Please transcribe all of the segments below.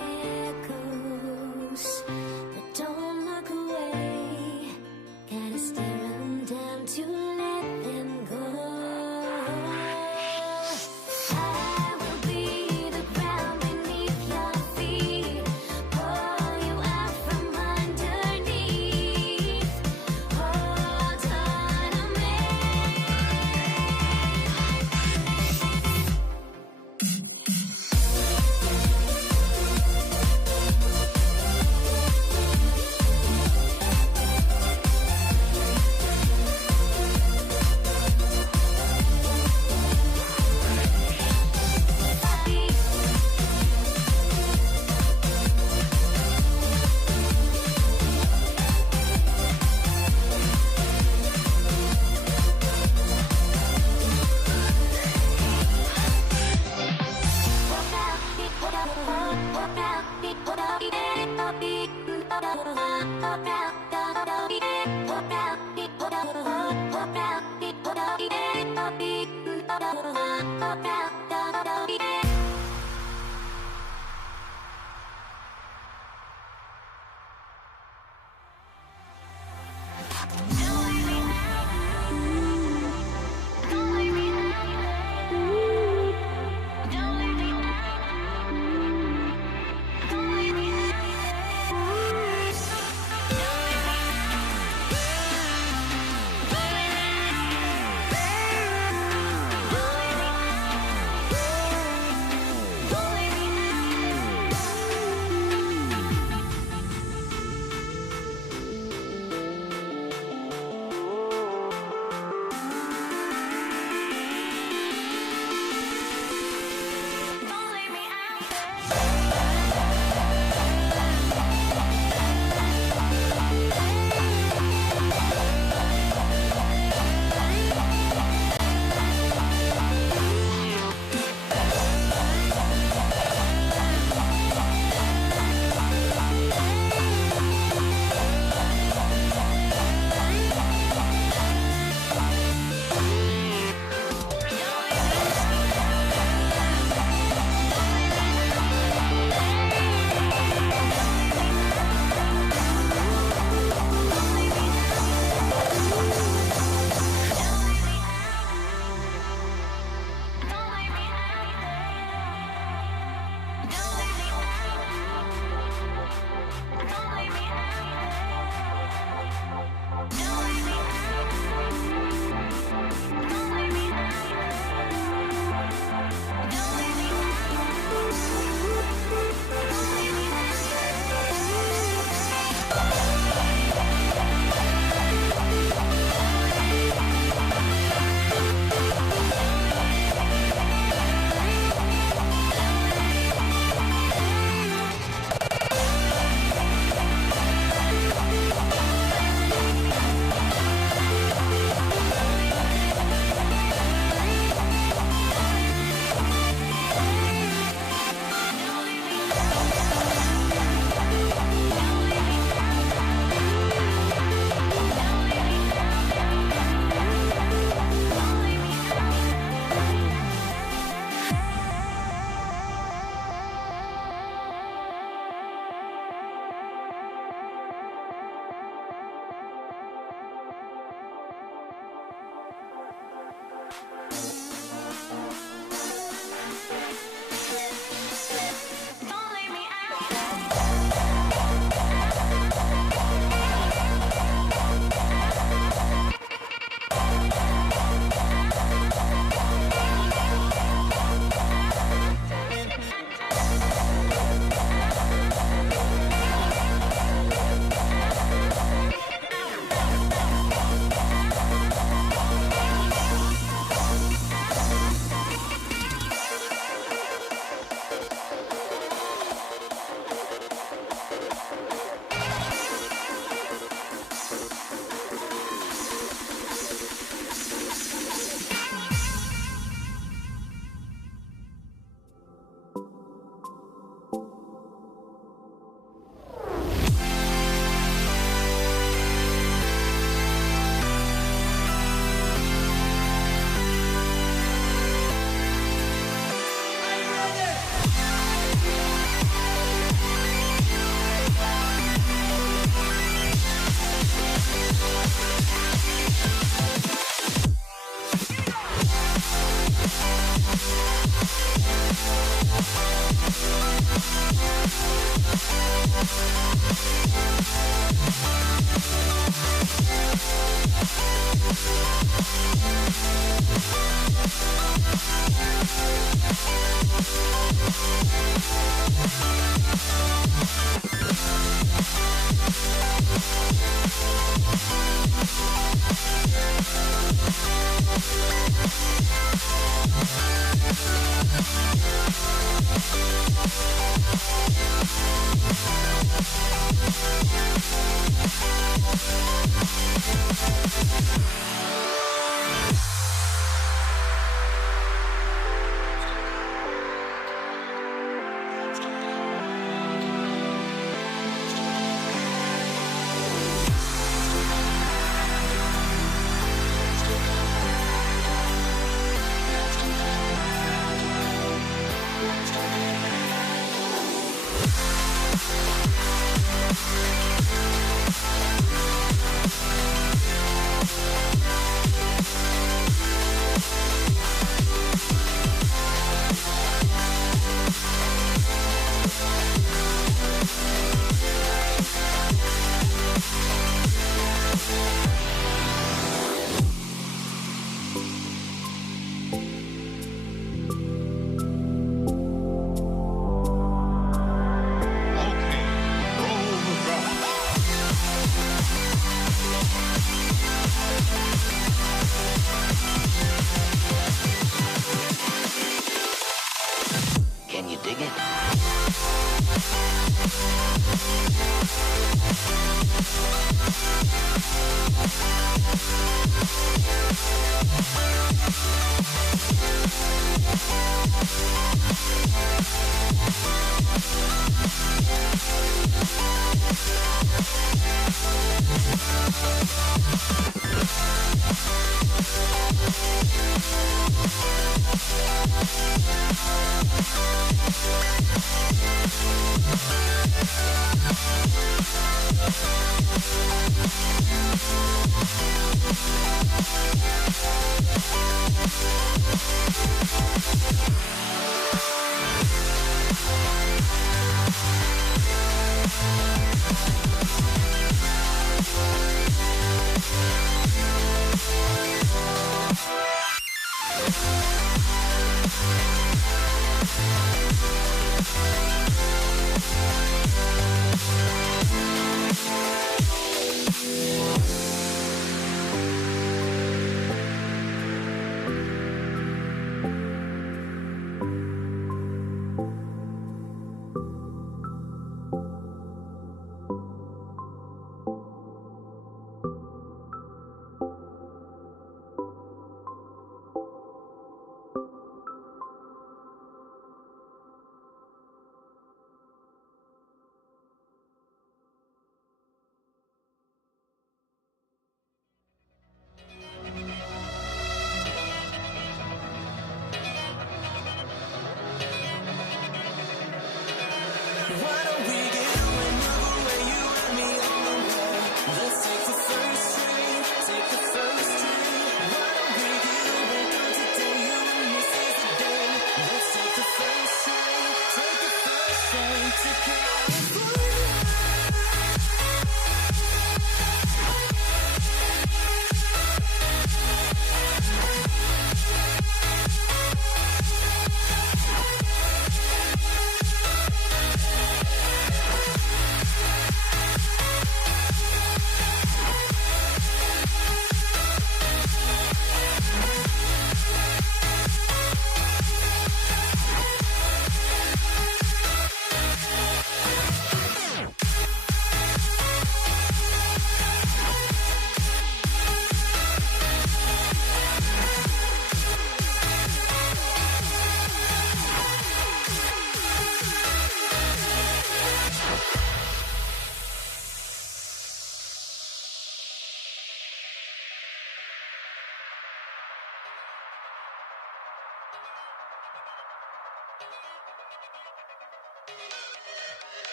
echoes that don't look away. Gotta stare 'em down to let them go. I will be the ground beneath your feet, pull you out from underneath. Hold on to me.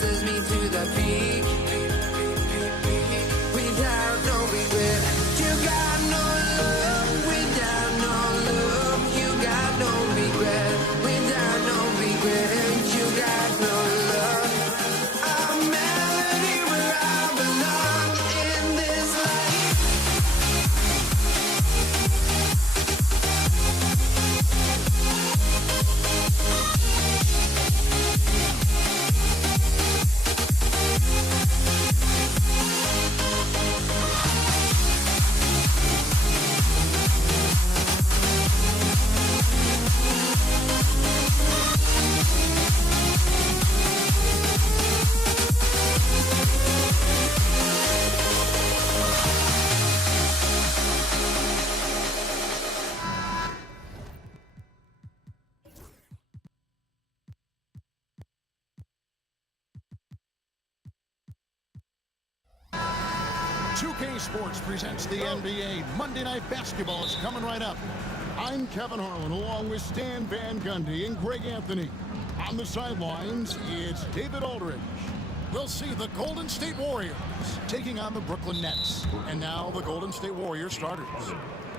pushes me to the peak. Without no regret, you got no love. Without no love, you got no regret. Without no regret, you got no love. A melody where I belong in this life. Sports presents the NBA. Monday Night Basketball is coming right up. I'm Kevin Harlan along with Stan Van Gundy and Greg Anthony. On the sidelines, it's David Aldridge. We'll see the Golden State Warriors taking on the Brooklyn Nets. And now the Golden State Warriors starters.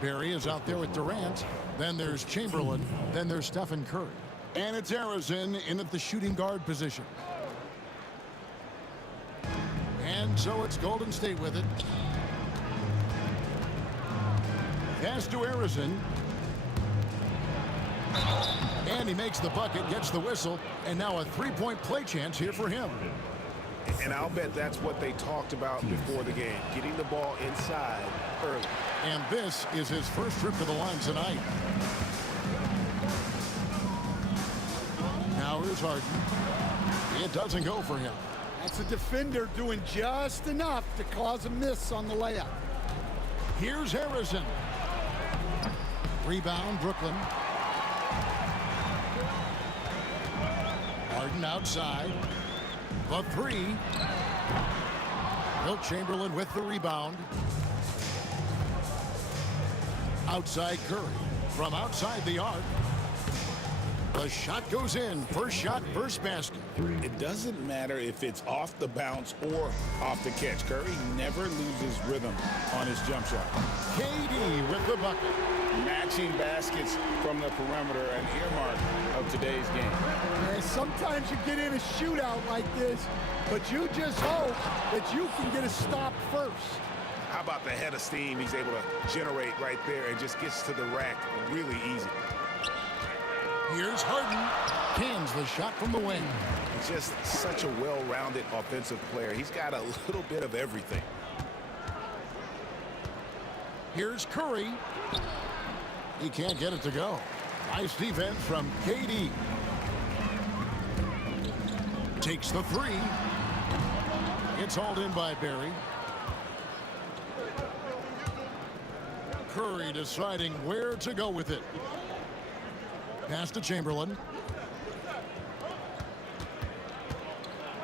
Barry is out there with Durant. Then there's Chamberlain. Then there's Stephen Curry. And it's Arizona in at the shooting guard position. And so it's Golden State with it. Pass to Arizona. And he makes the bucket, gets the whistle, and now a three-point play chance here for him. And I'll bet that's what they talked about before the game, getting the ball inside early. And this is his first trip to the line tonight. Now here's Harden. It doesn't go for him. That's a defender doing just enough to cause a miss on the layup. Here's Harrison. Rebound, Brooklyn. Harden outside. The three. Wilt Chamberlain with the rebound. Outside Curry. From outside the arc. The shot goes in. First shot, first basket. It doesn't matter if it's off the bounce or off the catch. Curry never loses rhythm on his jump shot. KD with the bucket. Matching baskets from the perimeter, an earmark of today's game. Yeah, sometimes you get in a shootout like this, but you just hope that you can get a stop first. How about the head of steam he's able to generate right there and just gets to the rack really easy. Here's Harden. Cans the shot from the wing. He's just such a well-rounded offensive player. He's got a little bit of everything. Here's Curry. He can't get it to go. Nice defense from KD. Takes the three. It's hauled in by Barry. Curry deciding where to go with it. Pass to Chamberlain.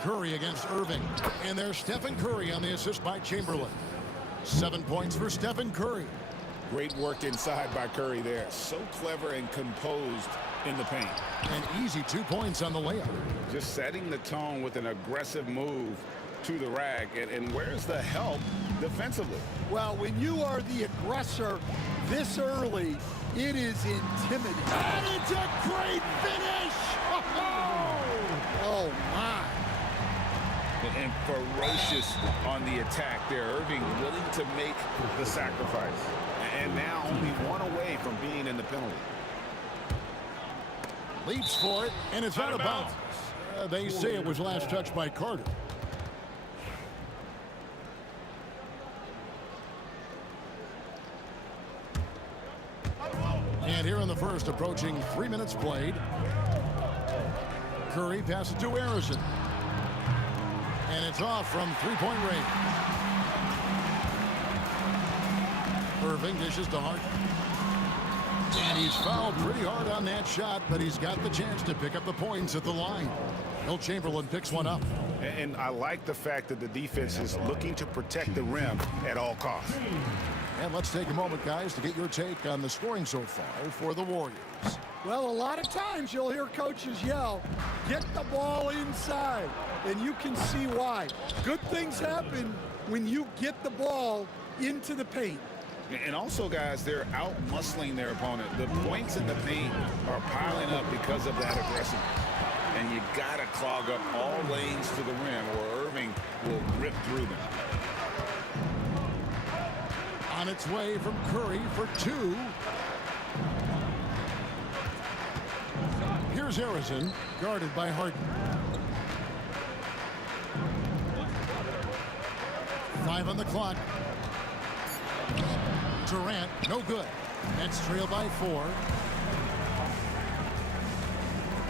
Curry against Irving. And there's Stephen Curry on the assist by Chamberlain. 7 points for Stephen Curry. Great work inside by Curry there. So clever and composed in the paint. An easy 2 points on the layup. Just setting the tone with an aggressive move to the rack. And where's the help defensively? Well, when you are the aggressor this early, it is intimidating. And it's a great finish! Oh, my. And ferocious on the attack there. Irving willing to make the sacrifice. And now only one away from being in the penalty. Leaps for it, and it's out of bounds. They say it was last touched by Carter. And here in the first, approaching 3 minutes played. Curry passes to Arizona. And it's off from three-point range. Irving dishes to Harden. And he's fouled pretty hard on that shot, but he's got the chance to pick up the points at the line. Wilt Chamberlain picks one up. And I like the fact that the defense is looking to protect the rim at all costs. And let's take a moment, guys, to get your take on the scoring so far for the Warriors. Well, a lot of times you'll hear coaches yell, get the ball inside, and you can see why. Good things happen when you get the ball into the paint. And also, guys, they're out-muscling their opponent. The points in the paint are piling up because of that aggressiveness. And you got to clog up all lanes to the rim, or Irving will rip through them. On its way from Curry for two. Here's Harrison, guarded by Harden. 5 on the clock. Durant, no good. Nets trail by 4.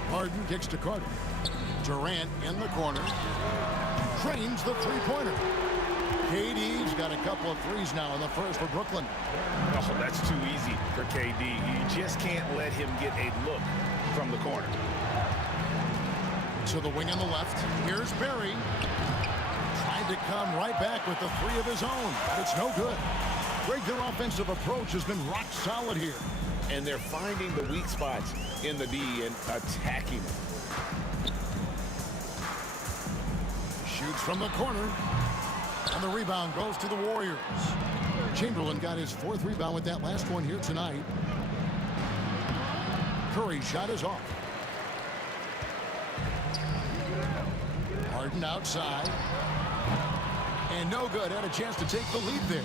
Harden kicks to Carter. Durant in the corner. Trains the three-pointer. KD's got a couple of threes now in the first for Brooklyn. Oh, that's too easy for KD. You just can't let him get a look from the corner. To the wing on the left. Here's Barry. Trying to come right back with the three of his own, but it's no good. Greg, their offensive approach has been rock solid here. And they're finding the weak spots in the D and attacking them. Shoots from the corner. And the rebound goes to the Warriors. Chamberlain got his 4th rebound with that last one here tonight. Curry's shot is off. Harden outside. And no good. Had a chance to take the lead there.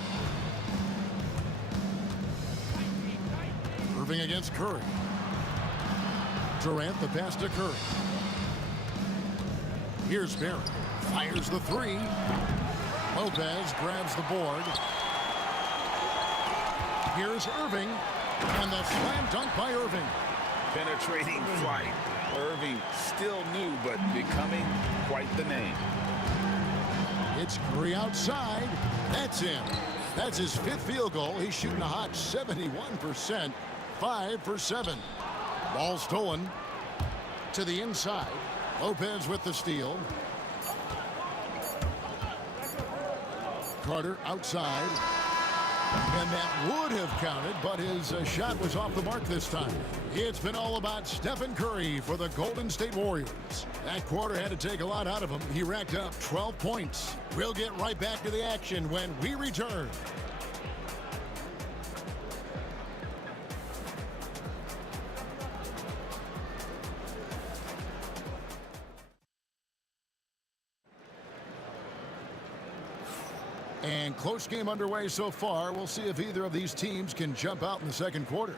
Irving against Curry. Durant the pass to Curry. Here's Barry. Fires the three. Lopez grabs the board. Here's Irving. And the slam dunk by Irving. Penetrating flight. Irving still new, but becoming quite the name. It's Curry outside. That's in. That's his 5th field goal. He's shooting a hot 71%. 5 for 7. Ball stolen to the inside. Lopez with the steal. Carter outside. And that would have counted, but his shot was off the mark this time. It's been all about Stephen Curry for the Golden State Warriors. That quarter had to take a lot out of him. He racked up 12 points. We'll get right back to the action when we return. And close game underway so far. We'll see if either of these teams can jump out in the second quarter.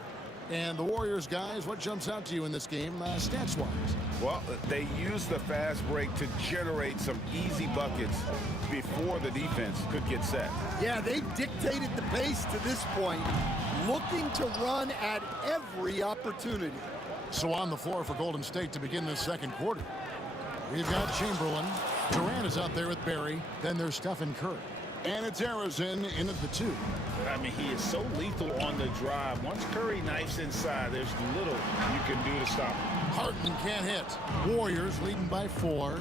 And the Warriors, guys, what jumps out to you in this game stats-wise? Well, they used the fast break to generate some easy buckets before the defense could get set. Yeah, they dictated the pace to this point, looking to run at every opportunity. So on the floor for Golden State to begin this second quarter. We've got Chamberlain. Durant is out there with Barry. Then there's Stephen Curry. And it's Harrison in at the 2. I mean, he is so lethal on the drive. Once Curry knifes inside, there's little you can do to stop him. Harden can't hit. Warriors leading by 4.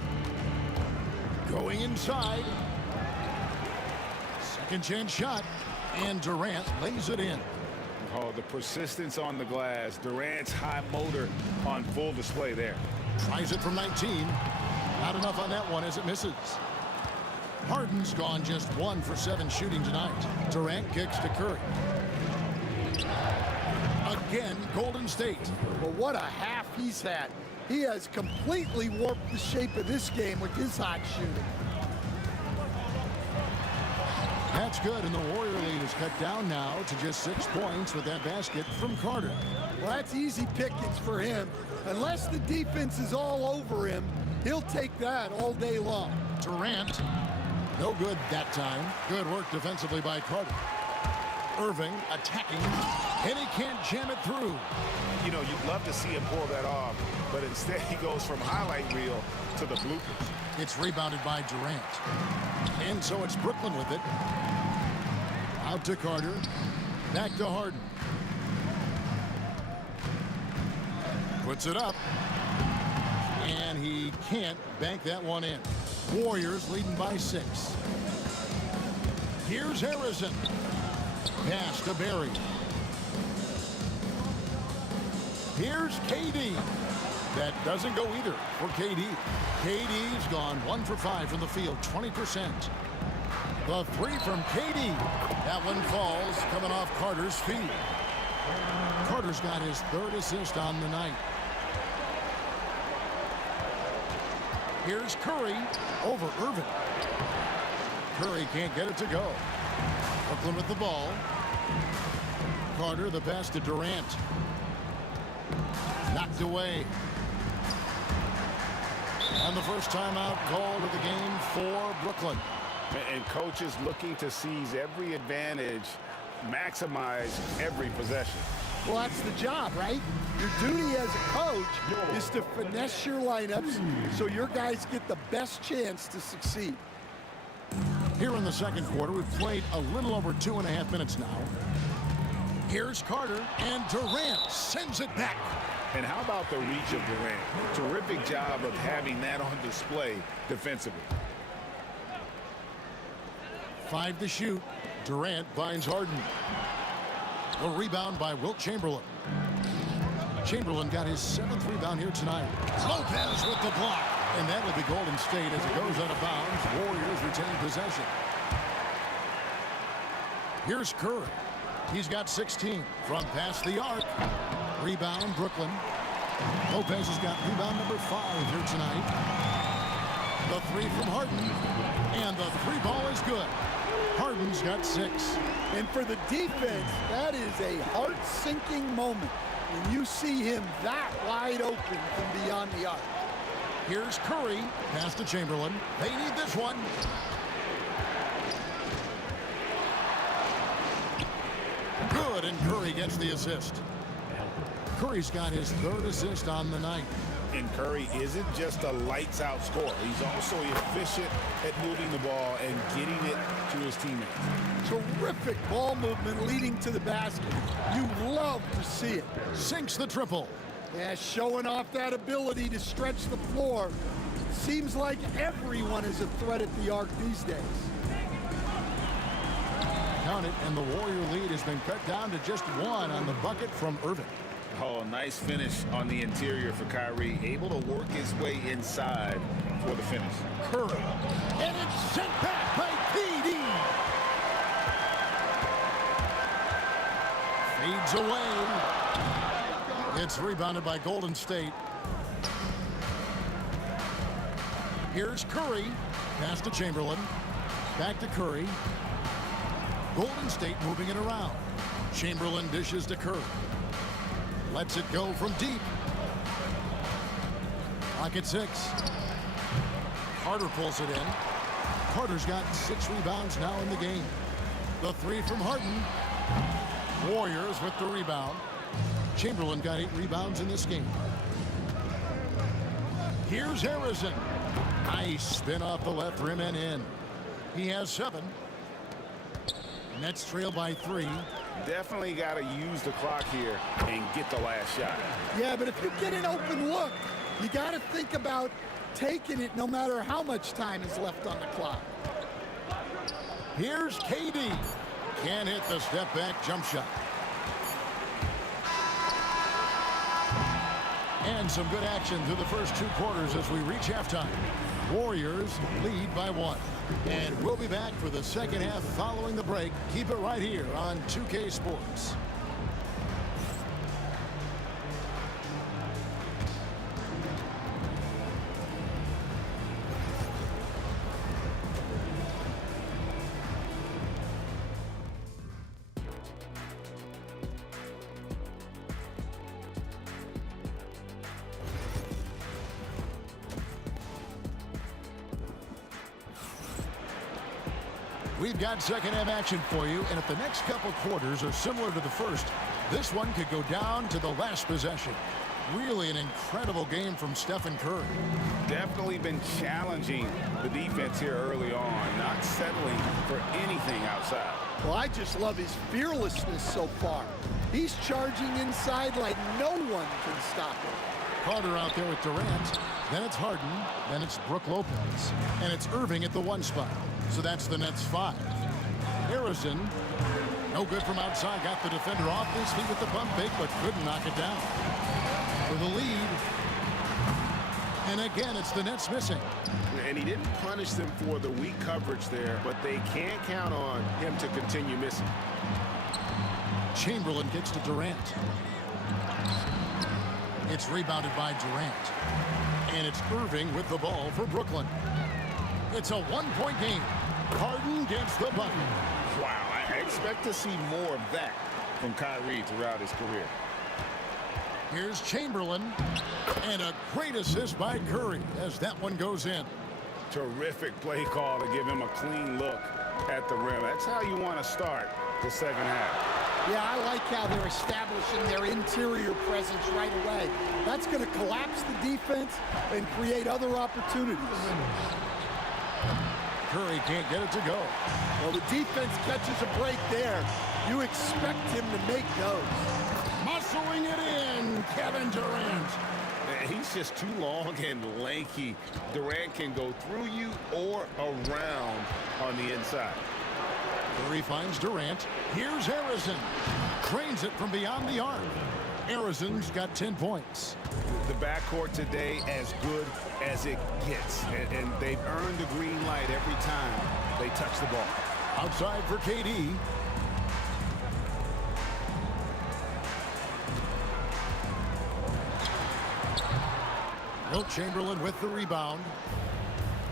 Going inside. Second chance shot. And Durant lays it in. Oh, the persistence on the glass. Durant's high motor on full display there. Tries it from 19. Not enough on that one as it misses. Harden's gone just 1 for 7 shooting tonight. Durant kicks to Curry. Again, Golden State. Well, what a half he's had. He has completely warped the shape of this game with his hot shooting. That's good, and the Warrior lead is cut down now to just 6 points with that basket from Carter. Well, that's easy pickings for him. Unless the defense is all over him, he'll take that all day long. Durant. No good that time. Good work defensively by Carter. Irving attacking, and he can't jam it through. You know, you'd love to see him pull that off, but instead he goes from highlight reel to the bloopers. It's rebounded by Durant. And so it's Brooklyn with it. Out to Carter. Back to Harden. Puts it up. And he can't bank that one in. Warriors leading by 6. Here's Harrison. Pass to Barry. Here's KD. That doesn't go either for KD. KD's gone 1 for 5 from the field, 20%. The three from KD. That one falls, coming off Carter's feet. Carter's got his third assist on the night. Here's Curry over Irvin. Curry can't get it to go. Brooklyn with the ball. Carter, the pass to Durant. Knocked away. And the first timeout called of the game for Brooklyn. And coach is looking to seize every advantage, maximize every possession. Well, that's the job, right? Your duty as a coach is to finesse your lineups so your guys get the best chance to succeed. Here in the second quarter, we've played a little over 2.5 minutes now. Here's Carter, and Durant sends it back. And how about the reach of Durant? Terrific job of having that on display defensively. 5 to shoot. Durant finds Harden. The rebound by Wilt Chamberlain. Chamberlain got his 7th rebound here tonight. Lopez with the block. And that will be Golden State as it goes out of bounds. Warriors retain possession. Here's Curry. He's got 16 from past the arc. Rebound, Brooklyn. Lopez has got rebound number 5 here tonight. The three from Harden. And the three ball is good. Harden's got 6. And for the defense, that is a heart-sinking moment when you see him that wide open from beyond the arc. Here's Curry. Pass to Chamberlain. They need this one. Good, and Curry gets the assist. Curry's got his 3rd assist on the night. And Curry isn't just a lights-out scorer. He's also efficient at moving the ball and getting it to his teammates. Terrific ball movement leading to the basket. You love to see it. Sinks the triple. Yeah, showing off that ability to stretch the floor. Seems like everyone is a threat at the arc these days. Count it, and the Warrior lead has been cut down to just 1 on the bucket from Irvin. Oh, nice finish on the interior for Kyrie. Able to work his way inside for the finish. Curry. And it's sent back by KD. Fades away. It's rebounded by Golden State. Here's Curry. Pass to Chamberlain. Back to Curry. Golden State moving it around. Chamberlain dishes to Curry. Lets it go from deep. Clock at 6. Carter pulls it in. Carter's got 6 rebounds now in the game. The three from Harden. Warriors with the rebound. Chamberlain got 8 rebounds in this game. Here's Harrison. Nice spin off the left rim and in. He has 7. Nets trail by 3. Definitely got to use the clock here and get the last shot. Yeah, but if you get an open look, you got to think about taking it no matter how much time is left on the clock. Here's KD. Can't hit the step back jump shot. And some good action through the first 2 quarters as we reach halftime. Warriors lead by 1. And we'll be back for the second half following the break. Keep it right here on 2K Sports. We've got second half action for you, and if the next couple quarters are similar to the first, this one could go down to the last possession. Really an incredible game from Stephen Curry. Definitely been challenging the defense here early on, not settling for anything outside. Well, I just love his fearlessness so far. He's charging inside like no one can stop him. Carter out there with Durant. Then it's Harden. Then it's Brook Lopez. And it's Irving at the 1 spot. So that's the Nets 5. Harrison, no good from outside. Got the defender off his feet with the pump fake, but couldn't knock it down. for the lead. And again, it's the Nets missing. And he didn't punish them for the weak coverage there, but they can't count on him to continue missing. Chamberlain gets to Durant. It's rebounded by Durant. And it's Irving with the ball for Brooklyn. It's a one-point game. Harden gets the bucket. Wow, I expect to see more of that from Kyrie throughout his career. Here's Chamberlain. And a great assist by Curry as that one goes in. Terrific play call to give him a clean look at the rim. That's how you want to start the second half. Yeah, I like how they're establishing their interior presence right away. That's going to collapse the defense and create other opportunities. Curry can't get it to go. Well, the defense catches a break there. You expect him to make those. Muscling it in, Kevin Durant. He's just too long and lanky. Durant can go through you or around on the inside. Curry finds Durant. Here's Harrison. Cranes it from beyond the arc. Harrison's got 10 points. The backcourt today as good as it gets. And they've earned the green light every time they touch the ball. Outside for KD. Wilt Chamberlain with the rebound.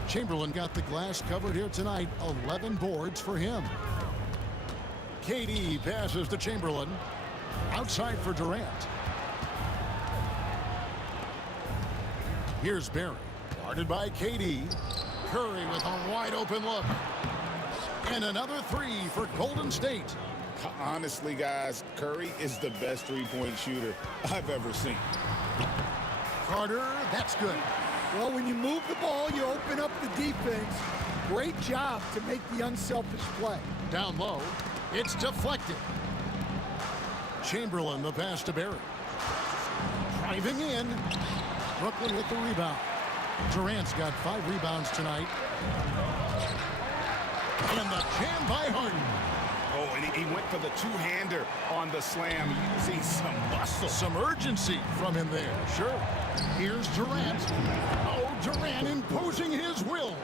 Chamberlain got the glass covered here tonight. 11 boards for him. KD passes to Chamberlain. Outside for Durant. Here's Barry. Guarded by KD. Curry with a wide open look. And another three for Golden State. Honestly, guys, Curry is the best three-point shooter I've ever seen. Carter, that's good. Well, when you move the ball, you open up the defense. Great job to make the unselfish play. Down low, it's deflected. Chamberlain, the pass to Barry. Driving in. Brooklyn with the rebound. Durant's got 5 rebounds tonight. And the jam by Harden. Oh, and he went for the two-hander on the slam, using some muscle. Some urgency from him there, sure. Here's Durant. Oh, Durant imposing his will.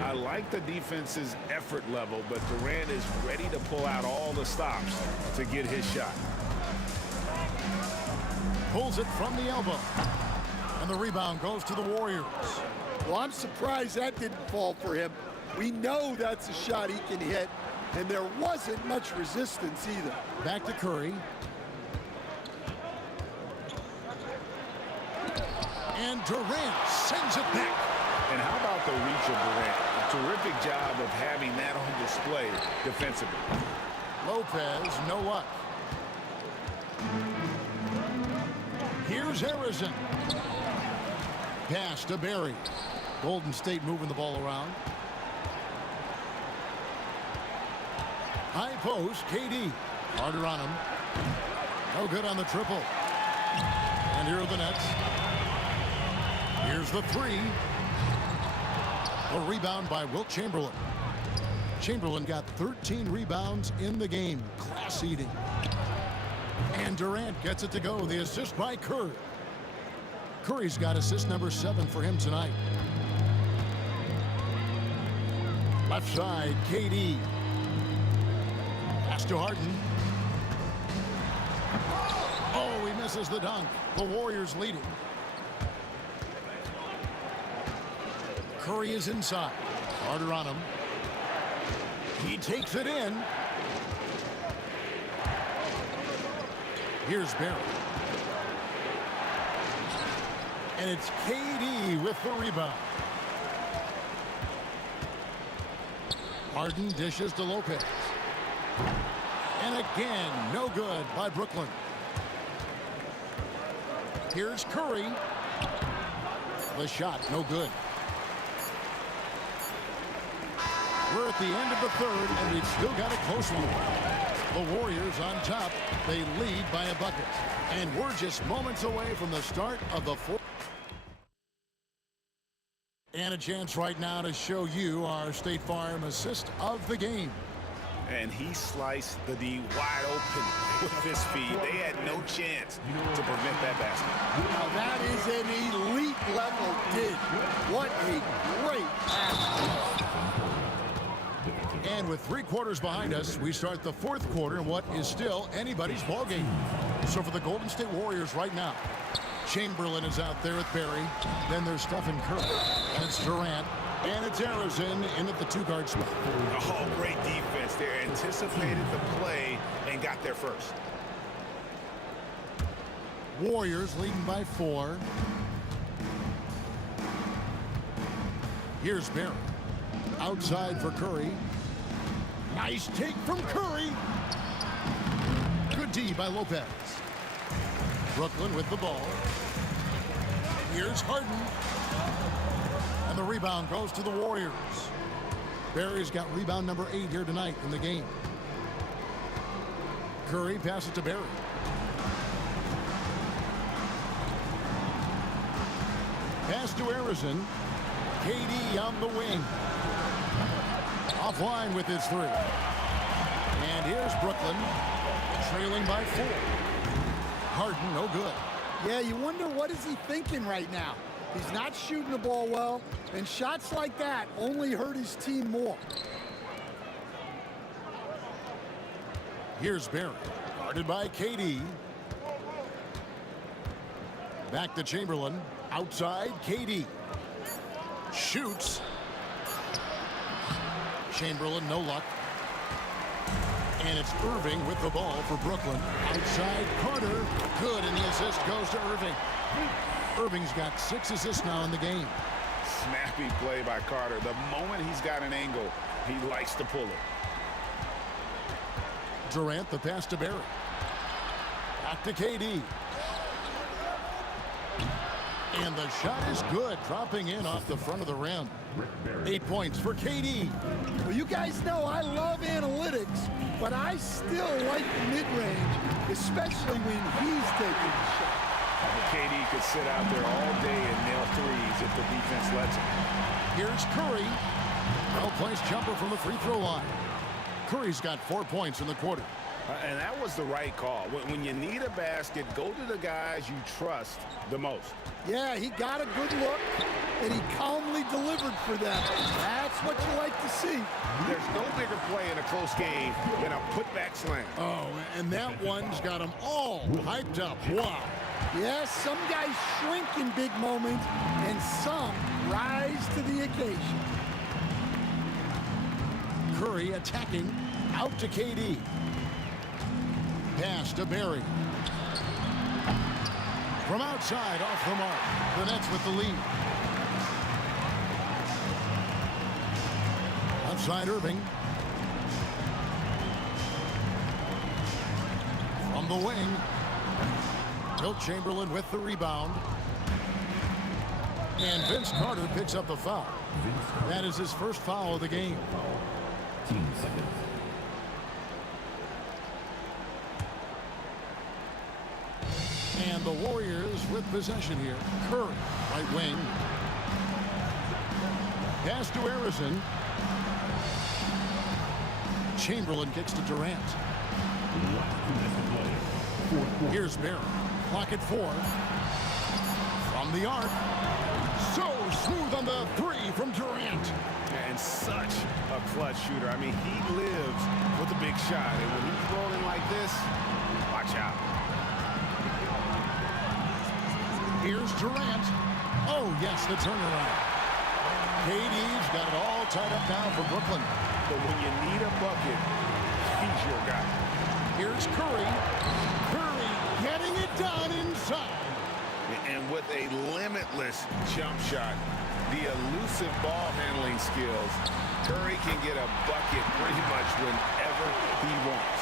I like the defense's effort level, but Durant is ready to pull out all the stops to get his shot. Pulls it from the elbow. And the rebound goes to the Warriors. Well, I'm surprised that didn't fall for him. We know that's a shot he can hit, and there wasn't much resistance either. Back to Curry. And Durant sends it back. And how about the reach of Durant? A terrific job of having that on display defensively. Lopez, no luck. Here's Harrison. Pass to Barry. Golden State moving the ball around. High post, KD. Harder on him. No good on the triple. And here are the Nets. Here's the three. A rebound by Wilt Chamberlain. Chamberlain got 13 rebounds in the game. Class eating. And Durant gets it to go. The assist by Curry. Curry's got assist number 7 for him tonight. Left side, KD. Pass to Harden. Oh, he misses the dunk. The Warriors leading. Curry is inside. Harder on him. He takes it in. Here's Barry. And it's KD with the rebound. Harden dishes to Lopez. And again, no good by Brooklyn. Here's Curry. The shot, no good. We're at the end of the third, and we've still got a close one. The Warriors on top. They lead by a bucket. And we're just moments away from the start of the fourth. And a chance right now to show you our State Farm assist of the game. And he sliced the D wide open with his feet. They had no chance to prevent that basket. Now that is an elite level dig. What a great pass. And with 3 quarters behind us, we start the 4th quarter in what is still anybody's ballgame. So for the Golden State Warriors right now, Chamberlain is out there with Barry. Then there's Stephen Curry. And it's Durant. And it's Arizona in at the 2-guard spot. Oh, great defense there. Anticipated the play and got there first. Warriors leading by 4. Here's Barry. Outside for Curry. Nice take from Curry. Good D by Lopez. Brooklyn with the ball. Here's Harden. And the rebound goes to the Warriors. Barry's got rebound number 8 here tonight in the game. Curry passes to Barry. Pass to Arizona. KD on the wing. Offline with his 3. And here's Brooklyn, trailing by 4. Harden, no good. Yeah, you wonder what is he thinking right now. He's not shooting the ball well, and shots like that only hurt his team more. Here's Barry, guarded by KD. Back to Chamberlain, outside KD. Shoots. Chamberlain, no luck. And it's Irving with the ball for Brooklyn. Outside Carter, good, and the assist goes to Irving. Irving's got 6 assists now in the game. Snappy play by Carter. The moment he's got an angle, he likes to pull it. Durant, the pass to Barry. Back to KD. And the shot is good, dropping in off the front of the rim. 8 points for KD. Well, you guys know I love analytics, but I still like the mid-range, especially when he's taking the shot. KD could sit out there all day and nail threes if the defense lets him. Here's Curry. Well-placed jumper from the free throw line. Curry's got 4 points in the quarter. And that was the right call. When you need a basket, go to the guys you trust the most. Yeah, he got a good look, and he calmly delivered for them. That's what you like to see. There's no bigger play in a close game than a putback slam. Oh, and that one's got them all hyped up. Wow. Yes, some guys shrink in big moments, and some rise to the occasion. Curry attacking, out to KD. Pass to Barry. From outside, off the mark. The Nets with the lead. Outside Irving. From the wing. Wilt Chamberlain with the rebound. And Vince Carter picks up the foul. That is his first foul of the game. 15 seconds. And the Warriors with possession here. Curry, right wing. Pass to Arizona. Chamberlain kicks to Durant. Here's Barry. Clock at 4. From the arc. So smooth on the 3 from Durant. And such a clutch shooter. I mean, he lives with a big shot. And when he's rolling like this, watch out. Here's Durant. Oh, yes, the turnaround. KD's got it all tied up now for Brooklyn. But when you need a bucket, he's your guy. Here's Curry. Curry getting it done inside. And with a limitless jump shot, the elusive ball handling skills, Curry can get a bucket pretty much whenever he wants.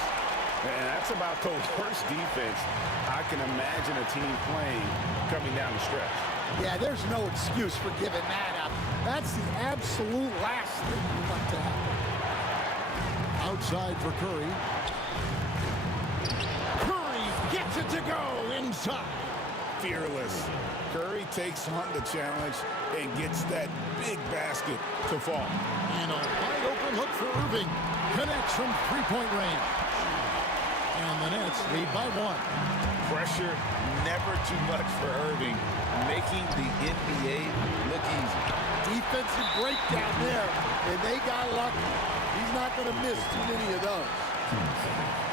And that's about the worst defense I can imagine a team playing coming down the stretch. Yeah, there's no excuse for giving that up. That's the absolute last thing you want to happen. Outside for Curry. Curry gets it to go inside. Fearless. Curry takes on the challenge and gets that big basket to fall. And a wide open Another look for Irving. Connects from three-point range. And the Nets lead by 1. Pressure never too much for Irving, making the NBA look easy. Defensive breakdown there, and they got lucky. He's not going to miss too many of those. 10 seconds.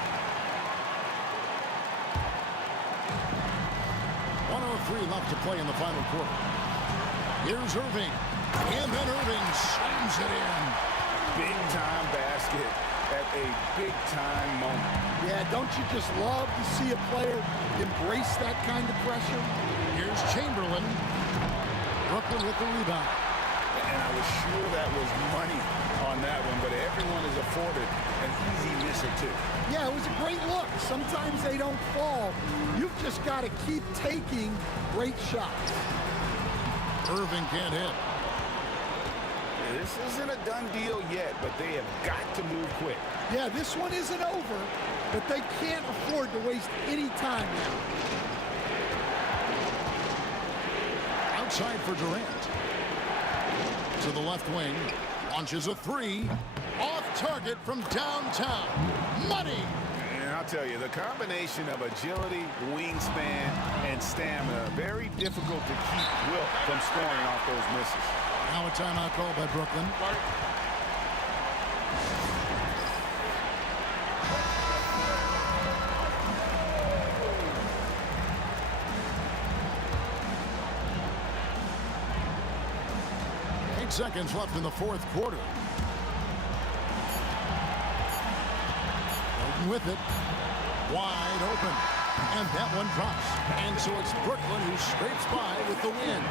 1:03 left to play in the final quarter. Here's Irving. And then Irving slams it in. Big-time basket at a big-time moment. Yeah, don't you just love to see a player embrace that kind of pressure? Here's Chamberlain. Brooklyn with the rebound. And I was sure that was money on that one, but everyone is afforded an easy miss or two. Yeah, it was a great look. Sometimes they don't fall. You've just got to keep taking great shots. Irving can't hit. This isn't a done deal yet, but they have got to move quick. Yeah, this one isn't over, but they can't afford to waste any time now. Outside for Durant. To the left wing. Launches a three. Off target from downtown. Money! And I'll tell you, the combination of agility, wingspan, and stamina, very difficult to keep Wilt from scoring off those misses. Now a timeout call by Brooklyn. Seconds left in the fourth quarter. Holden with it. Wide open. And that one drops. And so it's Brooklyn who scrapes by with the win.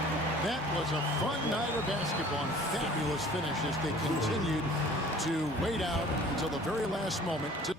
That was a fun night of basketball and fabulous finish as they continued to wait out until the very last moment to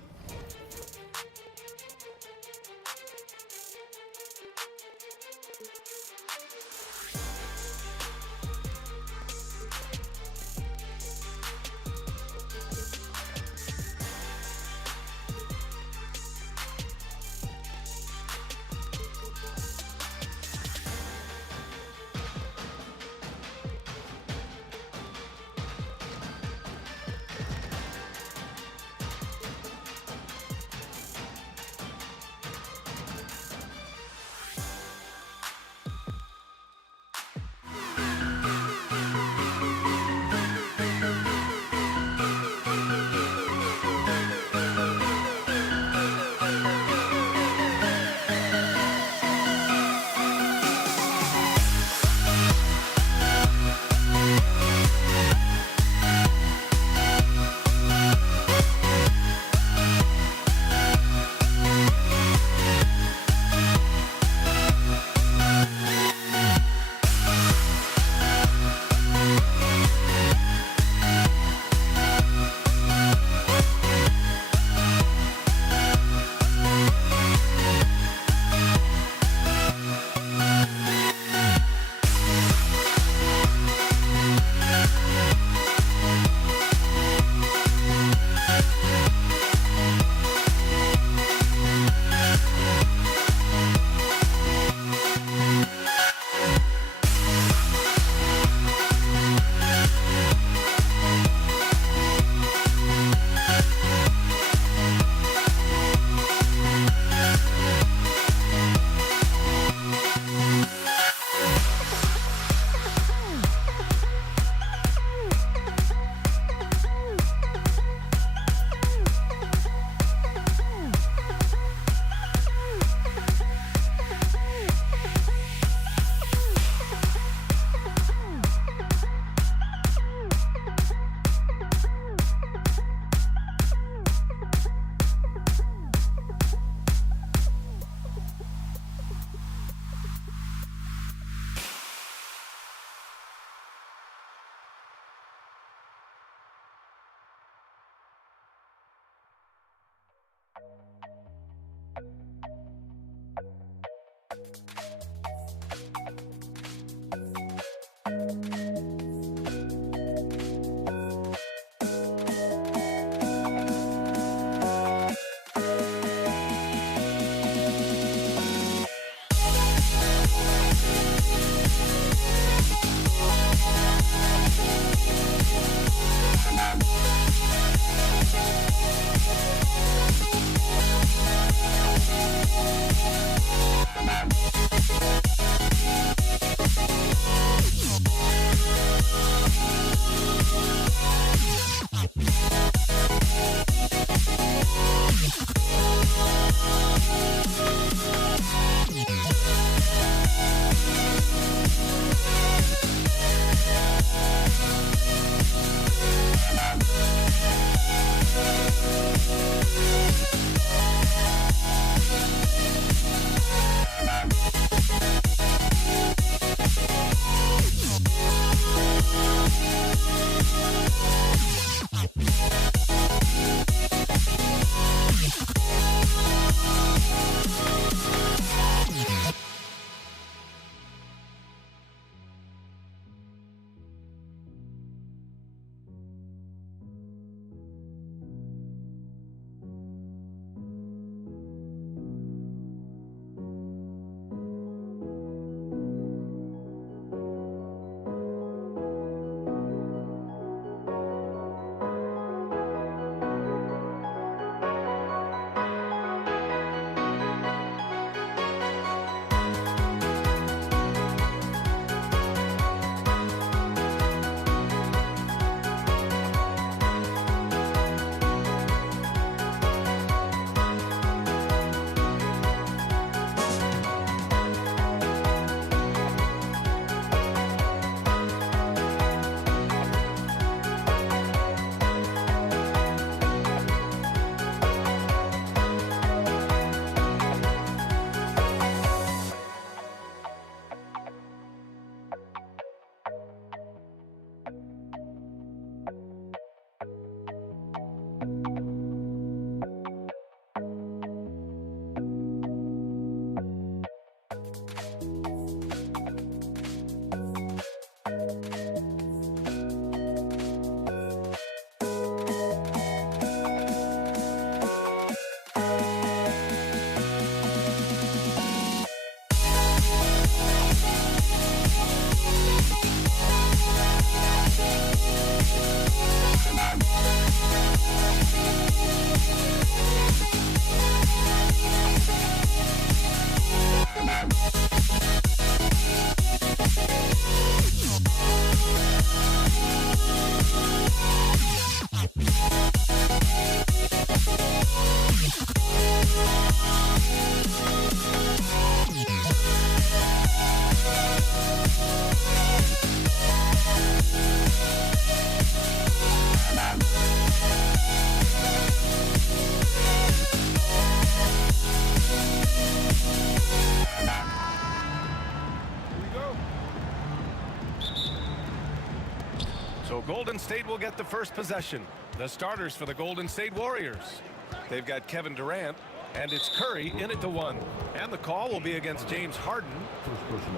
So Golden State will get the first possession. The starters for the Golden State Warriors. They've got Kevin Durant, and it's Curry in at the 1. And the call will be against James Harden.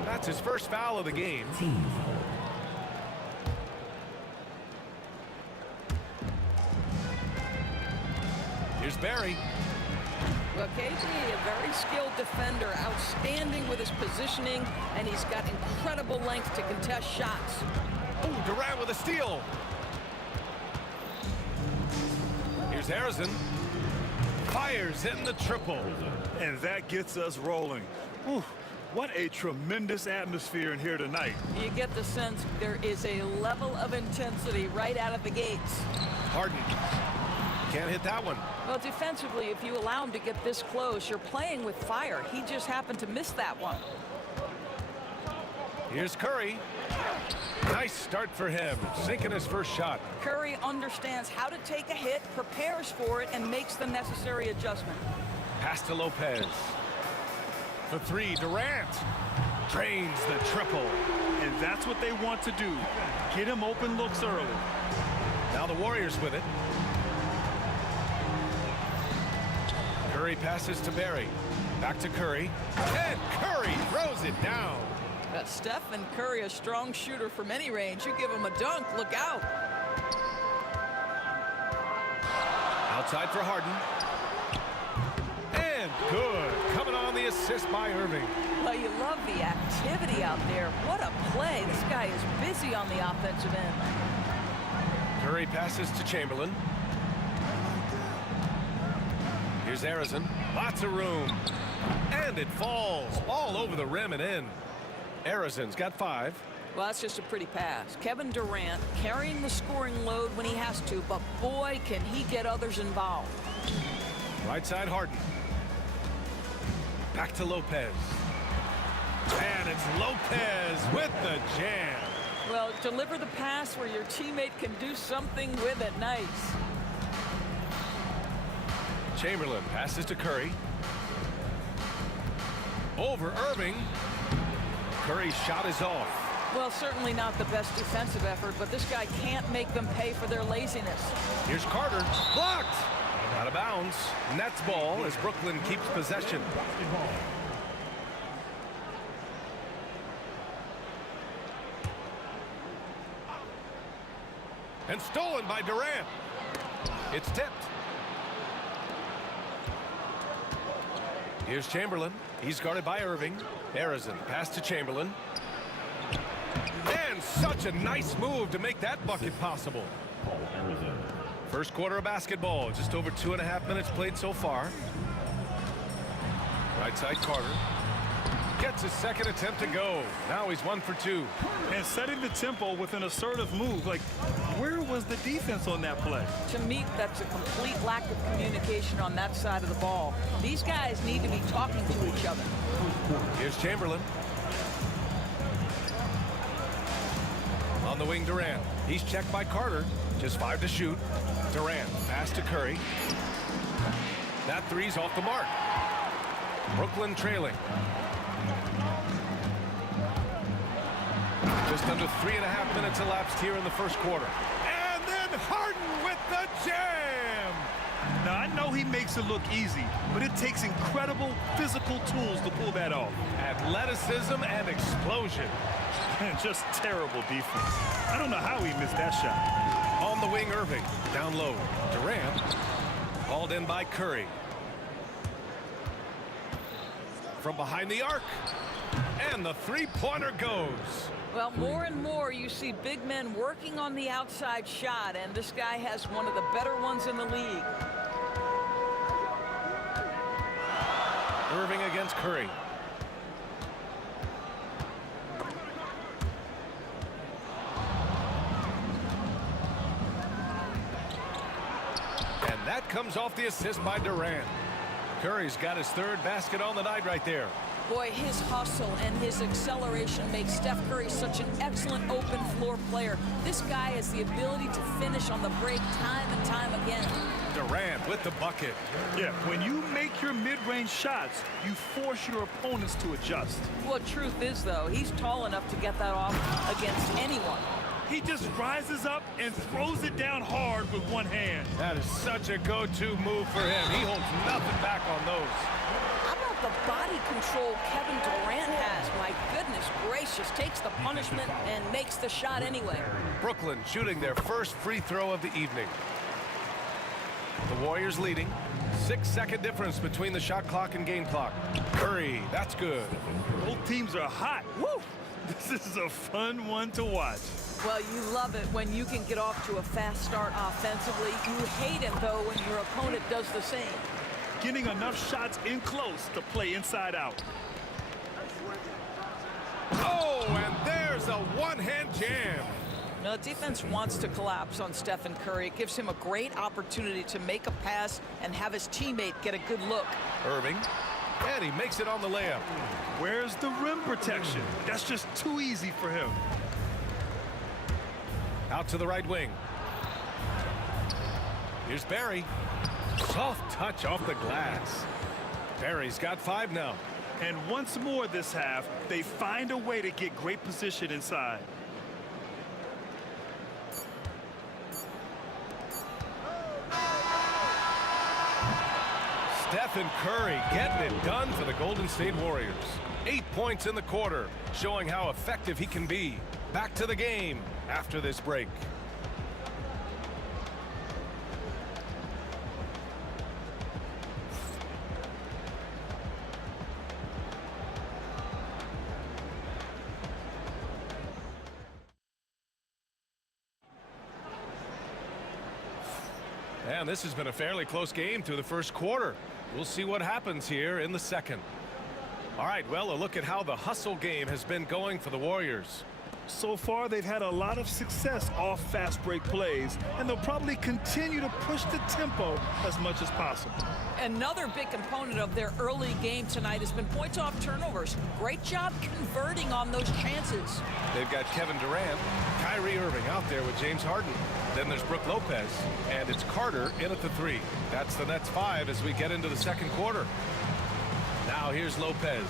That's his first foul of the game. Here's Barry. Well, KG, a very skilled defender, outstanding with his positioning, and he's got incredible length to contest shots. Oh, Durant with a steal. Here's Harrison. Fires in the triple. And that gets us rolling. Whew, what a tremendous atmosphere in here tonight. You get the sense there is a level of intensity right out of the gates. Harden. Can't hit that one. Well, defensively, if you allow him to get this close, you're playing with fire. He just happened to miss that one. Here's Curry. Nice start for him, sinking his first shot. Curry understands how to take a hit, prepares for it, and makes the necessary adjustment. Pass to Lopez. For 3, Durant. Drains the triple. And that's what they want to do. Get him open looks early. Now the Warriors with it. Curry passes to Barry. Back to Curry. And Curry throws it down. Steph and Curry, a strong shooter from any range. You give him a dunk, look out. Outside for Harden. And good. Coming on the assist by Irving. Well, you love the activity out there. What a play. This guy is busy on the offensive end. Curry passes to Chamberlain. Here's Harrison. Lots of room. And it falls all over the rim and in. Harrison's got 5. Well, that's just a pretty pass. Kevin Durant carrying the scoring load when he has to, but boy, can he get others involved. Right side, Harden. Back to Lopez. And it's Lopez with the jam. Well, deliver the pass where your teammate can do something with it. Nice. Chamberlain passes to Curry. Over Irving. Curry's shot is off. Well, certainly not the best defensive effort, but this guy can't make them pay for their laziness. Here's Carter. Blocked. Out of bounds. Nets ball as Brooklyn keeps possession. And stolen by Durant. It's tipped. Here's Chamberlain. He's guarded by Irving. Harrison pass to Chamberlain. And such a nice move to make that bucket possible. First quarter of basketball. Just over 2.5 minutes played so far. Right side, Carter. Gets his second attempt to go. Now he's 1 for 2. And setting the tempo with an assertive move. Like, where was the defense on that play? To me, that's a complete lack of communication on that side of the ball. These guys need to be talking to each other. Here's Chamberlain. On the wing, Durant. He's checked by Carter. Just 5 to shoot. Durant, pass to Curry. That three's off the mark. Brooklyn trailing. Just under 3.5 minutes elapsed here in the first quarter. And then Harden with the jam! Now, I know he makes it look easy, but it takes incredible physical tools to pull that off. Athleticism and explosion. And just terrible defense. I don't know how he missed that shot. On the wing, Irving. Down low. Durant. Hauled in by Curry. From behind the arc. And the three-pointer goes. Well, more and more you see big men working on the outside shot, and this guy has one of the better ones in the league. Irving against Curry. And that comes off the assist by Durant. Curry's got his 3rd basket on the night right there. Boy, his hustle and his acceleration makes Steph Curry such an excellent open floor player. This guy has the ability to finish on the break time and time again. Durant with the bucket. Yeah, when you make your mid-range shots, you force your opponents to adjust. Well, truth is, though, he's tall enough to get that off against anyone. He just rises up and throws it down hard with one hand. That is such a go-to move for him. He holds nothing back on those. How about the body control Kevin Durant has? My goodness gracious, takes the punishment and makes the shot anyway. Brooklyn shooting their first free throw of the evening. The Warriors leading. 6-second difference between the shot clock and game clock. Curry, that's good. Both teams are hot. Woo! This is a fun one to watch. Well, you love it when you can get off to a fast start offensively. You hate it, though, when your opponent does the same. Getting enough shots in close to play inside out. Oh, and there's a one-hand jam. Now, the defense wants to collapse on Stephen Curry. It gives him a great opportunity to make a pass and have his teammate get a good look. Irving, and he makes it on the layup. Where's the rim protection? That's just too easy for him. Out to the right wing. Here's Barry. Soft touch off the glass. Barry's got 5 now. And once more this half, they find a way to get great position inside. Stephen Curry getting it done for the Golden State Warriors. 8 points in the quarter, showing how effective he can be. Back to the game after this break. And this has been a fairly close game through the first quarter. We'll see what happens here in the second. All right, well, a look at how the hustle game has been going for the Warriors. So far, they've had a lot of success off fast break plays, and they'll probably continue to push the tempo as much as possible. Another big component of their early game tonight has been points off turnovers. Great job converting on those chances. They've got Kevin Durant, Kyrie Irving out there with James Harden. Then there's Brook Lopez, and it's Carter in at the 3. That's the Nets 5 as we get into the second quarter. Now here's Lopez.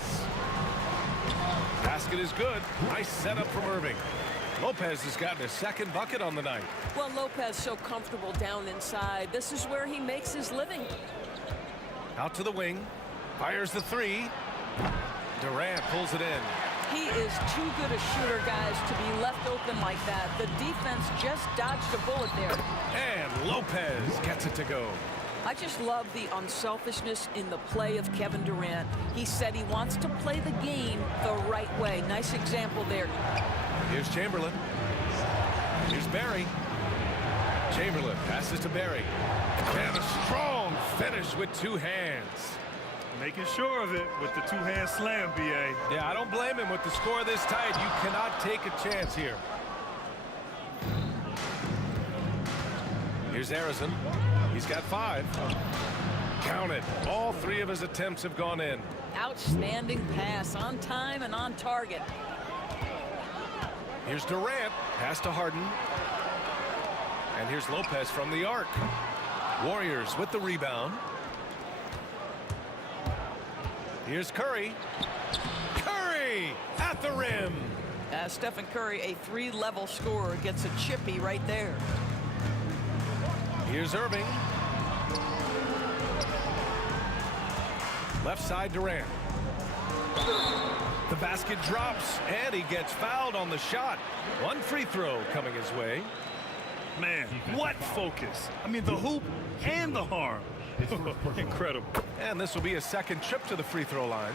Basket is good. Nice setup from Irving. Lopez has gotten his second bucket on the night. Well, Lopez so comfortable down inside. This is where he makes his living. Out to the wing. Fires the 3. Durant pulls it in. He is too good a shooter, guys, to be left open like that. The defense just dodged a bullet there. And Lopez gets it to go. I just love the unselfishness in the play of Kevin Durant. He said he wants to play the game the right way. Nice example there. Here's Chamberlain. Here's Barry. Chamberlain passes to Barry. And a strong finish with 2 hands. Making sure of it with the 2-hand slam, B.A. Yeah, I don't blame him with the score this tight. You cannot take a chance here. Here's Harrison. He's got 5. Count it. All 3 of his attempts have gone in. Outstanding pass, on time and on target. Here's Durant. Pass to Harden. And here's Lopez from the arc. Warriors with the rebound. Here's Curry. Curry at the rim. Stephen Curry, a 3-level scorer, gets a chippy right there. Here's Irving. Left side Durant. The basket drops, and he gets fouled on the shot. 1 free throw coming his way. Man, what focus. I mean, the hoop and the harm. Incredible. And this will be a second trip to the free throw line.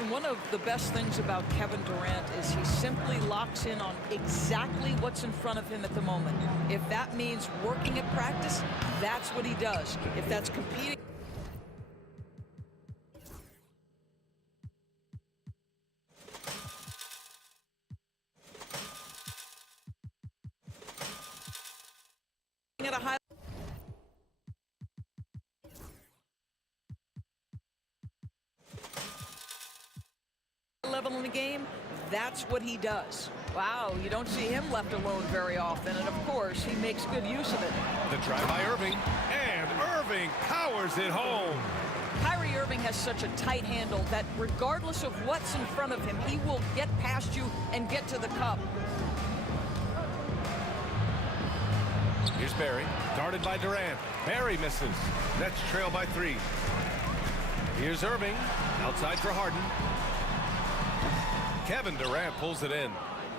And one of the best things about Kevin Durant is he simply locks in on exactly what's in front of him at the moment. If that means working at practice, that's what he does. If that's competing. At a high level in the game, that's what he does. Wow, you don't see him left alone very often, and of course, he makes good use of it. The drive by Irving, and Irving powers it home. Kyrie Irving has such a tight handle that regardless of what's in front of him, he will get past you and get to the cup. Here's Barry, guarded by Durant. Barry misses. Nets trail by 3. Here's Irving, outside for Harden. Kevin Durant pulls it in.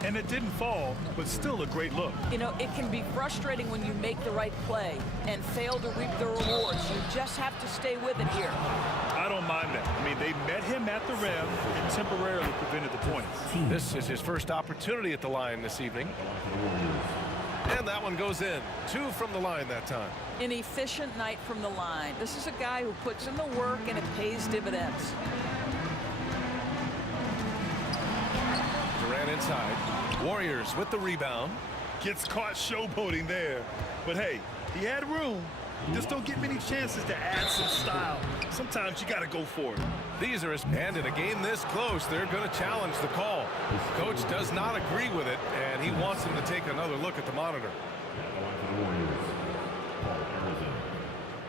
And it didn't fall, but still a great look. You know, it can be frustrating when you make the right play and fail to reap the rewards. You just have to stay with it here. I don't mind that. I mean, they met him at the rim and temporarily prevented the points. This is his first opportunity at the line this evening. And that one goes in. 2 from the line that time. An efficient night from the line. This is a guy who puts in the work and it pays dividends. Durant inside. Warriors with the rebound. Gets caught showboating there. But hey, he had room. Just don't get many chances to add some style. Sometimes you got to go for it. These are his, and in a game this close, they're going to challenge the call. Coach does not agree with it, and he wants him to take another look at the monitor.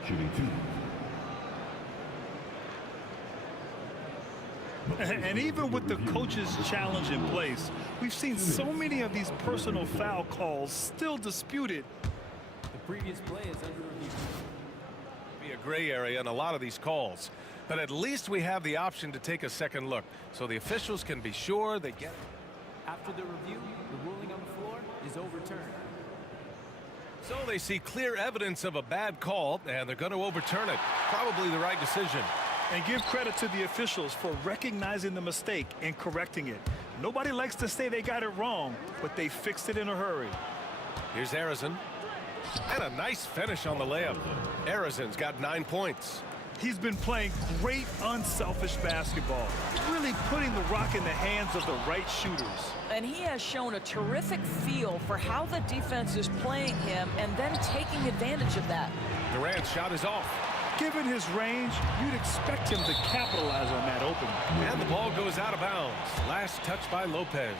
Shooting 2. And even with the coach's challenge in place, we've seen so many of these personal foul calls still disputed. The previous play is under review. Be a gray area in a lot of these calls, but at least we have the option to take a second look, so the officials can be sure they get it. After the review, the ruling on the floor is overturned. So they see clear evidence of a bad call, and they're going to overturn it. Probably the right decision. And give credit to the officials for recognizing the mistake and correcting it. Nobody likes to say they got it wrong, but they fixed it in a hurry. Here's Arizon. And a nice finish on the layup. Arizon's got 9 points. He's been playing great unselfish basketball, really putting the rock in the hands of the right shooters. And he has shown a terrific feel for how the defense is playing him and then taking advantage of that. Durant's shot is off. Given his range, you'd expect him to capitalize on that opening. And the ball goes out of bounds. Last touch by Lopez.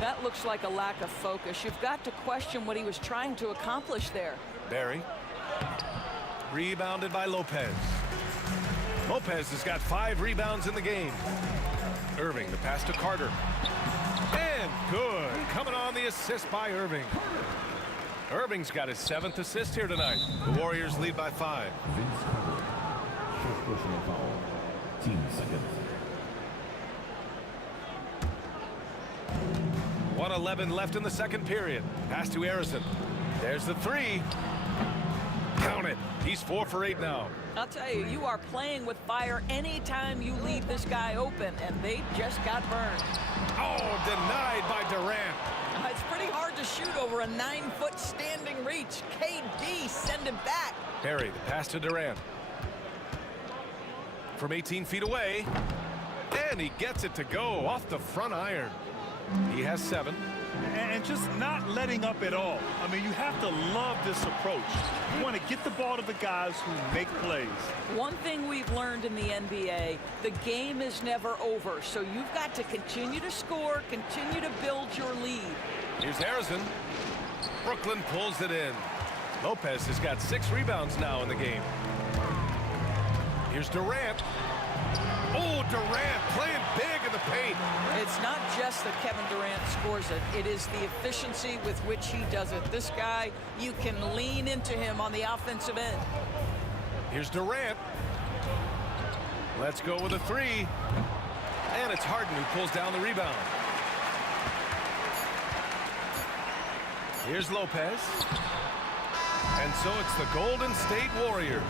That looks like a lack of focus. You've got to question what he was trying to accomplish there. Barry. Rebounded by Lopez. Lopez has got 5 rebounds in the game. Irving, the pass to Carter. And good. Coming on the assist by Irving. Irving's got his 7th assist here tonight. The Warriors lead by 5. Vince Carter. First personal foul. Team seconds. 1:11 left in the second period. Pass to Arizon. There's the 3. Count it. He's 4 for 8 now. I'll tell you, you are playing with fire anytime you leave this guy open, and they just got burned. Oh, denied by Durant. It's pretty hard to shoot over a 9-foot standing reach. KD, send him back. Barry, the pass to Durant. From 18 feet away. And he gets it to go off the front iron. He has 7. And just not letting up at all. I mean, you have to love this approach. You want to get the ball to the guys who make plays. One thing we've learned in the NBA, the game is never over. So you've got to continue to score, continue to build your lead. Here's Harrison. Brooklyn pulls it in. Lopez has got 6 rebounds now in the game. Here's Durant. Oh, Durant playing big in the paint. It's not just that Kevin Durant scores it. It is the efficiency with which he does it. This guy, you can lean into him on the offensive end. Here's Durant. Let's go with a 3. And it's Harden who pulls down the rebound. Here's Lopez. And so it's the Golden State Warriors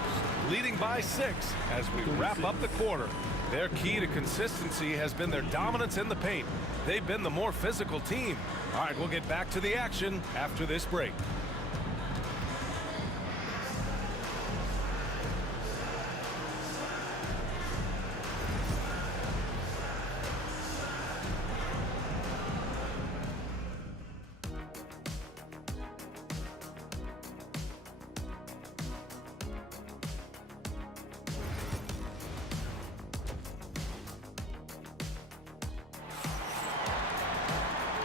leading by 6 as we wrap up the quarter. Their key to consistency has been their dominance in the paint. They've been the more physical team. All right, we'll get back to the action after this break.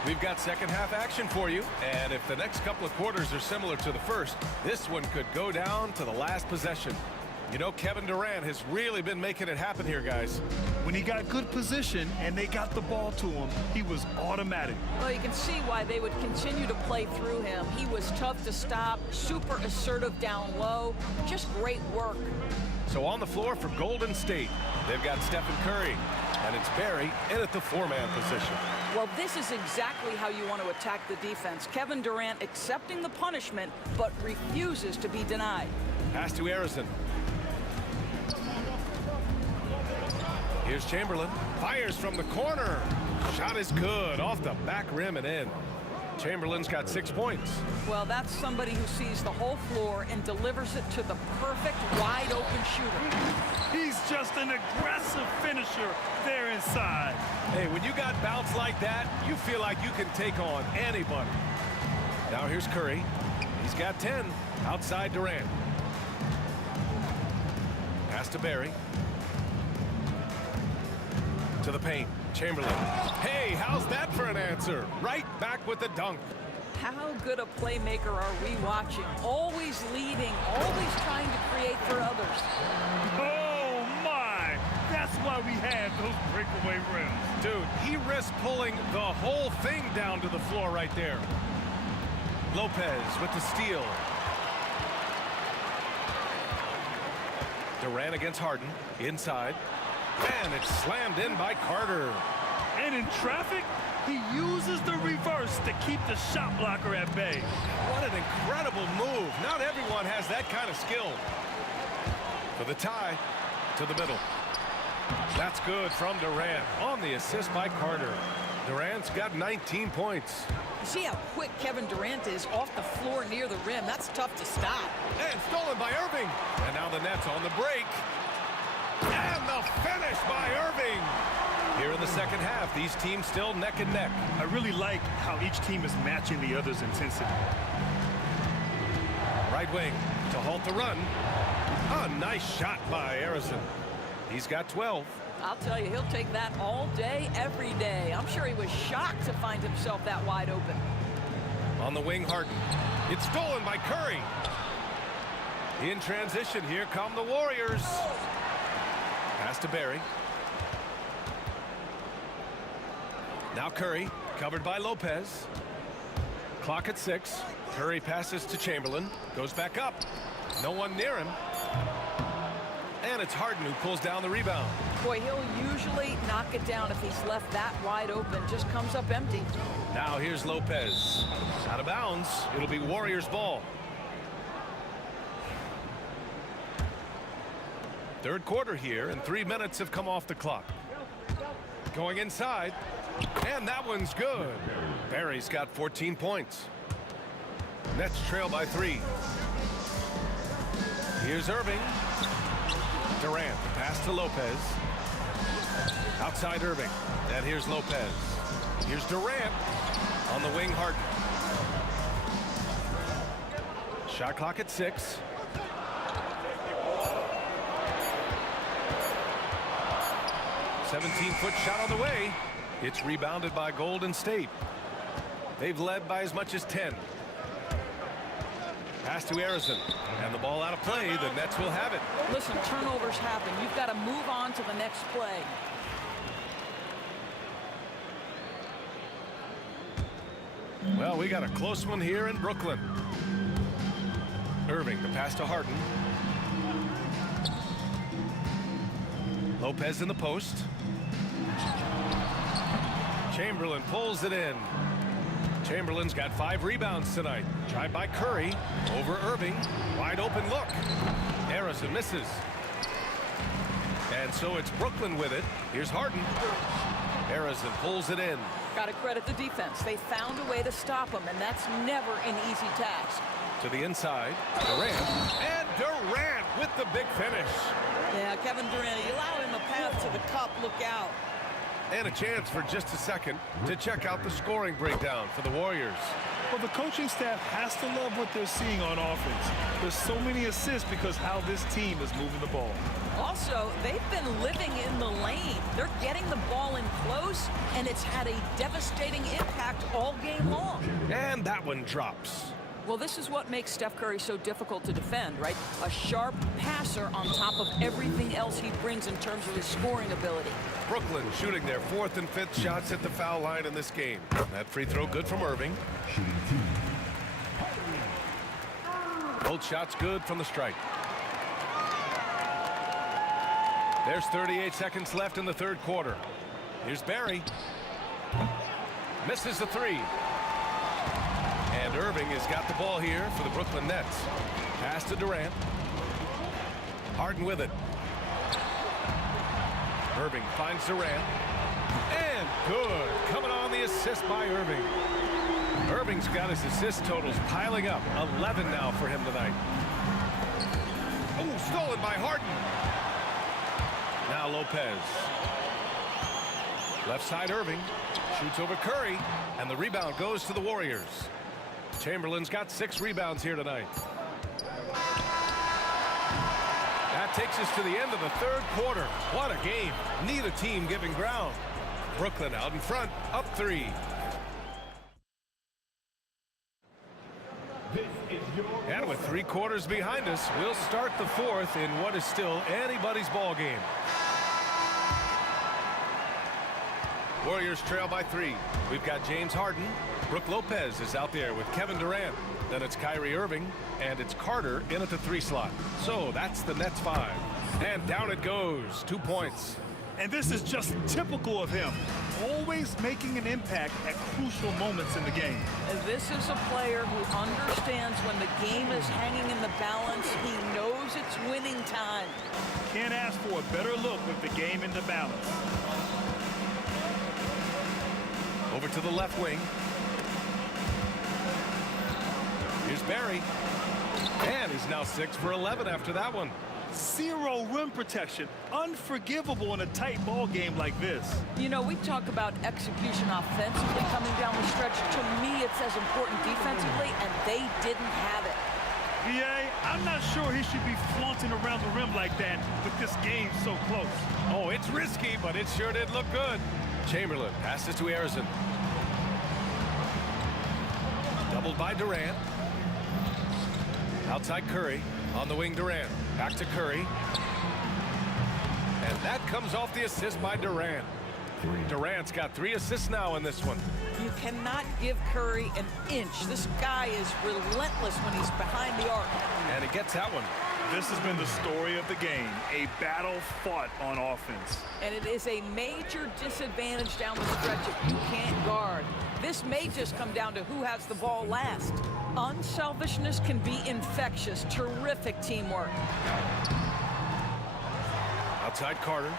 We've got second half action for you, and if the next couple of quarters are similar to the first, this one could go down to the last possession. You know, Kevin Durant has really been making it happen here, guys. When he got good position and they got the ball to him, he was automatic. Well, you can see why they would continue to play through him. He was tough to stop, super assertive down low, just great work. So on the floor for Golden State, they've got Stephen Curry, and it's Barry in at the four-man position. Well, this is exactly how you want to attack the defense. Kevin Durant accepting the punishment, but refuses to be denied. Pass to Harrison. Here's Chamberlain. Fires from the corner. Shot is good. Off the back rim and in. Chamberlain's got 6 points. Well, that's somebody who sees the whole floor and delivers it to the perfect wide-open shooter. He's just an aggressive finisher there inside. Hey, when you got bounce like that, you feel like you can take on anybody. Now here's Curry. He's got 10. Outside Durant. Pass to Barry. To the paint. Chamberlain. Hey, how's that for an answer? Right back with the dunk. How good a playmaker are we watching? Always leading, always trying to create for others. Oh, my. That's why we had those breakaway rims. Dude, he risked pulling the whole thing down to the floor right there. Lopez with the steal. Durant against Harden. Inside. And it's slammed in by Carter. And in traffic, he uses the reverse to keep the shot blocker at bay. What an incredible move. Not everyone has that kind of skill. For the tie to the middle. That's good from Durant on the assist by Carter. Durant's got 19 points. You see how quick Kevin Durant is off the floor near the rim. That's tough to stop. And stolen by Irving. And now the Nets on the break. And the finish by Irving. Here in the second half, these teams still neck and neck. I really like how each team is matching the other's intensity. Right wing to halt the run. A nice shot by Harrison. He's got 12. I'll tell you, he'll take that all day, every day. I'm sure he was shocked to find himself that wide open. On the wing, Harden. It's stolen by Curry. In transition, here come the Warriors. Pass to Barry. Now Curry, covered by Lopez. Clock at 6. Curry passes to Chamberlain. Goes back up. No one near him. And it's Harden who pulls down the rebound. Boy, he'll usually knock it down if he's left that wide open. Just comes up empty. Now here's Lopez. Out of bounds. It'll be Warriors ball. Third quarter here, and 3 minutes have come off the clock. Going inside. And that one's good. Barry's got 14 points. Nets trail by 3. Here's Irving. Durant, pass to Lopez. Outside Irving. And here's Lopez. Here's Durant. On the wing, Harden. Shot clock at 6. "17-foot shot on the way. It's rebounded by Golden State. They've led by as much as 10. Pass to Harrison. And the ball out of play. The Nets will have it. Listen, turnovers happen. You've got to move on to the next play. Well, we got a close one here in Brooklyn. Irving, the pass to Harden. Lopez in the post. Chamberlain pulls it in. Chamberlain's got 5 rebounds tonight. Drive by Curry. Over Irving. Wide open look. Harrison misses. And so it's Brooklyn with it. Here's Harden. Harrison pulls it in. Got to credit the defense. They found a way to stop him, and that's never an easy task. To the inside. Durant. And Durant with the big finish. Yeah, Kevin Durant, you allow him a path to the cup. Look out. And a chance for just a second to check out the scoring breakdown for the Warriors. Well, the coaching staff has to love what they're seeing on offense. There's so many assists because how this team is moving the ball. Also, they've been living in the lane. They're getting the ball in close, and it's had a devastating impact all game long. And that one drops. Well, this is what makes Steph Curry so difficult to defend, right? A sharp passer on top of everything else he brings in terms of his scoring ability. Brooklyn shooting their 4th and 5th shots at the foul line in this game. That free throw good from Irving. Shooting 2. Both shots good from the stripe. There's 38 seconds left in the 3rd quarter. Here's Barry. Misses the 3. And Irving has got the ball here for the Brooklyn Nets. Pass to Durant. Harden with it. Irving finds Durant. And good. Coming on the assist by Irving. Irving's got his assist totals piling up. 11 now for him tonight. Oh, stolen by Harden. Now Lopez. Left side Irving. Shoots over Curry. And the rebound goes to the Warriors. Chamberlain's got 6 rebounds here tonight. That takes us to the end of the 3rd quarter. What a game. Neither team giving ground. Brooklyn out in front, up 3. And with 3 quarters behind us, we'll start the 4th in what is still anybody's ball game. Warriors trail by 3. We've got James Harden. Brook Lopez is out there with Kevin Durant. Then it's Kyrie Irving, and it's Carter in at the 3 slot. So that's the Nets 5. And down it goes. 2 points. And this is just typical of him. Always making an impact at crucial moments in the game. And this is a player who understands when the game is hanging in the balance. He knows it's winning time. Can't ask for a better look with the game in the balance. Over to the left wing. Here's Barry. And he's now 6 for 11 after that one. 0 rim protection. Unforgivable in a tight ball game like this. You know, we talk about execution offensively coming down the stretch. To me, it's as important defensively, and they didn't have it. VA, I'm not sure he should be flaunting around the rim like that with this game so close. Oh, it's risky, but it sure did look good. Chamberlain passes to Arizon. Doubled by Durant. Outside Curry. On the wing, Durant. Back to Curry. And that comes off the assist by Durant. Durant's got 3 assists now in this one. You cannot give Curry an inch. This guy is relentless when he's behind the arc. And he gets that one. This has been the story of the game. A battle fought on offense. And it is a major disadvantage down the stretch if you can't guard. This may just come down to who has the ball last. Unselfishness can be infectious. Terrific teamwork. Outside Carter.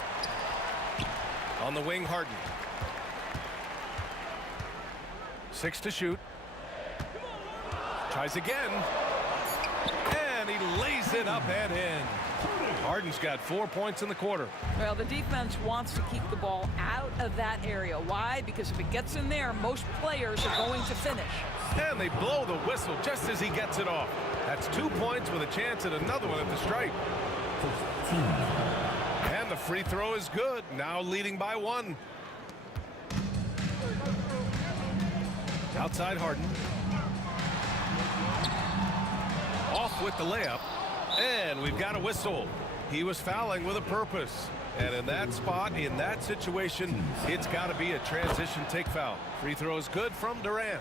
On the wing, Harden. 6 to shoot. Tries again. And he lays it up and in. Harden's got 4 points in the quarter. Well, the defense wants to keep the ball out of that area. Why? Because if it gets in there, most players are going to finish. And they blow the whistle just as he gets it off. That's 2 points with a chance at another one at the stripe. And the free throw is good. Now leading by 1. Outside Harden. Off with the layup. And we've got a whistle. He was fouling with a purpose. And in that spot, in that situation, it's got to be a transition take foul. Free throw is good from Durant.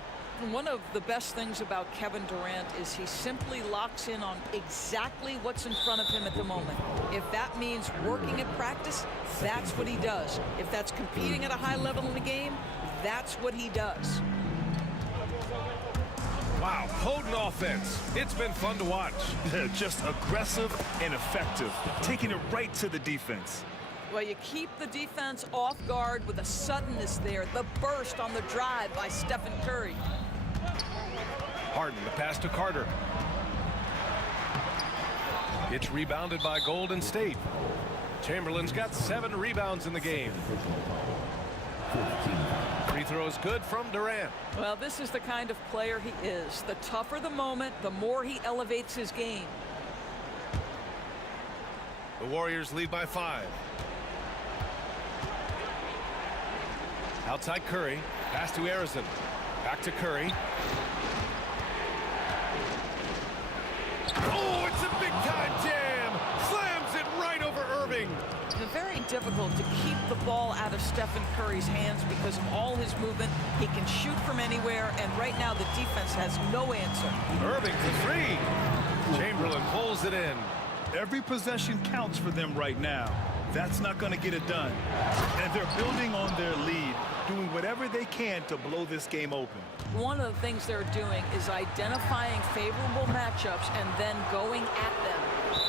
One of the best things about Kevin Durant is he simply locks in on exactly what's in front of him at the moment. If that means working at practice, that's what he does. If that's competing at a high level in the game, that's what he does. Wow, potent offense. It's been fun to watch. Just aggressive and effective, taking it right to the defense. Well, you keep the defense off guard with a suddenness there. The burst on the drive by Stephen Curry. Harden, the pass to Carter. It's rebounded by Golden State. Chamberlain's got 7 rebounds in the game. Free throw is good from Durant. Well, this is the kind of player he is. The tougher the moment, the more he elevates his game. The Warriors lead by 5. Outside Curry. Pass to Arizon. Back to Curry. Oh, it's a big-time jam. Slams it right over Irving. It's very difficult to keep the ball out of Stephen Curry's hands because of all his movement. He can shoot from anywhere, and right now the defense has no answer. Irving for three. Chamberlain pulls it in. Every possession counts for them right now. That's not going to get it done. And they're building on their lead, doing whatever they can to blow this game open. One of the things they're doing is identifying favorable matchups and then going at them.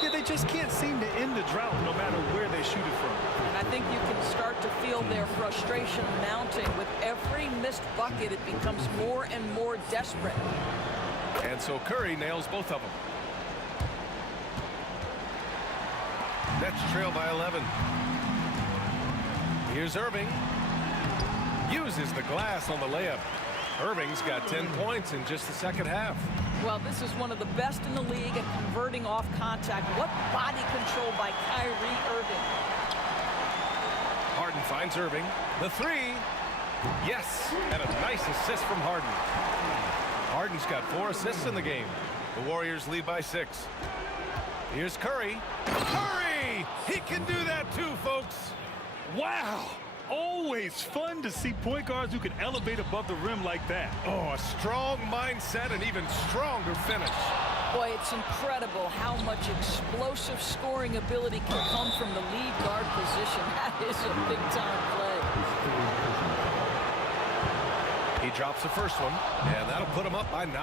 Yeah, they just can't seem to end the drought no matter where they shoot it from. And I think you can start to feel their frustration mounting. With every missed bucket, it becomes more and more desperate. And so Curry nails both of them. Nets trail by 11. Here's Irving. Uses the glass on the layup. Irving's got 10 points in just the second half. Well, this is one of the best in the league at converting off contact. What body control by Kyrie Irving. Harden finds Irving. The three. Yes, and a nice assist from Harden. Harden's got 4 assists in the game. The Warriors lead by 6. Here's Curry. Curry! He can do that too, folks. Wow! Always fun to see point guards who can elevate above the rim like that. Oh, a strong mindset and even stronger finish. Boy, it's incredible how much explosive scoring ability can come from the lead guard position. That is a big-time play. He drops the first one, and that'll put him up by 9.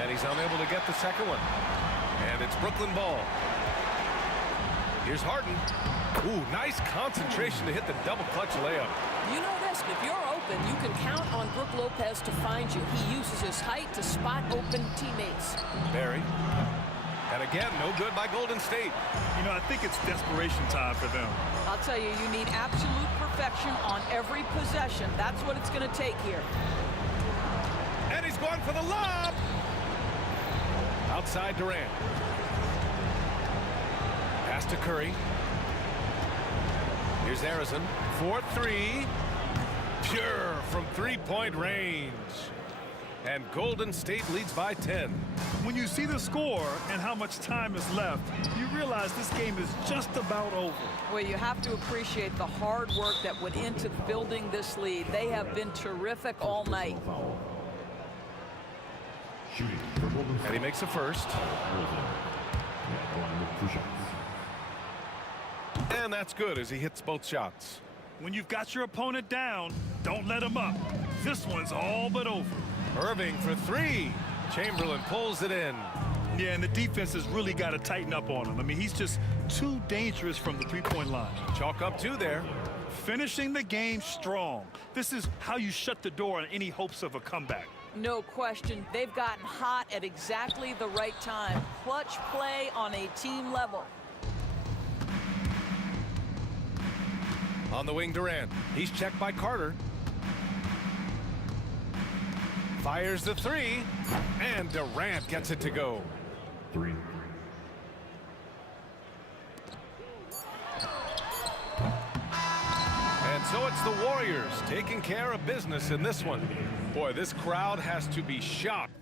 And he's unable to get the second one. And it's Brooklyn ball. Here's Harden. Ooh, nice concentration to hit the double clutch layup. You know this, if you're open, you can count on Brook Lopez to find you. He uses his height to spot open teammates. Barry. And again, no good by Golden State. You know, I think it's desperation time for them. I'll tell you, you need absolute perfection on every possession. That's what it's going to take here. And he's going for the lob. Outside Durant. Pass to Curry. Here's Harrison. 4-3. Pure from three-point range. And Golden State leads by 10. When you see the score and how much time is left, you realize this game is just about over. Well, you have to appreciate the hard work that went into building this lead. They have been terrific all night. And he makes the first. And that's good as he hits both shots. When you've got your opponent down, don't let him up. This one's all but over. Irving for 3. Chamberlain pulls it in. Yeah, and the defense has really got to tighten up on him. I mean, he's just too dangerous from the three-point line. Chalk up 2 there. Finishing the game strong. This is how you shut the door on any hopes of a comeback. No question. They've gotten hot at exactly the right time. Clutch play on a team level. On the wing, Durant. He's checked by Carter. Fires the 3. And Durant gets it to go. 3. And so it's the Warriors taking care of business in this one. Boy, this crowd has to be shocked.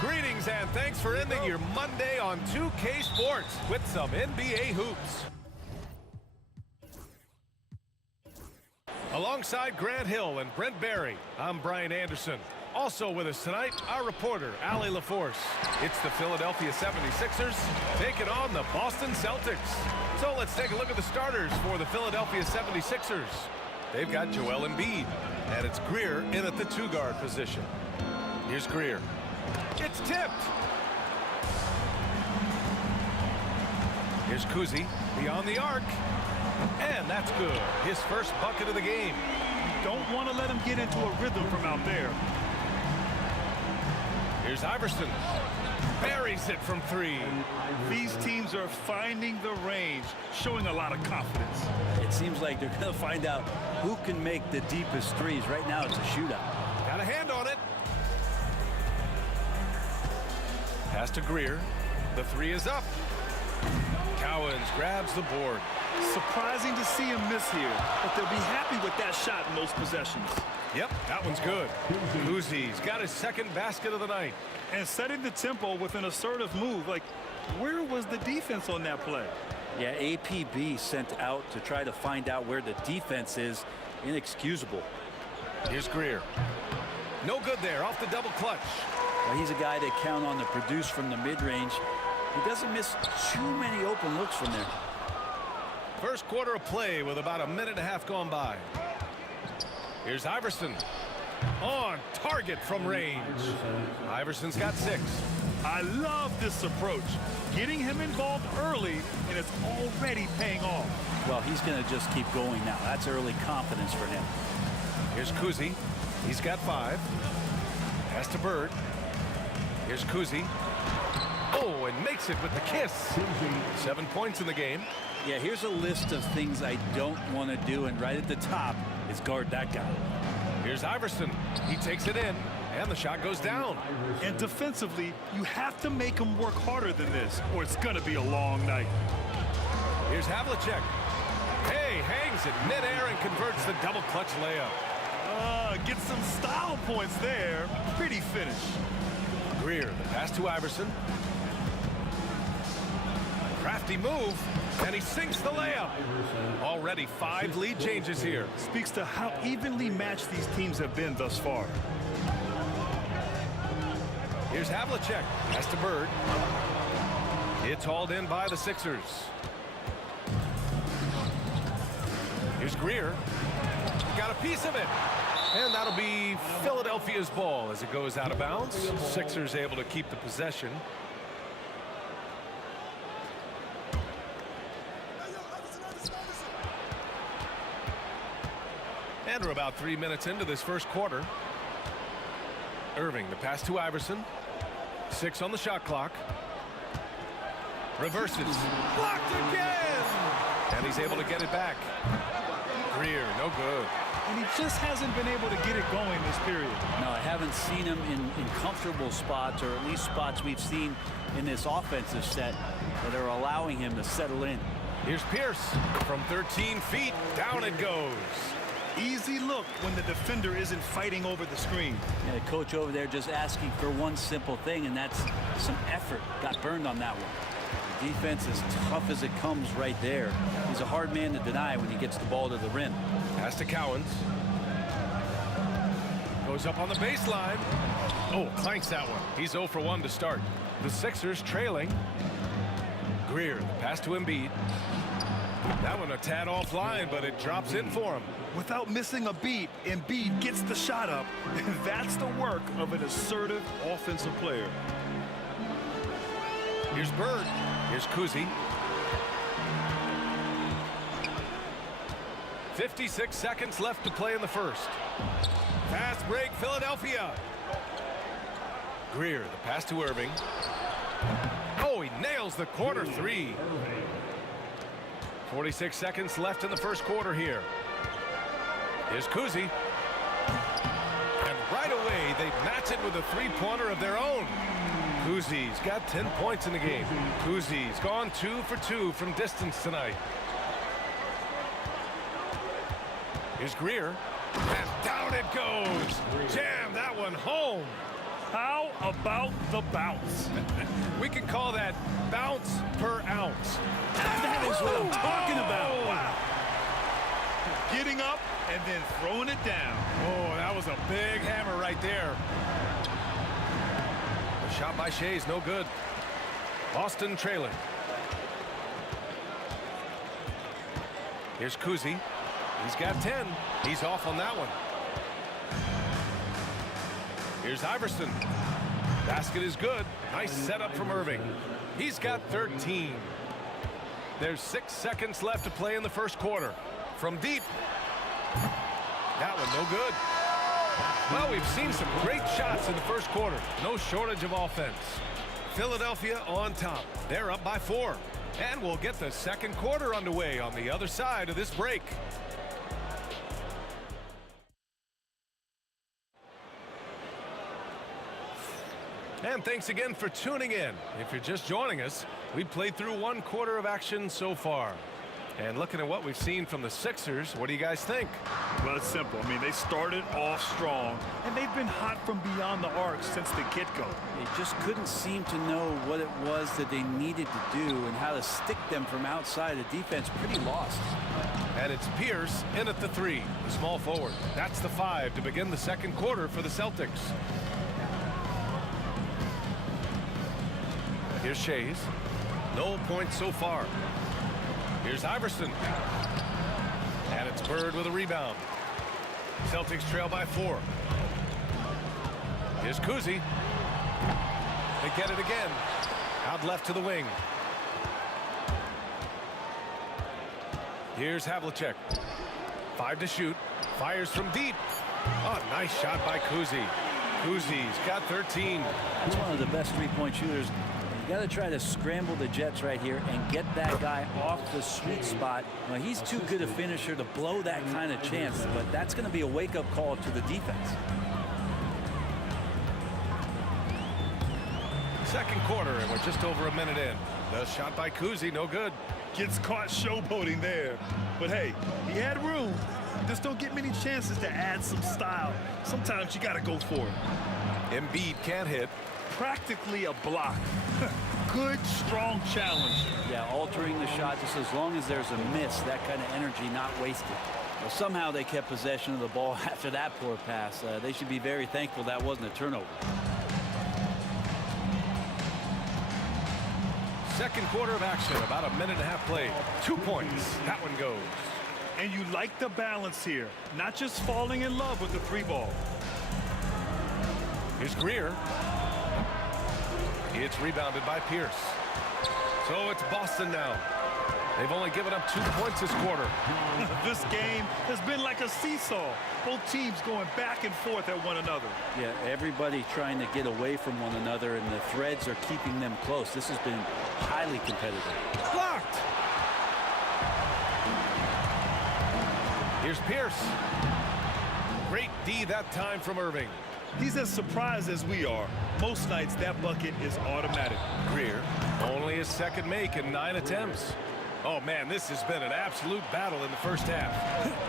Greetings and thanks for ending your Monday on 2K Sports with some NBA hoops. Alongside Grant Hill and Brent Barry, I'm Brian Anderson. Also with us tonight, our reporter, Allie LaForce. It's the Philadelphia 76ers taking on the Boston Celtics. So let's take a look at the starters for the Philadelphia 76ers. They've got Joel Embiid, and it's Greer in at the two-guard position. Here's Greer. It's tipped. Here's Kuzi beyond the arc. And that's good. His first bucket of the game. You don't want to let him get into a rhythm from out there. Here's Iverson. Buries it from three. These teams are finding the range, showing a lot of confidence. It seems like they're going to find out who can make the deepest threes. Right now, it's a shootout. Got a hand on it. Pass to Greer. The three is up. Cowens grabs the board. Surprising to see him miss here, but they'll be happy with that shot in most possessions. Yep, that one's good. Kuzi's got his second basket of the night. And setting the tempo with an assertive move. Like, where was the defense on that play? Yeah, APB sent out to try to find out where the defense is. Inexcusable. Here's Greer. No good there, off the double clutch. Well, he's a guy that count on to produce from the mid-range. He doesn't miss too many open looks from there. First quarter of play with about a minute and a half gone by. Here's Iverson. On target from range. Iverson's got 6. I love this approach. Getting him involved early, and it's already paying off. Well, he's going to just keep going now. That's early confidence for him. Here's Kuzi. He's got 5. Pass to Bird. Here's Kuzi. Oh, and makes it with the kiss. 7 points in the game. Yeah, here's a list of things I don't want to do, and right at the top is guard that guy. Here's Iverson. He takes it in, and the shot goes down. And defensively, you have to make him work harder than this, or it's going to be a long night. Here's Havlicek. Hey, hangs it midair and converts the double clutch layup. Get some style points there. Pretty finish. Greer, the pass to Iverson. Crafty move, and he sinks the layup. Already 5 lead changes here. Speaks to how evenly matched these teams have been thus far. Here's Havlicek. Pass to Bird. It's hauled in by the Sixers. Here's Greer. Got a piece of it. And that'll be Philadelphia's ball as it goes out of bounds. Sixers able to keep the possession. And we're about 3 minutes into this first quarter. Irving, the pass to Iverson. 6 on the shot clock. Reverses. Blocked again! And he's able to get it back. Greer, no good. And he just hasn't been able to get it going this period. No, I haven't seen him in comfortable spots, or at least spots we've seen in this offensive set that are allowing him to settle in. Here's Pierce from 13 feet. Down it goes. Easy look when the defender isn't fighting over the screen. Yeah, the coach over there just asking for one simple thing, and that's some effort. Got burned on that one. The defense is tough as it comes right there. He's a hard man to deny when he gets the ball to the rim. Pass to Cowens. Goes up on the baseline. Oh, clanks that one. He's 0 for 1 to start. The Sixers trailing. Greer, the pass to Embiid. That one a tad offline, but it drops in for him. Without missing a beat, Embiid gets the shot up. And that's the work of an assertive offensive player. Here's Bird. Here's Kuzi. 56 seconds left to play in the first. Fast break, Philadelphia. Greer, the pass to Irving. Oh, he nails the corner three. 46 seconds left in the first quarter here. Here's Kuzi. And right away, they match it with a three-pointer of their own. Kuzi's got 10 points in the game. Kuzi's gone 2 for 2 from distance tonight. Here's Greer. And down it goes. Jam that one home. How about the bounce? We can call that bounce per ounce. That is what I'm talking about. Wow. Getting up and then throwing it down. Oh, that was a big hammer right there. The shot by Shea's no good. Boston trailing. Here's Kuzi. He's got 10. He's off on that one. Here's Iverson. Basket is good. Nice setup from Irving. He's got 13. There's 6 seconds left to play in the first quarter. From deep. That one no good. Well, we've seen some great shots in the first quarter. No shortage of offense. Philadelphia on top. They're up by 4. And we'll get the second quarter underway on the other side of this break. And thanks again for tuning in. If you're just joining us, we played through 1 quarter of action so far. And looking at what we've seen from the Sixers, what do you guys think? Well, it's simple. I mean, they started off strong, and they've been hot from beyond the arc since the get-go. They just couldn't seem to know what it was that they needed to do and how to stick them from outside. The defense pretty lost. And it's Pierce in at the 3, the small forward. That's the 5 to begin the second quarter for the Celtics. Here's Shea's. No points so far. Here's Iverson. And it's Bird with a rebound. Celtics trail by 4. Here's Kuzi. They get it again. Out left to the wing. Here's Havlicek. 5 to shoot. Fires from deep. Oh, nice shot by Kuzi. Kuzi's got 13. He's one of the best three-point shooters. You got to try to scramble the Jets right here and get that guy off the sweet spot. Now, he's too good a finisher to blow that kind of chance, but that's going to be a wake-up call to the defense. Second quarter, and we're just over a minute in. The shot by Kuzi, no good. Gets caught showboating there. But hey, he had room. Just don't get many chances to add some style. Sometimes you got to go for it. Embiid can't hit. Practically a block. Good, strong challenge. Yeah, altering the shot just as long as there's a miss, that kind of energy not wasted. Well, somehow they kept possession of the ball after that poor pass. They should be very thankful that wasn't a turnover. Second quarter of action, about a minute and a half played. 2 points. That one goes. And you like the balance here, not just falling in love with the 3-ball. Here's Greer. It's rebounded by Pierce. So it's Boston now. They've only given up 2 points this quarter. This game has been like a seesaw. Both teams going back and forth at one another. Yeah, everybody trying to get away from one another, and the threads are keeping them close. This has been highly competitive. Blocked. Here's Pierce. Great D that time from Irving. He's as surprised as we are. Most nights that bucket is automatic. Greer, only his second make in 9 attempts. Oh, man, this has been an absolute battle in the first half.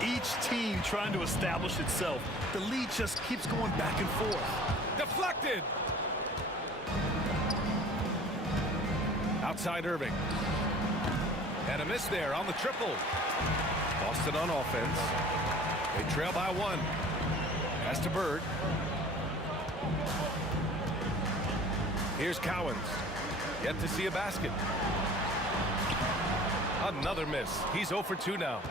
Each team trying to establish itself. The lead just keeps going back and forth. Deflected. Outside Irving. And a miss there on the triple. Boston on offense. They trail by 1. Pass to Bird. Here's Cowens. Yet to see a basket. Another miss. He's 0 for 2 now.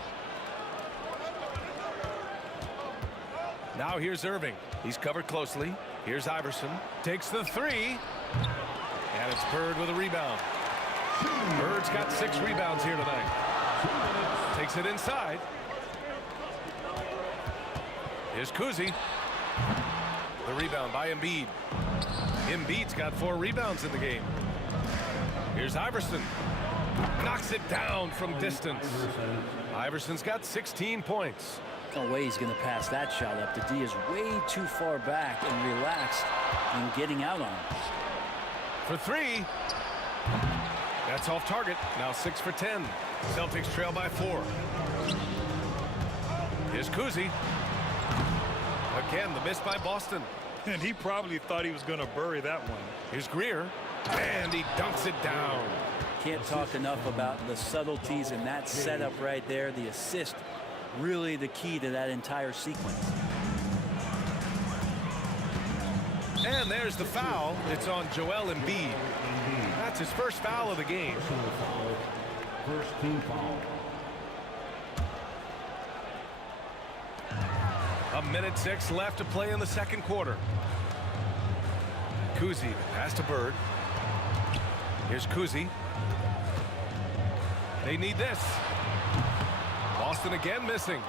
Now here's Irving. He's covered closely. Here's Iverson. Takes the 3. And it's Bird with a rebound. Bird's got 6 rebounds here tonight. Takes it inside. Here's Kuzi. The rebound by Embiid. Embiid's got 4 rebounds in the game. Here's Iverson. Knocks it down from distance. Iverson's got 16 points. No way he's going to pass that shot up. The D is way too far back and relaxed in getting out on it. For 3. That's off target. Now 6 for 10. Celtics trail by 4. Here's Kuzi. Again, the miss by Boston. And he probably thought he was going to bury that one. Here's Greer. And he dunks it down. Can't talk enough about the subtleties in that setup right there. The assist, really the key to that entire sequence. And there's the foul. It's on Joel Embiid. That's his first foul of the game. First team foul. 1:06 left to play in the second quarter. Kuzi, pass to Bird. Here's Kuzi. They need this. Boston again missing.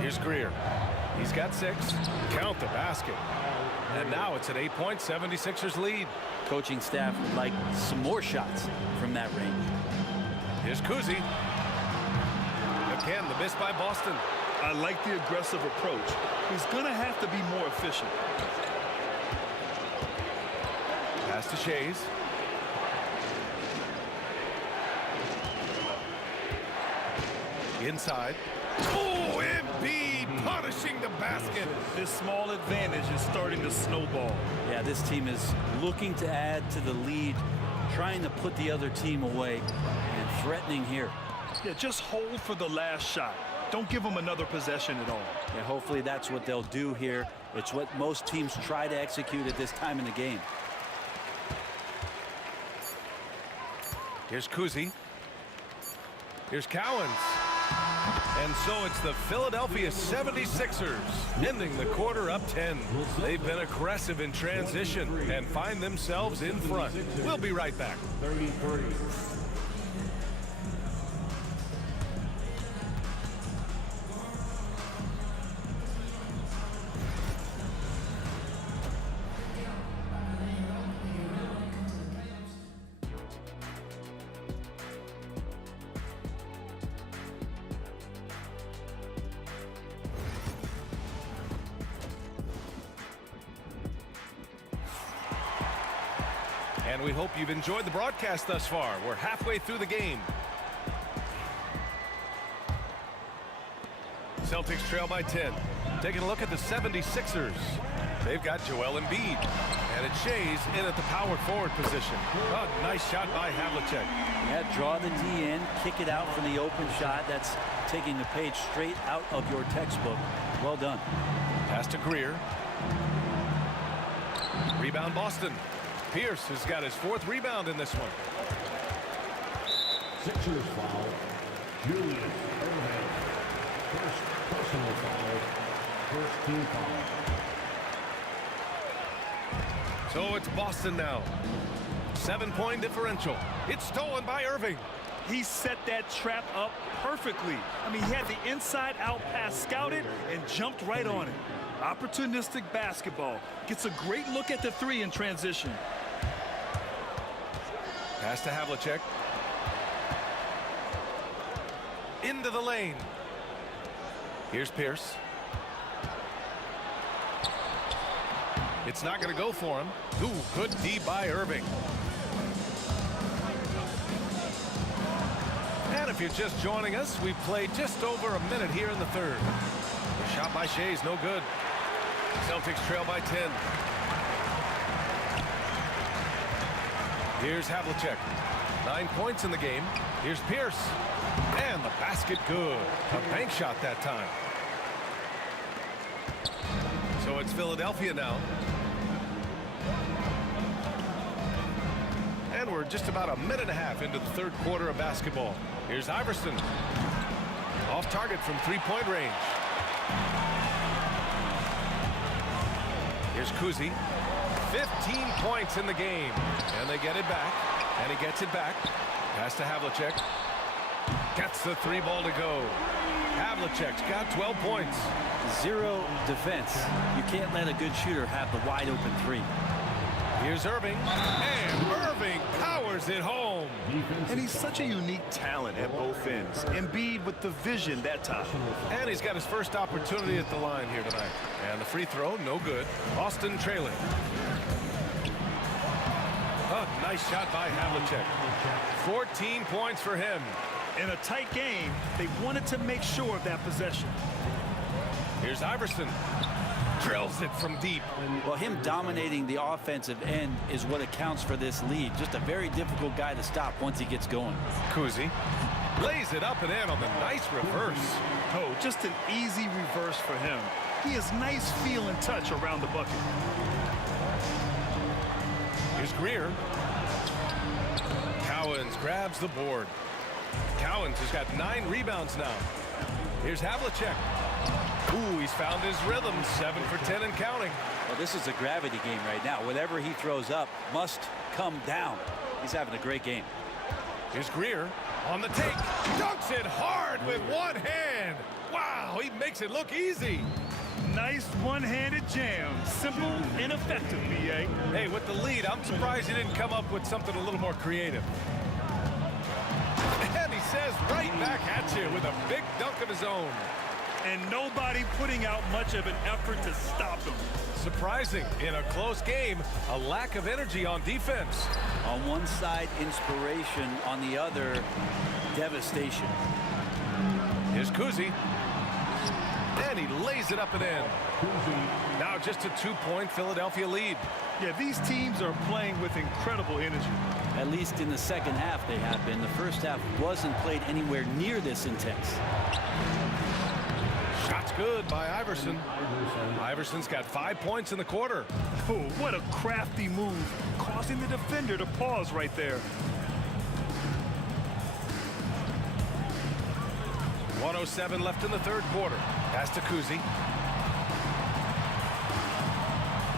Here's Greer. He's got 6. Count the basket. And now it's an 8-point 76ers lead. Coaching staff would like some more shots from that range. Here's Kuzi. Again, the miss by Boston. I like the aggressive approach. He's going to have to be more efficient. Pass to Shays. Inside. Oh, Embiid punishing the basket. This small advantage is starting to snowball. Yeah, this team is looking to add to the lead, trying to put the other team away, and threatening here. Yeah, just hold for the last shot. Don't give them another possession at all. Yeah, hopefully that's what they'll do here. It's what most teams try to execute at this time in the game. Here's Kuzi. Here's Cowens. And so it's the Philadelphia 76ers ending the quarter up 10. They've been aggressive in transition and find themselves in front. We'll be right back. 30-30. And we hope you've enjoyed the broadcast thus far. We're halfway through the game. Celtics trail by 10. Taking a look at the 76ers. They've got Joel Embiid. And it's Shays in at the power forward position. Oh, nice shot by Havlicek. Yeah, draw the D in, kick it out for the open shot. That's taking the page straight out of your textbook. Well done. Pass to Greer. Rebound Boston. Pierce has got his 4th rebound in this one. Sixers foul. Julius Irving. First personal foul. First team foul. So it's Boston now. 7-point differential. It's stolen by Irving. He set that trap up perfectly. I mean, he had the inside-out pass scouted and jumped right on it. Opportunistic basketball. Gets a great look at the 3 in transition. Pass to Havlicek. Into the lane. Here's Pierce. It's not going to go for him. Ooh, good D by Irving. If you're just joining us, we've played just over a minute here in the third. The shot by Shea's no good. Celtics trail by 10. Here's Havlicek. 9 points in the game. Here's Pierce. And the basket good. A bank shot that time. So it's Philadelphia now. And we're just about a minute and a half into the third quarter of basketball. Here's Iverson. Off target from three-point range. Here's Kuzi. 15 points in the game. And they get it back. And he gets it back. Pass to Havlicek. Gets the three ball to go. Havlicek's got 12 points. Zero defense. You can't let a good shooter have the wide open three. Here's Irving. And Irving powers it home. And he's such a unique talent at both ends. Embiid with the vision that time. And he's got his first opportunity at the line here tonight. And the free throw, no good. Austin trailing. A nice shot by Havlicek. 14 points for him. In a tight game, they wanted to make sure of that possession. Here's Iverson. Drills it from deep. Well, him dominating the offensive end is what accounts for this lead. Just a very difficult guy to stop once he gets going. Kuzi lays it up and in on the nice reverse. Oh, just an easy reverse for him. He has nice feel and touch around the bucket. Here's Greer. Cowens grabs the board. Cowens has got 9 rebounds now. Here's Havlicek. Ooh, he's found his rhythm. 7 for 10 and counting. Well, this is a gravity game right now. Whatever he throws up must come down. He's having a great game. Here's Greer on the take. Dunks it hard with one hand. Wow, he makes it look easy. Nice one-handed jam. Simple and effective, B.A. Hey, with the lead, I'm surprised he didn't come up with something a little more creative. And he says right back at you with a big dunk of his own. And nobody putting out much of an effort to stop him. Surprising, in a close game, a lack of energy on defense. On one side, inspiration. On the other, devastation. Here's Kuzi. And he lays it up and in. Now just a 2-point Philadelphia lead. Yeah, these teams are playing with incredible energy. At least in the second half they have been. The first half wasn't played anywhere near this intense. Shot's good by Iverson. Iverson's got 5 points in the quarter. Oh, what a crafty move, causing the defender to pause right there. 1:07 left in the third quarter. Pass to Kuzi.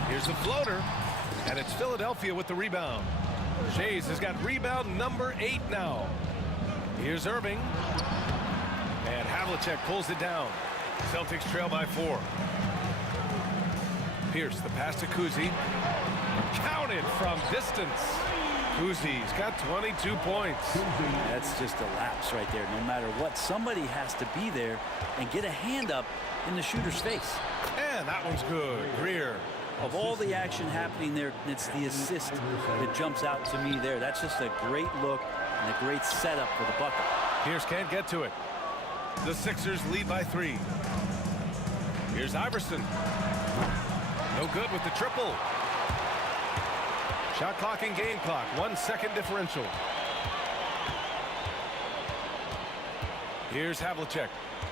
Here's the floater, and it's Philadelphia with the rebound. Shea's has got rebound number 8 now. Here's Irving. And Havlicek pulls it down. Celtics trail by 4. Pierce, the pass to Kuzi. Counted from distance. Kuzi's got 22 points. That's just a lapse right there. No matter what, somebody has to be there and get a hand up in the shooter's face. And that one's good. Greer. Of all the action happening there, it's the assist that jumps out to me there. That's just a great look and a great setup for the bucket. Pierce can't get to it. The Sixers lead by 3. Here's Iverson. No good with the triple. Shot clock and game clock. 1 second differential. Here's Havlicek.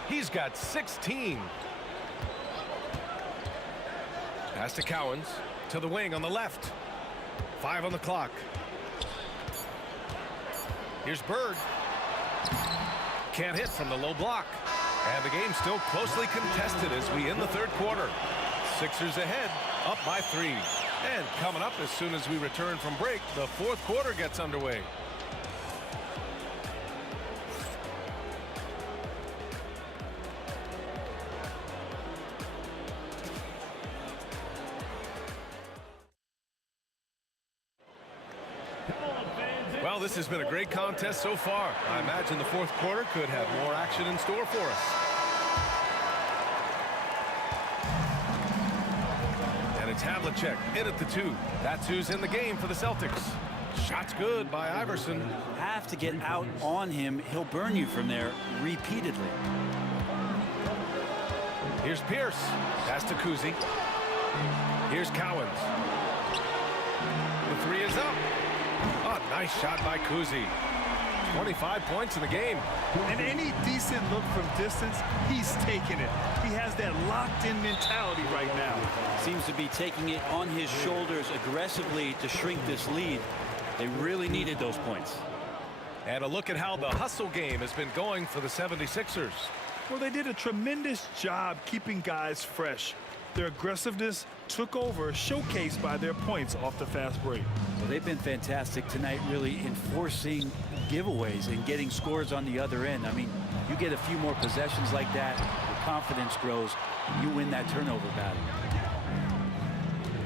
He's got 16. Pass to Cowens. To the wing on the left. 5 on the clock. Here's Bird. Can't hit from the low block. And the game's still closely contested as we end the third quarter. Sixers ahead, up by 3. And coming up as soon as we return from break, the fourth quarter gets underway. Well, this has been a great contest so far. I imagine the fourth quarter could have more action in store for us. And it's Havlicek in at the 2. That's who's in the game for the Celtics. Shot's good by Iverson. Have to get out on him. He'll burn you from there repeatedly. Here's Pierce. Pass to Kuzi. Here's Cowens. The three is up. Oh, nice shot by Kuzi. 25 points in the game. And any decent look from distance, he's taking it. He has that locked-in mentality right now. Seems to be taking it on his shoulders aggressively to shrink this lead. They really needed those points. And a look at how the hustle game has been going for the 76ers. Well, they did a tremendous job keeping guys fresh. Their aggressiveness took over, showcased by their points off the fast break. So they've been fantastic tonight, really enforcing giveaways and getting scores on the other end. I mean, you get a few more possessions like that, your confidence grows, you win that turnover battle.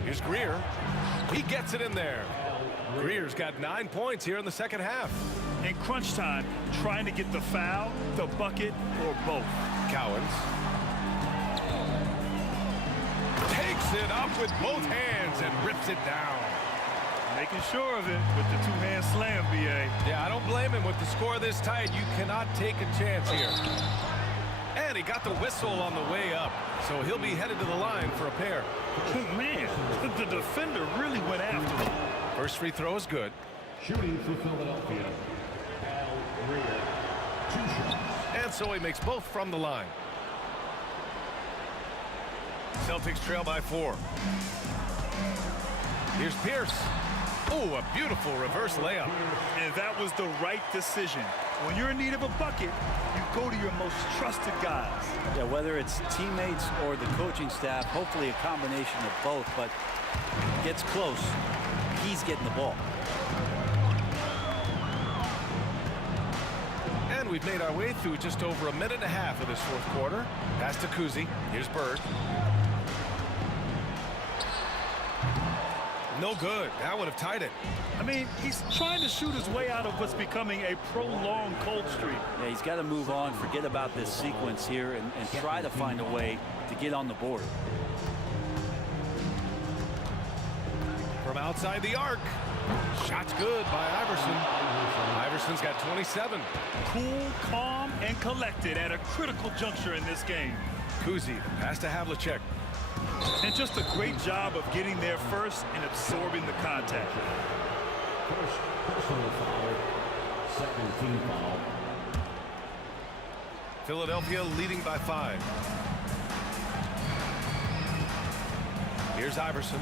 Here's Greer. He gets it in there. Greer's got 9 points here in the second half. In crunch time, trying to get the foul, the bucket, or both. Cowens takes it up with both hands and rips it down. Making sure of it with the two-hand slam, B.A. Yeah, I don't blame him. With the score this tight, you cannot take a chance here. And he got the whistle on the way up, so he'll be headed to the line for a pair. Oh, man, the defender really went after him. First free throw is good. Shooting for Philadelphia, Al Greer, 2 shots. And so he makes both from the line. Celtics trail by 4. Here's Pierce. Oh, a beautiful reverse layup. And that was the right decision. When you're in need of a bucket, you go to your most trusted guys. Yeah, whether it's teammates or the coaching staff, hopefully a combination of both, but gets close. He's getting the ball. And we've made our way through just over a minute and a half of this fourth quarter. Pass to Kuzi. Here's Bird. No good. That would have tied it. I mean, he's trying to shoot his way out of what's becoming a prolonged cold streak. Yeah, he's got to move on, forget about this sequence here, and try to find a way to get on the board. From outside the arc. Shot's good by Iverson. Iverson's got 27. Cool, calm, and collected at a critical juncture in this game. Kuzi, pass to Havlicek. And just a great job of getting there first and absorbing the contact. First personal foul, second team foul. Philadelphia leading by 5. Here's Iverson.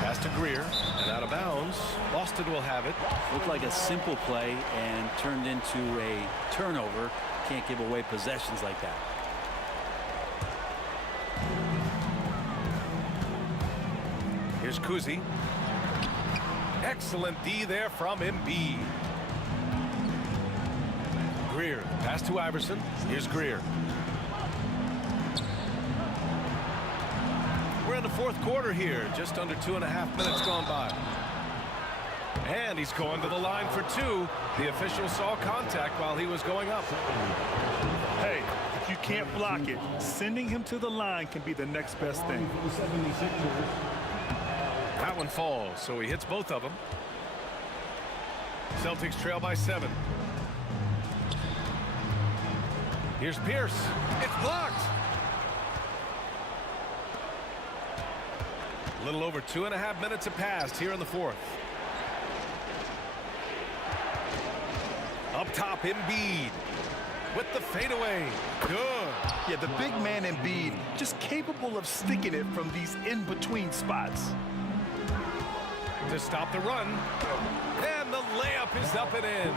Pass to Greer and out of bounds. Boston will have it. Looked like a simple play and turned into a turnover. Can't give away possessions like that. Here's Kuzi. Excellent D there from Embiid. Greer, pass to Iverson. Here's Greer. We're in the fourth quarter here. Just under 2.5 minutes gone by. And he's going to the line for 2. The official saw contact while he was going up. Hey, if you can't block it, sending him to the line can be the next best thing. That one falls, so he hits both of them. Celtics trail by 7. Here's Pierce. It's blocked. A little over 2.5 minutes have passed here in the fourth. Up top, Embiid with the fadeaway. Good. Yeah, the big man Embiid just capable of sticking it from these in-between spots. To stop the run. And the layup is up and in.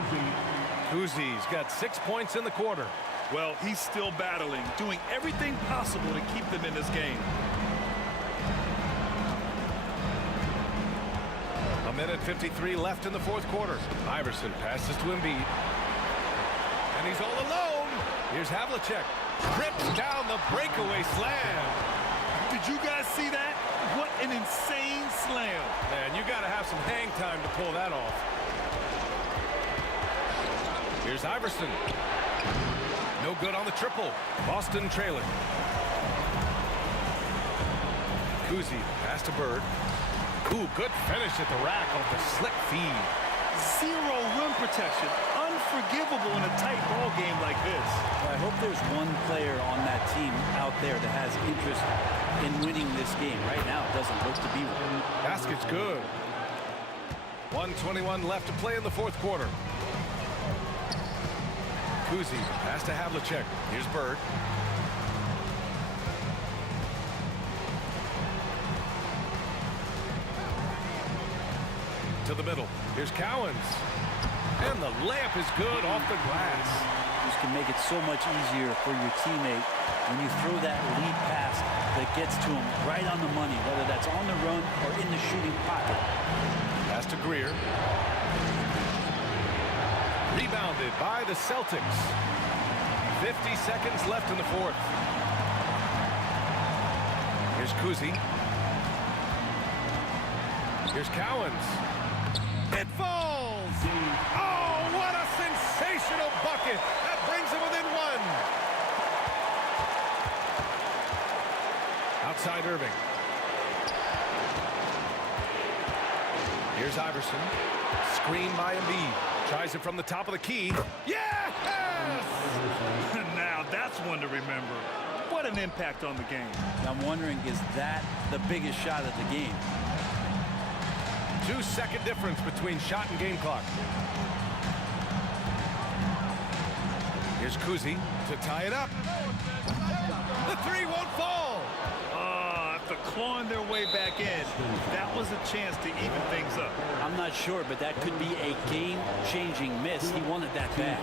Kuzi's got 6 points in the quarter. Well, he's still battling, doing everything possible to keep them in this game. A minute 53 left in the fourth quarter. Iverson passes to Embiid. And he's all alone. Here's Havlicek. Rips down the breakaway slam. Did you guys see that? What an insane slam. Man, you got to have some hang time to pull that off. Here's Iverson. No good on the triple. Boston trailing. Kuzi pass to Bird. Ooh, good finish at the rack off the slick feed. Zero rim protection. Unforgivable in a tight ball game like this. Well, I hope there's one player on that team out there that has interest in winning this game. Right now, it doesn't look to be one. Basket's good. 1:21 left to play in the fourth quarter. Kuzi pass to Havlicek. Here's Bird. To the middle. Here's Cowens. And the layup is good off the glass. This can make it so much easier for your teammate when you throw that lead pass that gets to him right on the money, whether that's on the run or in the shooting pocket. Pass to Greer. Rebounded by the Celtics. 50 seconds left in the fourth. Here's Kuzi. Here's Cowens. It falls! Oh, what a sensational bucket! That brings him within one. Outside Irving. Here's Iverson. Screen by Embiid. Tries it from the top of the key. Yes! Now that's one to remember. What an impact on the game. I'm wondering, is that the biggest shot of the game? 2-second difference between shot and game clock. Here's Kuzi to tie it up. The three won't fall. After clawing their way back in, that was a chance to even things up. I'm not sure, but that could be a game-changing miss. He wanted that bad.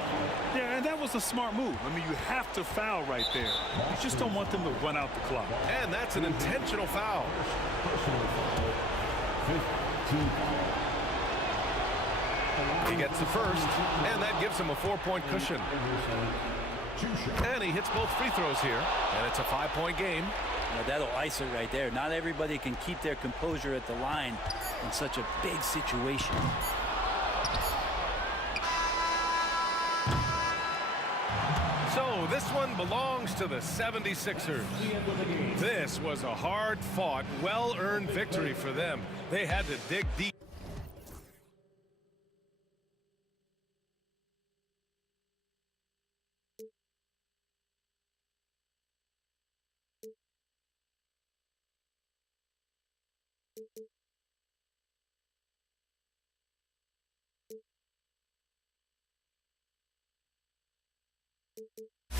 Yeah, and that was a smart move. I mean, you have to foul right there. You just don't want them to run out the clock. And that's an intentional foul. He gets the first, and that gives him a 4-point cushion. And he hits both free throws here, and it's a 5-point game. Now that'll ice it right there. Not everybody can keep their composure at the line in such a big situation. So this one belongs to the 76ers. This was a hard-fought, well-earned victory for them. They had to dig deep. Why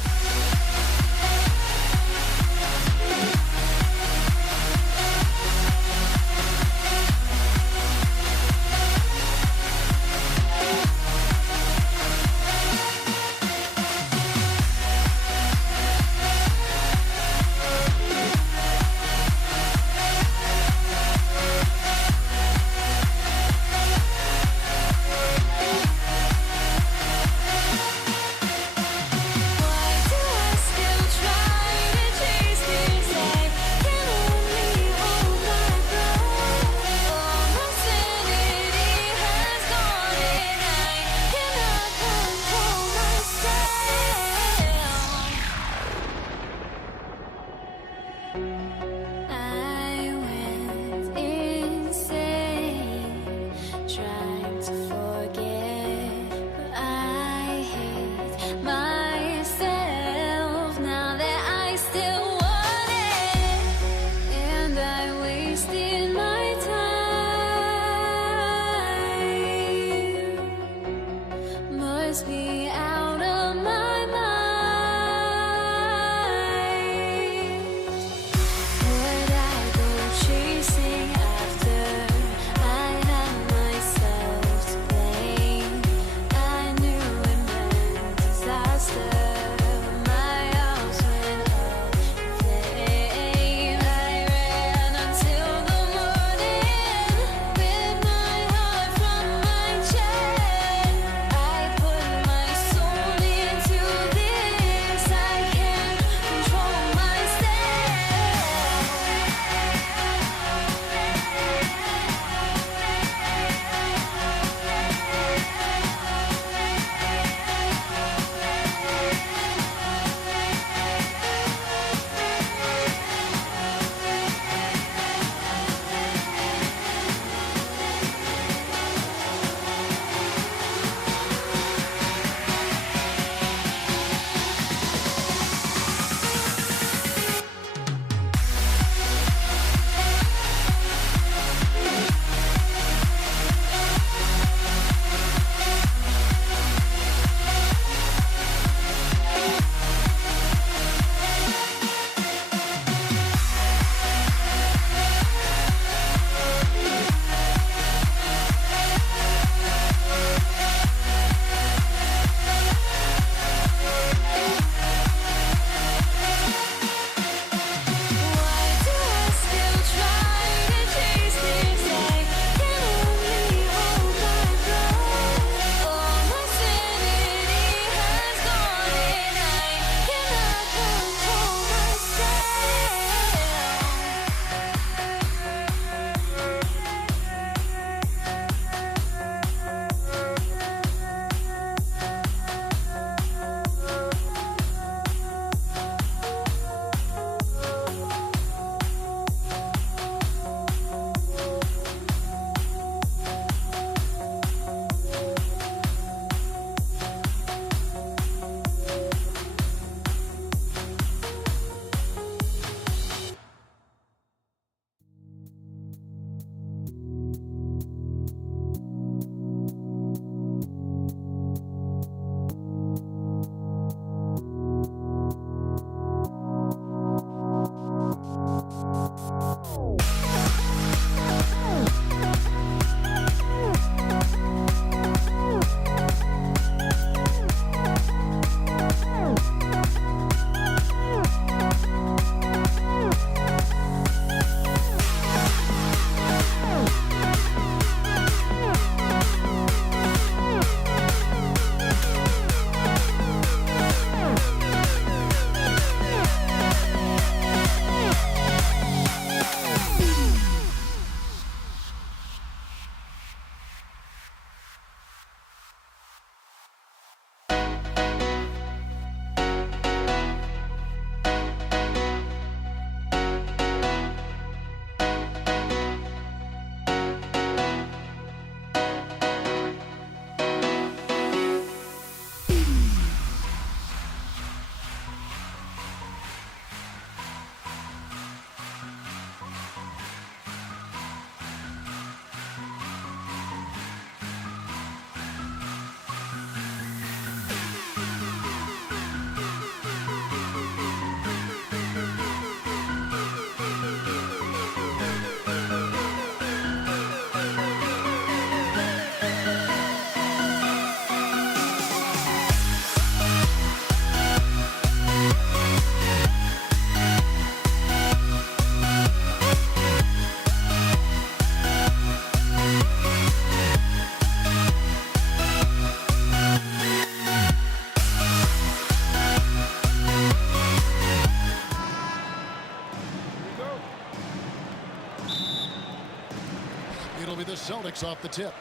It'll be the Celtics off the tip.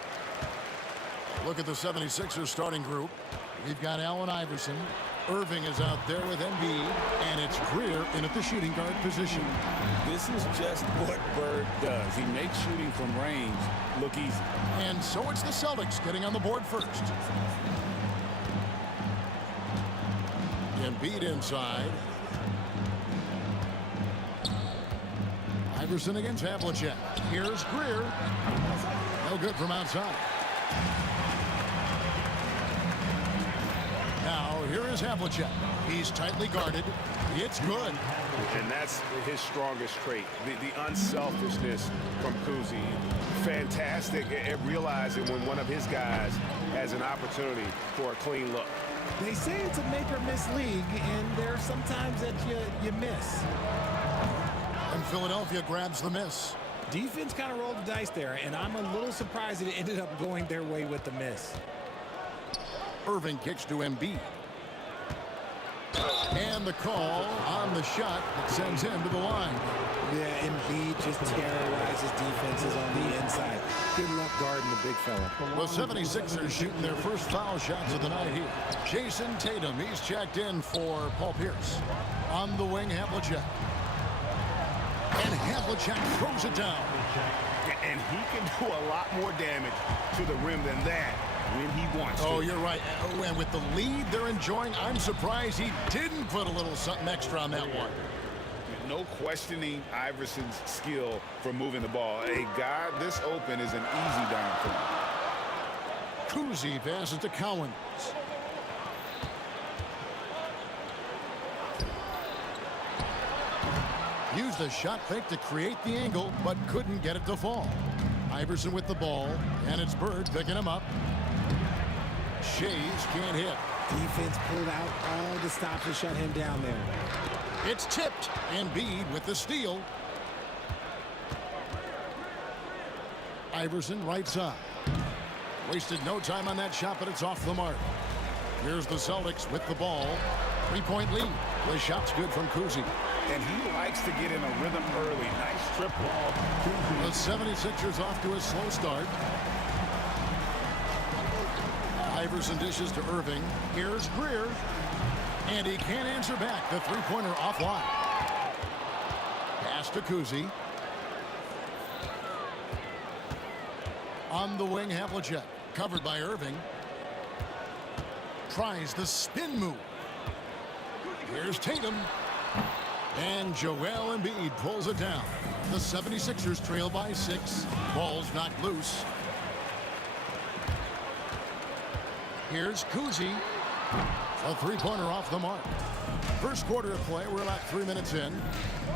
Look at the 76ers starting group. We've got Allen Iverson. Irving is out there with Embiid, and it's Greer in at the shooting guard position. This is just what Bird does. He makes shooting from range look easy. And so it's the Celtics getting on the board first. Embiid inside. Iverson against Havlicek. Here's Greer. No good from outside. Now, here is Havlicek. He's tightly guarded. It's good. And that's his strongest trait, the unselfishness from Kuzi. Fantastic at realizing when one of his guys has an opportunity for a clean look. They say it's a make-or-miss league, and there are some times that you miss. And Philadelphia grabs the miss. Defense kind of rolled the dice there, and I'm a little surprised it ended up going their way with the miss. Irving kicks to Embiid. And the call on the shot that sends him to the line. Yeah, Embiid just terrorizes defenses on the inside. Good luck guarding the big fella. The 76ers shooting their first foul shots of the night here. Jason Tatum, he's checked in for Paul Pierce. On the wing, Havlicek. And Havlicek throws it down. And he can do a lot more damage to the rim than that when he wants to. Oh, you're right. And with the lead they're enjoying, I'm surprised he didn't put a little something extra on that one. No questioning Iverson's skill for moving the ball. A guy this open is an easy down for him. Kuzi passes to Cowan. Used a shot fake to create the angle, but couldn't get it to fall. Iverson with the ball, and it's Bird picking him up. Shays can't hit. Defense pulled out all the stops to shut him down there. It's tipped. Embiid with the steal. Iverson right side. Wasted no time on that shot, but it's off the mark. Here's the Celtics with the ball. 3-point lead. The shot's good from Kuzi. And he likes to get in a rhythm early. Nice triple. The 76ers off to a slow start. Iverson dishes to Irving. Here's Greer. And he can't answer back. The three-pointer offline. Pass to Kuzi. On the wing, Havlicek. Covered by Irving. Tries the spin move. Here's Tatum. And Joel Embiid pulls it down. The 76ers trail by 6. Ball's knocked loose. Here's Kuzi. A three-pointer off the mark. First quarter of play. We're about 3 minutes in.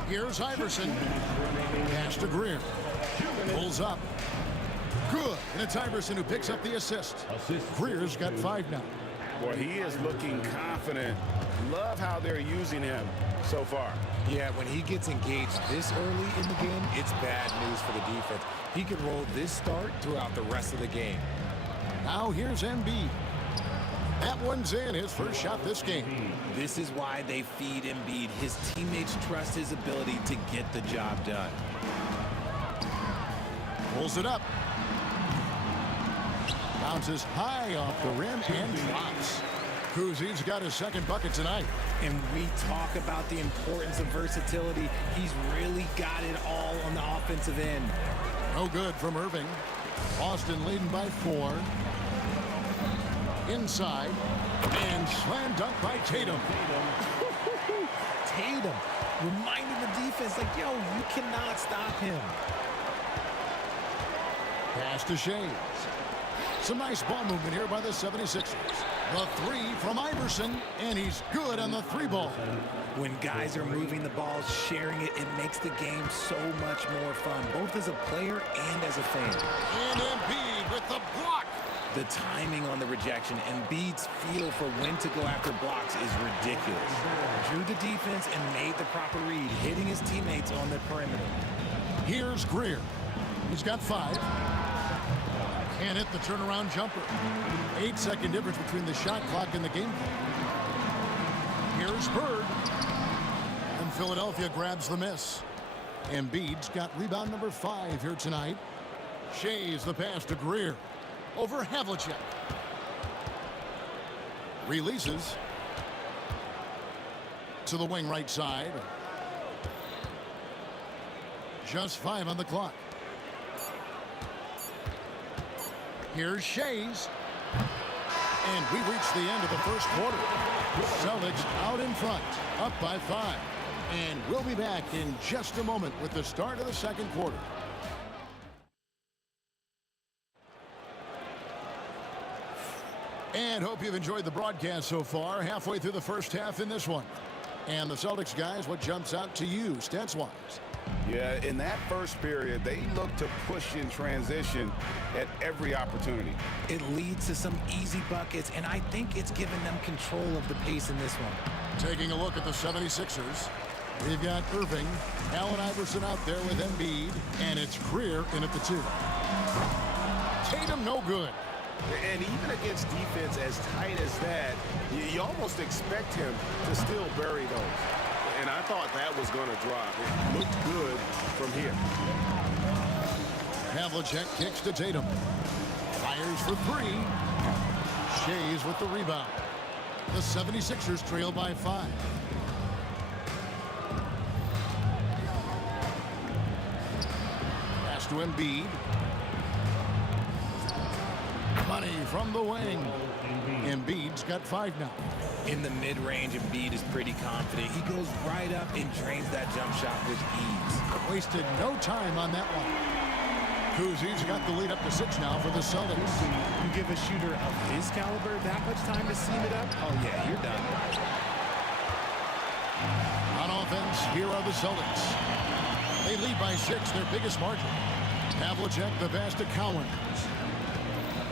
Here's Iverson. Pass to Greer. Pulls up. Good. And it's Iverson who picks up the assist. Greer's got 5 now. Boy, he is looking confident. Love how they're using him so far. Yeah, when he gets engaged this early in the game, it's bad news for the defense. He could roll this start throughout the rest of the game. Now here's Embiid. That one's in, his first shot this game. This is why they feed Embiid. His teammates trust his ability to get the job done. Pulls it up. Bounces high off the rim and drops. Kuzi's got his second bucket tonight. And we talk about the importance of versatility. He's really got it all on the offensive end. No good from Irving. Boston leading by 4. Inside. And slam dunk by Tatum. Tatum reminding the defense, like, yo, you cannot stop him. Pass to Shays. Some nice ball movement here by the 76ers. The 3 from Iverson, and he's good on the 3-ball. When guys are moving the ball, sharing it, it makes the game so much more fun, both as a player and as a fan. And Embiid with the block. The timing on the rejection, Embiid's feel for when to go after blocks is ridiculous. Drew the defense and made the proper read, hitting his teammates on the perimeter. Here's Greer. He's got 5. Can't hit the turnaround jumper. 8-second difference between the shot clock and the game clock. Here's Bird. And Philadelphia grabs the miss. Embiid's got rebound number 5 here tonight. Shays the pass to Greer. Over Havlicek. Releases. To the wing right side. Just 5 on the clock. Here's Shays. And we reach the end of the first quarter. Celtics out in front, up by 5. And we'll be back in just a moment with the start of the second quarter. And hope you've enjoyed the broadcast so far. Halfway through the first half in this one. And the Celtics guys, what jumps out to you stats-wise? Yeah, in that first period, they looked to push in transition at every opportunity. It leads to some easy buckets, and I think it's given them control of the pace in this one. Taking a look at the 76ers. We've got Irving, Allen Iverson out there with Embiid, and it's Greer in at the 2. Tatum no good. And even against defense as tight as that, you almost expect him to still bury those. And I thought that was going to drop. It looked good from here. Havlicek kicks to Tatum. Fires for 3. Shays with the rebound. The 76ers trail by 5. Pass to Embiid. Money from the wing. Embiid's got 5 now. In the mid-range, Embiid is pretty confident. He goes right up and drains that jump shot with ease. Wasted no time on that one. Kuzi's got the lead up to 6 now for the Celtics. You give a shooter of his caliber that much time to seam it up? Oh, yeah, you're done. On offense, here are the Celtics. They lead by 6, their biggest margin. Havlicek the pass to Cowens.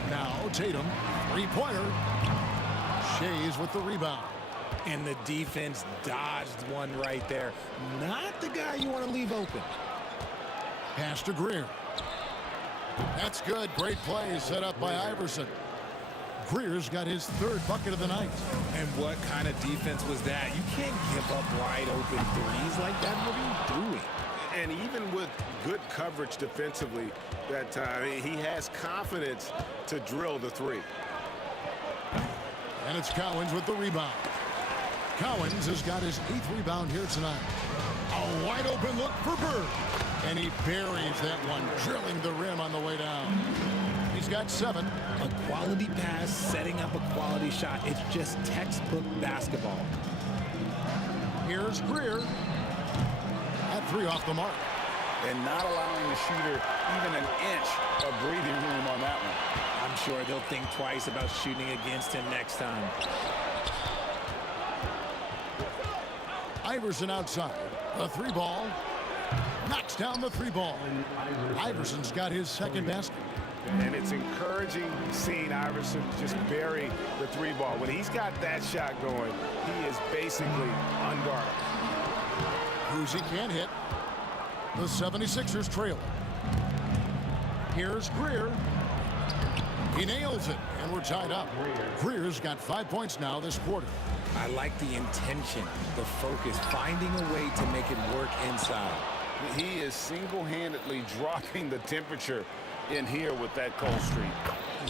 Now Tatum, 3-pointer. Shays with the rebound. And the defense dodged one right there. Not the guy you want to leave open. Pass to Greer. That's good. Great play set up by Iverson. Greer's got his 3rd bucket of the night. And what kind of defense was that? You can't give up wide open threes like that. What are you doing? And even with good coverage defensively that time, he has confidence to drill the 3. And it's Cowens with the rebound. Cowens has got his 8th rebound here tonight. A wide open look for Bird. And he buries that one, drilling the rim on the way down. He's got 7. A quality pass, setting up a quality shot. It's just textbook basketball. Here's Greer. At 3 off the mark. And not allowing the shooter even an inch of breathing room on that one. I'm sure they'll think twice about shooting against him next time. Iverson outside. The 3 ball. Knocks down the 3 ball. Iverson's got his 2nd basket. And it's encouraging seeing Iverson just bury the 3 ball. When he's got that shot going, he is basically unguardable. Kuzi can't hit. The 76ers trail. Here's Greer. He nails it, and we're tied up. Greer's got 5 points now this quarter. I like the intention, the focus, finding a way to make it work inside. He is single-handedly dropping the temperature in here with that cold streak.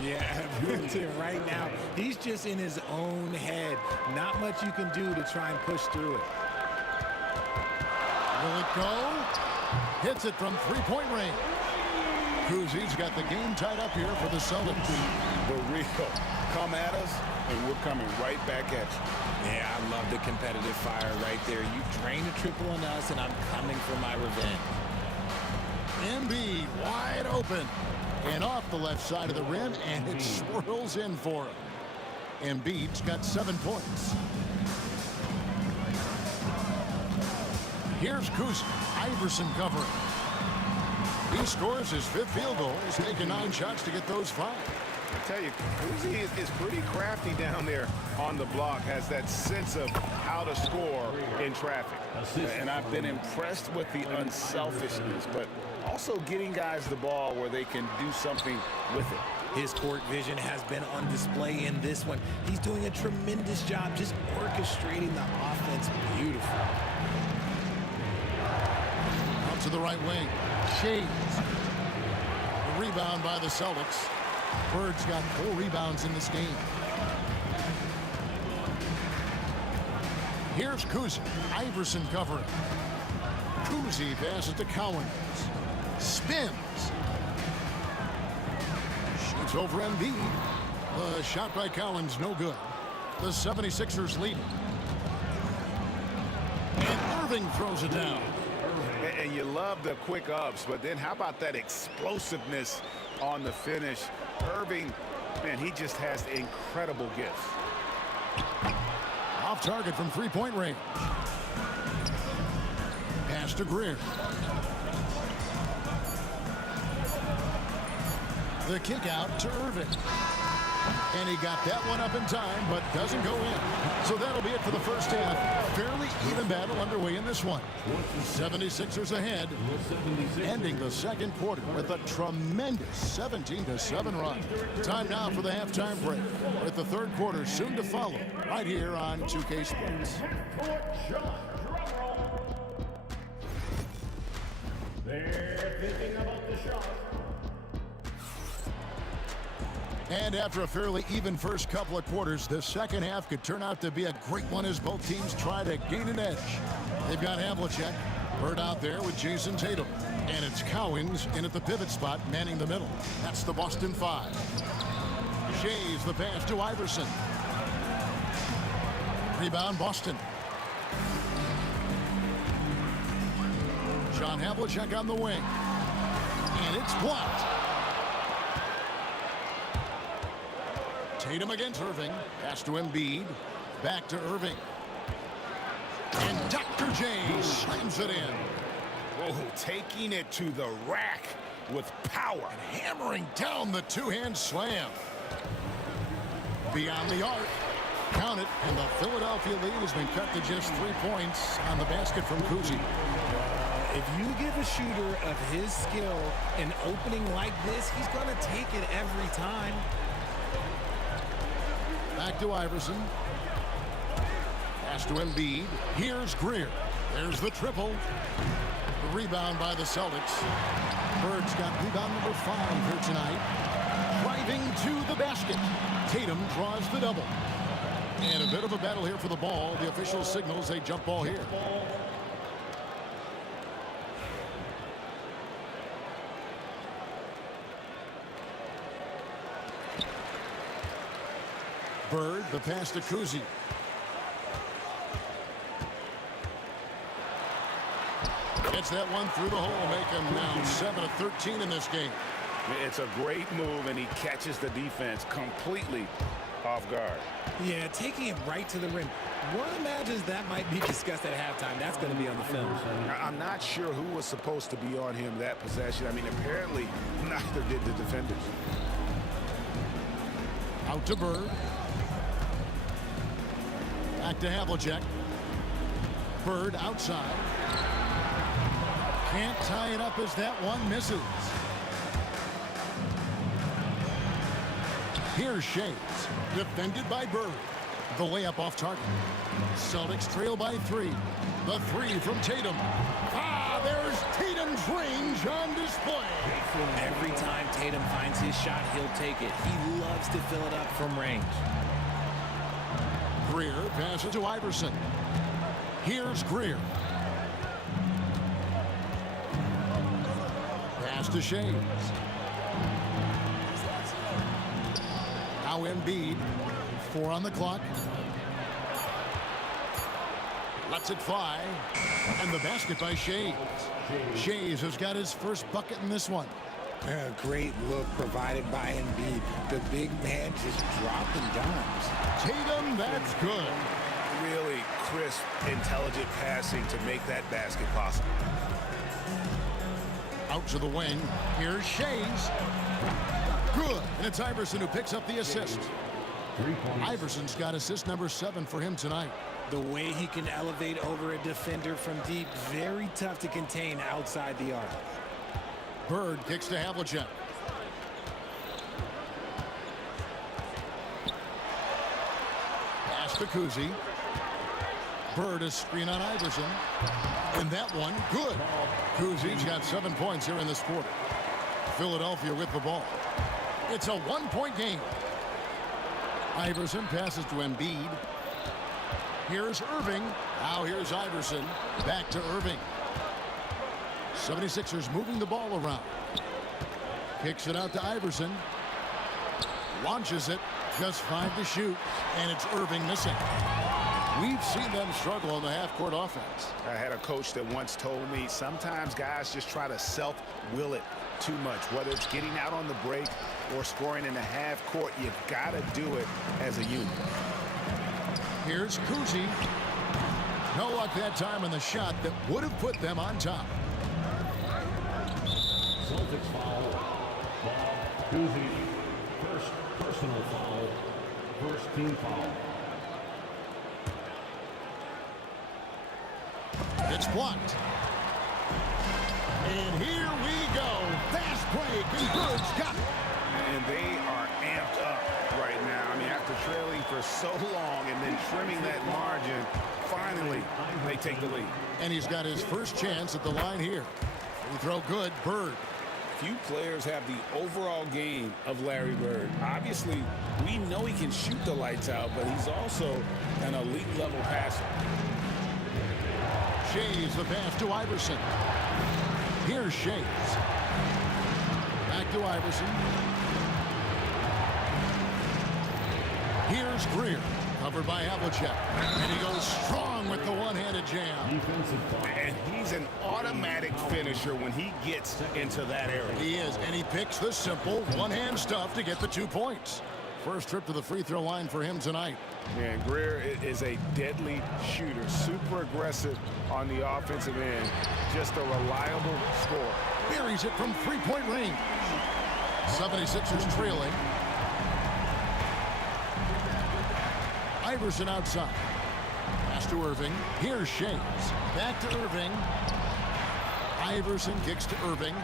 Yeah, right now, he's just in his own head. Not much you can do to try and push through it. Will it go? Hits it from 3-point range. Kuzi's got the game tied up here for the Celtics. The real come at us, and we're coming right back at you. Yeah, I love the competitive fire right there. You drain a triple on us, and I'm coming for my revenge. Embiid wide open. And off the left side of the rim, and it swirls in for him. Embiid's got 7 points. Here's Kuzi. Iverson covering. He scores his 5th field goal. He's taken 9 shots to get those 5. I tell you, Kuzi is pretty crafty down there on the block, has that sense of how to score in traffic. And I've been impressed with the unselfishness, but also getting guys the ball where they can do something with it. His court vision has been on display in this one. He's doing a tremendous job just orchestrating the offense beautifully. Out to the right wing. Shays. The rebound by the Celtics. Bird's got 4 rebounds in this game. Here's Kuzi. Iverson covering. Kuzi passes to Cowens. Spins. Shoots over Embiid. The shot by Cowens, no good. The 76ers lead. And Irving throws it down. And you love the quick ups, but then how about that explosiveness on the finish? Irving, man, he just has incredible gifts. Off target from three-point range. Pass to Greer. The kick out to Irving. And he got that one up in time, but doesn't go in. So that'll be it for the first half. Fairly even battle underway in this one. 76ers ahead, ending the second quarter with a tremendous 17-7 run. Time now for the halftime break, with the third quarter soon to follow, right here on 2K Sports. They're thinking about the shot. And after a fairly even first couple of quarters, the second half could turn out to be a great one as both teams try to gain an edge. They've got Havlicek, Bird out there with Jason Tatum. And it's Cowens in at the pivot spot, manning the middle. That's the Boston Five. Shays the pass to Iverson. Rebound Boston. John Havlicek on the wing. And it's blocked. Tatum against Irving. Pass to Embiid. Back to Irving. And Dr. J slams it in. Whoa, taking it to the rack with power. And hammering down the two-hand slam. Beyond the arc. Count it. And the Philadelphia lead has been cut to just 3 points on the basket from Kuzi. If you give a shooter of his skill an opening like this, he's going to take it every time. Back to Iverson. Pass to Embiid. Here's Greer. There's the triple. The rebound by the Celtics. Bird's got rebound number 5 here tonight. Driving to the basket. Tatum draws the double. And a bit of a battle here for the ball. The official signals a jump ball here. Bird, the pass to Kuzi. Gets that one through the hole, make him now 7 of 13 in this game. It's a great move, and he catches the defense completely off guard. Yeah, taking it right to the rim. One imagines that might be discussed at halftime. That's going to be on the film. I'm not sure who was supposed to be on him that possession. I mean, apparently neither did the defenders. Out to Bird. Back to Havlicek. Bird outside. Can't tie it up as that one misses. Here's Shays. Defended by Bird. The layup off target. Celtics trail by 3. The 3 from Tatum. There's Tatum's range on display. Every time Tatum finds his shot, he'll take it. He loves to fill it up from range. Greer passes to Iverson. Here's Greer. Pass to Shays. Now Embiid. 4 on the clock. Lets it fly. And the basket by Shays. Shays has got his first bucket in this one. A great look provided by Embiid. The big man just dropping dimes. Tatum, that's good. Really crisp, intelligent passing to make that basket possible. Out to the wing. Here's Shays. Good. And it's Iverson who picks up the assist. Iverson's got assist number 7 for him tonight. The way he can elevate over a defender from deep, very tough to contain outside the arc. Bird kicks to Havlicek. Pass to Kuzi. Bird is screen on Iverson. And that one, good. Kuzi's got 7 points here in this quarter. Philadelphia with the ball. It's a one-point game. Iverson passes to Embiid. Here's Irving. Now here's Iverson. Back to Irving. 76ers moving the ball around. Kicks it out to Iverson. Launches it. Just 5 to shoot. And it's Irving missing. We've seen them struggle on the half-court offense. I had a coach that once told me sometimes guys just try to self-will it too much. Whether it's getting out on the break or scoring in the half-court, you got to do it as a unit. Here's Kuzi. No luck that time on the shot that would have put them on top. Celtics foul. Bob Cousy. First personal foul. First team foul. It's blocked. And here we go. Fast break, and Bird's got it. And they are amped up right now. I mean, after trailing for so long and then trimming that margin, finally they take the lead. And he's got his first chance at the line here. Free throw good, Bird. Few players have the overall game of Larry Bird. Obviously, we know he can shoot the lights out, but he's also an elite level passer. Shays the pass to Iverson. Here's Shays. Back to Iverson. Here's Greer. Covered by Havlicek. And he goes strong with the one-handed jam. And he's an automatic finisher when he gets into that area. He is, and he picks the simple one-hand stuff to get the 2 points. First trip to the free throw line for him tonight. Man, Greer is a deadly shooter. Super aggressive on the offensive end. Just a reliable scorer. Buries it from three-point range. 76ers trailing. Iverson outside. Pass to Irving. Here's Shays. Back to Irving. Iverson kicks to Irving.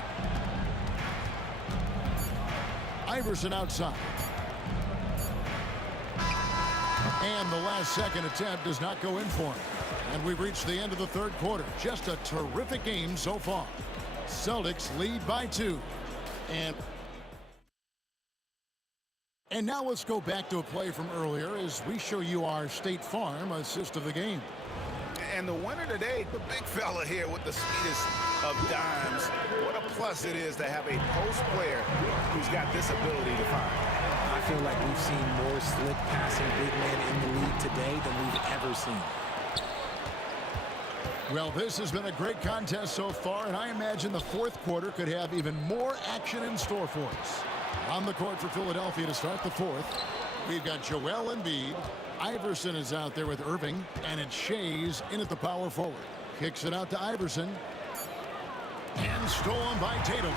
Iverson outside. And the last second attempt does not go in for him. And we've reached the end of the third quarter. Just a terrific game so far. Celtics lead by 2. And now let's go back to a play from earlier as we show you our State Farm assist of the game. And the winner today, the big fella here with the sweetest of dimes. What a plus it is to have a post player who's got this ability to find. I feel like we've seen more slick passing big men in the league today than we've ever seen. Well, this has been a great contest so far, and I imagine the fourth quarter could have even more action in store for us. On the court for Philadelphia to start the fourth, we've got Joel Embiid. Iverson is out there with Irving, and it's Shays in at the power forward. Kicks it out to Iverson. And stolen by Tatum.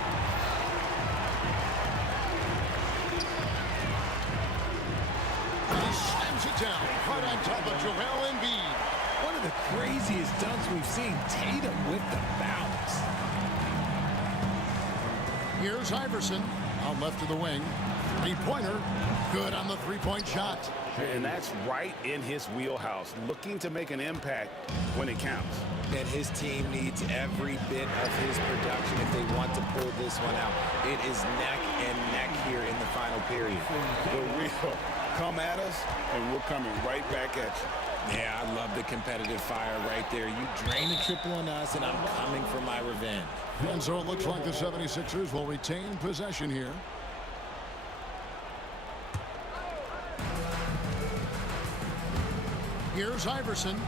He slams it down right on top of Joel Embiid. One of the craziest dunks we've seen. Tatum with the bounce. Here's Iverson out left to the wing. Three-pointer. Good on the three-point shot. And that's right in his wheelhouse, looking to make an impact when it counts. And his team needs every bit of his production if they want to pull this one out. It is neck and neck here in the final period. For real. Come at us, and we're coming right back at you. Yeah, I love the competitive fire right there. You drain the triple on us, and I'm coming for my revenge. And so it looks like the 76ers will retain possession here. Here's Iverson.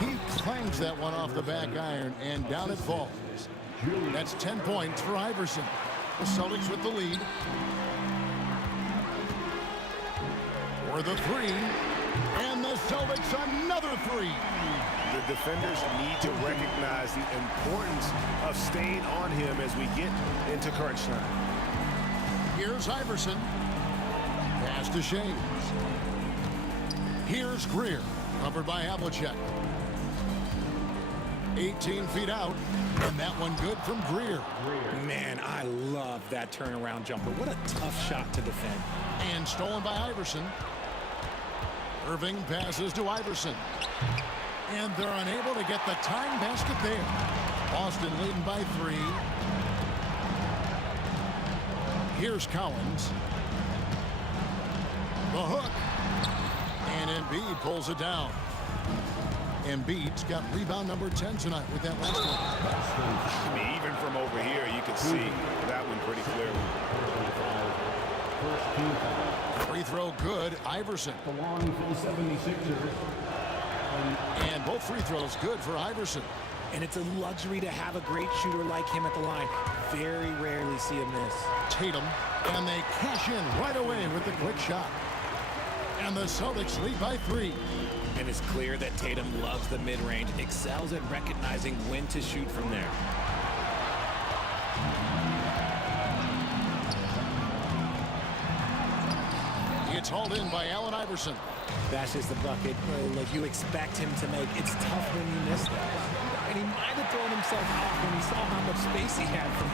He clangs that one off the back iron, and down it falls. That's 10 points for Iverson. The Celtics with the lead. For the three. And the Celtics another three. The defenders need to recognize the importance of staying on him as we get into crunch time. Here's Iverson. Pass to Shays. Here's Greer, covered by Havlicek. 18 feet out, and that one good from Greer. Man, I love that turnaround jumper. What a tough shot to defend. And stolen by Iverson. Irving passes to Iverson. And they're unable to get the tying basket there. Boston leading by 3. Here's Collins. The hook. And Embiid pulls it down. Embiid's got rebound number 10 tonight with that last one. I mean, even from over here, you can see that one pretty clearly. Free throw good. Iverson. And both free throws good for Iverson. And it's a luxury to have a great shooter like him at the line. Very rarely see him miss. Tatum. And they cash in right away with the quick shot. And the Celtics lead by 3. And it's clear that Tatum loves the mid-range, excels at recognizing when to shoot from there. It's hauled in by Allen Iverson. That's just the bucket like you expect him to make. It's tough when you miss that. And he might have thrown himself off when he saw how much space he had from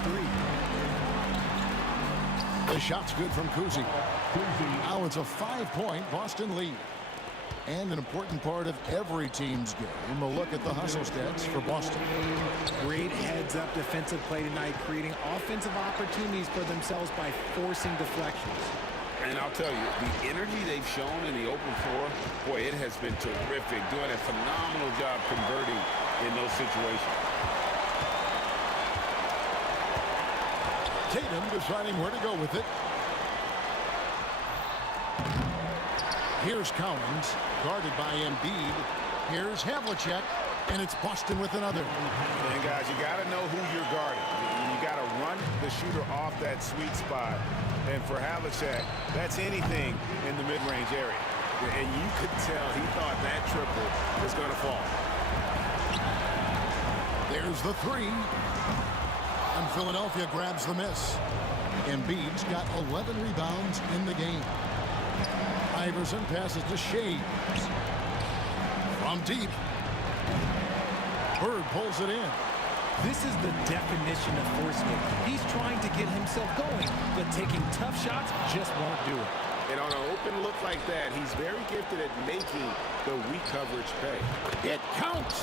3. The shot's good from Kuzi. Now it's a 5-point Boston lead. And an important part of every team's game, a look at the hustle stats for Boston. Great heads-up defensive play tonight, creating offensive opportunities for themselves by forcing deflections. And I'll tell you, the energy they've shown in the open floor, boy, it has been terrific, doing a phenomenal job converting in those situations. Tatum deciding where to go with it. Here's Collins, guarded by Embiid. Here's Havlicek, and it's Boston with another. And guys, you got to know who you're guarding. You got to run the shooter off that sweet spot. And for Havlicek, that's anything in the mid-range area. And you could tell he thought that triple was going to fall. There's the 3. And Philadelphia grabs the miss. Embiid's got 11 rebounds in the game. Iverson passes to Shea. From deep. Bird pulls it in. This is the definition of forcing it. He's trying to get himself going, but taking tough shots just won't do it. And on an open look like that, he's very gifted at making the weak coverage pay. It counts.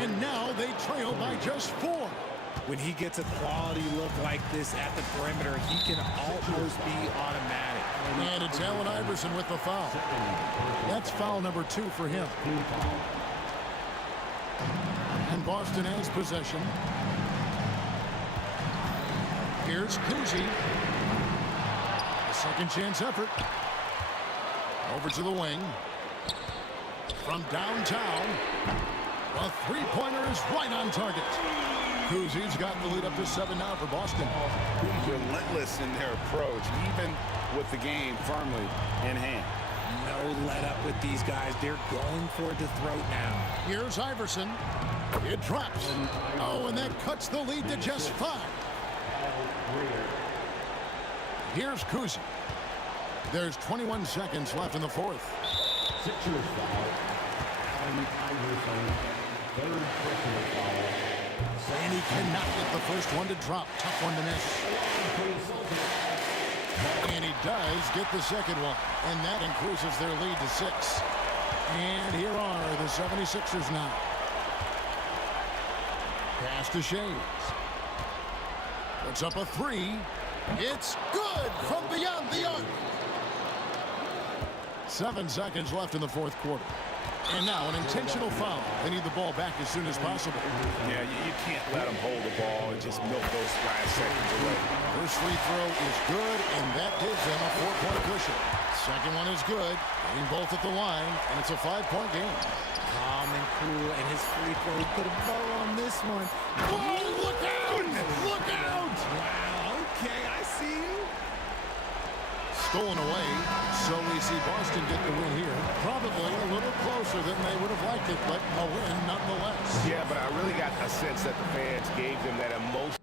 And now they trail by just 4. When he gets a quality look like this at the perimeter, he can almost be automatic. And it's Allen Iverson with the foul. That's foul number 2 for him. And Boston has possession. Here's Kuzi. A second chance effort. Over to the wing. From downtown. A three-pointer is right on target. Kuzi's got the lead up to 7 now for Boston. Relentless in their approach, even with the game firmly in hand. No let up with these guys. They're going for the throat now. Here's Iverson. It drops. Oh, and that cuts the lead to just 5. Here's Kuzi. There's 21 seconds left in the 4th. Sixers foul. Iverson, third personal foul. And he cannot get the first one to drop. Tough one to miss. And he does get the second one. And that increases their lead to 6. And here are the 76ers now. Pass to Shades. Puts up a 3. It's good from beyond the arc. 7 seconds left in the 4th quarter. And now an intentional foul. They need the ball back as soon as possible. Yeah, you can't let them hold the ball and just milk those last seconds away. First free throw is good, and that gives them a 4-point cushion. Second one is good, getting both at the line, and it's a 5-point game. Calm and cool, and his free throw put a bow on this one. Whoa, look out! Look out! Wow, okay, I see you. Stolen away, so we see Boston get the win here. Probably a little closer than they would have liked it, but a win nonetheless. Yeah, but I really got a sense that the fans gave them that emotion.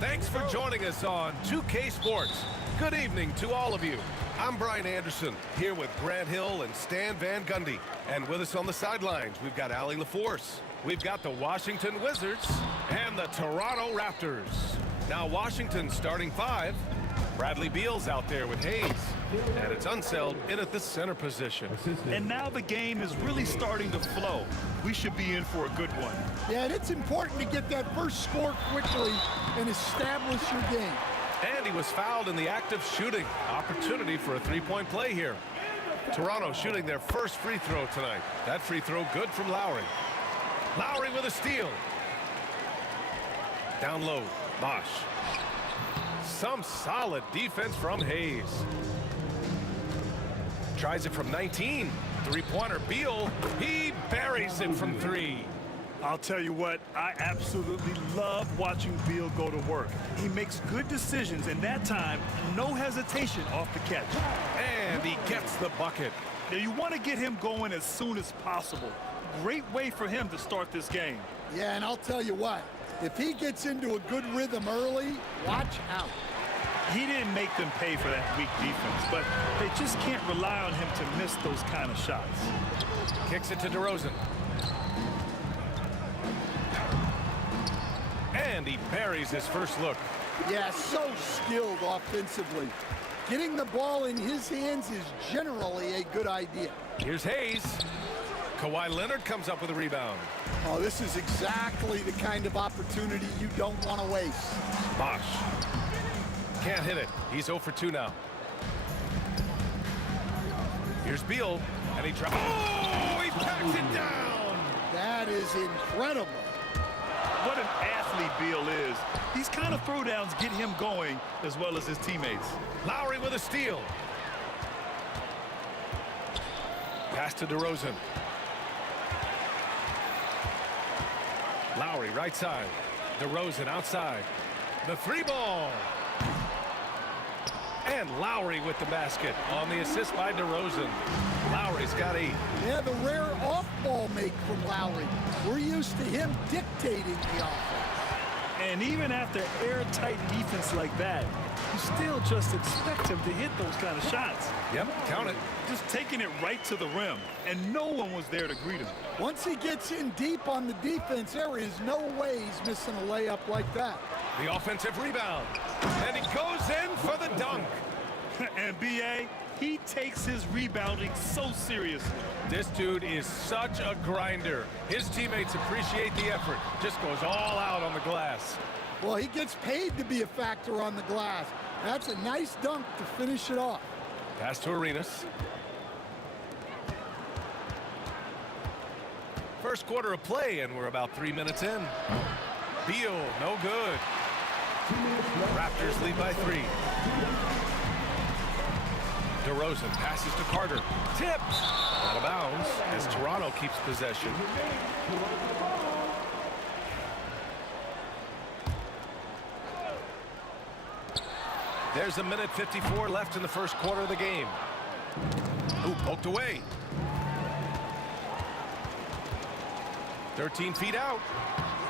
Thanks for joining us on 2K Sports. Good evening to all of you. I'm Brian Anderson, here with Grant Hill and Stan Van Gundy. And with us on the sidelines, we've got Allie LaForce. We've got the Washington Wizards and the Toronto Raptors. Now Washington's starting five. Bradley Beal's out there with Hayes. And it's Unseld in at the center position. And now the game is really starting to flow. We should be in for a good one. Yeah, and it's important to get that first score quickly and establish your game. And he was fouled in the act of shooting. Opportunity for a three-point play here. Toronto shooting their first free throw tonight. That free throw good from Lowry. Lowry with a steal. Down low, Bosch. Some solid defense from Hayes. Tries it from 19. Three-pointer, Beal. He buries it from three. I'll tell you what, I absolutely love watching Beal go to work. He makes good decisions, and that time, no hesitation off the catch. And he gets the bucket. Now, you want to get him going as soon as possible. Great way for him to start this game. Yeah, and I'll tell you what, if he gets into a good rhythm early, watch out. He didn't make them pay for that weak defense, but they just can't rely on him to miss those kind of shots. Kicks it to DeRozan. And he buries his first look. Yeah, so skilled offensively. Getting the ball in his hands is generally a good idea. Here's Hayes. Kawhi Leonard comes up with a rebound. Oh, this is exactly the kind of opportunity you don't want to waste. Bosh. Can't hit it. He's 0 for 2 now. Here's Beal, and he drops. Oh, he packs it down. That is incredible. What an athlete Beal is. These kind of throwdowns get him going as well as his teammates. Lowry with a steal. Pass to DeRozan. Lowry right side. DeRozan outside. The 3 ball. And Lowry with the basket on the assist by DeRozan. Lowry's got 8. Yeah, the rare off-ball make from Lowry. We're used to him dictating the offense. And even after airtight defense like that, you still just expect him to hit those kind of shots. Yep, count it. Just taking it right to the rim, and no one was there to greet him. Once he gets in deep on the defense, there is no way he's missing a layup like that. The offensive rebound. And he goes in for the dunk. And B.A., he takes his rebounding so seriously. This dude is such a grinder. His teammates appreciate the effort. Just goes all out on the glass. Well, he gets paid to be a factor on the glass. That's a nice dunk to finish it off. Pass to Arenas. First quarter of play, and we're about 3 minutes in. Beal, no good. Raptors lead by 3. DeRozan passes to Carter. Tipped. Out of bounds as Toronto keeps possession. There's 1:54 left in the first quarter of the game. Ooh, poked away. 13 feet out.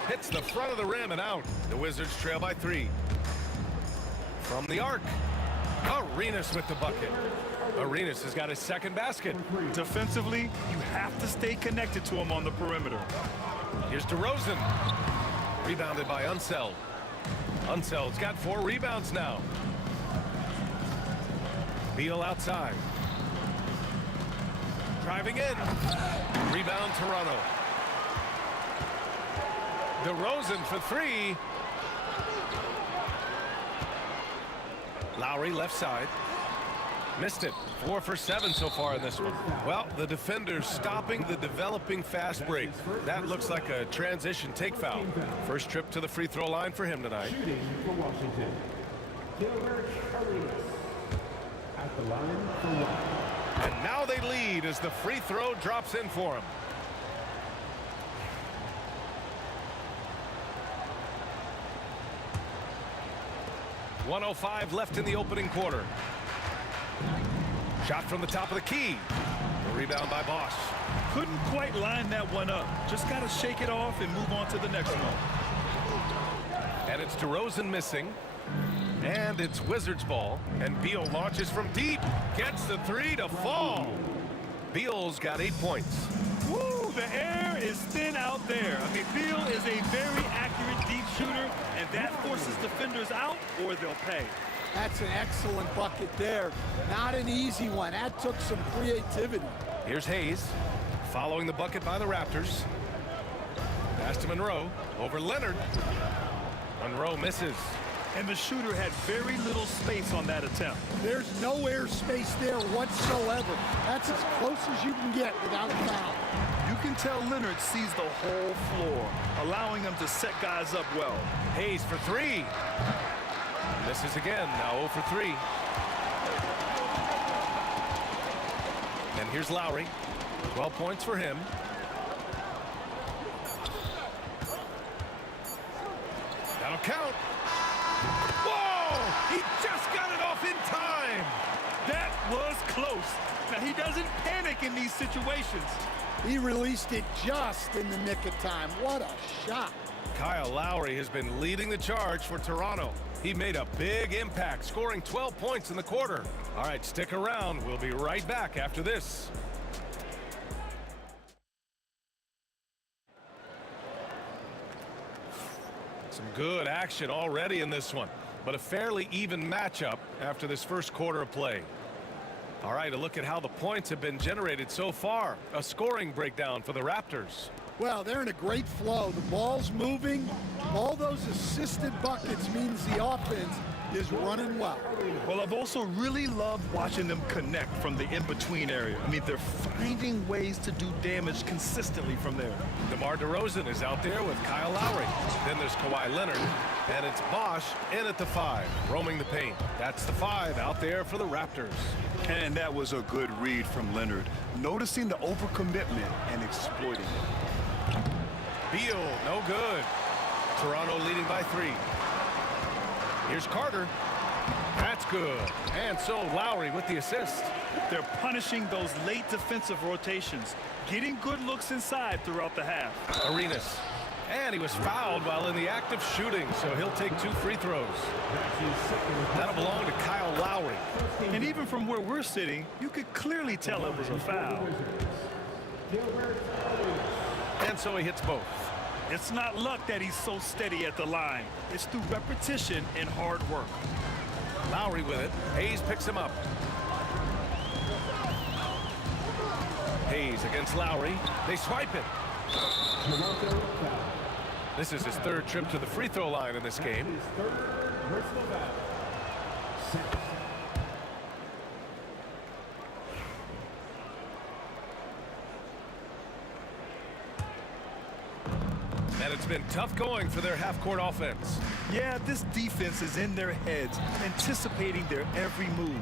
Hits the front of the rim and out. The Wizards trail by 3. From the arc. Arenas with the bucket. Arenas has got his second basket. Defensively, you have to stay connected to him on the perimeter. Here's DeRozan. Rebounded by Unseld. Unseld's got 4 rebounds now. Beal outside. Driving in. Rebound Toronto. DeRozan for 3. Lowry left side. Missed it. 4 for 7 so far in this one. Well, the defender's stopping the developing fast break. That looks like a transition take foul. First trip to the free throw line for him tonight. Shooting for Washington. Gilbert Arenas at the line for 1. And now they lead as the free throw drops in for him. .105 left in the opening quarter. Shot from the top of the key. The rebound by Bosh. Couldn't quite line that one up. Just got to shake it off and move on to the next one. And it's DeRozan missing. And it's Wizards ball. And Beal launches from deep. Gets the 3 to fall. Beal's got 8 points. Woo, the air is thin out there. I mean, Beal is a very accurate deep shooter, and that forces defenders out or they'll pay. That's an excellent bucket there. Not an easy one. That took some creativity. Here's Hayes, following the bucket by the Raptors. Pass to Monroe, over Leonard. Monroe misses. And the shooter had very little space on that attempt. There's no air space there whatsoever. That's as close as you can get without foul. You can tell Leonard sees the whole floor, allowing him to set guys up well. Hayes for 3. Misses again, now 0 for 3. And here's Lowry. 12 points for him. That'll count. Whoa! He just got it off in time. That was close. Now, he doesn't panic in these situations. He released it just in the nick of time. What a shot. Kyle Lowry has been leading the charge for Toronto. He made a big impact, scoring 12 points in the quarter. All right, stick around. We'll be right back after this. Some good action already in this one, but a fairly even matchup after this first quarter of play. All right, a look at how the points have been generated so far. A scoring breakdown for the Raptors. Well, they're in a great flow. The ball's moving. All those assisted buckets means the offense is running well. Well, I've also really loved watching them connect from the in-between area. I mean, they're finding ways to do damage consistently from there. DeMar DeRozan is out there with Kyle Lowry. Then there's Kawhi Leonard, and it's Bosch in at the 5, roaming the paint. That's the 5 out there for the Raptors. And that was a good read from Leonard, noticing the overcommitment and exploiting it. Beal, no good. Toronto leading by 3. Here's Carter. That's good. And so Lowry with the assist. They're punishing those late defensive rotations, getting good looks inside throughout the half. Arenas. And he was fouled while in the act of shooting, so he'll take 2 free throws. That'll belong to Kyle Lowry. And even from where we're sitting, you could clearly tell it was a foul. And so he hits both. It's not luck that he's so steady at the line. It's through repetition and hard work. Lowry with it. Hayes picks him up. Hayes against Lowry. They swipe it. This is his 3rd trip to the free throw line in this game. And it's been tough going for their half-court offense. Yeah, this defense is in their heads, anticipating their every move.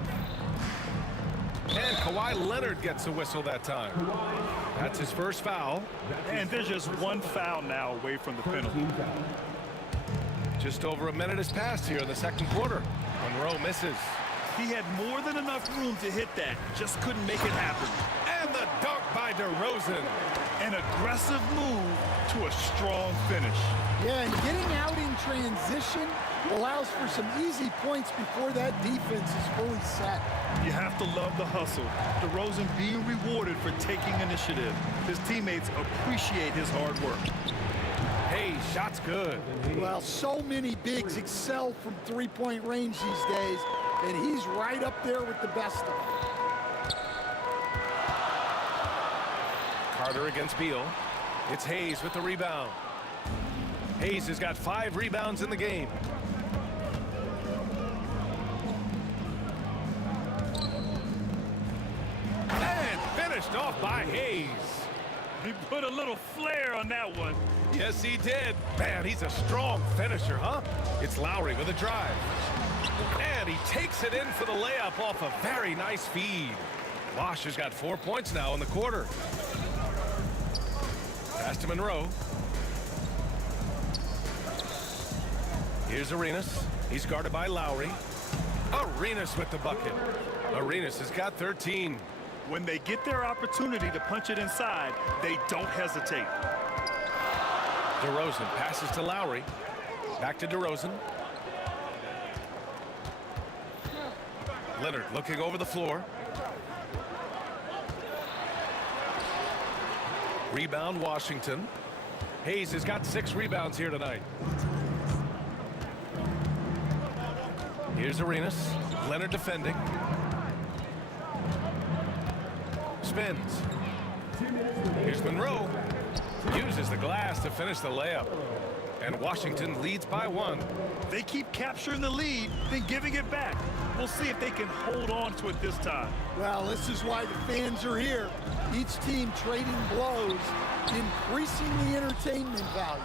And Kawhi Leonard gets a whistle that time. That's his first foul. And there's just 1 foul now away from the penalty. Just over a minute has passed here in the second quarter. Monroe misses. He had more than enough room to hit that, just couldn't make it happen. And the dunk by DeRozan. An aggressive move to a strong finish. Yeah, and getting out in transition allows for some easy points before that defense is fully set. You have to love the hustle. DeRozan being rewarded for taking initiative. His teammates appreciate his hard work. Hey, shot's good. Well, so many bigs excel from three-point range these days, and he's right up there with the best of them. Carter against Beal. It's Hayes with the rebound. Hayes has got 5 rebounds in the game. And finished off by Hayes. He put a little flair on that one. Yes, he did. Man, he's a strong finisher, huh? It's Lowry with a drive. And he takes it in for the layup off a very nice feed. Bosch has got 4 points now in the quarter. Pass to Monroe. Here's Arenas. He's guarded by Lowry. Arenas with the bucket. Arenas has got 13. When they get their opportunity to punch it inside, they don't hesitate. DeRozan passes to Lowry. Back to DeRozan. Leonard looking over the floor. Rebound Washington. Hayes has got 6 rebounds here tonight. Here's Arenas. Leonard defending. Spins. Here's Monroe. Uses the glass to finish the layup. And Washington leads by 1. They keep capturing the lead, then giving it back. We'll see if they can hold on to it this time. Well, this is why the fans are here. Each team trading blows, increasing the entertainment value.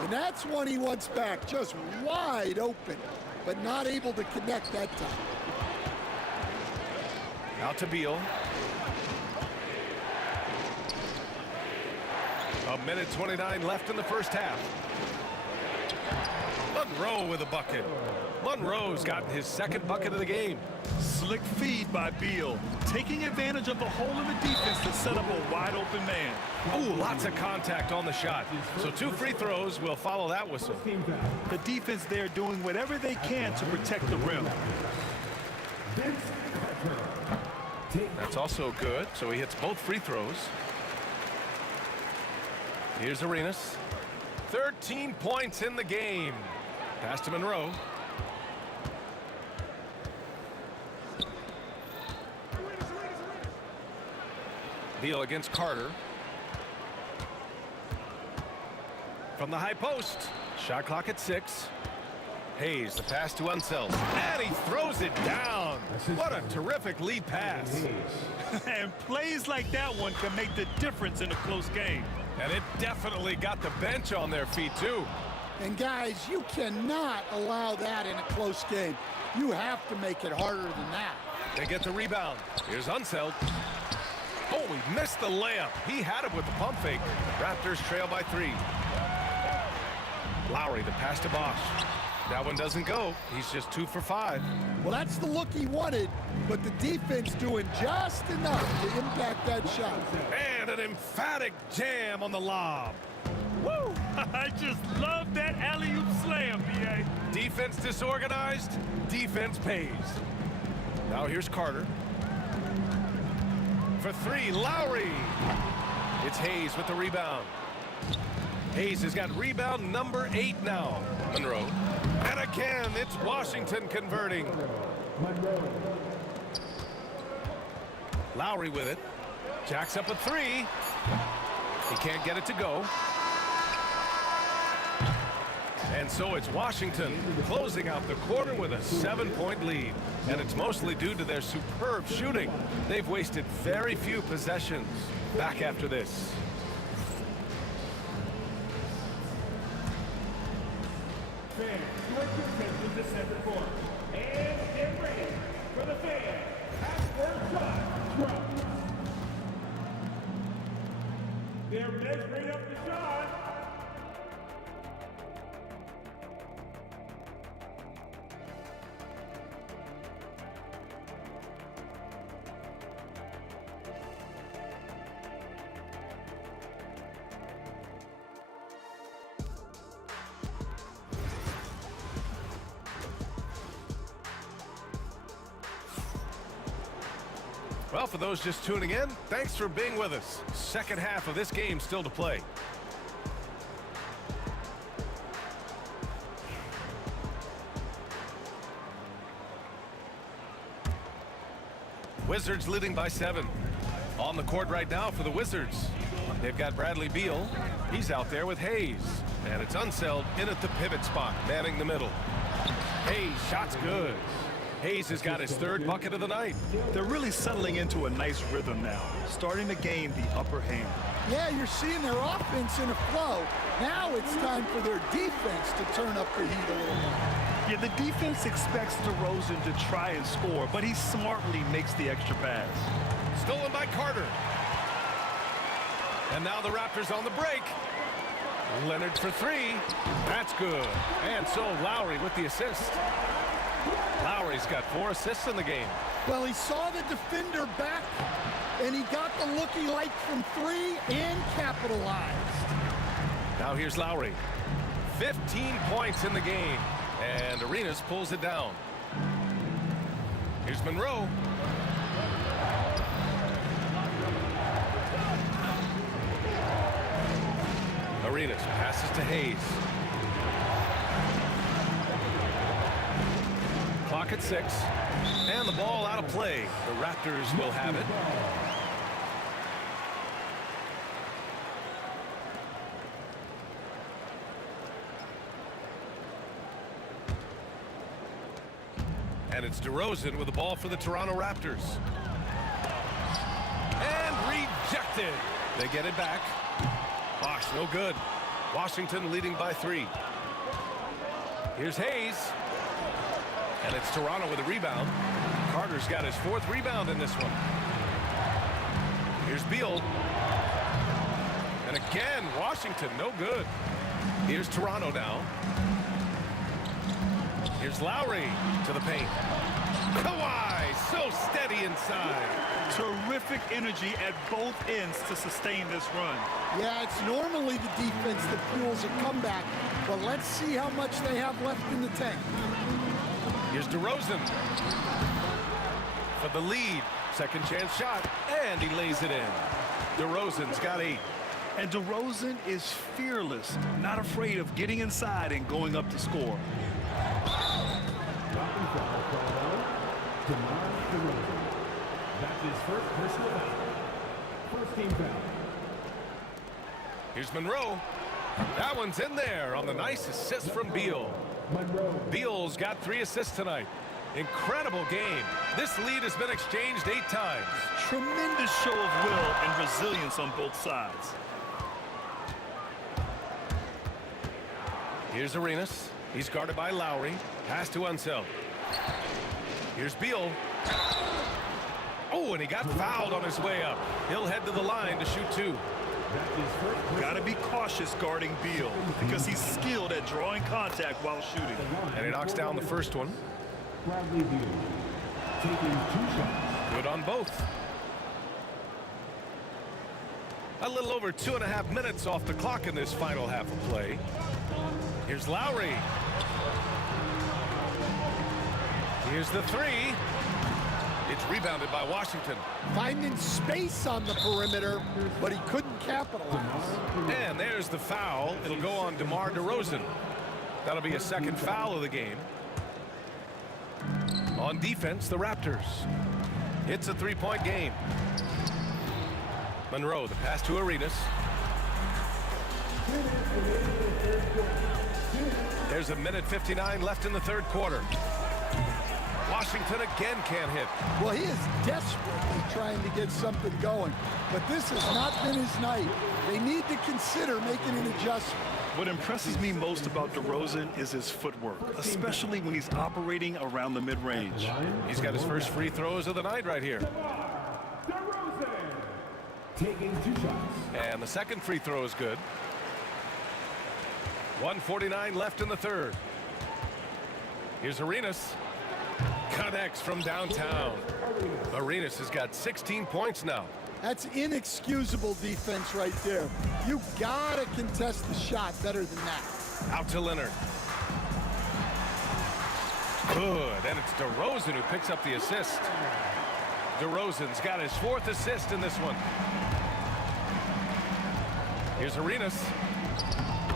And that's one he wants back, just wide open, but not able to connect that time. Out to Beal. A minute 29 left in the first half. Monroe with a bucket. Monroe's gotten his second bucket of the game. Slick feed by Beal, taking advantage of the hole in the defense to set up a wide open man. Ooh, lots of contact on the shot. So 2 free throws will follow that whistle. The defense there doing whatever they can to protect the rim. That's also good, so he hits both free throws. Here's Arenas. 13 points in the game. Pass to Monroe. Beal against Carter. From the high post. Shot clock at 6. Hayes, the pass to Unseld. And he throws it down. What a terrific lead pass. And plays like that one can make the difference in a close game. And it definitely got the bench on their feet, too. And guys, you cannot allow that in a close game. You have to make it harder than that. They get the rebound. Here's Unseld. Oh, he missed the layup. He had it with the pump fake. Raptors trail by 3. Lowry, the pass to Bosch. That one doesn't go. He's just 2 for 5. Well, that's the look he wanted, but the defense doing just enough to impact that shot. And an emphatic jam on the lob. Woo! I just love that alley-oop slam, B.A. Defense disorganized, defense pays. Now here's Carter. For 3, Lowry. It's Hayes with the rebound. Hayes has got rebound number 8 now. Monroe. And again, it's Washington converting. Lowry with it. Jacks up a 3. He can't get it to go. And so it's Washington closing out the quarter with a 7-point lead. And it's mostly due to their superb shooting. They've wasted very few possessions. Back after this. Fans, your attention to center court. And get ready for the fan. Backward shot drops. They're measuring up the shot. Well, for those just tuning in, thanks for being with us. Second half of this game still to play. Wizards leading by 7. On the court right now for the Wizards. They've got Bradley Beal. He's out there with Hayes. And it's Unseld in at the pivot spot, manning the middle. Hayes, shot's good. Hayes has got his 3rd bucket of the night. They're really settling into a nice rhythm now, starting to gain the upper hand. Yeah, you're seeing their offense in a flow. Now it's time for their defense to turn up the heat a little more. Yeah, the defense expects DeRozan to try and score, but he smartly makes the extra pass. Stolen by Carter. And now the Raptors on the break. Leonard for 3. That's good. And so Lowry with the assist. Lowry's got 4 assists in the game. Well, he saw the defender back, and he got the look he liked from 3 and capitalized. Now here's Lowry. 15 points in the game. And Arenas pulls it down. Here's Monroe. Arenas passes to Hayes. Clock at 6. And the ball out of play. The Raptors will have it. And it's DeRozan with the ball for the Toronto Raptors. And rejected. They get it back. Bosch, no good. Washington leading by 3. Here's Hayes. And it's Toronto with a rebound. Carter's got his 4th rebound in this one. Here's Beal. And again, Washington, no good. Here's Toronto now. Here's Lowry to the paint. Kawhi, so steady inside. Terrific energy at both ends to sustain this run. Yeah, it's normally the defense that fuels a comeback, but let's see how much they have left in the tank. Here's DeRozan for the lead. Second chance shot, and he lays it in. DeRozan's got 8. And DeRozan is fearless, not afraid of getting inside and going up to score. That's his first personal foul. First team foul. Here's Monroe. That one's in there on the nice assist from Beal. Beal's got 3 assists tonight. Incredible game. This lead has been exchanged 8 times. Tremendous show of will and resilience on both sides. Here's Arenas. He's guarded by Lowry. Pass to Unseld. Here's Beal. Oh, and he got fouled on his way up. He'll head to the line to shoot 2. Got to be cautious guarding Beal because he's skilled at drawing contact while shooting. And he knocks down the first one. Good on both. A little over 2.5 minutes off the clock in this final half of play. Here's Lowry. Here's the 3. It's rebounded by Washington. Finding space on the perimeter, but he couldn't capitalize. And there's the foul. It'll go on DeMar DeRozan. That'll be a second foul of the game. On defense, the Raptors. It's a 3-point game. Monroe, the pass to Arenas. There's a minute 59 left in the third quarter. Washington again can't hit. Well, he is desperately trying to get something going, but this has not been his night. They need to consider making an adjustment. What impresses me most about DeRozan is his footwork, especially when he's operating around the mid-range. He's got his first free throws of the night right here. DeRozan taking 2 shots. And the second free throw is good. 1:49 left in the third. Here's Arenas. Connects from downtown. Arenas has got 16 points now. That's inexcusable defense right there. You gotta contest the shot better than that. Out to Leonard. Good, and it's DeRozan who picks up the assist. DeRozan's got his 4th assist in this one. Here's Arenas.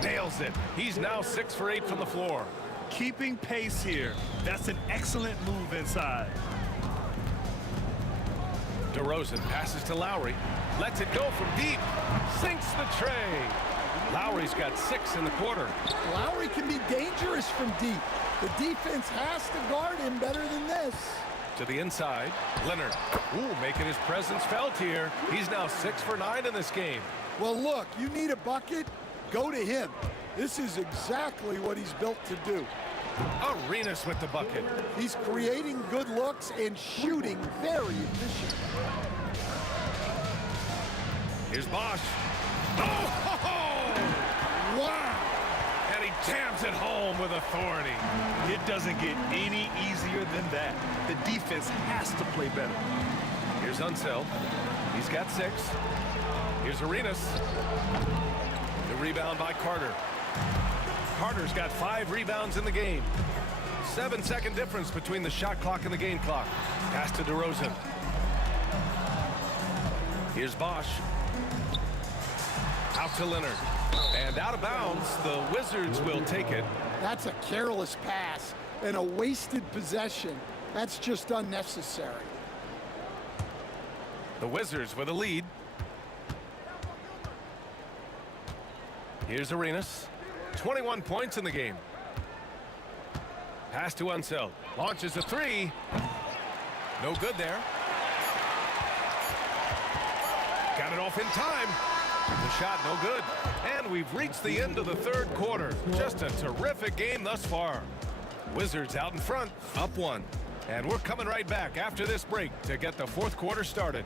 Nails it. He's now 6 for 8 from the floor. Keeping pace here. That's an excellent move inside. DeRozan passes to Lowry. Lets it go from deep. Sinks the tray. Lowry's got 6 in the quarter. Lowry can be dangerous from deep. The defense has to guard him better than this. To the inside. Leonard. Ooh, making his presence felt here. He's now 6 for 9 in this game. Well, look, you need a bucket, go to him. This is exactly what he's built to do. Arenas with the bucket. He's creating good looks and shooting very efficient. Here's Bosch. Oh! Wow! And he jams it home with authority. It doesn't get any easier than that. The defense has to play better. Here's Unseld. He's got 6. Here's Arenas. The rebound by Carter. Carter's got 5 rebounds in the game. 7-second difference between the shot clock and the game clock. Pass to DeRozan. Here's Bosch. Out to Leonard. And out of bounds, the Wizards will take it. That's a careless pass and a wasted possession. That's just unnecessary. The Wizards with a lead. Here's Arenas. 21 points in the game. Pass to Unseld. Launches a 3. No good there. Got it off in time. The shot no good. And we've reached the end of the third quarter. Just a terrific game thus far. Wizards out in front, up 1. And we're coming right back after this break to get the fourth quarter started.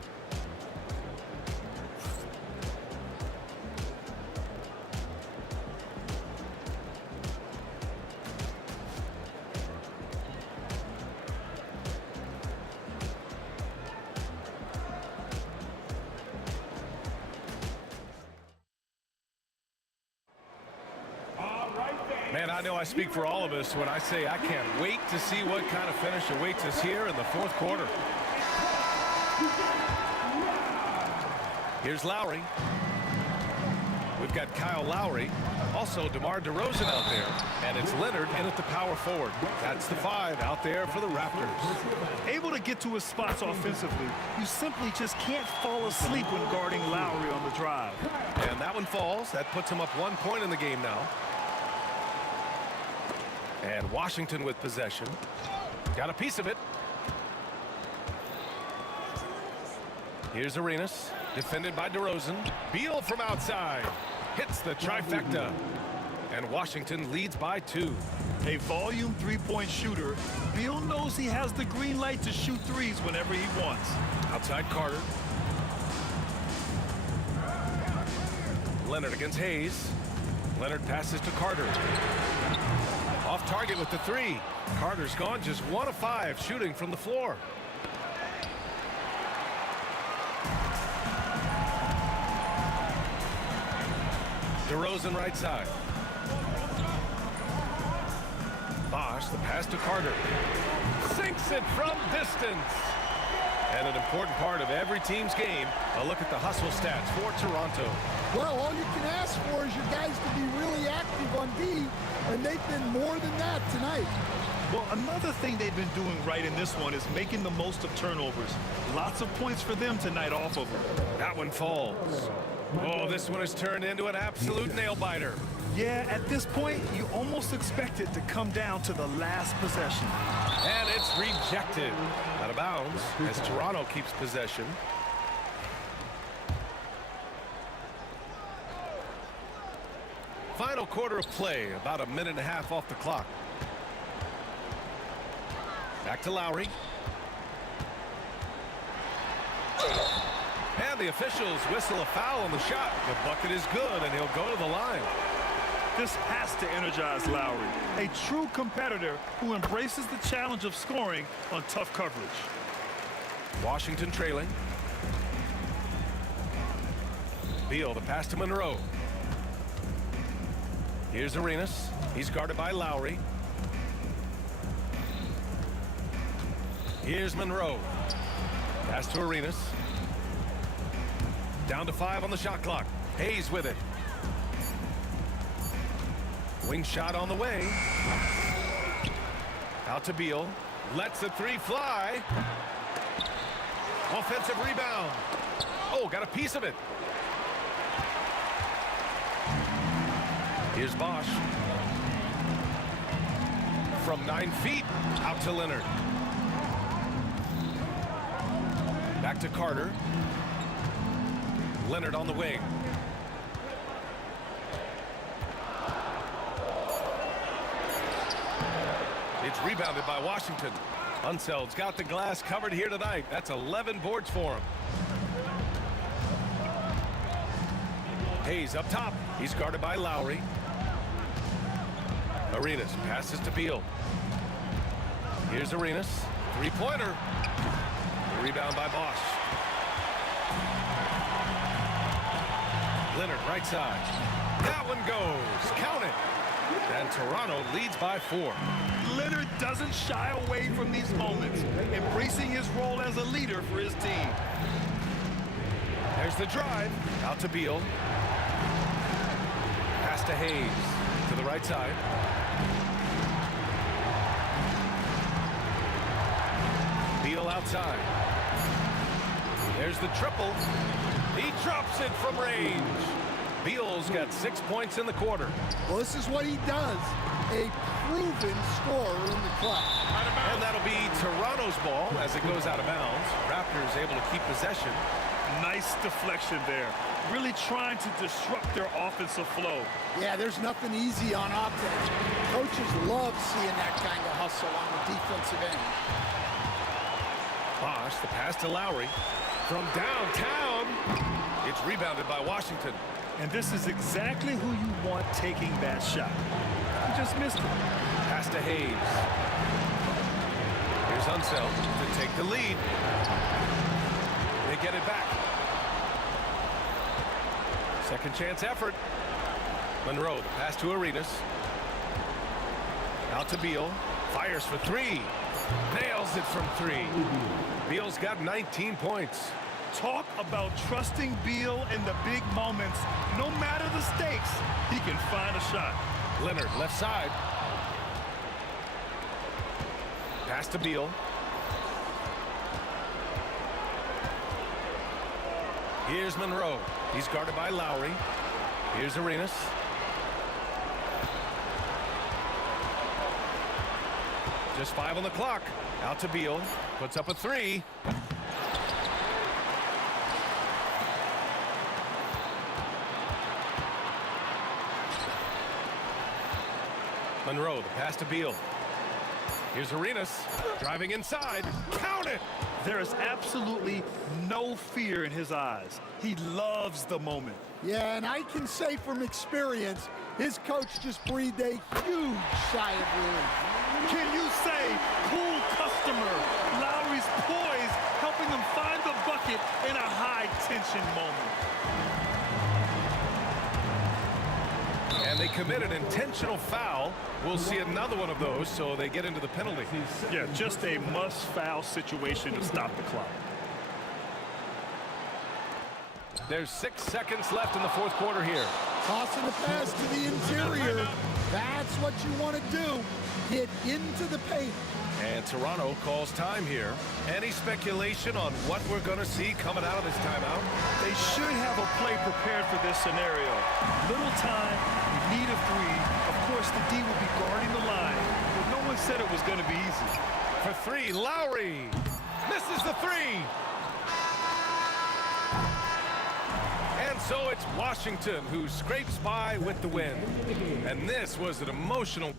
Man, I know I speak for all of us when I say I can't wait to see what kind of finish awaits us here in the fourth quarter. Here's Lowry. We've got Kyle Lowry, also DeMar DeRozan out there, and it's Leonard in at the power forward. That's the 5 out there for the Raptors. Able to get to his spots offensively, you simply just can't fall asleep when guarding Lowry on the drive. And that one falls. That puts him up 1 point in the game now. And Washington with possession. Got a piece of it. Here's Arenas, defended by DeRozan. Beal from outside. Hits the trifecta. And Washington leads by 2. A volume three-point shooter, Beal knows he has the green light to shoot threes whenever he wants. Outside Carter. Leonard against Hayes. Leonard passes to Carter. Off target with the 3. Carter's gone just 1 of 5 shooting from the floor. DeRozan right side. Bosch, the pass to Carter. Sinks it from distance. And an important part of every team's game, a look at the hustle stats for Toronto. Well, all you can ask for is your guys to be really active on D, and they've been more than that tonight. Well, another thing they've been doing right in this one is making the most of turnovers. Lots of points for them tonight off of them. That one falls. Oh, this one has turned into an absolute nail-biter. Yeah, at this point, you almost expect it to come down to the last possession. And it's rejected. Out of bounds as Toronto keeps possession. Final quarter of play, about a minute and a half off the clock. Back to Lowry. And the officials whistle a foul on the shot. The bucket is good, and he'll go to the line. This has to energize Lowry, a true competitor who embraces the challenge of scoring on tough coverage. Washington trailing. Beal, the pass to Monroe. Here's Arenas. He's guarded by Lowry. Here's Monroe. Pass to Arenas. Down to 5 on the shot clock. Hayes with it. Wing shot on the way. Out to Beal. Lets the 3 fly. Offensive rebound. Oh, got a piece of it. Here's Bosch. From 9 feet. Out to Leonard. Back to Carter. Leonard on the wing. It's rebounded by Washington. Unseld's got the glass covered here tonight. That's 11 boards for him. Hayes up top. He's guarded by Lowry. Arenas passes to Beal. Here's Arenas. 3-pointer. Rebound by Bosch. Leonard right side. That one goes. Count it. And Toronto leads by 4. Leonard doesn't shy away from these moments, embracing his role as a leader for his team. There's the drive. Out to Beal. Pass to Hayes. To the right side. Beal outside. There's the triple. He drops it from range. Beal's got 6 points in the quarter. Well, this is what he does. A proven scorer in the club. And that'll be Toronto's ball as it goes out of bounds. Raptors able to keep possession. Nice deflection there. Really trying to disrupt their offensive flow. Yeah, there's nothing easy on offense. Coaches love seeing that kind of hustle on the defensive end. Bosch, the pass to Lowry. From downtown, it's rebounded by Washington. And this is exactly who you want taking that shot. He just missed it. Pass to Hayes. Here's Unseld to take the lead. They get it back. Second chance effort. Monroe, the pass to Arenas. Out to Beal. Fires for three. Nails it from three. Beal's got 19 points. Talk about trusting Beal in the big moments. No matter the stakes, he can find a shot. Leonard, left side. Pass to Beal. Here's Monroe. He's guarded by Lowry. Here's Arenas. Just 5 on the clock. Out to Beal. Puts up a three. Monroe, the pass to Beal. Here's Arenas. Driving inside. Count it! There is absolutely no fear in his eyes. He loves the moment. Yeah, and I can say from experience, his coach just breathed a huge sigh of relief. Can you say, cool customer? Lowry's poise, helping them find the bucket in a high-tension moment. And they commit an intentional foul. We'll see another one of those, so they get into the penalty. Yeah, just a must-foul situation to stop the clock. There's 6 seconds left in the fourth quarter here. Tossing the pass to the interior. That's what you want to do. Get into the paint. And Toronto calls time here. Any speculation on what we're going to see coming out of this timeout? They should have a play prepared for this scenario. Little time, we need a three. Of course, the D will be guarding the line, but no one said it was going to be easy. For three, Lowry misses the three. And so it's Washington who scrapes by with the win. And this was an emotional...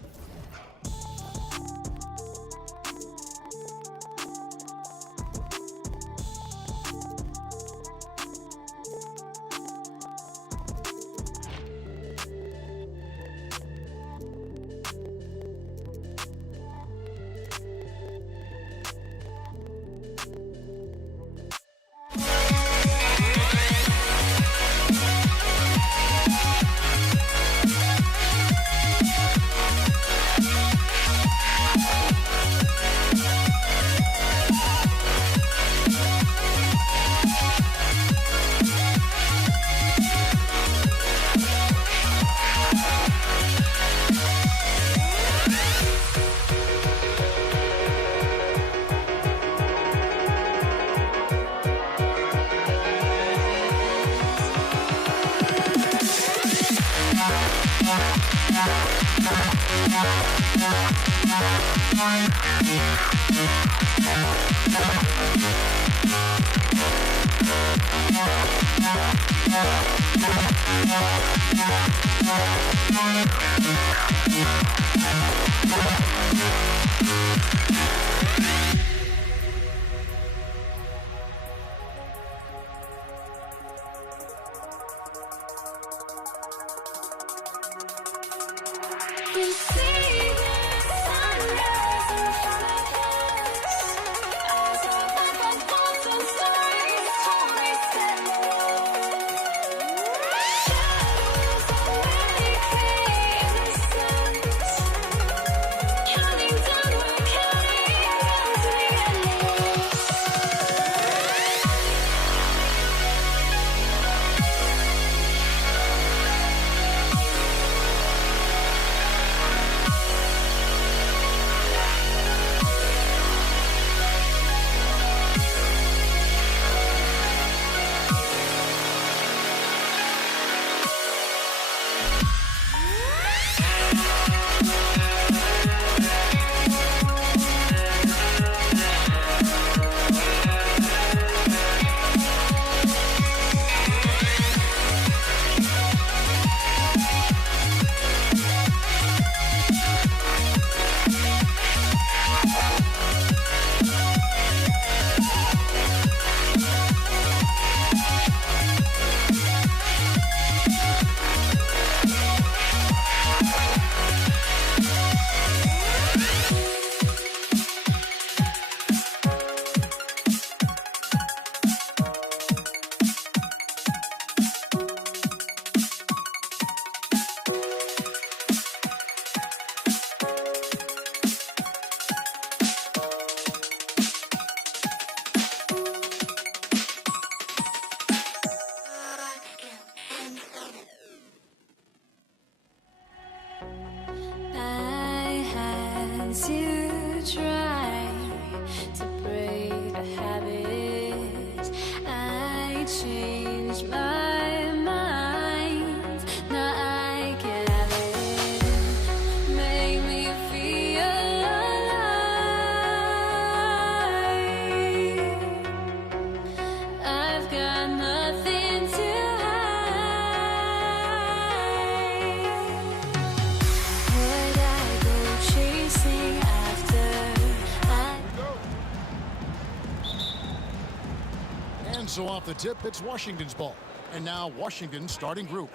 So off the tip, it's Washington's ball. And now Washington's starting group.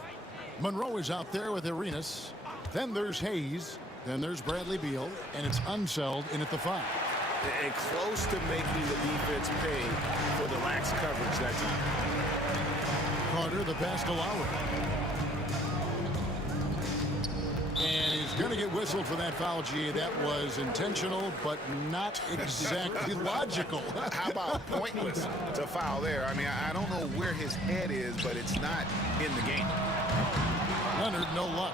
Monroe is out there with Arenas. Then there's Hayes. Then there's Bradley Beal. And it's Unseld in at the 5. And close to making the defense pay for the lax coverage that time. Carter, the pass to Lowry. And he's going to get whistled for that foul, G. That was intentional, but not exactly logical. How about pointless to foul there? I mean, I don't know where his head is, but it's not in the game. Leonard, no luck.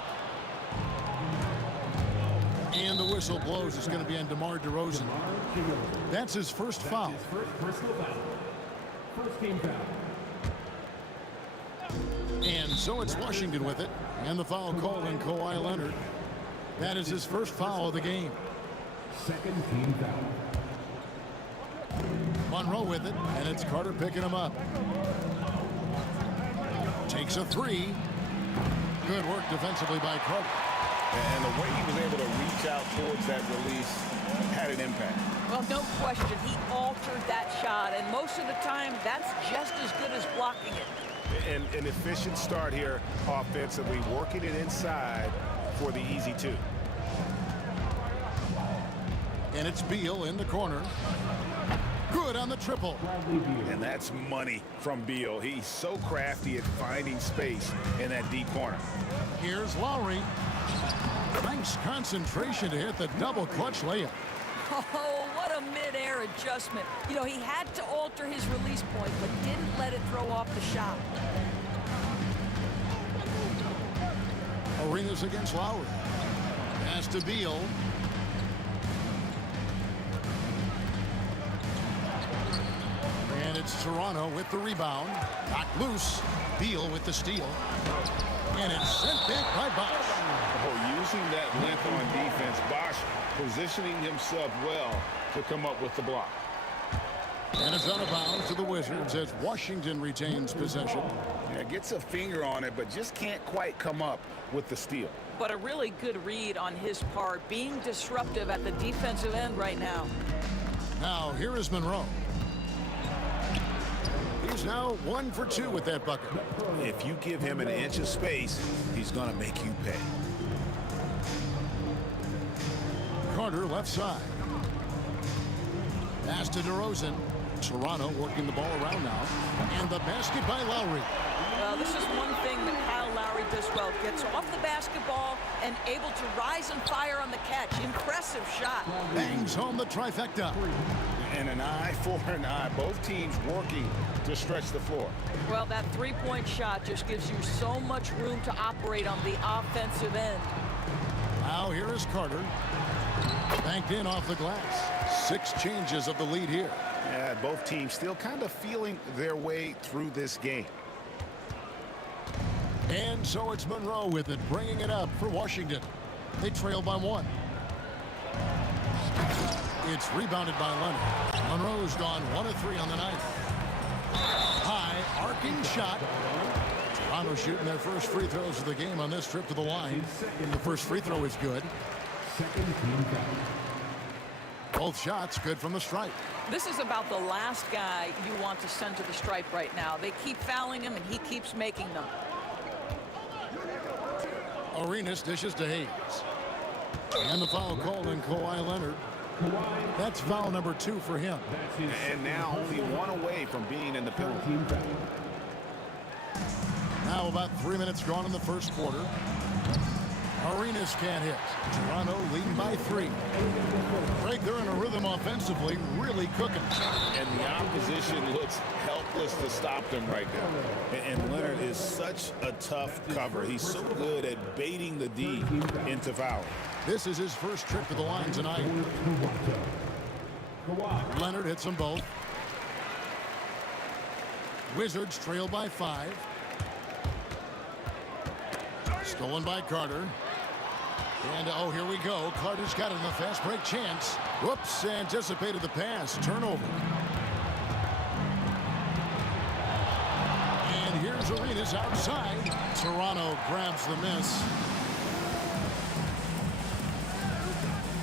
And the whistle blows. It's going to be on DeMar DeRozan. That's his first foul. First game foul. And so it's Washington with it. And the foul called on Kawhi Leonard. That is his first foul of the game. Second team foul. Monroe with it, and it's Carter picking him up. Takes a 3. Good work defensively by Carter. And the way he was able to reach out towards that release had an impact. Well, no question, he altered that shot, and most of the time, that's just as good as blocking it. And an efficient start here offensively, working it inside for the easy 2. And it's Beal in the corner. Good on the triple. And that's money from Beal. He's so crafty at finding space in that deep corner. Here's Lowry. Nice concentration to hit the double clutch layup. Oh, what a mid-air adjustment. You know, he had to alter his release point, but didn't let it throw off the shot. Arenas against Lowry. Pass to Beal. And it's Toronto with the rebound. Knocked loose. Beal with the steal. And it's sent back by Bosch. Oh, using that length on defense, Bosch positioning himself well to come up with the block. And it's out of bounds to the Wizards as Washington retains possession. Yeah, gets a finger on it, but just can't quite come up with the steal. But a really good read on his part, being disruptive at the defensive end right now. Now, here is Monroe. He's now 1 for 2 with that bucket. If you give him an inch of space, he's going to make you pay. Carter left side. Pass to DeRozan. Toronto working the ball around now. And the basket by Lowry. Well, this is one thing that Kyle Lowry does well. Gets off the basketball and able to rise and fire on the catch. Impressive shot. Bangs home the trifecta. And an eye for an eye. Both teams working to stretch the floor. Well, that three-point shot just gives you so much room to operate on the offensive end. Now here is Carter. Banked in off the glass. 6 changes of the lead here. Yeah, both teams still kind of feeling their way through this game. And so it's Monroe with it, bringing it up for Washington. They trail by 1. It's rebounded by Leonard. Monroe's gone 1 of 3 on the night. High arcing shot. Toronto shooting their first free throws of the game on this trip to the line. The first free throw is good. Second team foul. Both shots good from the stripe. This is about the last guy you want to send to the stripe right now. They keep fouling him, and he keeps making them. Arenas dishes to Hayes. And the foul called on Kawhi Leonard. That's foul number 2 for him. And now only 1 away from being in the penalty. Now about 3 minutes gone in the first quarter. Arenas can't hit. Toronto leading by 3. Right, they're in a rhythm offensively, really cooking. And the opposition looks helpless to stop them right now. And Leonard is such a tough cover. He's so good at baiting the D into foul. This is his first trip to the line tonight. Leonard hits them both. Wizards trail by 5. Stolen by Carter. And, oh, here we go. Carter's got it in the fast break chance. Whoops, anticipated the pass. Turnover. And here's Arenas outside. Toronto grabs the miss.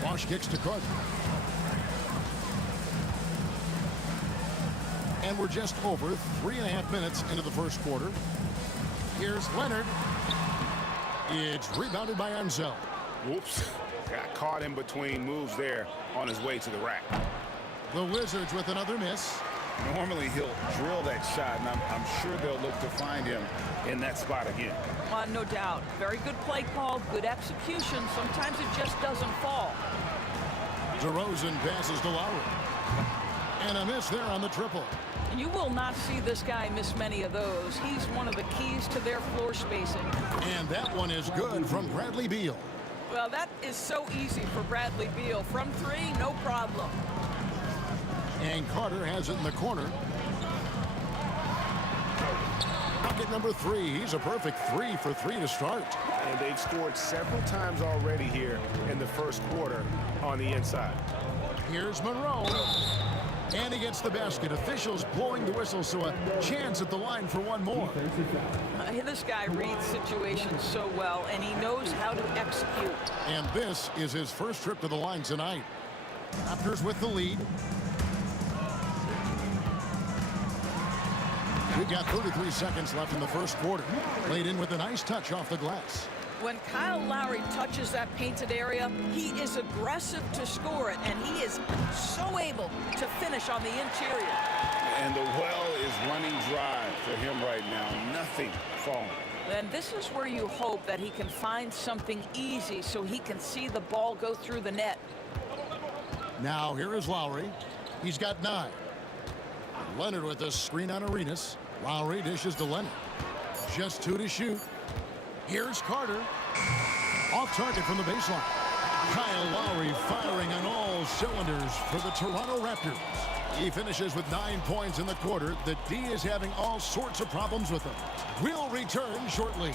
Bosch kicks to Carter. And we're just over 3.5 minutes into the first quarter. Here's Leonard. It's rebounded by Ansel. Whoops. Got caught in between moves there on his way to the rack. The Wizards with another miss. Normally he'll drill that shot, and I'm sure they'll look to find him in that spot again. No doubt. Very good play call, good execution. Sometimes it just doesn't fall. DeRozan passes to Lowry. And a miss there on the triple. You will not see this guy miss many of those. He's one of the keys to their floor spacing. And that one is good from Bradley Beal. Well, that is so easy for Bradley Beal. From 3, no problem. And Carter has it in the corner. Bucket number 3. He's a perfect 3 for 3 to start. And they've scored several times already here in the first quarter on the inside. Here's Monroe. And he gets the basket. Officials blowing the whistle, so a chance at the line for one more. This guy reads situations so well, and he knows how to execute. And this is his first trip to the line tonight. Raptors with the lead. We've got 33 seconds left in the first quarter. Played in with a nice touch off the glass. When Kyle Lowry touches that painted area, he is aggressive to score it, and he is so able to finish on the interior. And the well is running dry for him right now. Nothing falling. And this is where you hope that he can find something easy so he can see the ball go through the net. Now here is Lowry. He's got 9. Leonard with a screen on Arenas. Lowry dishes to Leonard. Just 2 to shoot. Here's Carter. Off target from the baseline. Kyle Lowry firing on all cylinders for the Toronto Raptors. He finishes with 9 points in the quarter. The D is having all sorts of problems with him. We'll return shortly.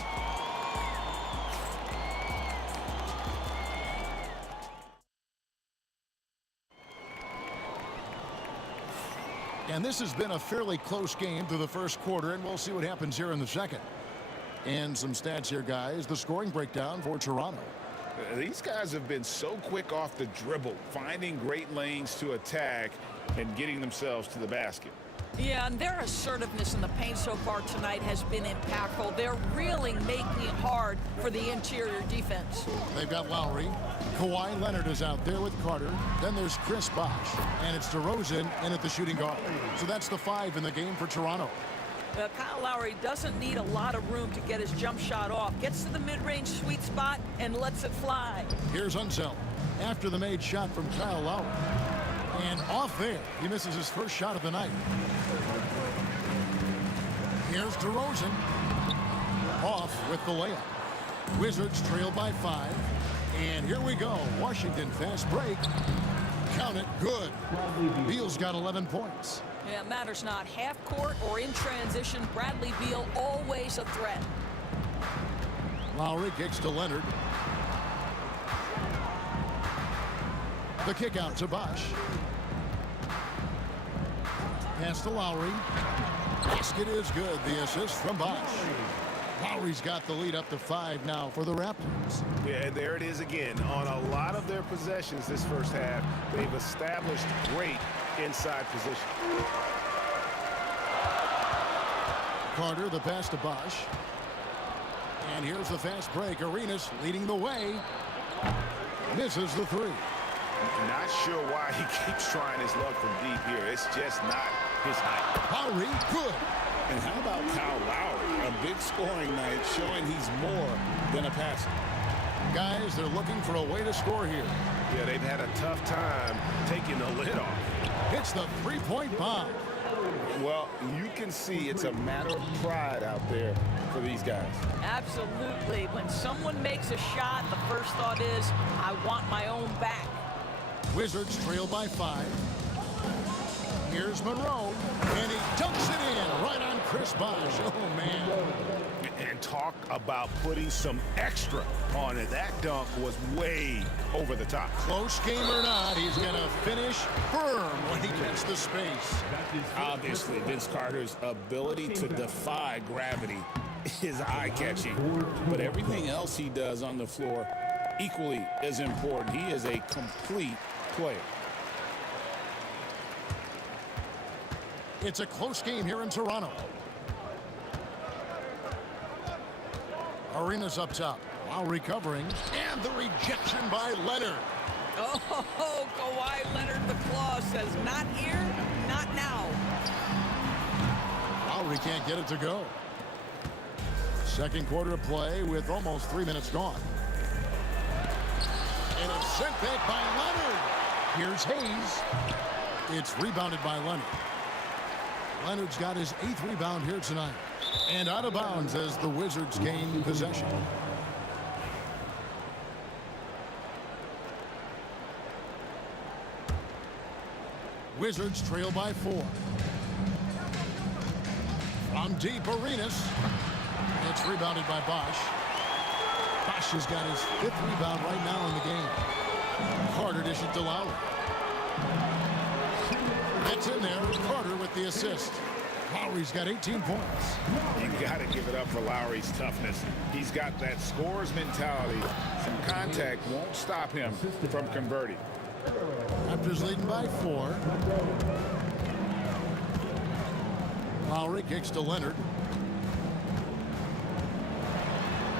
And this has been a fairly close game through the first quarter, and we'll see what happens here in the second. And some stats here, guys. The scoring breakdown for Toronto. These guys have been so quick off the dribble, finding great lanes to attack and getting themselves to the basket. Yeah, and their assertiveness in the paint so far tonight has been impactful. They're really making it hard for the interior defense. They've got Lowry. Kawhi Leonard is out there with Carter. Then there's Chris Bosh. And it's DeRozan in at the shooting guard. So that's the 5 in the game for Toronto. Kyle Lowry doesn't need a lot of room to get his jump shot off. Gets to the mid-range sweet spot and lets it fly. Here's Unseld after the made shot from Kyle Lowry. And off there, he misses his first shot of the night. Here's DeRozan. Off with the layup. Wizards trail by 5. And here we go. Washington fast break. Count it. Good. Beal's got 11 points. Yeah, it matters not. Half court or in transition, Bradley Beal always a threat. Lowry kicks to Leonard. The kick out to Bosh. Pass to Lowry. Basket is good. The assist from Bosh. Lowry's got the lead up to 5 now for the Raptors. Yeah, there it is again. On a lot of their possessions this first half, they've established great inside position. Carter, the pass to Bosh. And here's the fast break. Arenas leading the way. Misses the 3. Not sure why he keeps trying his luck from deep here. It's just not his height. Lowry, good. And how about Kyle Lowry? A big scoring night showing he's more than a passer. Guys, they're looking for a way to score here. Yeah, they've had a tough time taking the lid off. It's the 3-point bomb. Well, you can see it's a matter of pride out there for these guys. Absolutely. When someone makes a shot, the first thought is, I want my own back. Wizards trail by 5. Here's Monroe, and he dunks it in right on Chris Bosh. Oh, man. And talk about putting some extra on it. That dunk was way over the top. Close game or not, he's going to finish firm when he gets the space. Obviously, Vince Carter's ability to defy gravity is eye-catching. But everything else he does on the floor equally as important. He is a complete player. It's a close game here in Toronto. Arenas up top. Lowry covering. And the rejection by Leonard. Oh, Kawhi Leonard, the claw says, not here, not now. Lowry can't get it to go. Second quarter of play with almost 3 minutes gone. And it's sent back by Leonard. Here's Hayes. It's rebounded by Leonard. Leonard's got his 8th rebound here tonight. And out of bounds as the Wizards gain possession. Wizards trail by 4. From deep, Arenas. It's rebounded by Bosch. Bosch has got his 5th rebound right now in the game. Carter dishes to Lowry. Gets in there. Carter with the assist. Lowry's got 18 points. You got to give it up for Lowry's toughness. He's got that scorer's mentality. Some contact won't stop him from converting. Raptors leading by 4. Lowry kicks to Leonard.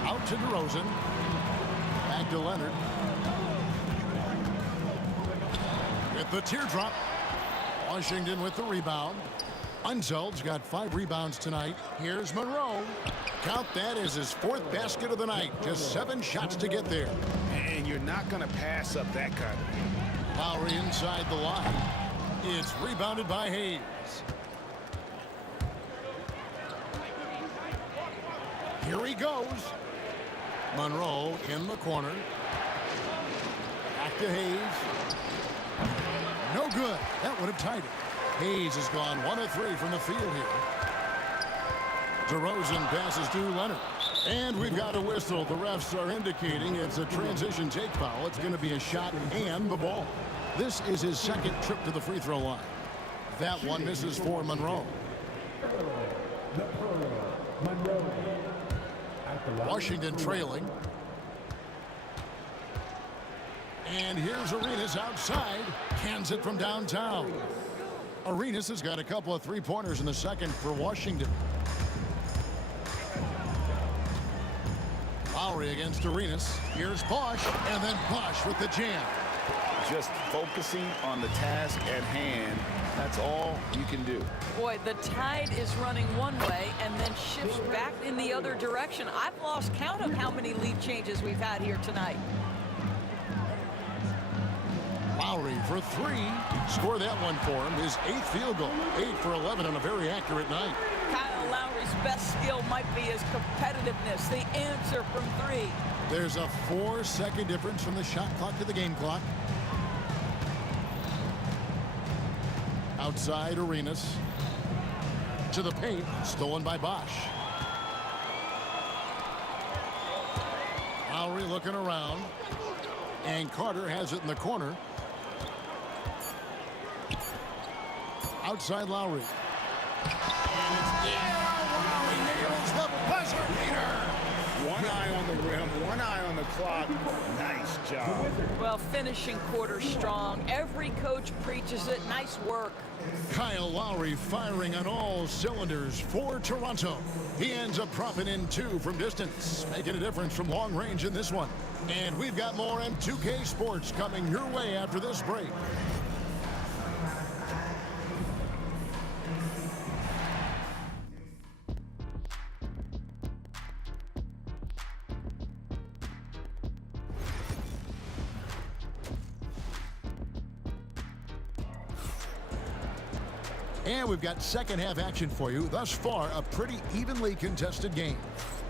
Out to DeRozan. Back to Leonard. With the teardrop. Washington with the rebound. Unzeld's got 5 rebounds tonight. Here's Monroe. Count that as his 4th basket of the night. Just 7 shots to get there. And you're not going to pass up that kind of thing. Lowry inside the line. It's rebounded by Hayes. Here he goes. Monroe in the corner. Back to Hayes. No good. That would have tied it. Hayes has gone 1 of 3 from the field here. DeRozan passes to Leonard. And we've got a whistle. The refs are indicating it's a transition take foul. It's going to be a shot and the ball. This is his 2nd trip to the free throw line. That one misses for Monroe. Washington trailing. And here's Arenas outside. Cans it from downtown. Arenas has got a couple of 3-pointers in the second for Washington. Lowry against Arenas. Here's Bosch, and then Bosch with the jam. Just focusing on the task at hand. That's all you can do. Boy, the tide is running one way and then shifts back in the other direction. I've lost count of how many lead changes we've had here tonight. Lowry for 3. Score that one for him. His 8th field goal. 8 for 11 on a very accurate night. Kyle Lowry's best skill might be his competitiveness, the answer from 3. There's a 4-second difference from the shot clock to the game clock. Outside Arenas. To the paint. Stolen by Bosch. Lowry looking around. And Carter has it in the corner. Outside Lowry. Lowry nails the buzzer beater. One eye on the rim, one eye on the clock. Nice job. Well, finishing quarter strong. Every coach preaches it. Nice work. Kyle Lowry firing on all cylinders for Toronto. He ends up propping in 2 from distance, making a difference from long range in this one. And we've got more M2K Sports coming your way after this break. And we've got second half action for you. Thus far, a pretty evenly contested game.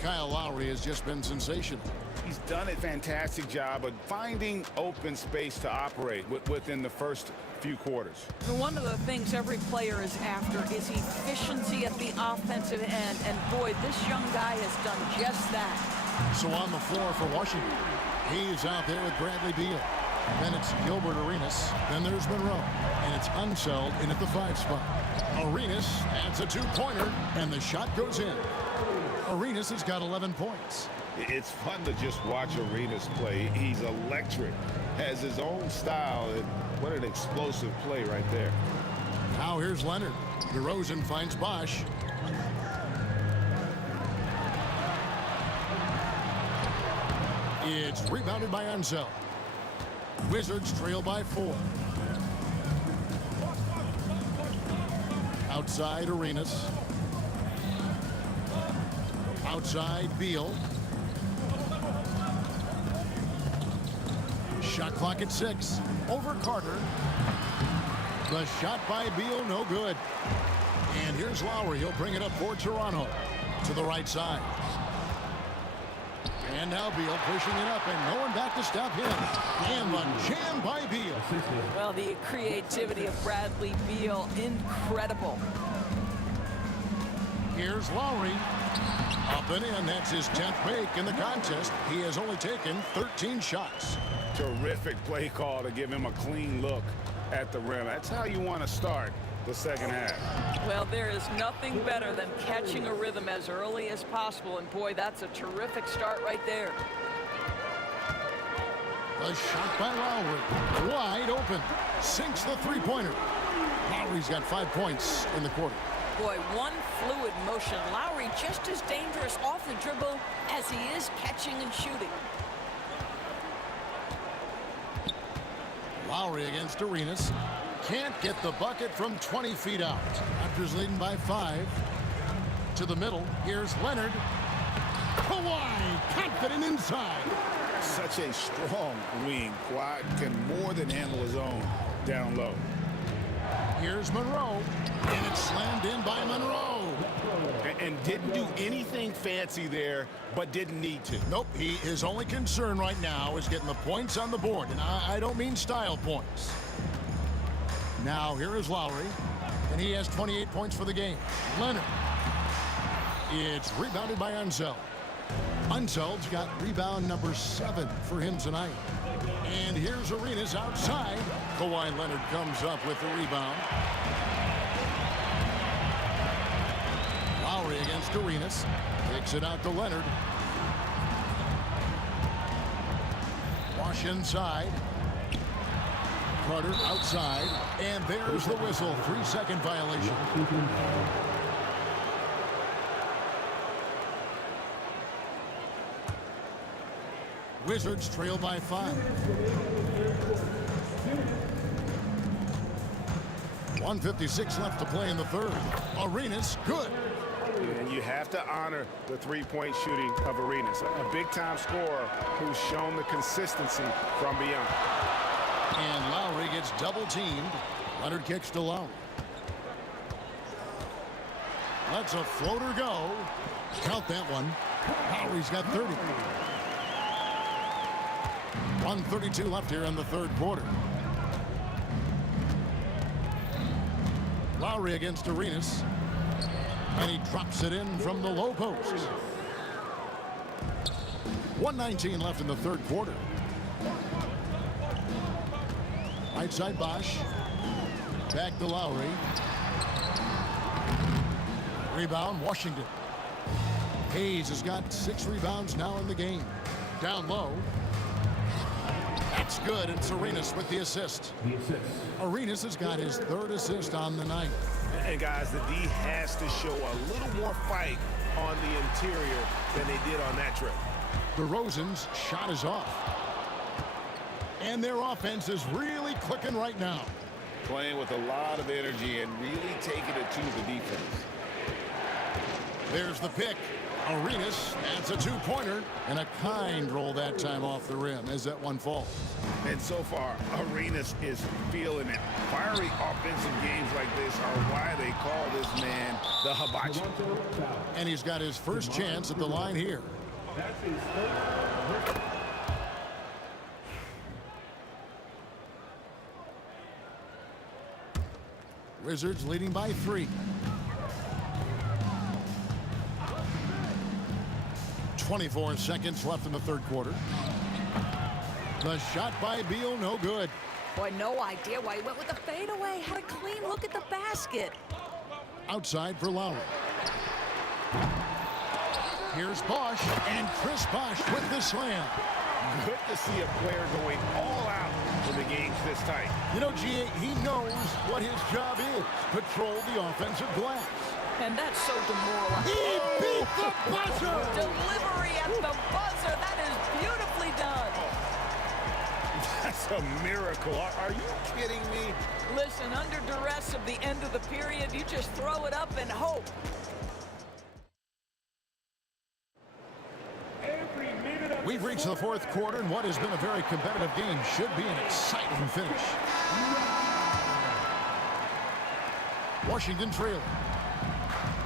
Kyle Lowry has just been sensational. He's done a fantastic job of finding open space to operate within the first few quarters. One of the things every player is after is efficiency at the offensive end. And boy, this young guy has done just that. So on the floor for Washington, he's out there with Bradley Beal. Then it's Gilbert Arenas. Then there's Monroe. And it's Unseld in at the 5 spot. Arenas adds a 2-pointer, and the shot goes in. Arenas has got 11 points. It's fun to just watch Arenas play. He's electric, has his own style, and what an explosive play right there. Now here's Leonard. DeRozan finds Bosch. It's rebounded by Ansel. Wizards trail by 4. Outside Arenas. Outside Beal. Shot clock at 6. Over Carter. The shot by Beal, no good. And here's Lowry. He'll bring it up for Toronto. To the right side. And now Beal pushing it up, and no one back to stop him. And the jam by Beal. Well, the creativity of Bradley Beal, incredible. Here's Lowry. Up and in. That's his 10th make in the contest. He has only taken 13 shots. Terrific play call to give him a clean look at the rim. That's how you want to start the second half. Well, there is nothing better than catching a rhythm as early as possible, and boy, that's a terrific start right there. A shot by Lowry. Wide open. Sinks the three-pointer. Lowry's got 5 points in the quarter. Boy, one fluid motion. Lowry just as dangerous off the dribble as he is catching and shooting. Lowry against Arenas. Can't get the bucket from 20 feet out. Raptors leading by 5. To the middle. Here's Leonard. Kawhi confident inside. Such a strong wing. Kawhi can more than handle his own down low. Here's Monroe. And it's slammed in by Monroe. And didn't do anything fancy there, but didn't need to. Nope. His only concern right now is getting the points on the board. And I don't mean style points. Now here is Lowry. And he has 28 points for the game. Leonard. It's rebounded by Ansel. Ansel's got rebound number 7 for him tonight. And here's Arenas outside. Kawhi Leonard comes up with the rebound. Lowry against Arenas. Takes it out to Leonard. Wash inside. Carter outside. And there's the whistle. 3-second violation. Wizards trail by 5. 1:56 left to play in the third. Arenas, good. And you have to honor the three-point shooting of Arenas. A big-time scorer who's shown the consistency from beyond. And Lowry gets double-teamed. Leonard kicks to Lowry. Lets a floater go. Count that one. Lowry's got 30. 1:32 left here in the third quarter. Lowry against Arenas. And he drops it in from the low post. 1:19 left in the third quarter. Right side Bosch. Back to Lowry. Rebound Washington. Hayes has got 6 rebounds now in the game. Down low. That's good. It's Arenas with the assist. Arenas has got his 3rd assist on the night. And guys, the D has to show a little more fight on the interior than they did on that trip. DeRozan's shot is off. And their offense is really clicking right now. Playing with a lot of energy and really taking it to the defense. There's the pick. Arenas, that's a 2-pointer. And a kind roll that time off the rim as that one falls. And so far, Arenas is feeling it. Fiery offensive games like this are why they call this man the hibachi. And he's got his first chance at the line here. Wizards leading by 3. 24 seconds left in the third quarter. The shot by Beal, no good. Boy, no idea why he went with the fadeaway. Had a clean look at the basket. Outside for Lowry. Here's Bosch, and Chris Bosch with the slam. Good to see a player going all out when the game's this tight. You know, G.A., he knows what his job is. Patrol the offensive glass. And that's so demoralizing. He beat the buzzer! Delivery at the buzzer. That is beautifully done. That's a miracle. Are you kidding me? Listen, under duress of the end of the period, you just throw it up and hope. We've reached the fourth quarter, and what has been a very competitive game should be an exciting finish. Washington trailing.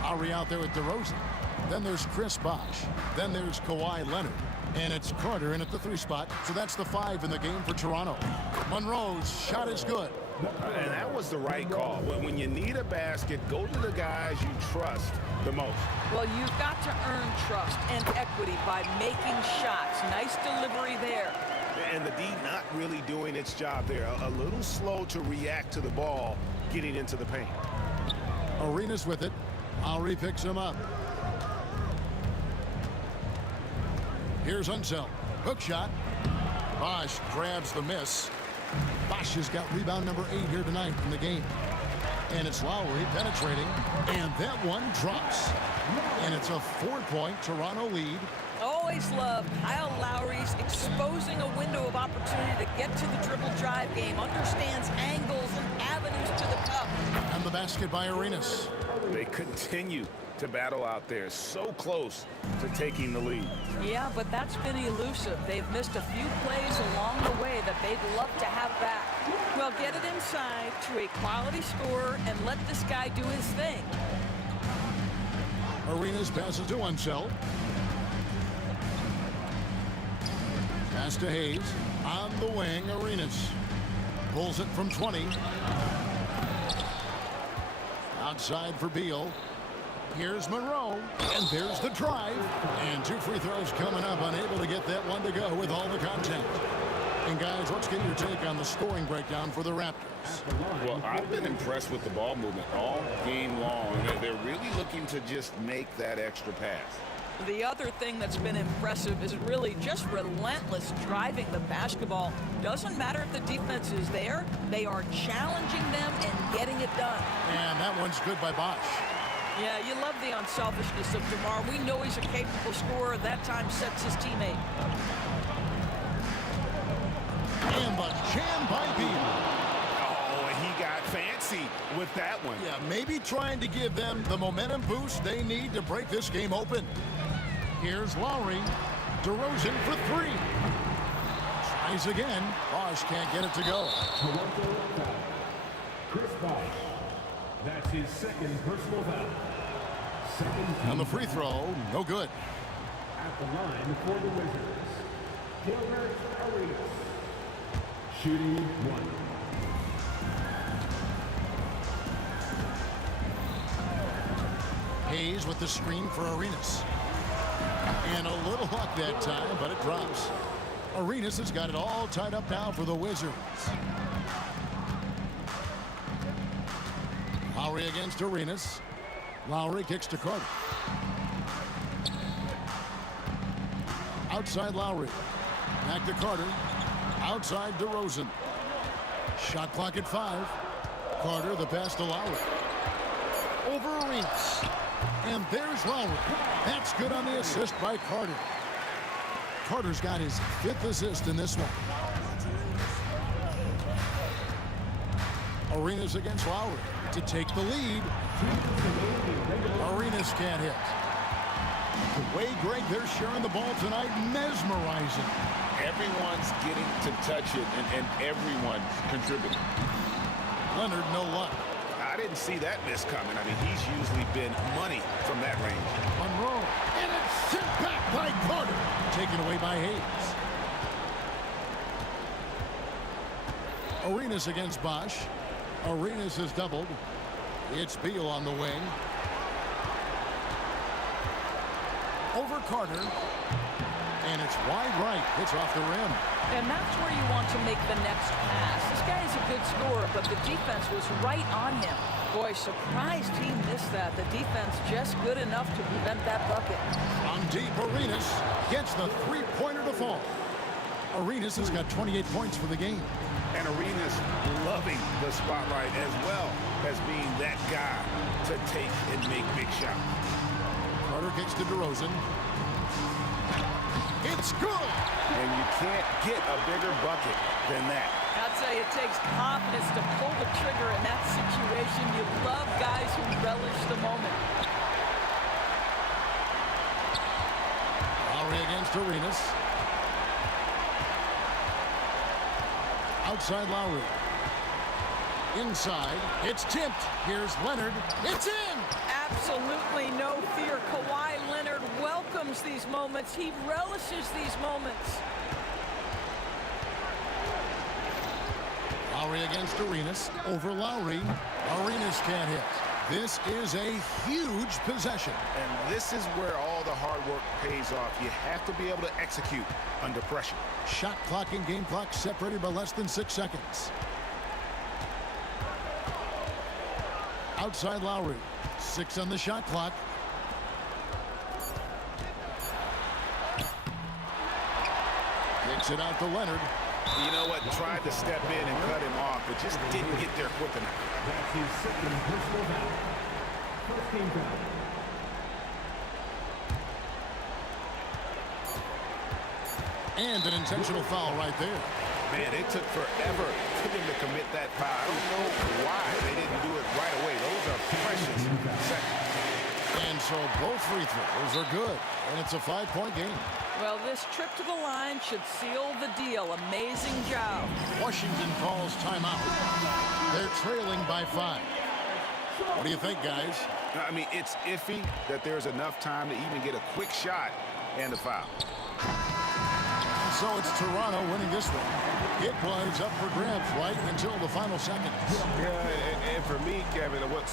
Lowry out there with DeRozan. Then there's Chris Bosh. Then there's Kawhi Leonard. And it's Carter in at the 3 spot. So that's the 5 in the game for Toronto. Monroe's shot is good. And that was the right call. When you need a basket, go to the guys you trust the most. Well, you've got to earn trust and equity by making shots. Nice delivery there. And the D not really doing its job there. A little slow to react to the ball getting into the paint. Arenas with it. Lowry picks him up. Here's Unseld. Hook shot. Bosh grabs the miss. Bosh has got rebound number 8 here tonight in the game. And it's Lowry penetrating. And that one drops. And it's a 4-point Toronto lead. Always love Kyle Lowry's exposing a window of opportunity to get to the dribble drive game. Understands angles and avenues to the cup. And the basket by Arenas. They continue to battle out there, so close to taking the lead. Yeah, but that's been elusive. They've missed a few plays along the way that they'd love to have back. Well, get it inside to a quality scorer and let this guy do his thing. Arenas passes to Unseld. Pass to Hayes. On the wing, Arenas pulls it from 20. Outside for Beal. Here's Monroe, and there's the drive. And 2 free throws coming up, unable to get that one to go with all the contact. And guys, let's get your take on the scoring breakdown for the Raptors. Well, I've been impressed with the ball movement all game long. They're really looking to just make that extra pass. The other thing that's been impressive is really just relentless driving the basketball. Doesn't matter if the defense is there, they are challenging them and getting it done. And that one's good by Bosh. Yeah, you love the unselfishness of DeMar. We know he's a capable scorer. That time sets his teammate. And the jam by Beal. Oh, and he got fancy with that one. Yeah, maybe trying to give them the momentum boost they need to break this game open. Here's Lowry. DeRozan for 3. Tries again. Bosh can't get it to go. Chris Bosh. That's his second personal foul. On the free throw, no good. At the line for the Wizards, Gilbert Arenas. Shooting 1. Hayes with the screen for Arenas. And a little luck that time, but it drops. Arenas has got it all tied up now for the Wizards. Lowry against Arenas. Lowry kicks to Carter. Outside Lowry. Back to Carter. Outside DeRozan. Shot clock at 5. Carter, the pass to Lowry. Over Arenas. And there's Lowry. That's good on the assist by Carter. Carter's got his 5th assist in this one. Arenas against Lowry to take the lead. Arenas can't hit. The way, Greg, they're sharing the ball tonight, mesmerizing. Everyone's getting to touch it, and everyone's contributing. Leonard, no luck. I didn't see that miss coming. I mean, he's usually been money from that range. Monroe, and it's sent back by Carter. Taken away by Hayes. Arenas against Bosh. Arenas has doubled. It's Beal on the wing. Over Carter. And it's wide right. It's off the rim. And that's where you want to make the next pass. This guy's a good scorer, but the defense was right on him. Boy, surprised he missed that. The defense just good enough to prevent that bucket. On deep, Arenas gets the 3-pointer to fall. Arenas has got 28 points for the game. And Arenas loving the spotlight as well as being that guy to take and make big shots. Carter kicks to DeRozan. It's good! And you can't get a bigger bucket than that. I'll tell you, it takes confidence to pull the trigger in that situation. You love guys who relish the moment. Lowry against Arenas. Outside Lowry. Inside. It's tipped. Here's Leonard. It's in! Absolutely no fear. Kawhi Leonard welcomes these moments. He relishes these moments. Lowry against Arenas. Over Lowry. Arenas can't hit. This is a huge possession. And this is where all the hard work pays off. You have to be able to execute under pressure. Shot clock and game clock separated by less than 6 seconds. Outside Lowry. 6 on the shot clock. Kicks it out to Leonard. You know what? Tried to step in and cut him off, but just didn't get there quick enough. That's his second personal foul. First team foul. And an intentional foul right there. Man, it took forever for them to commit that foul. I don't know why they didn't do it right away. Those are precious seconds. And so both free throws are good. And it's a 5-point game. Well, this trip to the line should seal the deal. Amazing job. Washington calls timeout. They're trailing by 5. What do you think, guys? I mean, it's iffy that there's enough time to even get a quick shot and a foul. So it's Toronto winning this one. It was up for grabs right until the final seconds. Yeah, and for me, Kevin, what's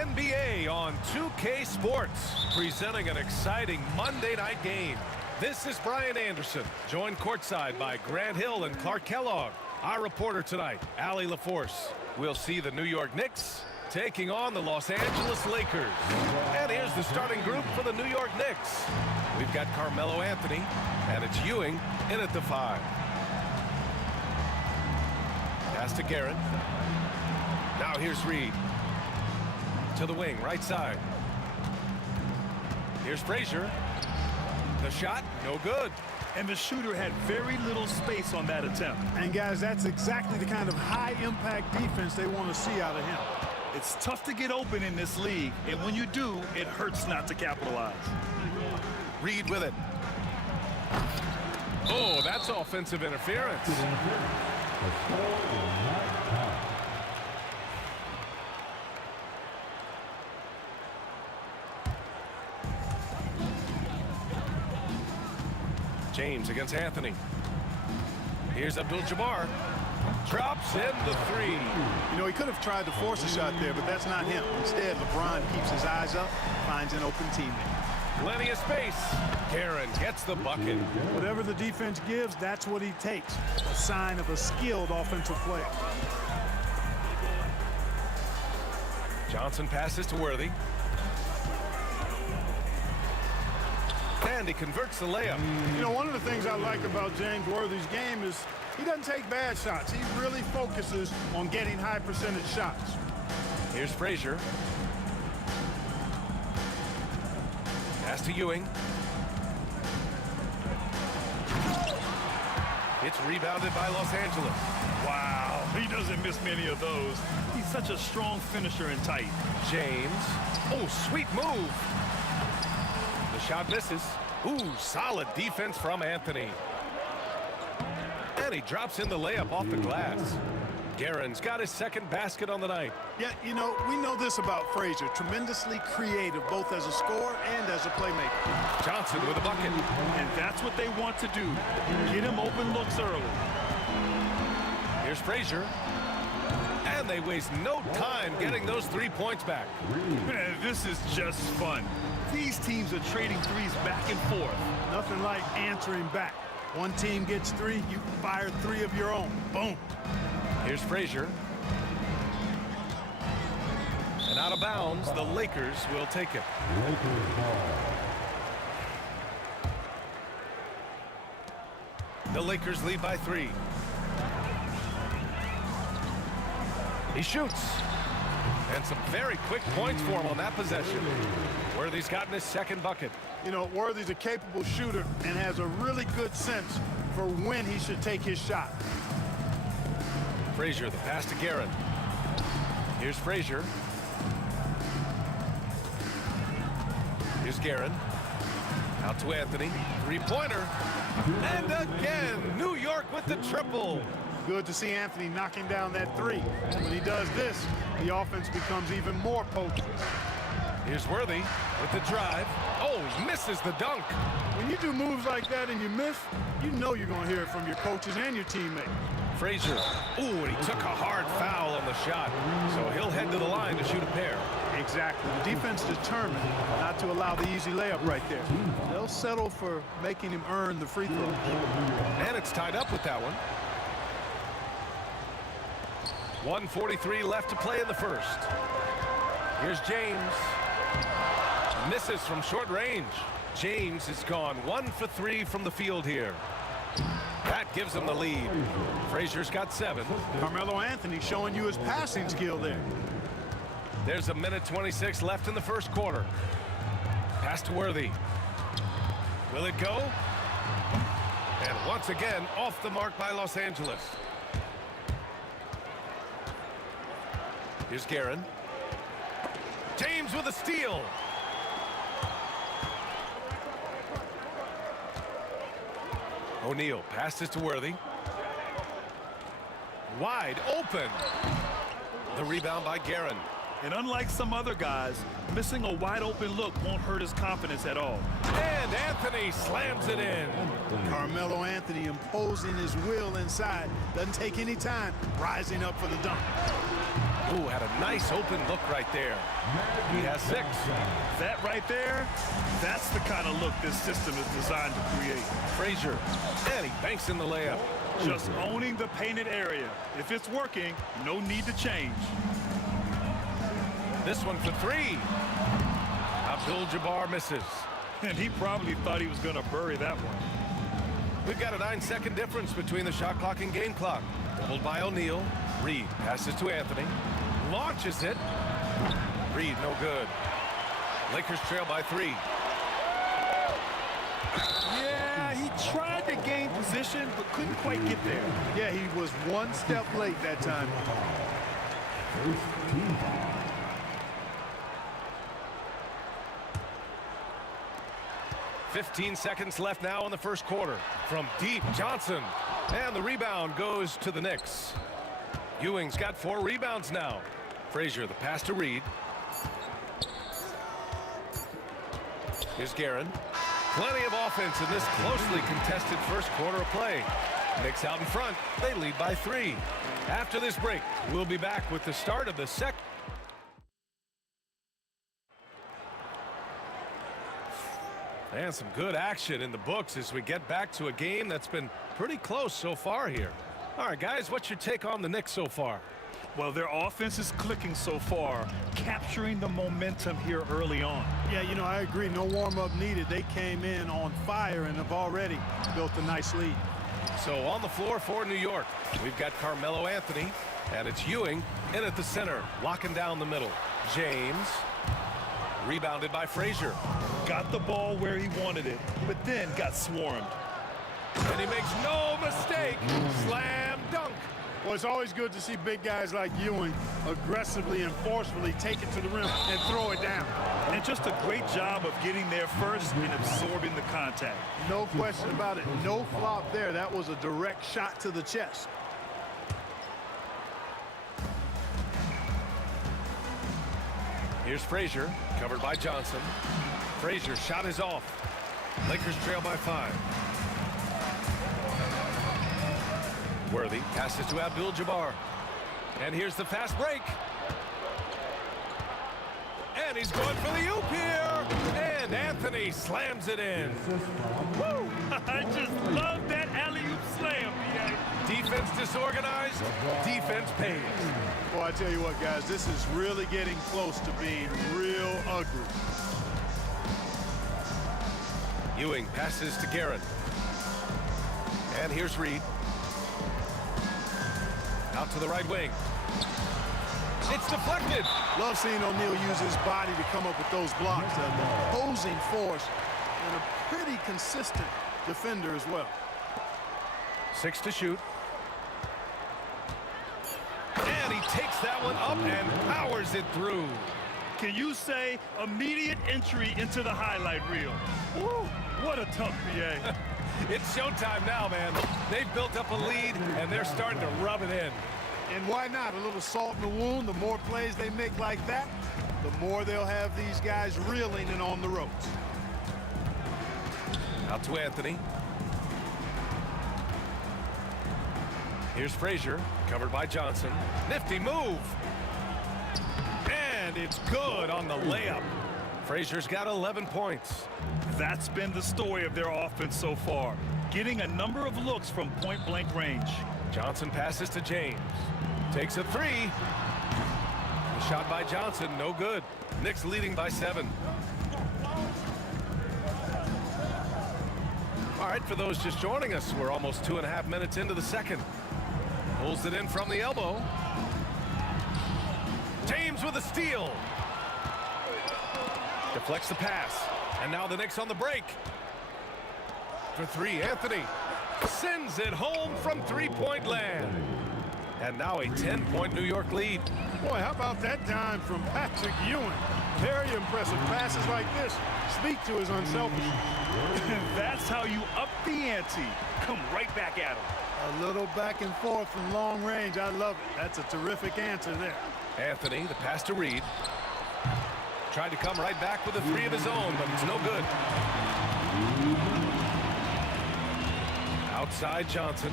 NBA on 2K Sports, presenting an exciting Monday night game. This is Brian Anderson, joined courtside by Grant Hill and Clark Kellogg. Our reporter tonight, Allie LaForce. We'll see the New York Knicks taking on the Los Angeles Lakers. And here's the starting group for the New York Knicks. We've got Carmelo Anthony, and it's Ewing in at the 5. Pass to Garrett. Now here's Reed. To the wing, right side. Here's Frazier. The shot, no good. And the shooter had very little space on that attempt. And guys, that's exactly the kind of high-impact defense they want to see out of him. It's tough to get open in this league, and when you do, it hurts not to capitalize. Reed with it. Oh, that's offensive interference. James against Anthony. Here's Abdul-Jabbar. Drops in the 3. You know, he could have tried to force a shot there, but that's not him. Instead, LeBron keeps his eyes up, finds an open teammate. Plenty of space. Guerin gets the bucket. Whatever the defense gives, that's what he takes. A sign of a skilled offensive player. Johnson passes to Worthy. And he converts the layup. You know, one of the things I like about James Worthy's game is he doesn't take bad shots. He really focuses on getting high percentage shots. Here's Frazier. Pass to Ewing. It's rebounded by Los Angeles. Wow, he doesn't miss many of those. He's such a strong finisher and tight. James. Oh, sweet move. The shot misses. Ooh, solid defense from Anthony. And he drops in the layup off the glass. Guerin's got his second basket on the night. Yeah, you know, we know this about Frazier. Tremendously creative, both as a scorer and as a playmaker. Johnson with a bucket. And that's what they want to do. Get him open looks early. Here's Frazier. And they waste no time getting those 3 points back. Man, this is just fun. These teams are trading threes back and forth. Nothing like answering back. One team gets 3, you fire 3 of your own. Boom. Here's Frazier. And out of bounds, the Lakers will take it. The Lakers lead by 3. He shoots. And some very quick points for him on that possession. Worthy's gotten his second bucket. You know, Worthy's a capable shooter and has a really good sense for when he should take his shot. Frazier, the pass to Guerin. Here's Frazier. Here's Guerin. Out to Anthony. 3-pointer. And again, New York with the triple. Good to see Anthony knocking down that 3. When he does this, the offense becomes even more potent. Here's Worthy with the drive. Oh, he misses the dunk. When you do moves like that and you miss, you know you're going to hear it from your coaches and your teammates. Frazier. Ooh, and he took a hard foul on the shot. So he'll head to the line to shoot a pair. Exactly. The defense determined not to allow the easy layup right there. They'll settle for making him earn the free throws. And it's tied up with that one. 1:43 left to play in the first. Here's James. Misses from short range. James has gone 1 for 3 from the field here. That gives him the lead. Frazier's got 7. Carmelo Anthony showing you his passing skill there. There's 1:26 left in the first quarter. Pass to Worthy. Will it go? And once again, off the mark by Los Angeles. Here's Guerin. James with a steal. O'Neal passes to Worthy. Wide open. The rebound by Guerin. And unlike some other guys, missing a wide open look won't hurt his confidence at all. And Anthony slams it in. Carmelo Anthony imposing his will inside. Doesn't take any time, rising up for the dunk. Ooh, had a nice open look right there. He has 6. That right there, that's the kind of look this system is designed to create. Frazier, and he banks in the layup. Just owning the painted area. If it's working, no need to change. This one for 3. Abdul-Jabbar misses. And he probably thought he was going to bury that one. We've got a 9-second difference between the shot clock and game clock. Doubled by O'Neal. Reed passes to Anthony. Launches it. Reed, no good. Lakers trail by 3. Yeah, he tried to gain position, but couldn't quite get there. Yeah, he was one step late that time. 15 seconds left now in the first quarter. From deep, Johnson. And the rebound goes to the Knicks. Ewing's got 4 rebounds now. Frazier, the pass to Reed. Here's Guerin. Plenty of offense in this closely contested first quarter of play. Knicks out in front. They lead by 3. After this break, we'll be back with the start of the second. And some good action in the books as we get back to a game that's been pretty close so far here. All right, guys, what's your take on the Knicks so far? Well, their offense is clicking so far, capturing the momentum here early on. Yeah, you know, I agree. No warm-up needed. They came in on fire and have already built a nice lead. So on the floor for New York, we've got Carmelo Anthony, and it's Ewing in at the center, locking down the middle. James, rebounded by Frazier. Got the ball where he wanted it, but then got swarmed. And he makes no mistake. Slam dunk. Well, it's always good to see big guys like Ewing aggressively and forcefully take it to the rim and throw it down. And just a great job of getting there first and absorbing the contact. No question about it. No flop there. That was a direct shot to the chest. Here's Frazier, covered by Johnson. Frazier's shot is off. Lakers trail by 5. Worthy passes to Abdul-Jabbar. And here's the fast break. And he's going for the oop here. And Anthony slams it in. Woo! I just love that alley-oop slam, B.A. Defense disorganized, defense pays. Well, I tell you what, guys, this is really getting close to being real ugly. Ewing passes to Guerin. And here's Reed. Out to the right wing. It's deflected. Love seeing O'Neal use his body to come up with those blocks. An opposing force and a pretty consistent defender as well. 6 to shoot. And he takes that one up and powers it through. Can you say immediate entry into the highlight reel? Woo, what a tough BA. It's showtime now, man. They've built up a lead, and they're starting to rub it in. And why not? A little salt in the wound. The more plays they make like that, the more they'll have these guys reeling and on the ropes. Out to Anthony. Here's Frazier, covered by Johnson. Nifty move. And it's good on the layup. Frazier's got 11 points. That's been the story of their offense so far, getting a number of looks from point-blank range. Johnson passes to James. Takes a 3. The shot by Johnson, no good. Knicks leading by 7. All right, for those just joining us, we're almost 2.5 minutes into the second. Pulls it in from the elbow. James with a steal. Deflects the pass. And now the Knicks on the break. For 3, Anthony sends it home from three-point land. And now a 10-point New York lead. Boy, how about that time from Patrick Ewing? Very impressive. Passes like this speak to his unselfishness. That's how you up the ante. Come right back at him. A little back and forth from long range. I love it. That's a terrific answer there. Anthony, the pass to Reed. Tried to come right back with a 3 of his own, but it's no good. Outside Johnson.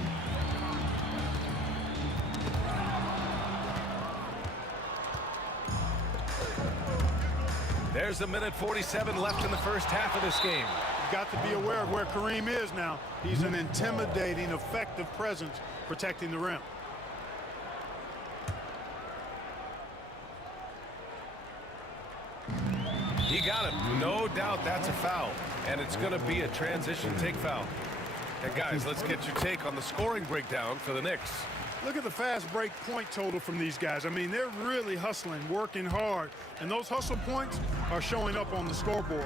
There's a minute 47 left in the first half of this game. You've got to be aware of where Kareem is now. He's an intimidating, effective presence protecting the rim. He got him. No doubt that's a foul. And it's going to be a transition take foul. And guys, let's get your take on the scoring breakdown for the Knicks. Look at the fast break point total from these guys. I mean, they're really hustling, working hard. And those hustle points are showing up on the scoreboard.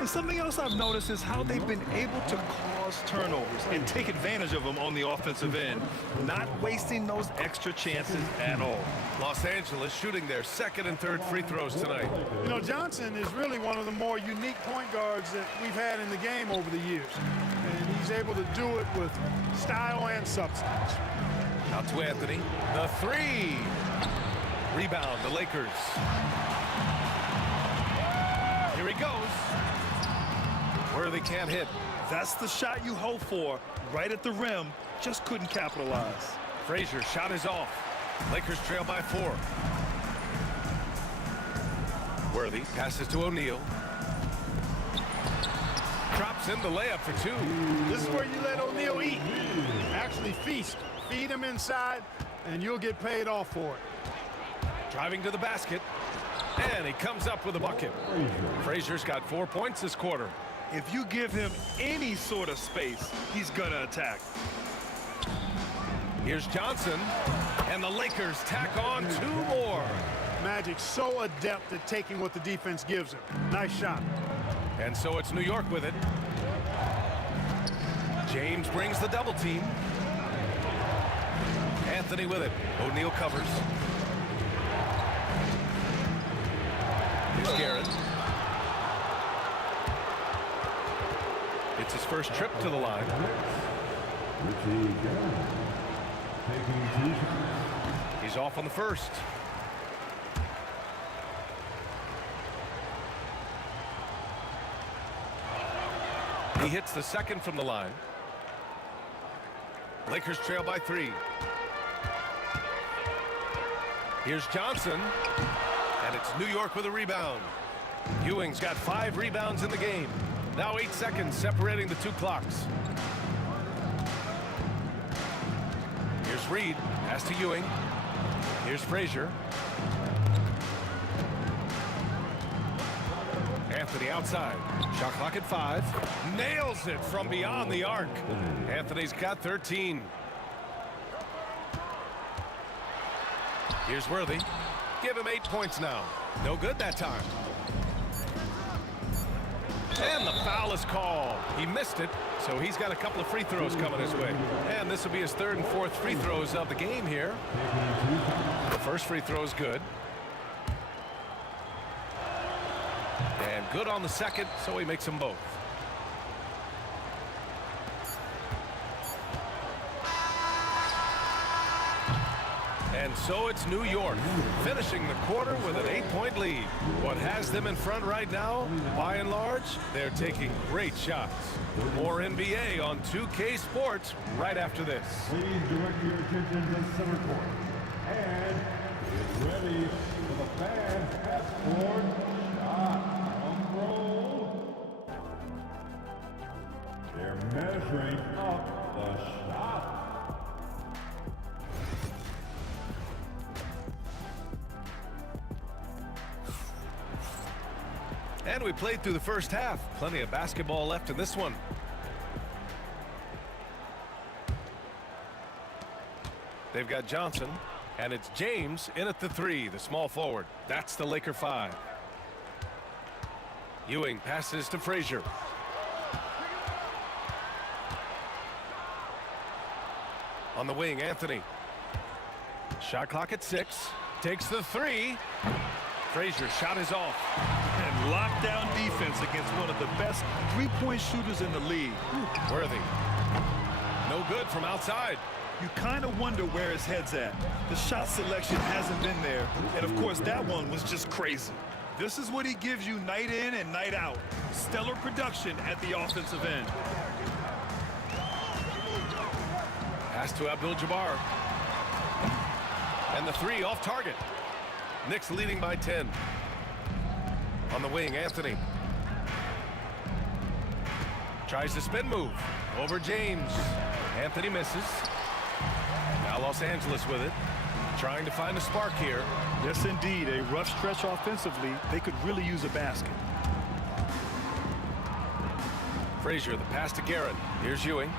And something else I've noticed is how they've been able to cause turnovers and take advantage of them on the offensive end, not wasting those extra chances at all. Los Angeles shooting their second and third free throws tonight. You know, Johnson is really one of the more unique point guards that we've had in the game over the years. And he's able to do it with style and substance. Out to Anthony. The three. Rebound, the Lakers. Here he goes. Worthy can't hit. That's the shot you hope for. Right at the rim. Just couldn't capitalize. Frazier shot is off. Lakers trail by 4. Worthy passes to O'Neal. Drops in the layup for 2. This is where you let O'Neal eat. Actually feast. Feed him inside, and you'll get paid off for it. Driving to the basket, and he comes up with a bucket. Frazier's got 4 points this quarter. If you give him any sort of space, he's gonna attack. Here's Johnson, and the Lakers tack on 2 more. Magic so adept at taking what the defense gives him. Nice shot. And so it's New York with it. James brings the double team. Anthony with it. O'Neal covers. Here's Garrett. It's his first trip to the line. He's off on the first. He hits the second from the line. Lakers trail by 3. Here's Johnson, and it's New York with a rebound. Ewing's got 5 rebounds in the game. Now 8 seconds separating the 2 clocks. Here's Reed, pass to Ewing. Here's Frazier. Anthony outside. Shot clock at 5. Nails it from beyond the arc. Anthony's got 13. Here's Worthy. Give him 8 points now. No good that time. And the foul is called. He missed it, so he's got a couple of free throws coming his way. And this will be his 3rd and 4th free throws of the game here. The first free throw is good. And good on the second, so he makes them both. And so it's New York, finishing the quarter with an 8-point lead. What has them in front right now, by and large, they're taking great shots. More NBA on 2K Sports right after this. Please direct your attention to center court. And it's ready for the fan passport shot on roll. They're measuring up the shot. And we played through the first half. Plenty of basketball left in this one. They've got Johnson, and it's James in at the 3, the small forward. That's the Laker 5. Ewing passes to Frazier. On the wing, Anthony. Shot clock at 6. Takes the 3. Frazier shot is off. And lockdown defense against one of the best three-point shooters in the league. Worthy. No good from outside. You kind of wonder where his head's at. The shot selection hasn't been there. And, of course, that one was just crazy. This is what he gives you night in and night out. Stellar production at the offensive end. Pass to Abdul-Jabbar. And the 3 off target. Knicks leading by 10. On the wing, Anthony. Tries to spin move. Over James. Anthony misses. Now Los Angeles with it. Trying to find a spark here. Yes, indeed. A rough stretch offensively. They could really use a basket. Frazier, the pass to Garrett. Here's Ewing.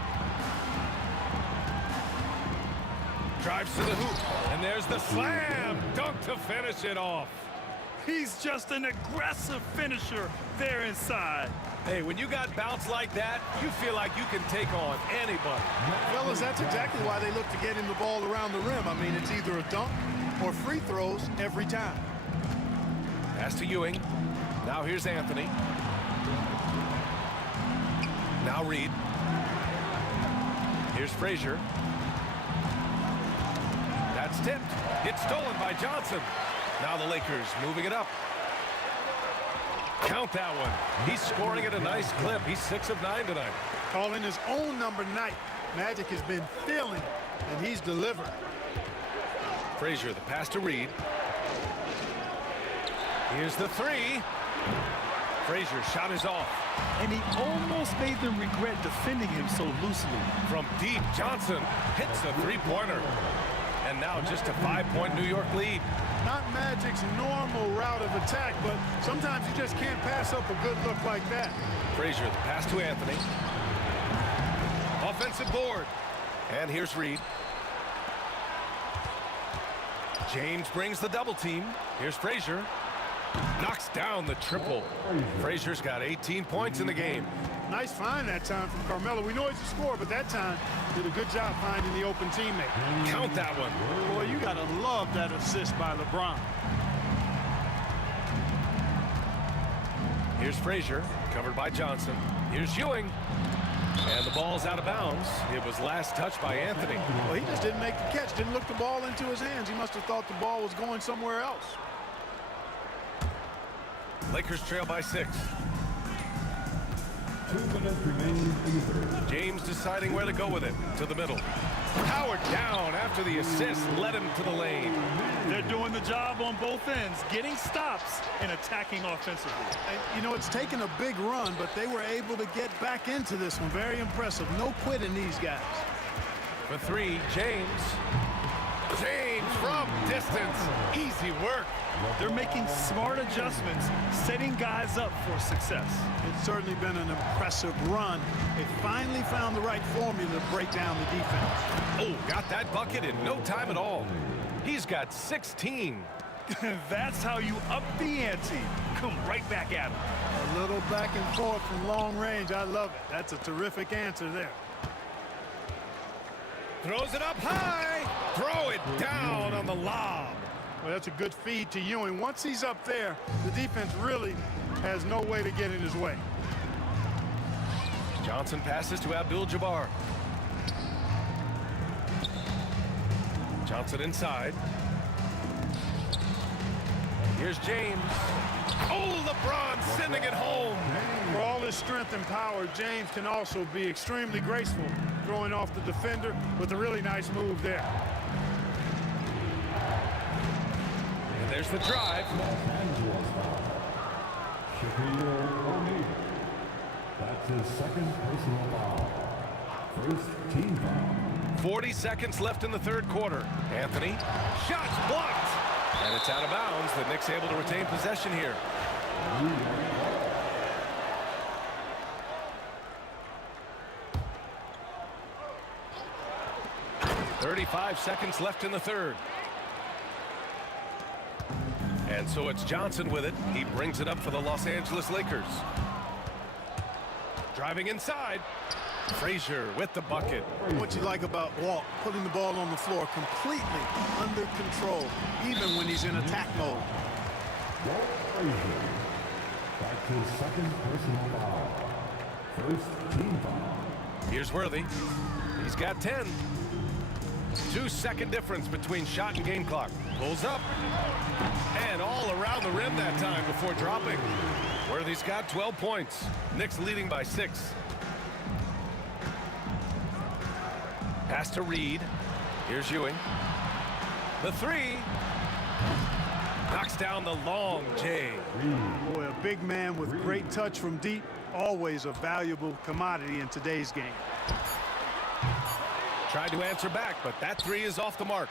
Drives to the hoop. And there's the slam dunk to finish it off. He's just an aggressive finisher there inside. Hey, when you got bounce like that, you feel like you can take on anybody. Fellas, that's exactly why they look to get him the ball around the rim. I mean, it's either a dunk or free throws every time. Pass to Ewing. Now here's Anthony. Now Reed. Here's Frazier. That's tipped. It's stolen by Johnson. Now the Lakers moving it up. Count that one. He's scoring at a nice clip. He's 6 of 9 tonight. Calling his own number night. Magic has been feeling, and he's delivered. Frazier, the pass to Reed. Here's the three. Frazier shot is off. And he almost made them regret defending him so loosely. From deep, Johnson hits a three-pointer. And now just a 5-point New York lead. Not Magic's normal route of attack, but sometimes you just can't pass up a good look like that. Frazier, the pass to Anthony. Offensive board. And here's Reed. James brings the double team. Here's Frazier. Knocks down the triple. Frazier's got 18 points in the game. Nice find that time from Carmelo. We know he's a scorer, but that time did a good job finding the open teammate. Count that one. Boy, you gotta love that assist by LeBron. Here's Frazier, covered by Johnson. Here's Ewing. And the ball's out of bounds. It was last touched by Anthony. Well, he just didn't make the catch, didn't look the ball into his hands. He must have thought the ball was going somewhere else. Lakers trail by 6. 2 minutes remaining in the third. James deciding where to go with it. To the middle. Howard down after the assist led him to the lane. They're doing the job on both ends, getting stops and attacking offensively. And, you know, it's taken a big run, but they were able to get back into this one. Very impressive. No quitting these guys. For 3, James. James from distance. Easy work. They're making smart adjustments, setting guys up for success. It's certainly been an impressive run. They finally found the right formula to break down the defense. Oh, got that bucket in no time at all. He's got 16. That's how you up the ante. Come right back at him. A little back and forth from long range. I love it. That's a terrific answer there. Throws it up high. Throw it down on the lob. Well, that's a good feed to Ewing. Once he's up there, the defense really has no way to get in his way. Johnson passes to Abdul-Jabbar. Johnson inside. Here's James. Oh, LeBron sending it home. For all his strength and power, James can also be extremely graceful, throwing off the defender with a really nice move there. And there's the drive. Shaquille O'Neal. That's his second personal foul. First team foul. 40 seconds left in the third quarter. Anthony, shots blocked. And it's out of bounds. The Knicks able to retain possession here. 35 seconds left in the third. And so it's Johnson with it. He brings it up for the Los Angeles Lakers. Driving inside. Frazier with the bucket. What you like about Walt, putting the ball on the floor completely under control, even when he's in attack mode. Walt Frazier. That's his second personal foul. First team foul. Here's Worthy. He's got 10. 2-second difference between shot and game clock. Pulls up. And all around the rim that time before dropping. Worthy's got 12 points. Knicks leading by 6. Pass to Reed. Here's Ewing. The three. Knocks down the long J. Boy, a big man with great touch from deep, always a valuable commodity in today's game. Tried to answer back, but that three is off the mark.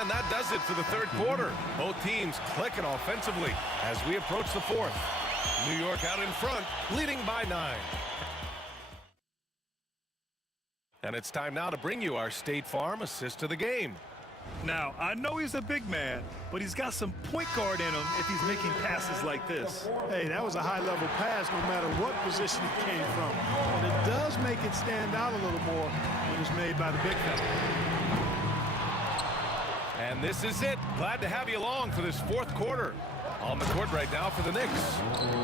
And that does it for the third quarter. Both teams clicking offensively as we approach the fourth. New York out in front, leading by 9. And it's time now to bring you our State Farm assist of the game. Now, I know he's a big man, but he's got some point guard in him if he's making passes like this. Hey, that was a high-level pass no matter what position it came from. And it does make it stand out a little more when it's made by the big fella. And this is it. Glad to have you along for this fourth quarter. On the court right now for the Knicks,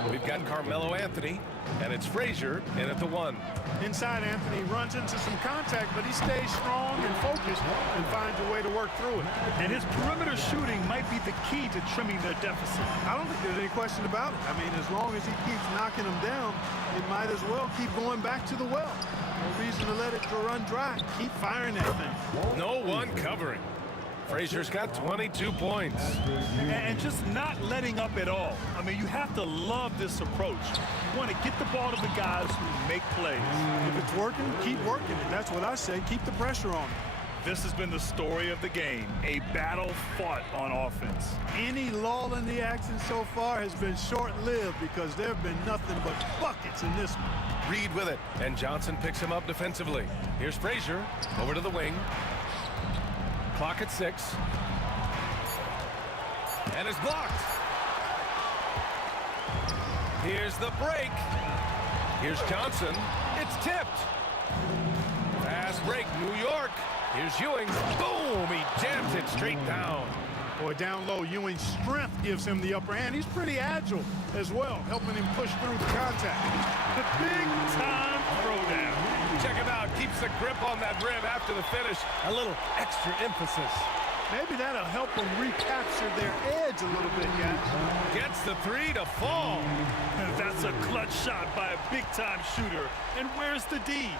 we've got Carmelo Anthony, and it's Frazier in at the 1. Inside, Anthony runs into some contact, but he stays strong and focused and finds a way to work through it. And his perimeter shooting might be the key to trimming their deficit. I don't think there's any question about it. I mean, as long as he keeps knocking them down, he might as well keep going back to the well. No reason to let it run dry. Keep firing that thing. No one covering. Frazier's got 22 points. And just not letting up at all. I mean, you have to love this approach. You want to get the ball to the guys who make plays. If it's working, keep working it. That's what I say. Keep the pressure on. This has been the story of the game, a battle fought on offense. Any lull in the action so far has been short-lived because there have been nothing but buckets in this one. Reed with it, and Johnson picks him up defensively. Here's Frazier, over to the wing. Clock at 6. And it's blocked. Here's the break. Here's Johnson. It's tipped. Fast break, New York. Here's Ewing. Boom! He jams it straight down. Boy, down low, Ewing's strength gives him the upper hand. He's pretty agile as well, helping him push through the contact. The big-time throwdown. Check him out. Keeps the grip on that rim after the finish. A little extra emphasis. Maybe that'll help them recapture their edge a little bit, guys. Gets the 3 to fall. And that's a clutch shot by a big-time shooter. And where's the D?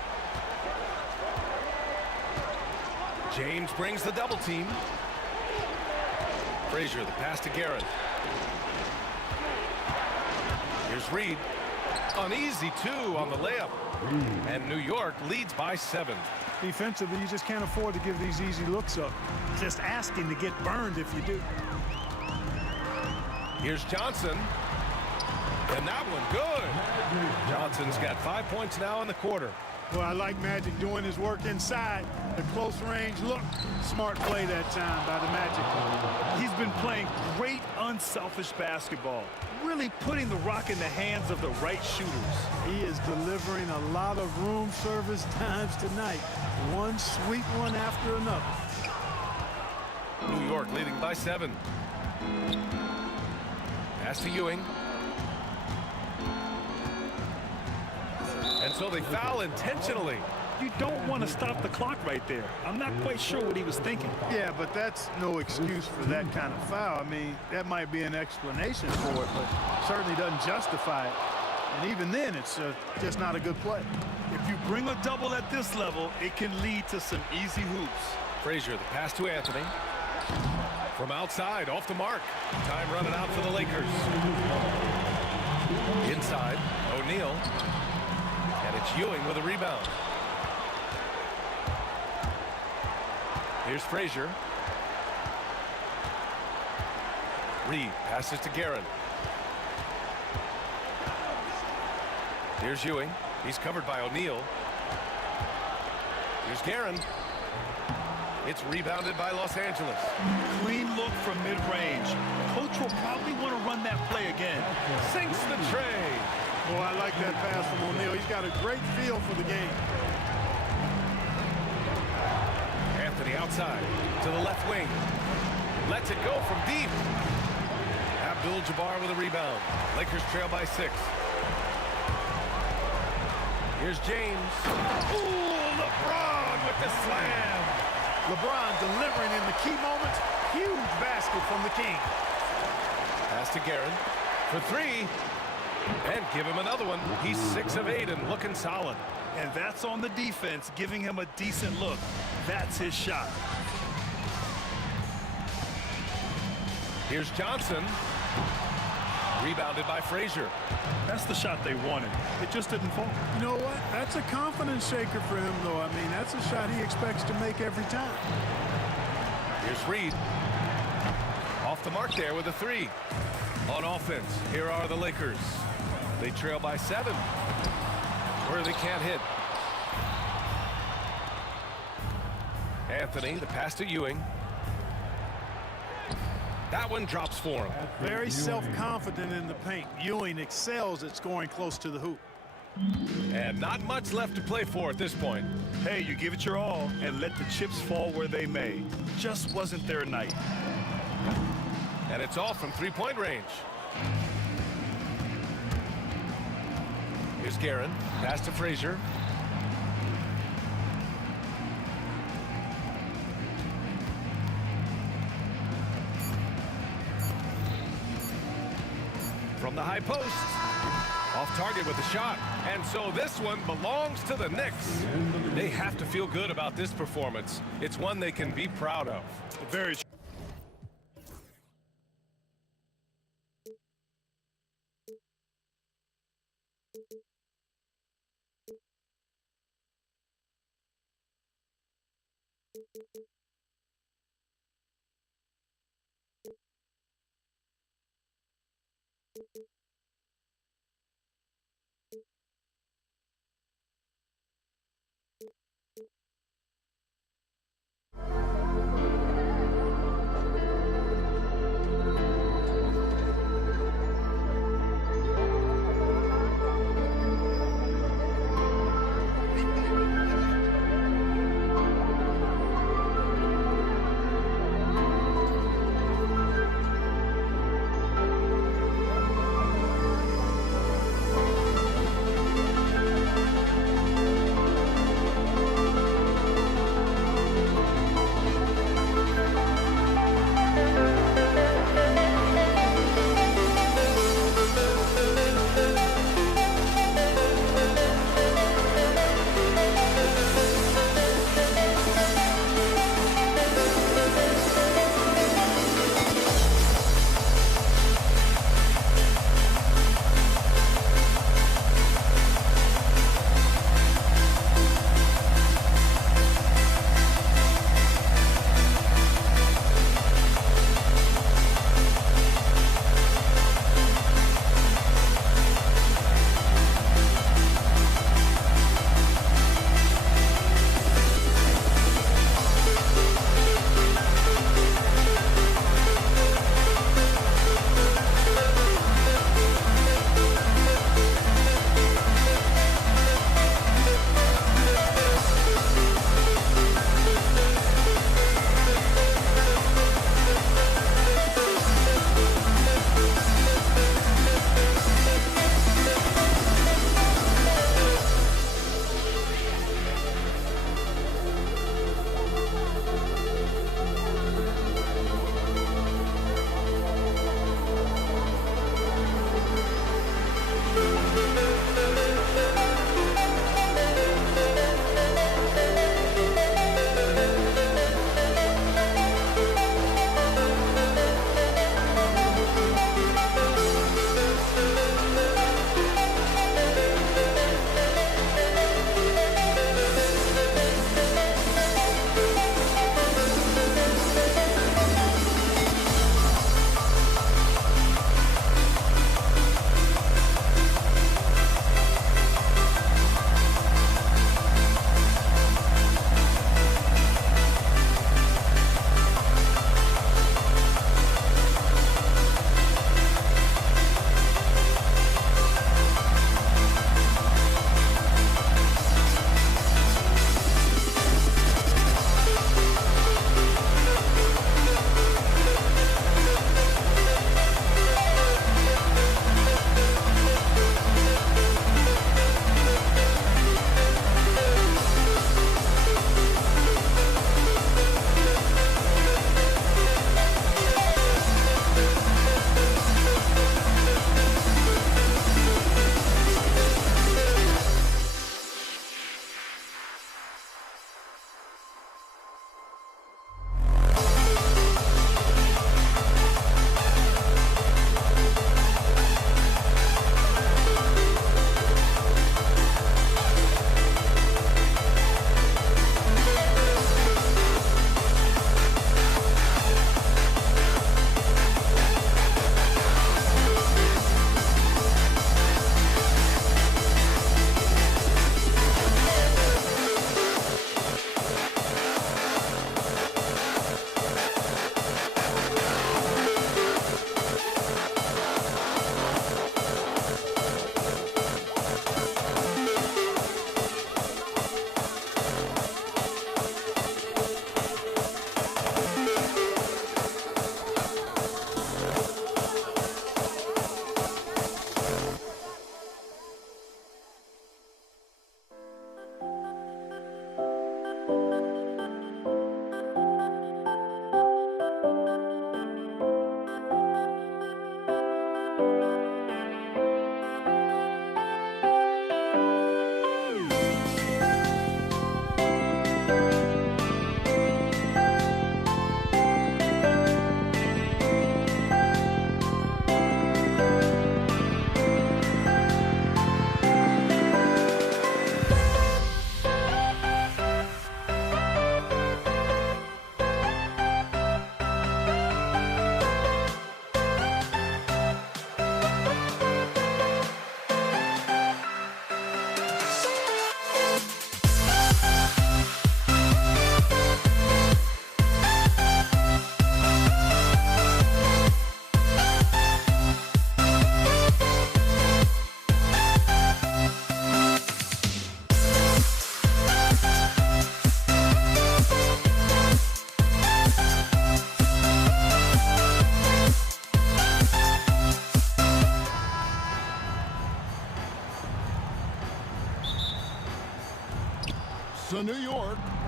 James brings the double team. Frazier, the pass to Garrett. Here's Reed. An easy 2 on the layup. And New York leads by 7. Defensively, you just can't afford to give these easy looks up. Just asking to get burned if you do. Here's Johnson. And that one good. Johnson's got 5 points now in the quarter. Well, I like Magic doing his work inside. The close range look. Smart play that time by the Magic. He's been playing great unselfish basketball. Really putting the rock in the hands of the right shooters. He is delivering a lot of room service times tonight. One sweet one after another. New York leading by 7. Pass to Ewing. And so they foul intentionally. You don't want to stop the clock right there. I'm not quite sure what he was thinking. Yeah, but that's no excuse for that kind of foul. I mean, that might be an explanation for it, but certainly doesn't justify it. And even then, it's just not a good play. If you bring a double at this level, it can lead to some easy hoops. Frazier, the pass to Anthony. From outside, off the mark. Time running out for the Lakers. Inside, O'Neal. And it's Ewing with a rebound. Here's Frazier. Reed passes to Garrett. Here's Ewing. He's covered by O'Neal. Here's Guerin. It's rebounded by Los Angeles. Clean look from mid-range. Coach will probably want to run that play again. Sinks the tray. Well, I like that pass from O'Neal. He's got a great feel for the game. Anthony outside to the left wing. Lets it go from deep. Abdul-Jabbar with a rebound. Lakers trail by 6. Here's James. Ooh, LeBron with the slam. LeBron delivering in the key moments. Huge basket from the King. Pass to Guerin for 3. And give him another one. He's 6 of 8 and looking solid. And that's on the defense, giving him a decent look. That's his shot. Here's Johnson. Rebounded by Frazier. That's the shot they wanted. It just didn't fall. You know what? That's a confidence shaker for him, though. I mean, that's a shot he expects to make every time. Here's Reed. Off the mark there with a 3. On offense, here are the Lakers. They trail by 7. Where they can't hit. Anthony, the pass to Ewing. That one drops for him. Very self-confident in the paint. Ewing excels at scoring close to the hoop. And not much left to play for at this point. Hey, you give it your all and let the chips fall where they may. Just wasn't their night. And it's all from 3-point range. Here's Guerin. Pass to Frazier. From the high post. Off target with a shot. And so this one belongs to the Knicks. They have to feel good about this performance. It's one they can be proud of. Very true.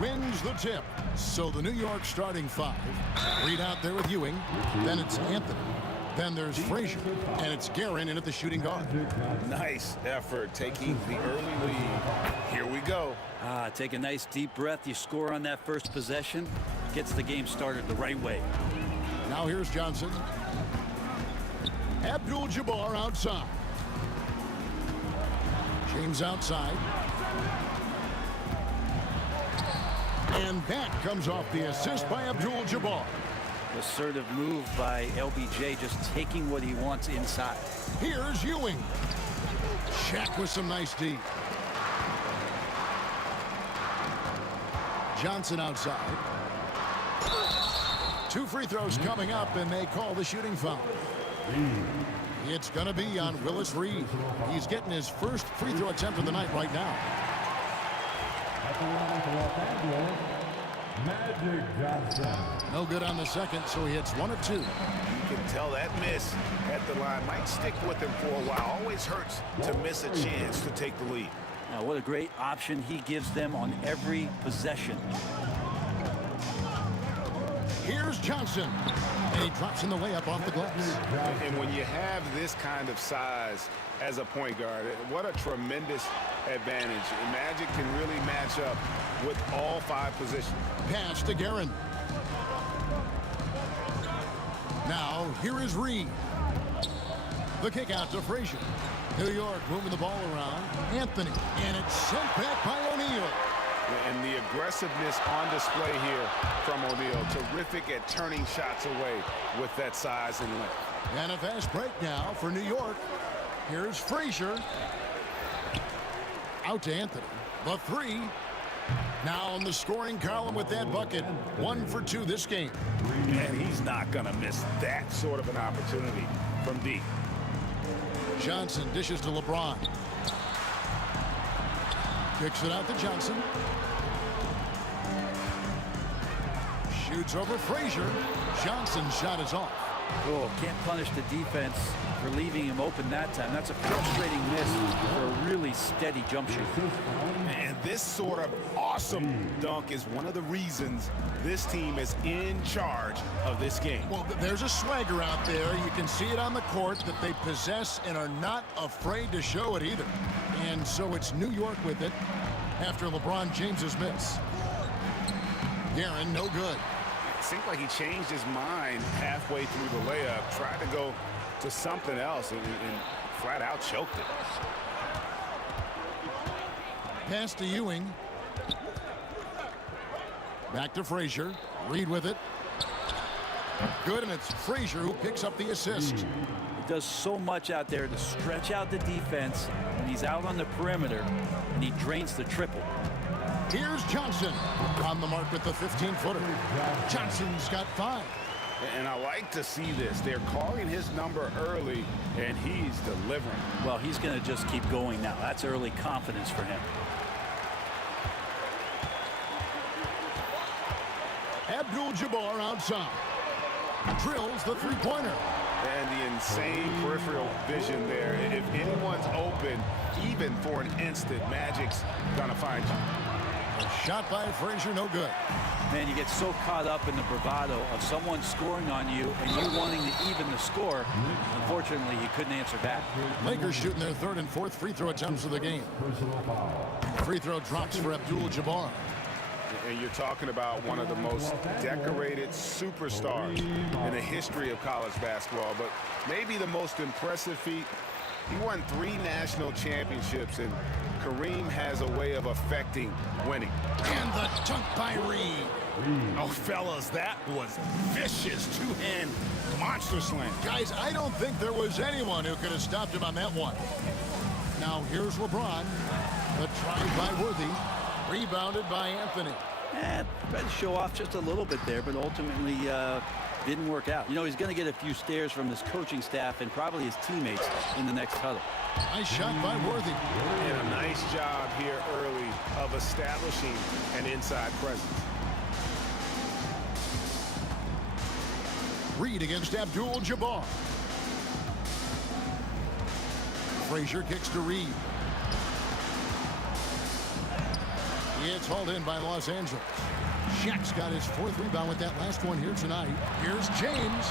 wins the tip. So the New York starting five. Reed out there with Ewing. Then it's Anthony. Then there's Frazier. And it's Guerin in at the shooting guard. Nice effort taking the early lead. Here we go. Take a nice deep breath. You score on that first possession. Gets the game started the right way. Now here's Johnson. Abdul-Jabbar outside. James outside. And that comes off the assist by Abdul-Jabbar. Assertive move by LBJ, just taking what he wants inside. Here's Ewing. Shaq with some nice D. Johnson outside. 2 free throws coming up, and they call the shooting foul. It's going to be on Willis Reed. He's getting his first free throw attempt of the night right now. Magic Johnson. No good on the second, so he hits 1 of 2. You can tell that miss at the line might stick with him for a while. Always hurts to miss a chance to take the lead. Now, what a great option he gives them on every possession. Here's Johnson, and he drops in the layup off the glass. And when you have this kind of size as a point guard, what a tremendous advantage. Magic can really match up with all 5 positions. Pass to Guerin. Now, here is Reed. The kick out to Frazier. New York moving the ball around. Anthony, and it's sent back by O'Neal. And the aggressiveness on display here from O'Neal. Terrific at turning shots away with that size and length. And a fast break now for New York. Here's Frazier. Out to Anthony. The 3. Now in the scoring column with that bucket. 1 for 2 this game. And he's not going to miss that sort of an opportunity from deep. Johnson dishes to LeBron. Kicks it out to Johnson. Shoots over Frazier. Johnson's shot is off. Oh, can't punish the defense for leaving him open that time. That's a frustrating miss for a really steady jump shot. And this sort of awesome dunk is one of the reasons this team is in charge of this game. Well, there's a swagger out there. You can see it on the court that they possess and are not afraid to show it either. And so it's New York with it after LeBron James's miss. Guerin, no good. It seemed like he changed his mind halfway through the layup, tried to go to something else, and flat out choked it. Pass to Ewing. Back to Frazier. Reed with it. Good, and it's Frazier who picks up the assist. He does so much out there to stretch out the defense when he's out on the perimeter, and he drains the triple. Here's Johnson on the mark with the 15-footer. Johnson's got 5. And I like to see this. They're calling his number early, and he's delivering. Well, he's going to just keep going now. That's early confidence for him. Abdul-Jabbar outside. Drills the 3-pointer. And the insane peripheral vision there. If anyone's open, even for an instant, Magic's gonna find you. A shot by Frazier, no good. Man, you get so caught up in the bravado of someone scoring on you and you wanting to even the score. Unfortunately, he couldn't answer back. Lakers shooting their 3rd and 4th free throw attempts of the game. Free throw drops for Abdul-Jabbar. And you're talking about one of the most decorated superstars in the history of college basketball, but maybe the most impressive feat. He won 3 national championships, and Kareem has a way of affecting winning. And the dunk by Reed. Oh, fellas, that was vicious. 2-hand monster slam. Guys, I don't think there was anyone who could have stopped him on that one. Now here's LeBron. The try by Worthy. Rebounded by Anthony. Tried to show off just a little bit there, but ultimately didn't work out. You know, he's going to get a few stares from his coaching staff and probably his teammates in the next huddle. Nice shot by Worthy. And a nice job here early of establishing an inside presence. Reed against Abdul-Jabbar. Frazier kicks to Reed. It's hauled in by Los Angeles. Shaq's got his 4th rebound with that last one here tonight. Here's James.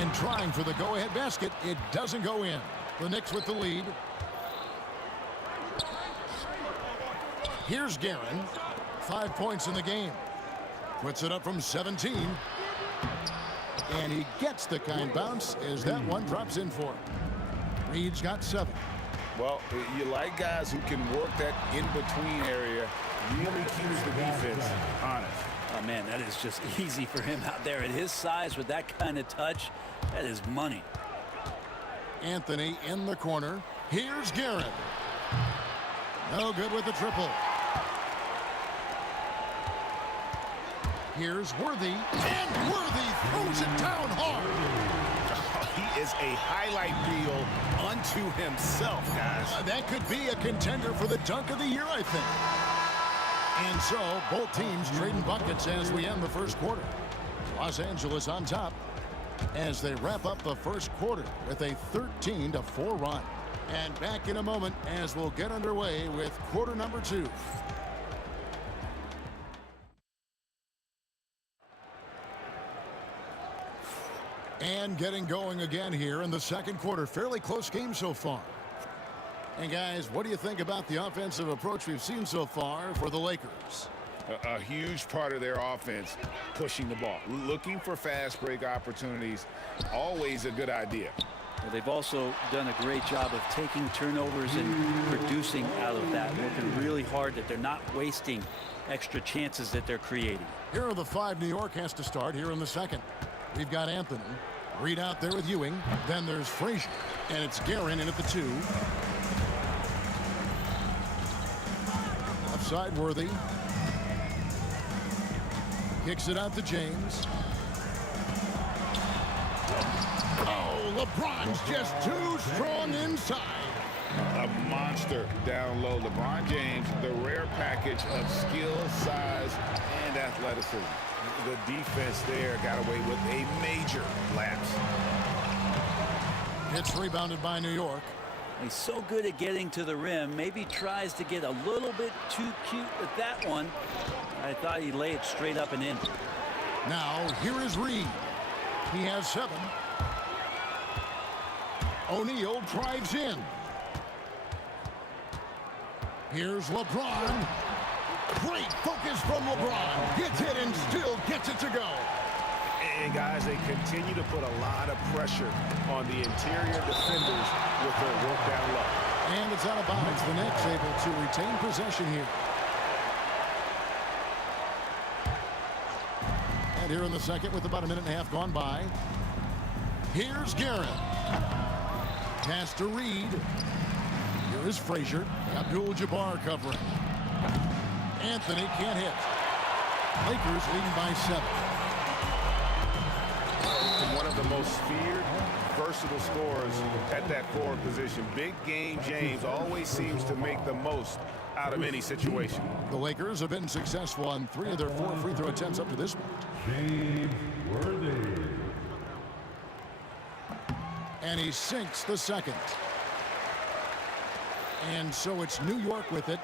And trying for the go-ahead basket. It doesn't go in. The Knicks with the lead. Here's Guerin. 5 points in the game. Puts it up from 17. And he gets the kind bounce as that one drops in for him. Reed's got 7. Well, you like guys who can work that in-between area. Really keeps the defense honest. Oh, man, that is just easy for him out there. At his size with that kind of touch, that is money. Anthony in the corner. Here's Guerin. No good with the triple. Here's Worthy. And Worthy throws it down hard. He is a highlight reel unto himself, guys. That could be a contender for the dunk of the year, I think. And so, both teams trading buckets as we end the first quarter. Los Angeles on top as they wrap up the first quarter with a 13-4 run. And back in a moment as we'll get underway with quarter number 2. And getting going again here in the second quarter. Fairly close game so far. And guys, what do you think about the offensive approach we've seen so far for the Lakers? A huge part of their offense, pushing the ball. Looking for fast break opportunities, always a good idea. Well, they've also done a great job of taking turnovers and producing out of that. Working really hard that they're not wasting extra chances that they're creating. Here are the 5 New York has to start here in the second. We've got Anthony. Reed out there with Ewing. Then there's Frazier. And it's Guerin in at the 2. Side Worthy. Kicks it out to James. Oh, LeBron's just too strong inside. A monster down low. LeBron James, the rare package of skill, size, and athleticism. The defense there got away with a major lapse. It's rebounded by New York. He's so good at getting to the rim. Maybe tries to get a little bit too cute with that one. I thought he'd lay it straight up and in. Now, here is Reed. He has 7. O'Neal drives in. Here's LeBron. Great focus from LeBron. Gets it and still gets it to go. And guys, they continue to put a lot of pressure on the interior defenders with their work down low. And it's out of bounds. The Knicks able to retain possession here. And here in the second with about a minute and a half gone by. Here's Guerin. Pass to Reed. Here is Frazier. Abdul-Jabbar covering. Anthony can't hit. Lakers leading by 7. One of the most feared, versatile scorers at that forward position. Big game James always seems to make the most out of any situation. The Lakers have been successful on 3 of their 4 free throw attempts up to this point. James Worthy. And he sinks the second. And so it's New York with it.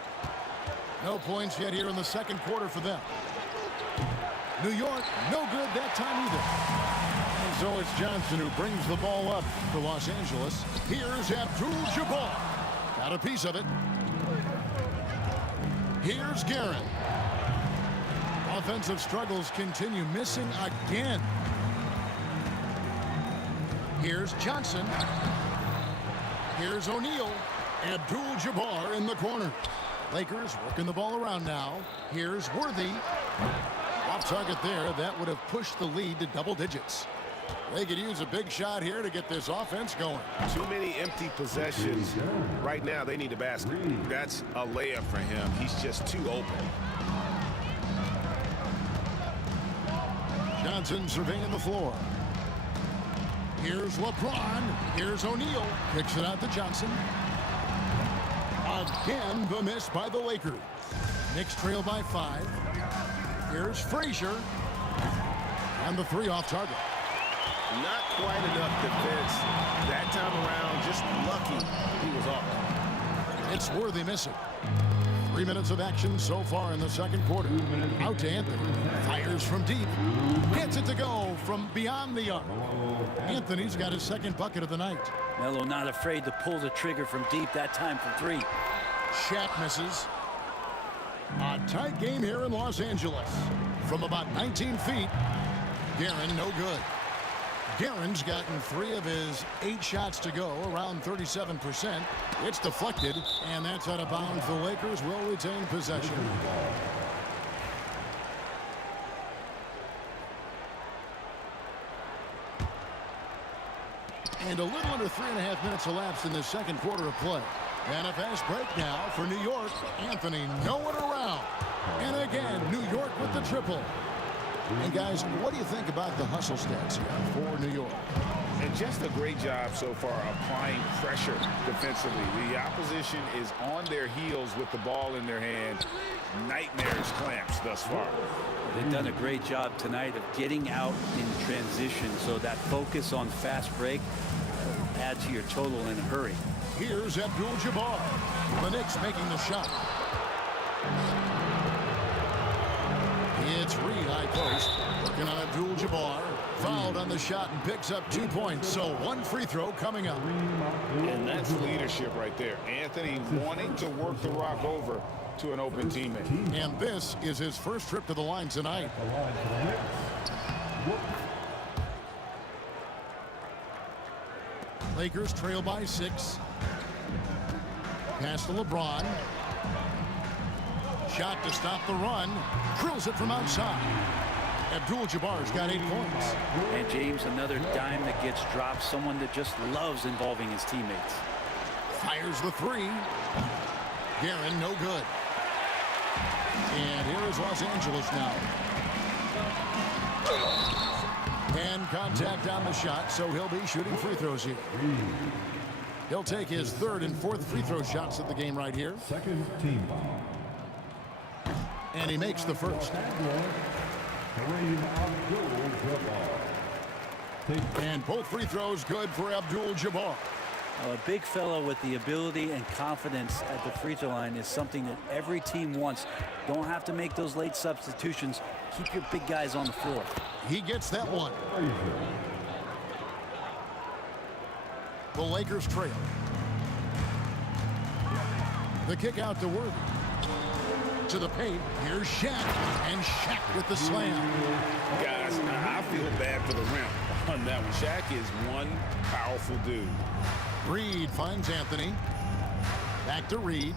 No points yet here in the second quarter for them. New York, no good that time either. And so it's Johnson who brings the ball up for Los Angeles. Here's Abdul-Jabbar. Got a piece of it. Here's Guerin. Offensive struggles continue, missing again. Here's Johnson. Here's O'Neal. Abdul-Jabbar in the corner. Lakers working the ball around now. Here's Worthy. Off target there. That would have pushed the lead to double digits. They could use a big shot here to get this offense going. Too many empty possessions. Right now, they need a basket. That's a layup for him. He's just too open. Johnson surveying the floor. Here's LeBron. Here's O'Neal. Kicks it out to Johnson. Again, the miss by the Lakers. Knicks trail by 5. Here's Frazier. And the 3 off target. Not quite enough defense. That time around, just lucky he was off. It's Worthy missing. 3 minutes of action so far in the second quarter. Out to Anthony. Fires from deep. Gets it to go from beyond the arc. Anthony's got his second bucket of the night. Melo not afraid to pull the trigger from deep that time from 3. Shaq misses. A tight game here in Los Angeles. From about 19 feet, Guerin no good. Guerin's gotten 3 of his 8 shots to go, around 37%. It's deflected, and that's out of bounds. The Lakers will retain possession. And a little under 3.5 minutes elapsed in the second quarter of play. And a fast break now for New York. Anthony nowhere around. And again, New York with the triple. And guys, what do you think about the hustle stats here for New York? And just a great job so far applying pressure defensively. The opposition is on their heels with the ball in their hand. Nightmarish clamps thus far. They've done a great job tonight of getting out in transition, so that focus on fast break add to your total in a hurry. Here's Abdul-Jabbar. The Knicks making the shot. It's Reed high post. Working on Abdul-Jabbar. Fouled on the shot and picks up 2 points. So 1 free throw coming up. And that's leadership right there. Anthony wanting to work the rock over to an open teammate. And this is his first trip to the line tonight. Lakers trail by 6. Pass to LeBron. Shot to stop the run. Drills it from outside. Abdul-Jabbar's got 8 points. And James, another dime that gets dropped. Someone that just loves involving his teammates. Fires the 3. Guerin no good. And here is Los Angeles now. And contact on the shot, so he'll be shooting free throws here. He'll take his 3rd and 4th free throw shots of the game right here. Second team foul. And he makes the first. And both free throws good for Abdul-Jabbar. A big fellow with the ability and confidence at the free throw line is something that every team wants. Don't have to make those late substitutions. Keep your big guys on the floor. He gets that one. The Lakers trail. The kick out to Worthy. To the paint. Here's Shaq. And Shaq with the slam. Guys, I feel bad for the rim on that one. Shaq is one powerful dude. Reed finds Anthony. Back to Reed.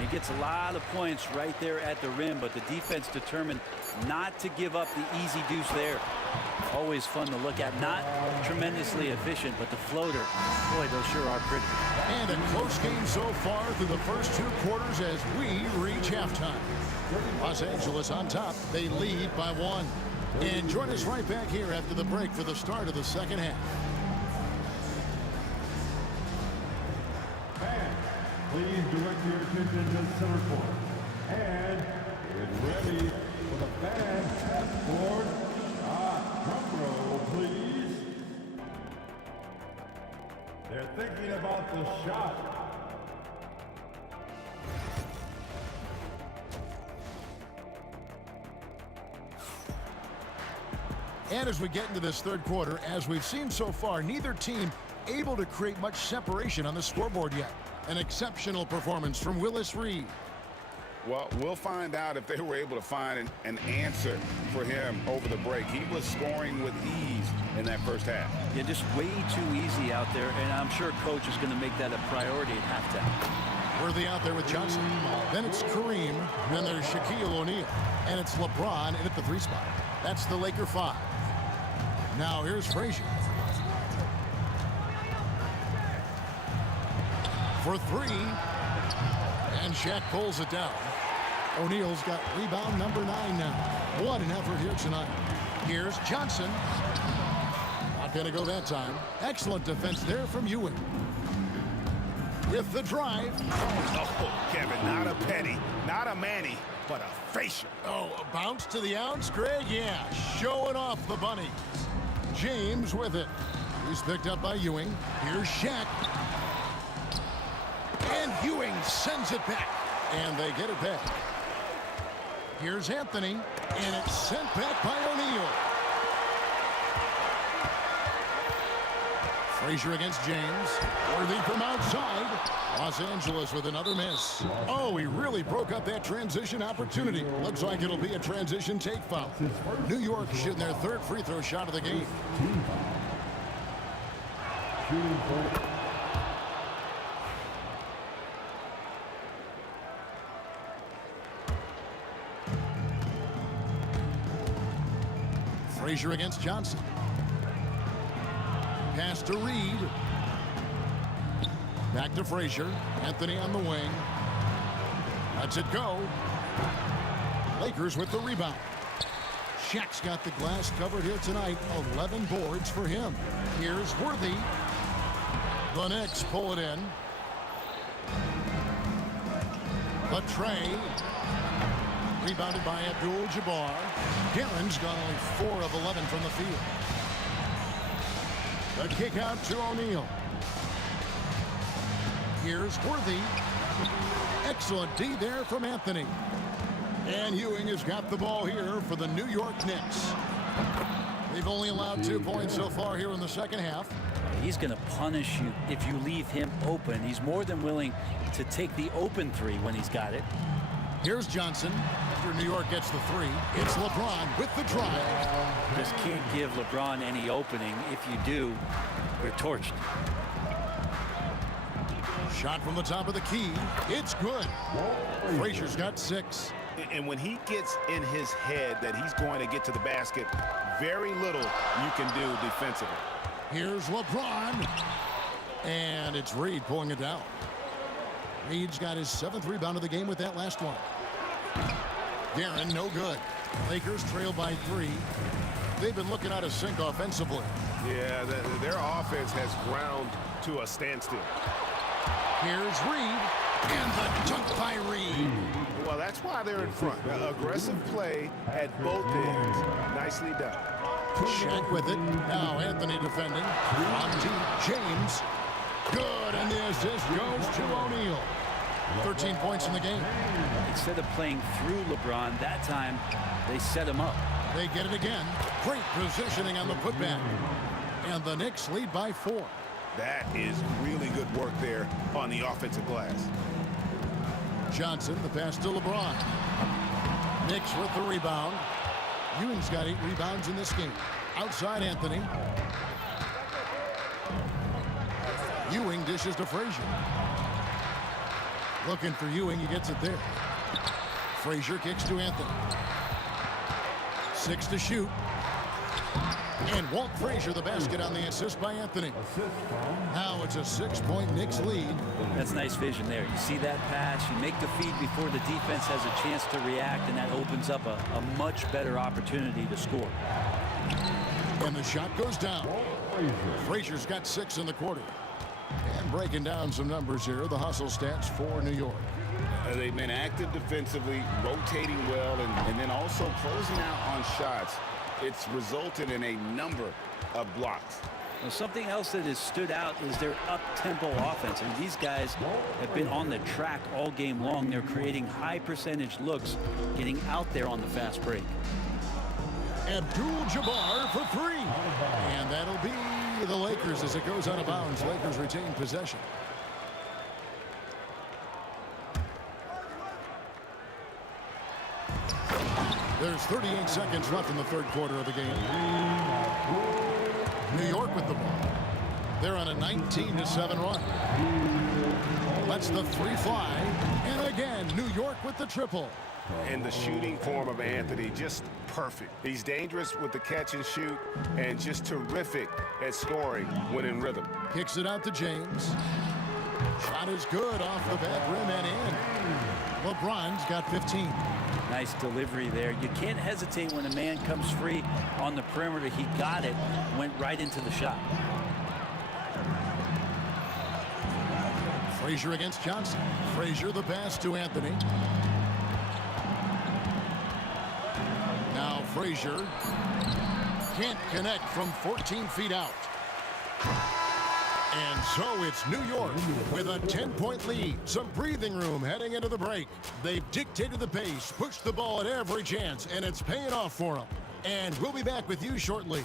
He gets a lot of points right there at the rim, but the defense determined not to give up the easy deuce there. Always fun to look at. Not tremendously efficient, but the floater, boy, those sure are pretty. And a close game so far through the first 2 quarters as we reach halftime. Los Angeles on top. They lead by 1. And join us right back here after the break for the start of the second half. Fans, please direct your attention to center court. And get ready for the fan passport. Drum roll, please. They're thinking about the shot. And as we get into this third quarter, as we've seen so far, neither team able to create much separation on the scoreboard yet. An exceptional performance from Willis Reed. Well, we'll find out if they were able to find an answer for him over the break. He was scoring with ease in that first half. Yeah, just way too easy out there, and I'm sure coach is going to make that a priority at halftime. Worthy out there with Johnson. Then it's Kareem. Then there's Shaquille O'Neal. And it's LeBron in at the 3 spot. That's the Laker 5. Now here's Frazier. For 3. And Shaq pulls it down. O'Neal's got rebound number 9 now. What an effort here tonight. Here's Johnson. Not going to go that time. Excellent defense there from Ewing. With the drive. Oh, Kevin, not a penny, not a Manny, but a facial. Oh, a bounce to the ounce, Greg? Yeah, showing off the bunny. James with it. He's picked up by Ewing. Here's Shaq. And Ewing sends it back, and they get it back. Here's Anthony, and it's sent back by O'Neal. Frazier against James. Worthy from outside. Los Angeles with another miss. Oh, he really broke up that transition opportunity. Looks like it'll be a transition take foul. New York shooting their third free throw shot of the game. Frazier against Johnson. Pass to Reed. Back to Frazier. Anthony on the wing. Lets it go. Lakers with the rebound. Shaq's got the glass covered here tonight. 11 boards for him. Here's Worthy. The Knicks pull it in. Latrey. Rebounded by Abdul-Jabbar. Guerin's got only 4 of 11 from the field. The kick out to O'Neal. Here's Worthy. Excellent D there from Anthony. And Ewing has got the ball here for the New York Knicks. They've only allowed 2 points so far here in the second half. He's going to punish you if you leave him open. He's more than willing to take the open three when he's got it. Here's Johnson. After New York gets the 3, it's LeBron with the drive. Just can't give LeBron any opening. If you do, you're torched. Shot from the top of the key. It's good. Frazier's got 6. And when he gets in his head that he's going to get to the basket, very little you can do defensively. Here's LeBron. And it's Reed pulling it down. Reed's got his 7th rebound of the game with that last one. Guerin, no good. Lakers trail by 3. They've been looking out of sync offensively. Yeah, their offense has ground to a standstill. Here's Reed, and the dunk by Reed. Well, that's why they're in front. Aggressive play at both ends. Nicely done. Shaq with it. Now Anthony defending. On deep, James. Good, and the assist goes to O'Neal. 13 points in the game. Instead of playing through LeBron, that time they set him up. They get it again. Great positioning on the putback. And the Knicks lead by 4. That is really good work there on the offensive glass. Johnson, the pass to LeBron. Knicks with the rebound. Ewing's got 8 rebounds in this game. Outside Anthony. Ewing dishes to Frazier. Looking for Ewing, he gets it there. Frazier kicks to Anthony. 6 to shoot. And Walt Frazier the basket on the assist by Anthony. Now it's a 6-point Knicks lead. That's nice vision there. You see that pass, you make the feed before the defense has a chance to react, and that opens up a much better opportunity to score. And the shot goes down. Frazier's got 6 in the quarter. And breaking down some numbers here, the hustle stats for New York. They've been active defensively, rotating well, and then also closing out on shots. It's resulted in a number of blocks. Well, something else that has stood out is their up-tempo offense. And these guys have been on the track all game long. They're creating high-percentage looks, getting out there on the fast break. Abdul-Jabbar for 3. And that'll be the Lakers as it goes out of bounds. Lakers retain possession. There's 38 seconds left in the third quarter of the game. New York with the ball. They're on a 19-7 run. Lets the 3 fly. And again, New York with the triple. And the shooting form of Anthony, just perfect. He's dangerous with the catch and shoot and just terrific at scoring when in rhythm. Kicks it out to James. Shot is good off the back rim and in. LeBron's got 15. Nice delivery there. You can't hesitate when a man comes free on the perimeter. He got it, went right into the shot. Frazier against Johnson. Frazier the pass to Anthony. Now Frazier can't connect from 14 feet out. And so it's New York with a 10-point lead. Some breathing room heading into the break. They've dictated the pace, pushed the ball at every chance, and it's paying off for them. And we'll be back with you shortly.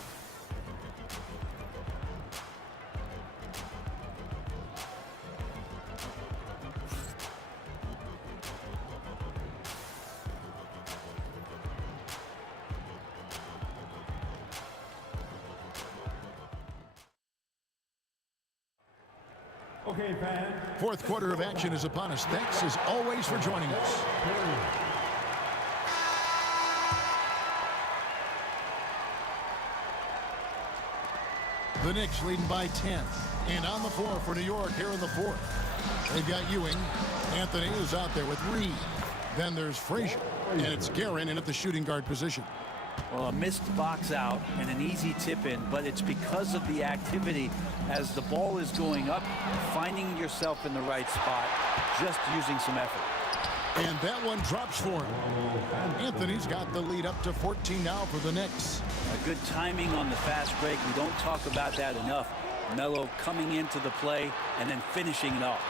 Okay, fans. Fourth quarter of action is upon us. Thanks as always for joining us. The Knicks leading by 10. And on the floor for New York here in the fourth. They've got Ewing. Anthony is out there with Reed. Then there's Frazier. And it's Guerin in at the shooting guard position. Well, a missed box out and an easy tip in, but it's because of the activity as the ball is going up, finding yourself in the right spot, just using some effort. And that one drops for him. Anthony's got the lead up to 14 now for the Knicks. A good timing on the fast break. We don't talk about that enough. Melo coming into the play and then finishing it off.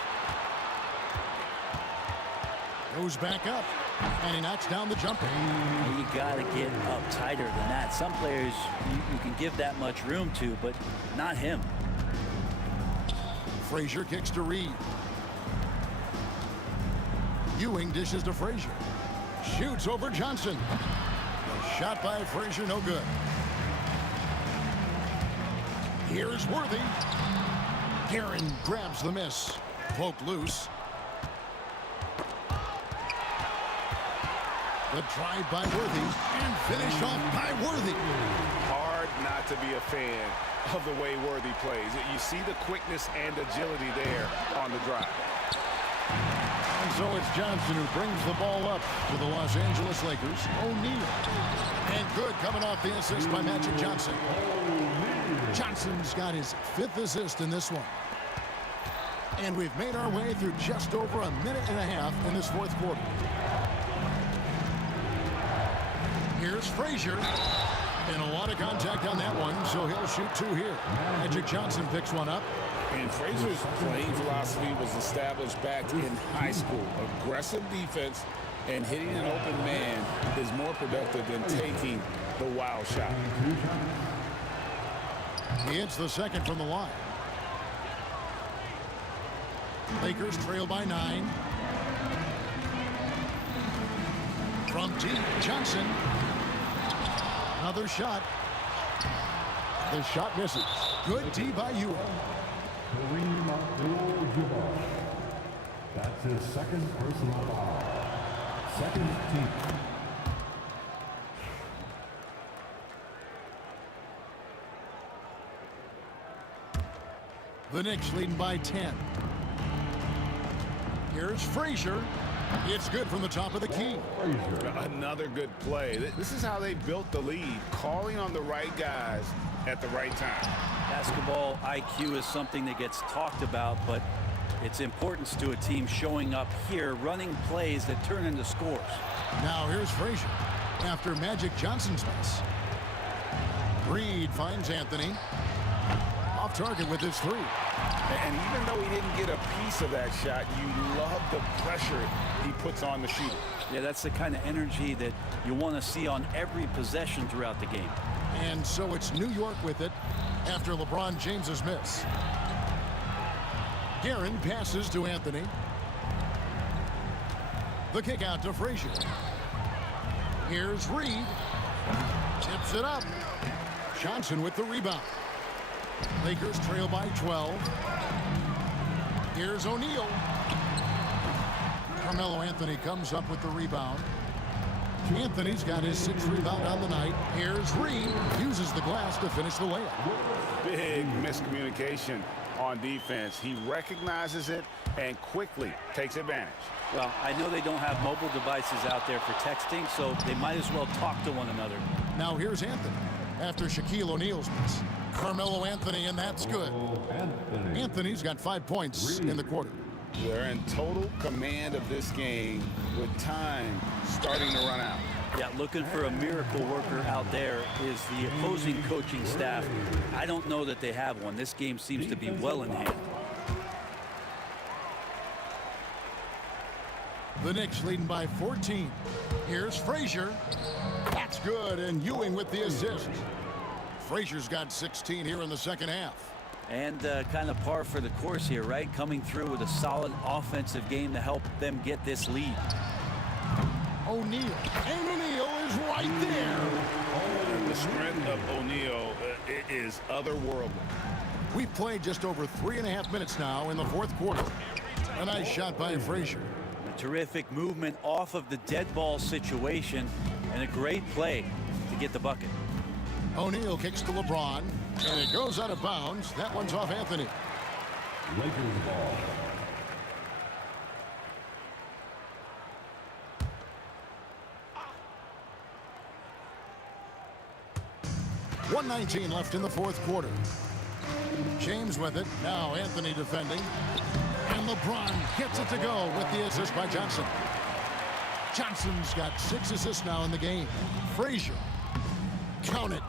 Goes back up, and he knocks down the jumper. You got to get up tighter than that. Some players you can give that much room to, but not him. Frazier kicks to Reed. Ewing dishes to Frazier. Shoots over Johnson. The shot by Frazier, no good. Here's Worthy. Guerin grabs the miss. Poked loose. The drive by Worthy and finish off by Worthy. Hard not to be a fan of the way Worthy plays. You see the quickness and agility there on the drive. And so it's Johnson who brings the ball up to the Los Angeles Lakers. O'Neal. And good coming off the assist by Magic Johnson. Johnson's got his 5th assist in this one. And we've made our way through just over a minute and a half in this fourth quarter. Here's Frazier. And a lot of contact on that one, so he'll shoot 2 here. Magic Johnson picks one up. And Frazier's playing philosophy was established back in high school. Aggressive defense and hitting an open man is more productive than taking the wild shot. He hits the second from the line. Lakers trail by 9. From deep, Johnson. Another shot. The shot misses. Good D by Ewing. Kareem Abdul-Jabbar. That's his second personal foul. Second team. The Knicks leading by 10. Here's Frazier. It's good from the top of the key. Another good play. This is how they built the lead, calling on the right guys at the right time. Basketball IQ is something that gets talked about, but its importance to a team showing up here, running plays that turn into scores. Now here's Frazier after Magic Johnson's miss. Reed finds Anthony. Off target with his 3. And even though he didn't get a piece of that shot, you love the pressure he puts on the shooter. Yeah, that's the kind of energy that you want to see on every possession throughout the game. And so it's New York with it after LeBron James's miss. Guerin passes to Anthony. The kick out to Frazier. Here's Reed. Tips it up. Johnson with the rebound. Lakers trail by 12. Here's O'Neal. Carmelo Anthony comes up with the rebound. Anthony's got his 6th rebound on the night. Here's Reed. Uses the glass to finish the layup. Big miscommunication on defense. He recognizes it and quickly takes advantage. Well, I know they don't have mobile devices out there for texting, so they might as well talk to one another. Now here's Anthony after Shaquille O'Neal's miss. Carmelo Anthony, and that's good. Anthony's got 5 points in the quarter. They're in total command of this game with time starting to run out. Yeah, looking for a miracle worker out there is the opposing coaching staff. I don't know that they have one. This game seems to be well in hand. The Knicks leading by 14. Here's Frazier. That's good, and Ewing with the assist. Frazier's got 16 here in the second half. And kind of par for the course here, right? Coming through with a solid offensive game to help them get this lead. O'Neal, and O'Neal is right there. The sprint of O'Neal is otherworldly. We've played just over 3.5 minutes now in the fourth quarter. A nice shot by Frazier. A terrific movement off of the dead ball situation and a great play to get the bucket. O'Neal kicks to LeBron, and it goes out of bounds. That one's off Anthony. Lakers ball. 1:19 left in the fourth quarter. James with it. Now Anthony defending. And LeBron gets it to go with the assist by Johnson. Johnson's got 6 assists now in the game. Frazier. Count it.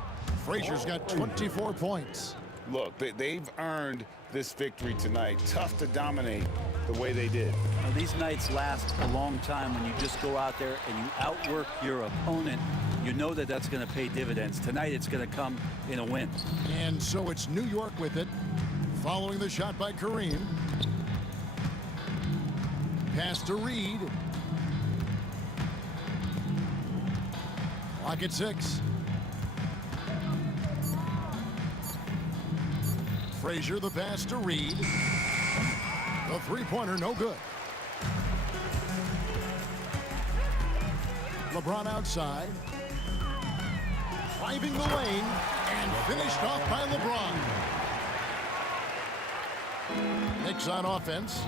Frazier's got 24 points. Look, they've earned this victory tonight. Tough to dominate the way they did. Now, these nights last a long time when you just go out there and you outwork your opponent. You know that that's going to pay dividends. Tonight it's going to come in a win. And so it's New York with it. Following the shot by Kareem. Pass to Reed. Clock at 6. Frazier the pass to Reed. The three-pointer no good. LeBron outside. Driving the lane and finished off by LeBron. Knicks on offense.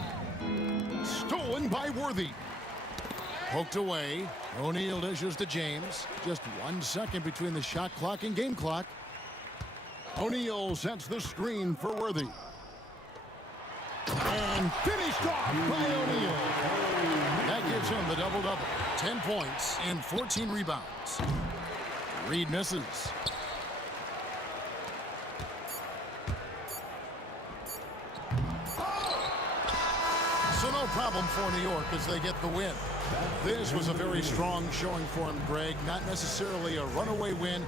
Stolen by Worthy. Poked away. O'Neal dishes to James. Just 1 second between the shot clock and game clock. O'Neal sets the screen for Worthy. And finished off by O'Neal. That gives him the double-double. 10 points and 14 rebounds. Reed misses. So no problem for New York as they get the win. This was a very strong showing for him, Greg. Not necessarily a runaway win.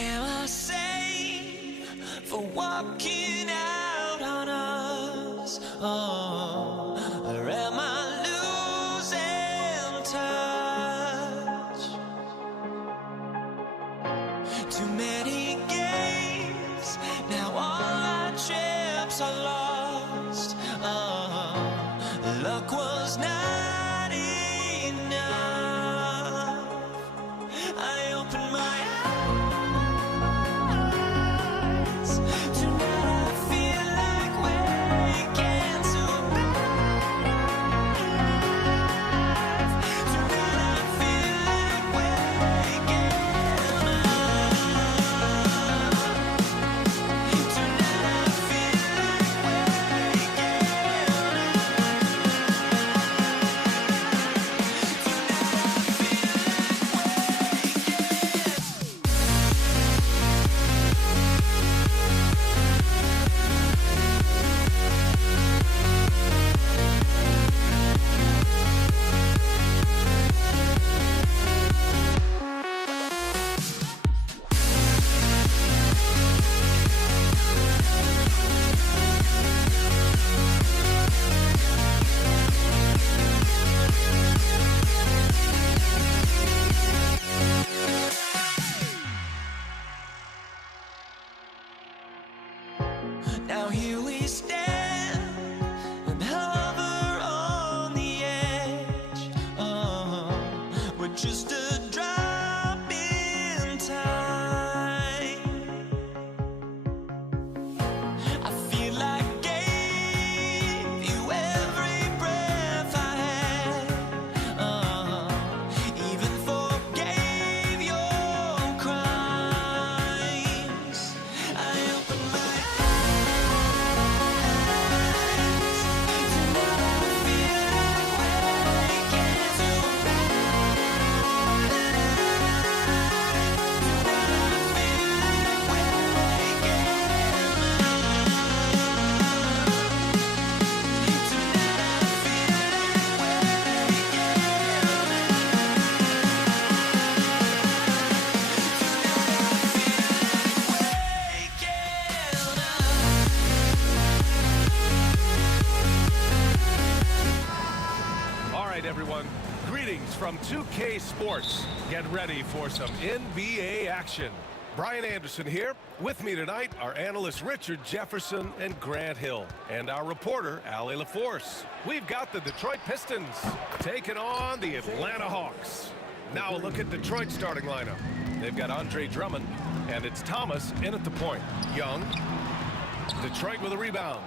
Am I safe for walking out on us? Oh, or am I losing touch? Too many games, now all our chips are lost. Oh, luck was not enough. I opened my eyes. Now here we stand and hover on the edge. We're just a drop in time. I feel like I gave you every breath I had. Even forgave your crimes. I open my eyes. Tonight I feel like waking to All right, everyone. Greetings from 2K Sports. Get ready for some NBA action. Brian Anderson here. With me tonight are analysts Richard Jefferson and Grant Hill, and our reporter, Allie LaForce. We've got the Detroit Pistons taking on the Atlanta Hawks. Now a look at Detroit's starting lineup. They've got Andre Drummond, and it's Thomas in at the point. Young. Detroit with a rebound.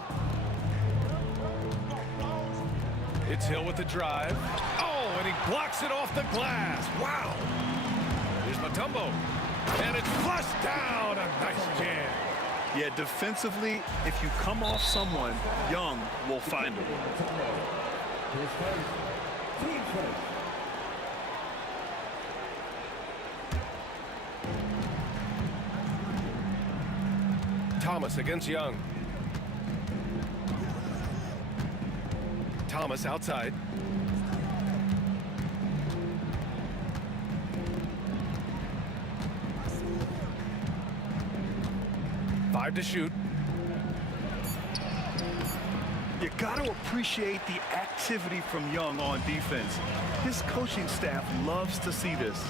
It's Hill with the drive. Oh, and he blocks it off the glass. Wow. Here's Mutombo. And it's flushed down. A nice jam. Yeah, defensively, if you come off someone, Young will find him. Thomas against Young. Thomas outside. Five to shoot. You got to appreciate the activity from Young on defense. His coaching staff loves to see this.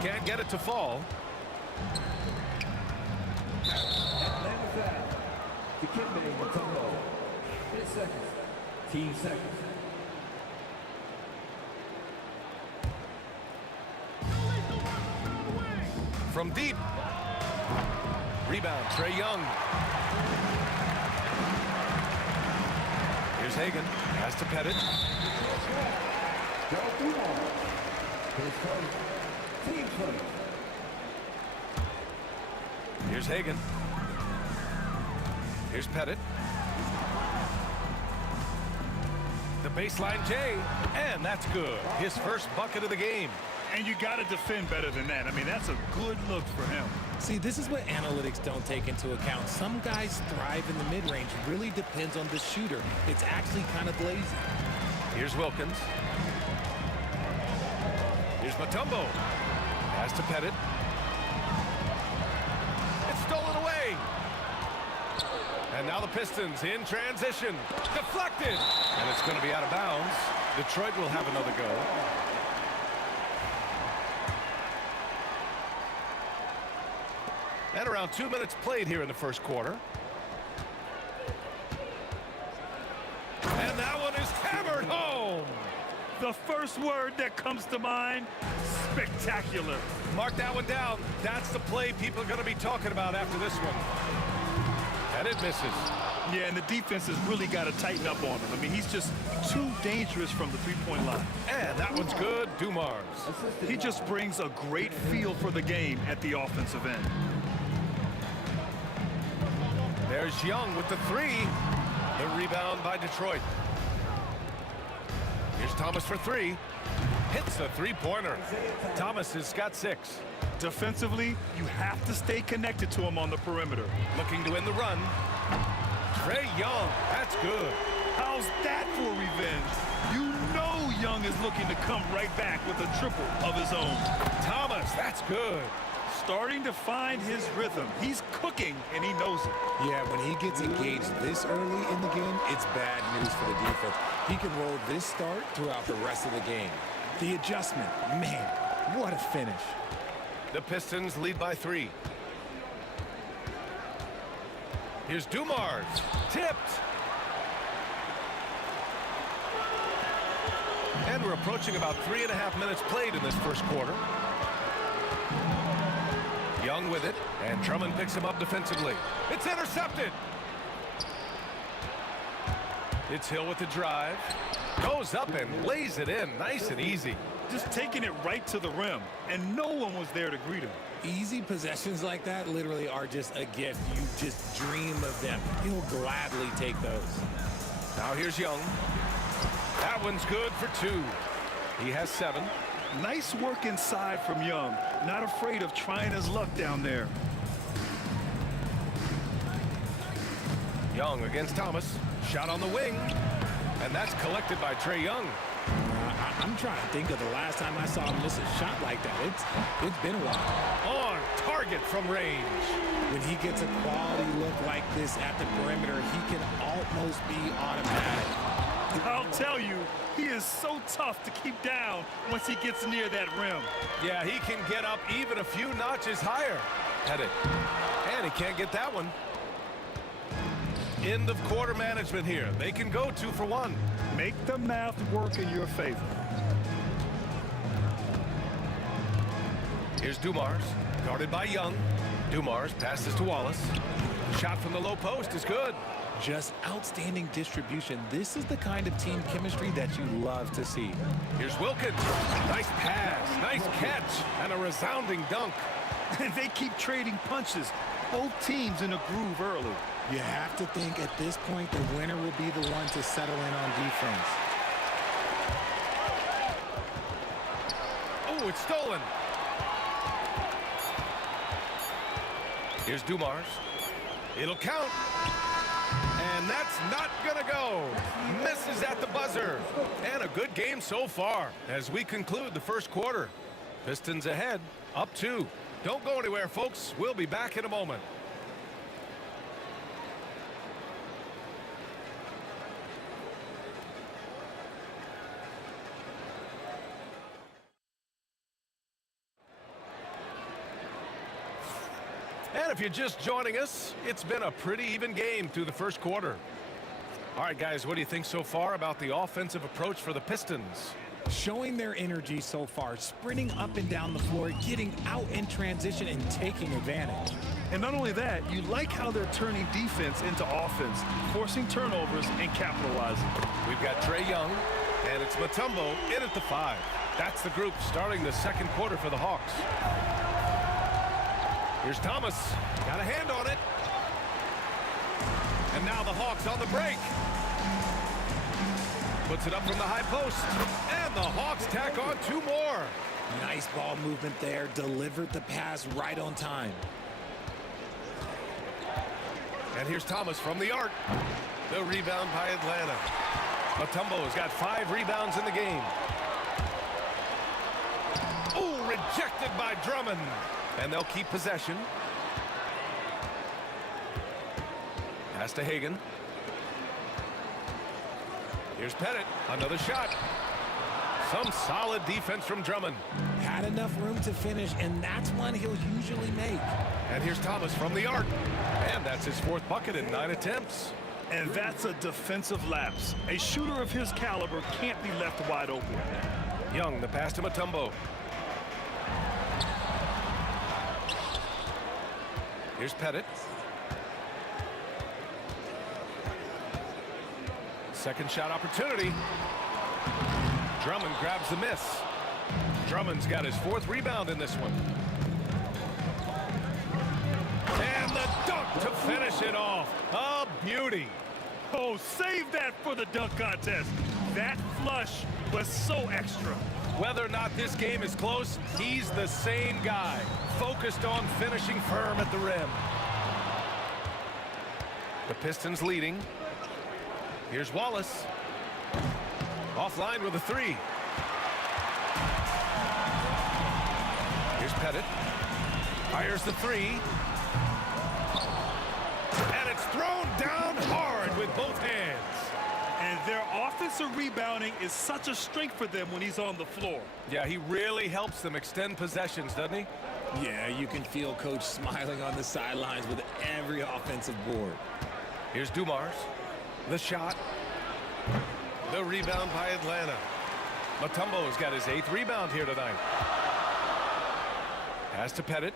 Can't get it to fall. Atlanta foul. Dikembe Mutombo. 10 seconds. Team seconds. From deep. Rebound, Trae Young. Here's Hagan. Has to Pettit. Team 20. Here's Hagan. Here's Pettit. The baseline J, and that's good. His first bucket of the game. And you got to defend better than that. I mean, that's a good look for him. See, this is what analytics don't take into account. Some guys thrive in the mid-range. Really depends on the shooter. It's actually kind of lazy. Here's Wilkins. Here's Mutombo. Has to Pettit. It's stolen away. And now the Pistons in transition. Deflected. And it's going to be out of bounds. Detroit will have another go. And around 2 minutes played here in the first quarter. And that one is hammered home. The first word that comes to mind, spectacular. Mark that one down. That's the play people are going to be talking about after this one. And it misses. Yeah, and the defense has really got to tighten up on him. I mean, he's just too dangerous from the three-point line. And that one's good. Dumars. He just brings a great feel for the game at the offensive end. There's Young with the three. The rebound by Detroit. Here's Thomas for three. Hits a three-pointer. Thomas has got 6. Defensively, you have to stay connected to him on the perimeter. Looking to win the run. Trae Young, that's good. How's that for revenge? You know Young is looking to come right back with a triple of his own. Thomas, that's good. Starting to find his rhythm. He's cooking, and he knows it. Yeah, when he gets engaged this early in the game, it's bad news for the defense. He can roll this start throughout the rest of the game. The adjustment, man, what a finish. The Pistons lead by 3. Here's Dumars. Tipped. And we're approaching about 3.5 minutes played in this first quarter. Young with it, and Drummond picks him up defensively. It's intercepted. It's Hill with the drive. Goes up and lays it in, nice and easy. Just taking it right to the rim, and no one was there to greet him. Easy possessions like that literally are just a gift. You just dream of them. He'll gladly take those. Now here's Young. That one's good for 2. He has 7. Nice work inside from Young. Not afraid of trying his luck down there. Young against Thomas. Shot on the wing. And that's collected by Trae Young. I'm trying to think of the last time I saw him miss a shot like that. It's been a while. On target from range. When he gets a quality look like this at the perimeter, he can almost be automatic. I'll tell you, he is so tough to keep down once he gets near that rim. Yeah, he can get up even a few notches higher. At it. And he can't get that one. End of quarter management here. They can go 2 for 1. Make the math work in your favor. Here's Dumars, guarded by Young. Dumars passes to Wallace. Shot from the low post is good. Just outstanding distribution. This is the kind of team chemistry that you love to see. Here's Wilkins. Nice pass, nice catch, and a resounding dunk. And they keep trading punches. Both teams in a groove early. You have to think at this point the winner will be the one to settle in on defense. Oh, it's stolen. Here's Dumars. It'll count. And that's not gonna go. Misses at the buzzer. And a good game so far as we conclude the first quarter. Pistons ahead, up 2. Don't go anywhere, folks. We'll be back in a moment. And if you're just joining us, it's been a pretty even game through the first quarter. All right, guys, what do you think so far about the offensive approach for the Pistons? Showing their energy so far, sprinting up and down the floor, getting out in transition and taking advantage. And not only that, you like how they're turning defense into offense, forcing turnovers and capitalizing. We've got Trae Young, and it's Mutombo in at the 5. That's the group starting the second quarter for the Hawks. Here's Thomas. Got a hand on it. And now the Hawks on the break. Puts it up from the high post. And the Hawks tack on 2 more. Nice ball movement there. Delivered the pass right on time. And here's Thomas from the arc. The rebound by Atlanta. Mutombo has got 5 rebounds in the game. Oh, rejected by Drummond. And they'll keep possession. Pass to Hagan. Here's Pettit. Another shot. Some solid defense from Drummond. Had enough room to finish, and that's one he'll usually make. And here's Thomas from the arc. And that's his 4th bucket in 9 attempts. And that's a defensive lapse. A shooter of his caliber can't be left wide open. Young, the pass to Mutombo. Here's Pettit. Second shot opportunity. Drummond grabs the miss. Drummond's got his 4th rebound in this one. And the dunk to finish it off. A beauty. Oh, save that for the dunk contest. That flush was so extra. Whether or not this game is close, he's the same guy, focused on finishing firm at the rim. The Pistons leading. Here's Wallace. Offline with a 3. Here's Pettit. Fires the 3. And it's thrown down hard with both hands. And their offensive rebounding is such a strength for them when he's on the floor. Yeah, he really helps them extend possessions, doesn't he? Yeah, you can feel Coach smiling on the sidelines with every offensive board. Here's Dumars. The shot. The rebound by Atlanta. Mutombo's got his 8th rebound here tonight. Pass to Pettit.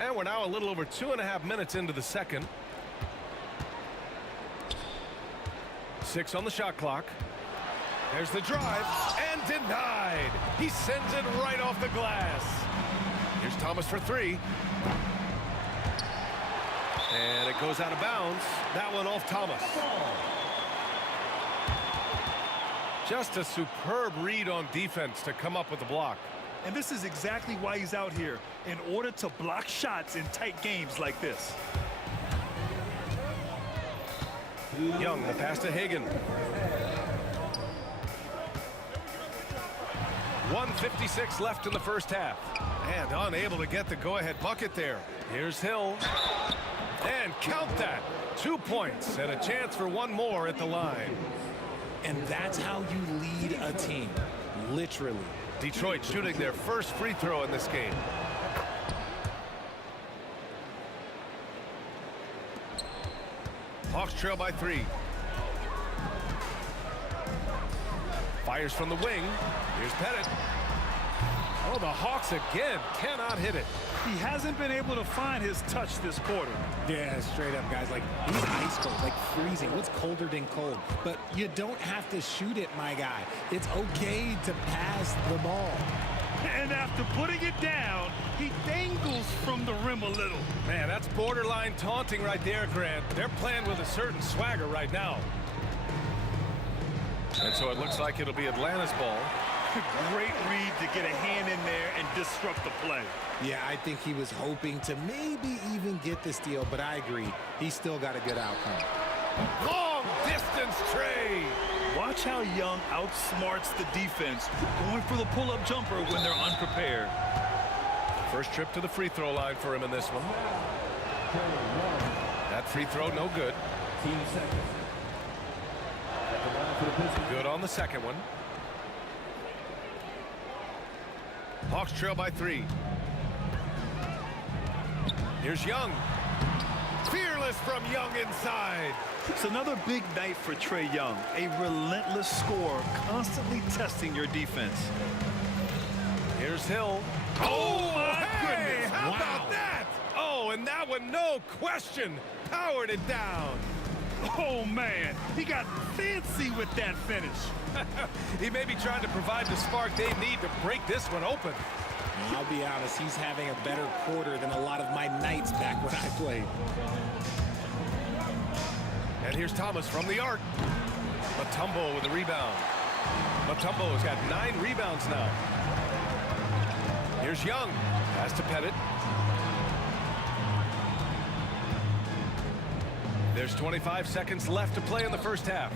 And we're now a little over 2.5 minutes into the second. 6 on the shot clock. There's the drive, and denied. He sends it right off the glass. Here's Thomas for 3. And it goes out of bounds. That one off Thomas. Just a superb read on defense to come up with the block. And this is exactly why he's out here, in order to block shots in tight games like this. Young, the pass to Hagan. 1:56 left in the first half. And unable to get the go-ahead bucket there. Here's Hill. And count that. 2 points and a chance for one more at the line. And that's how you lead a team, literally. Detroit shooting their first free throw in this game. Hawks trail by 3. Fires from the wing. Here's Pettit. Oh, the Hawks again cannot hit it. He hasn't been able to find his touch this quarter. Yeah, straight up, guys. Like, he's ice cold, like freezing. What's colder than cold? But you don't have to shoot it, my guy. It's okay to pass the ball. And after putting it down, he dangles from the rim a little. Man, that's borderline taunting right there, Grant. They're playing with a certain swagger right now. And so it looks like it'll be Atlanta's ball. Great read to get a hand in there and disrupt the play. Yeah, I think he was hoping to maybe even get the steal, but I agree. He's still got a good outcome. Long distance trade. Watch how Young outsmarts the defense, going for the pull-up jumper when they're unprepared. First trip to the free throw line for him in this one. That free throw no good. Good on the second one. Hawks trail by 3. Here's Young. Fearless from Young inside. It's another big night for Trae Young, a relentless scorer, constantly testing your defense. Here's Hill. Oh, my goodness. How about that? Oh, and that one, no question, powered it down. Oh, man, he got fancy with that finish. He may be trying to provide the spark they need to break this one open. I'll be honest, he's having a better quarter than a lot of my nights back when I played. And here's Thomas from the arc. Mutombo with the rebound. Mutombo's got 9 rebounds now. Here's Young. Pass to Pettit. There's 25 seconds left to play in the first half.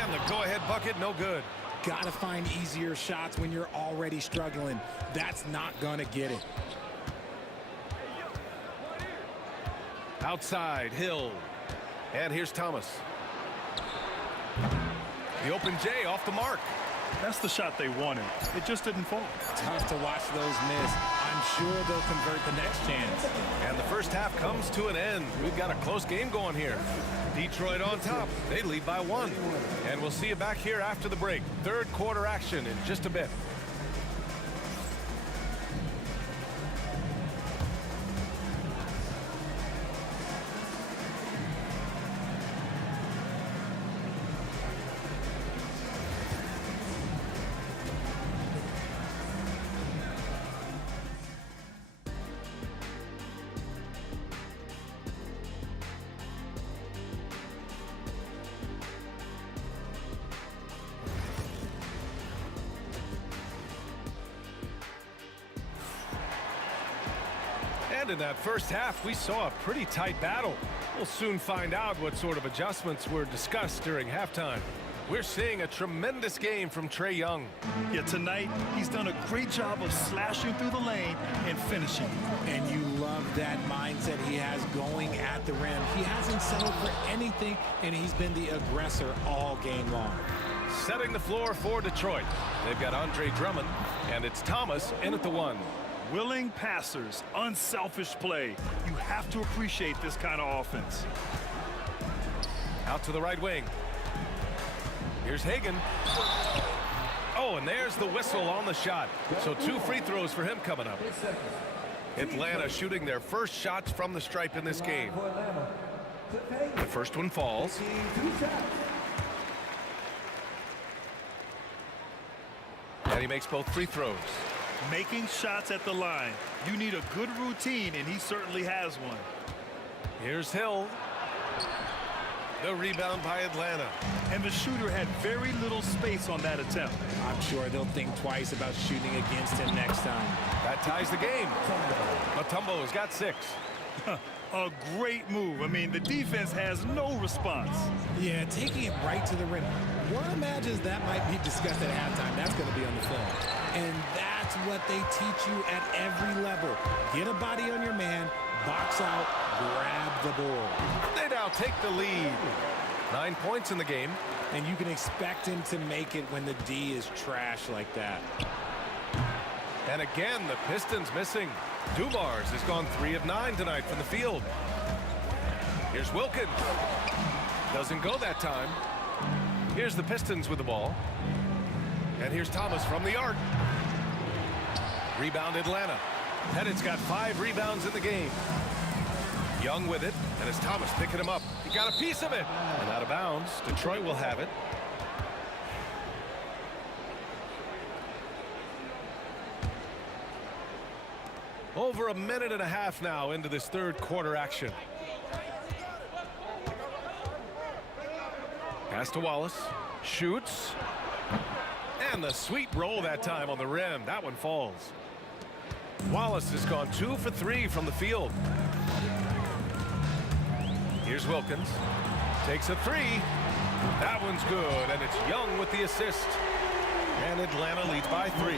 And the go-ahead bucket, no good. Gotta find easier shots when you're already struggling. That's not gonna get it. Outside, Hill. And here's Thomas. The open J off the mark. That's the shot they wanted. It just didn't fall. Tough to watch those miss. I'm sure they'll convert the next chance. And the first half comes to an end. We've got a close game going here. Detroit on top. They lead by 1. And we'll see you back here after the break. Third quarter action in just a bit. And in that first half, we saw a pretty tight battle. We'll soon find out what sort of adjustments were discussed during halftime. We're seeing a tremendous game from Trae Young. Yeah, tonight, he's done a great job of slashing through the lane and finishing. And you love that mindset he has going at the rim. He hasn't settled for anything, and he's been the aggressor all game long. Setting the floor for Detroit. They've got Andre Drummond, and it's Thomas in at the 1. Willing passers, unselfish play. You have to appreciate this kind of offense. Out to the right wing. Here's Hagan. Oh, and there's the whistle on the shot. So 2 free throws for him coming up. Atlanta shooting their first shots from the stripe in this game. The first one falls. And he makes both free throws. Making shots at the line. You need a good routine, and he certainly has one. Here's Hill. The rebound by Atlanta. And the shooter had very little space on that attempt. I'm sure they'll think twice about shooting against him next time. That ties the game. Mutombo's got 6. A great move. I mean, the defense has no response. Yeah, taking it right to the rim. One imagines that might be discussed at halftime. That's going to be on the film. And that's what they teach you at every level. Get a body on your man, box out, grab the board. They now take the lead. 9 points in the game. And you can expect him to make it when the D is trash like that. And again, the Pistons missing. Dumars has gone 3 of 9 tonight from the field. Here's Wilkins. Doesn't go that time. Here's the Pistons with the ball. And here's Thomas from the arc. Rebound Atlanta. Pettit's got 5 rebounds in the game. Young with it, and it's Thomas picking him up. He got a piece of it. And out of bounds, Detroit will have it. Over a minute and a half now into this third quarter action. Pass to Wallace. Shoots. And the sweet roll that time on the rim. That one falls. Wallace has gone 2 for 3 from the field. Here's Wilkins. Takes a 3. That one's good, and it's Young with the assist. And Atlanta leads by 3.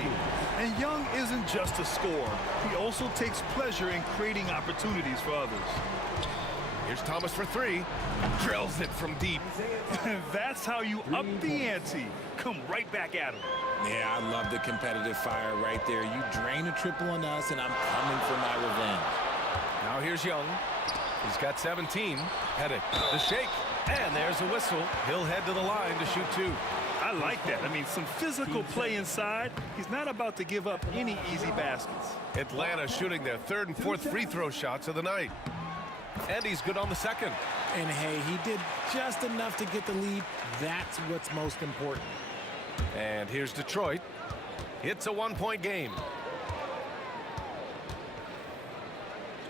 And Young isn't just a scorer. He also takes pleasure in creating opportunities for others. Here's Thomas for 3. Drills it from deep. That's how you up the ante. Come right back at him. Yeah, I love the competitive fire right there. You drain a triple on us, and I'm coming for my revenge. Now here's Young. He's got 17. Pettit, the shake. And there's a whistle. He'll head to the line to shoot 2. I like that. I mean, some physical play inside. He's not about to give up any easy baskets. Atlanta shooting their 3rd and 4th free throw shots of the night. And he's good on the 2nd. And hey, he did just enough to get the lead. That's what's most important. And here's Detroit. It's a 1-point game.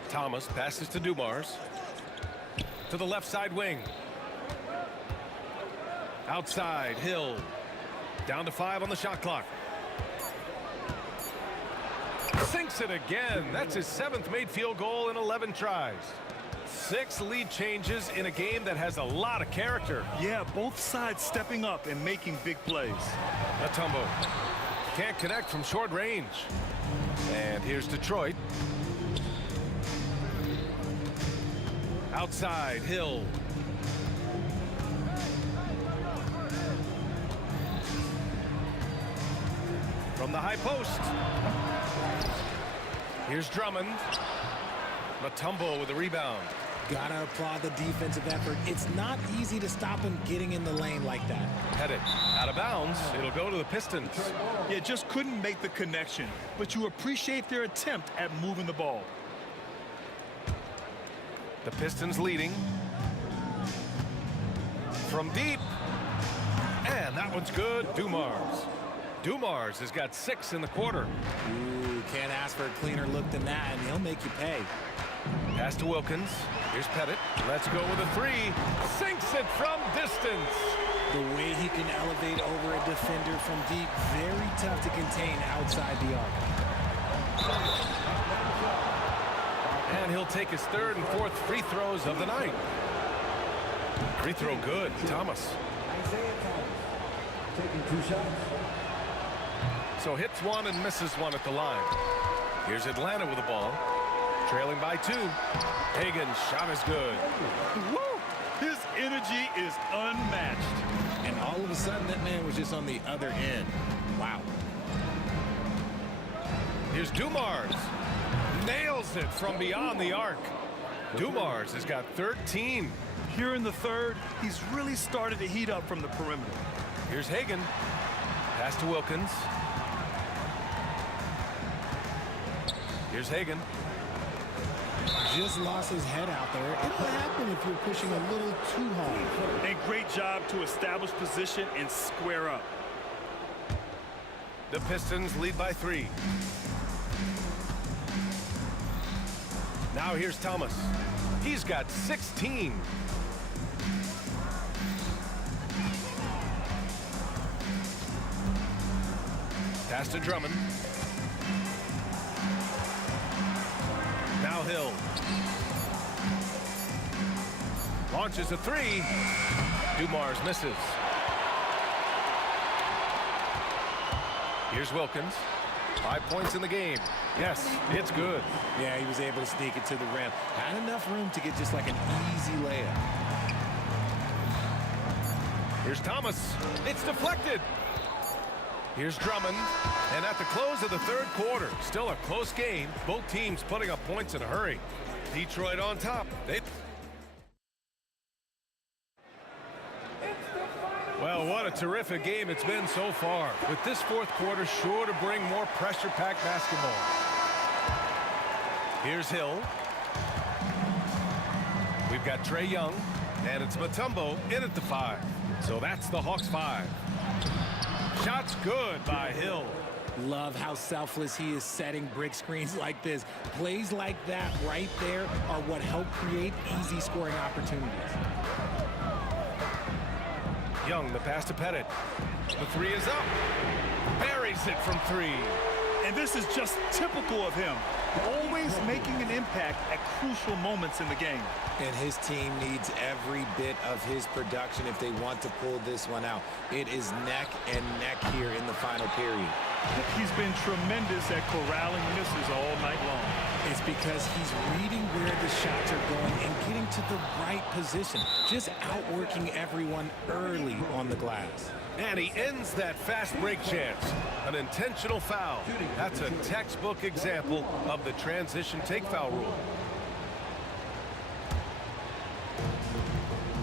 Thomas passes to Dumars. To the left side wing. Outside, Hill. Down to 5 on the shot clock. Sinks it again. That's his 7th made field goal in 11 tries. 6 lead changes in a game that has a lot of character. Yeah, both sides stepping up and making big plays. Mutombo can't connect from short range. And here's Detroit. Outside, Hill. From the high post. Here's Drummond. Mutombo with a rebound. Gotta applaud the defensive effort. It's not easy to stop him getting in the lane like that. Pettit out of bounds. It'll go to the Pistons. Yeah, just couldn't make the connection. But you appreciate their attempt at moving the ball. The Pistons leading. From deep. And that one's good. Dumars. Dumars has got 6 in the quarter. Ooh, can't ask for a cleaner look than that, and he'll make you pay. Pass to Wilkins. Here's Pettit. Let's go with a 3. Sinks it from distance. The way he can elevate over a defender from deep, very tough to contain outside the arc. And he'll take his 3rd and 4th free throws of the night. Free throw good. Thomas. Taking 2 shots. So hits 1 and misses 1 at the line. Here's Atlanta with the ball. Trailing by 2. Hagan's shot is good. Woo! His energy is unmatched. And All of a sudden, that man was just on the other end. Wow. Here's Dumars. Nails it from beyond the arc. Dumars has got 13. Here in the third, he's really started to heat up from the perimeter. Here's Hagan. Pass to Wilkins. Here's Hagan. Just lost his head out there. It'll happen if you're pushing a little too hard. And great job to establish position and square up. The Pistons lead by 3. Now here's Thomas. He's got 16. Pass to Drummond. Now Hill. Launches a 3. Dumars misses. Here's Wilkins. 5 points in the game. Yes, it's good. Yeah, he was able to sneak it to the rim. Had enough room to get just like an easy layup. Here's Thomas. It's deflected. Here's Drummond. And at the close of the third quarter, still a close game. Both teams putting up points in a hurry. Detroit on top. Well, what a terrific game it's been so far. With this fourth quarter sure to bring more pressure-packed basketball. Here's Hill. We've got Trae Young, and it's Mutombo in at the 5. So that's the Hawks 5. Shots good by Hill. Love how selfless he is setting brick screens like this. Plays like that right there are what help create easy scoring opportunities. Young, the pass to Pettit. The 3 is up. Buries it from 3. And this is just typical of him. Always making an impact at crucial moments in the game. And his team needs every bit of his production if they want to pull this one out. It is neck and neck here in the final period. He's been tremendous at corralling misses all night long. It's because he's reading where the shots are going and getting to the right position. Just outworking everyone early on the glass. And he ends that fast break chance. An intentional foul. That's a textbook example of the transition take foul rule.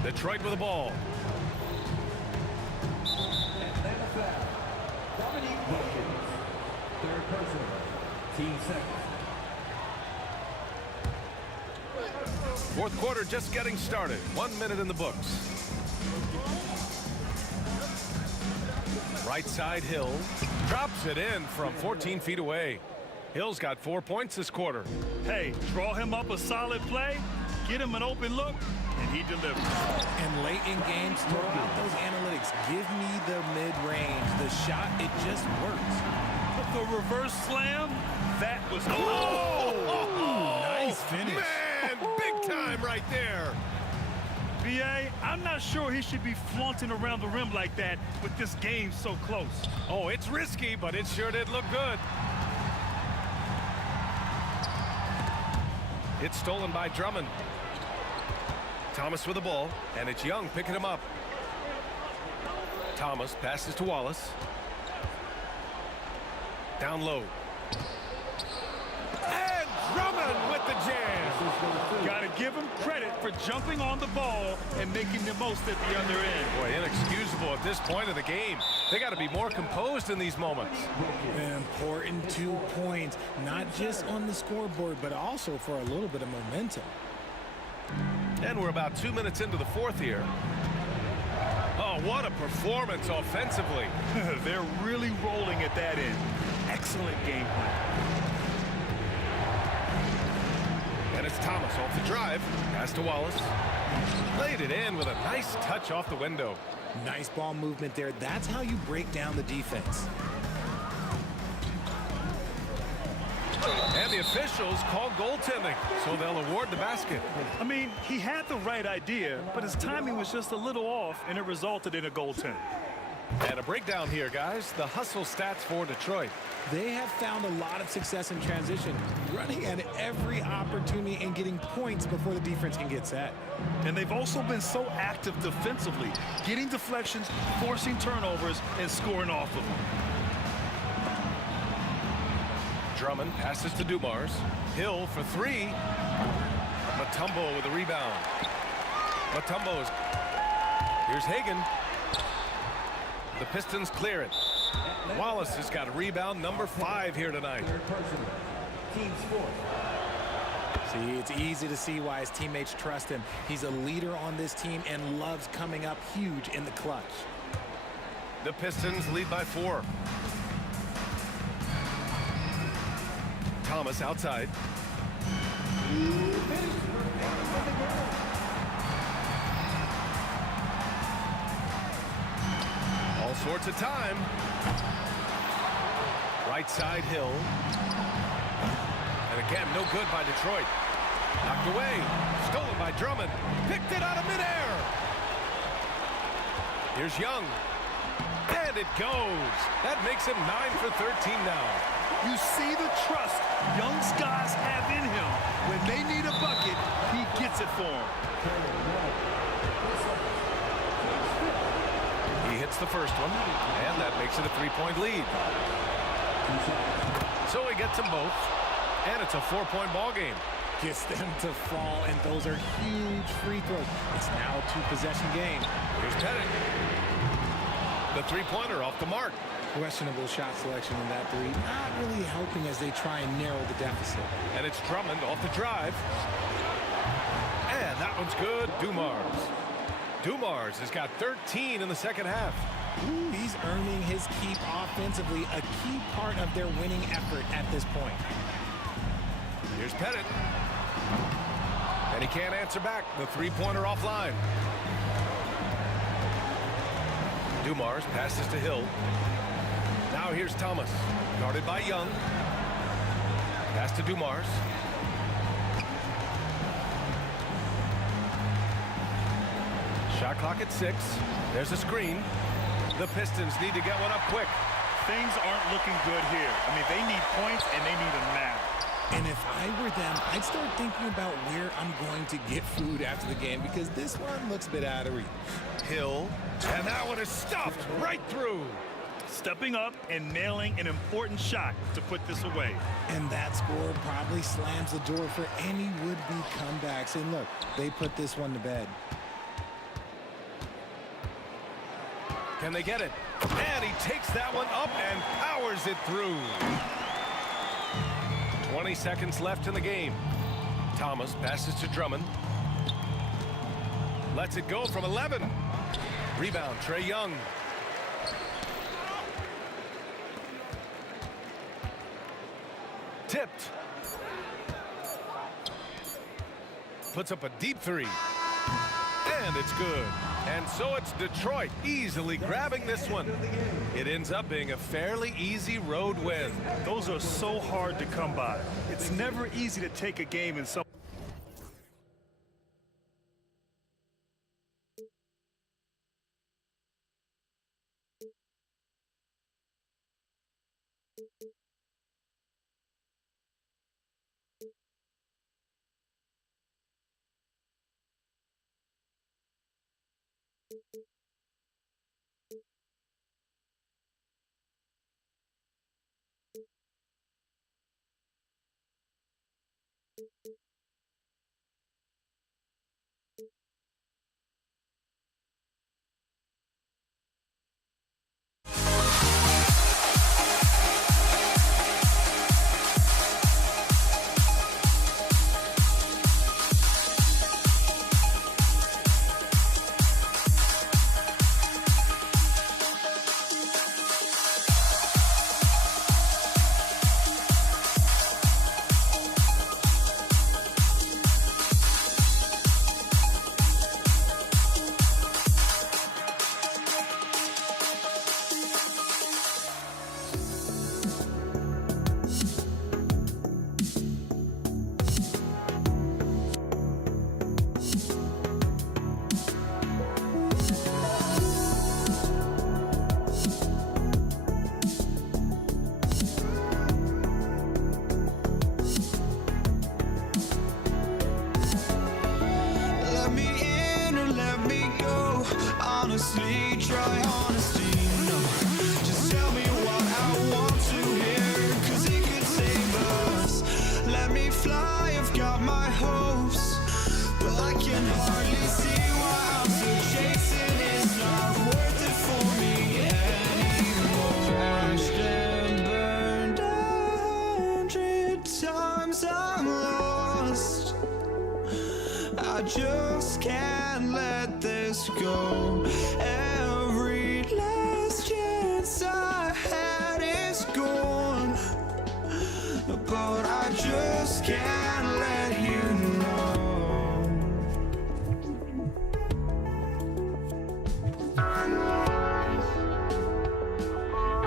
Detroit with the ball. Third person, team second. Fourth quarter just getting started. 1 minute in the books. Right side Hill. Drops it in from 14 feet away. Hill's got 4 points this quarter. Hey, draw him up a solid play, get him an open look, and he delivers. And late in games, throw out those analytics. Give me the mid-range. The shot, it just works. The reverse slam, that was... Oh! Nice finish. Man, big time right there. B.A., I'm not sure he should be flaunting around the rim like that with this game so close. Oh, it's risky, but it sure did look good. It's stolen by Drummond. Thomas with the ball, and it's Young picking him up. Thomas passes to Wallace. Down low. And Drummond with the jam. Gotta give him credit for jumping on the ball and making the most at the other end. Boy, inexcusable at this point of the game. They got to be more composed in these moments. Important 2 points, not just on the scoreboard, but also for a little bit of momentum. And we're about 2 minutes into the fourth here. Oh, what a performance offensively. They're really rolling at that end. Excellent game plan. And it's Thomas off the drive. Pass to Wallace. Laid it in with a nice touch off the window. Nice ball movement there. That's how you break down the defense. And the officials call goaltending, so they'll award the basket. I mean, he had the right idea, but his timing was just a little off, and it resulted in a goaltend. And a breakdown here, guys. The hustle stats for Detroit. They have found a lot of success in transition, running at every opportunity and getting points before the defense can get set. And they've also been so active defensively, getting deflections, forcing turnovers, and scoring off of them. Drummond passes to Dumars. Hill for three. Mutombo with a rebound. Mutombo's. Here's Hagan. The Pistons clear it. Wallace has got a rebound, number 5 here tonight. See, it's easy to see why his teammates trust him. He's a leader on this team and loves coming up huge in the clutch. The Pistons lead by 4. Thomas outside. All sorts of time. Right side, Hill. And again, no good by Detroit. Knocked away. Stolen by Drummond. Picked it out of midair. Here's Young. And it goes. That makes him 9 for 13 now. You see the trust Young's guys have in him. When they need a bucket, he gets it for them. He hits the first one, and that makes it a 3-point lead. So he gets them both, and it's a 4-point ball game. Gets them to fall, and those are huge free throws. It's now a 2-possession game. Here's Pettit. The three-pointer off the mark. Questionable shot selection in that three. Not really helping as they try and narrow the deficit. And it's Drummond off the drive. And that one's good. Dumars has got 13 in the second half. Ooh, he's earning his keep offensively, a key part of their winning effort at this point. Here's Pettit. And he can't answer back. The three-pointer offline. Dumars passes to Hill. Now here's Thomas, guarded by Young. Pass to Dumars. Shot clock at 6. There's a screen. The Pistons need to get one up quick. Things aren't looking good here. I mean, they need points, and they need them now. And if I were them, I'd start thinking about where I'm going to get food after the game because this one looks a bit out of reach. Hill, and that one is stuffed right through. Stepping up and nailing an important shot to put this away. And that score probably slams the door for any would-be comebacks. And look, they put this one to bed. Can they get it? And he takes that one up and powers it through. 20 seconds left in the game. Thomas passes to Drummond. Lets it go from 11. Rebound, Trae Young. Tipped. Puts up a deep three. And it's good. And so it's Detroit easily grabbing this one. It ends up being a fairly easy road win. Those are so hard to come by. It's never easy to take a game in some. my hopes, but I can hardly see why I'm still chasing. It's not worth it for me anymore. Crashed and burned 100 times, I'm lost. I just can't let this go. Every last chance I had is gone, but I just can't let you know.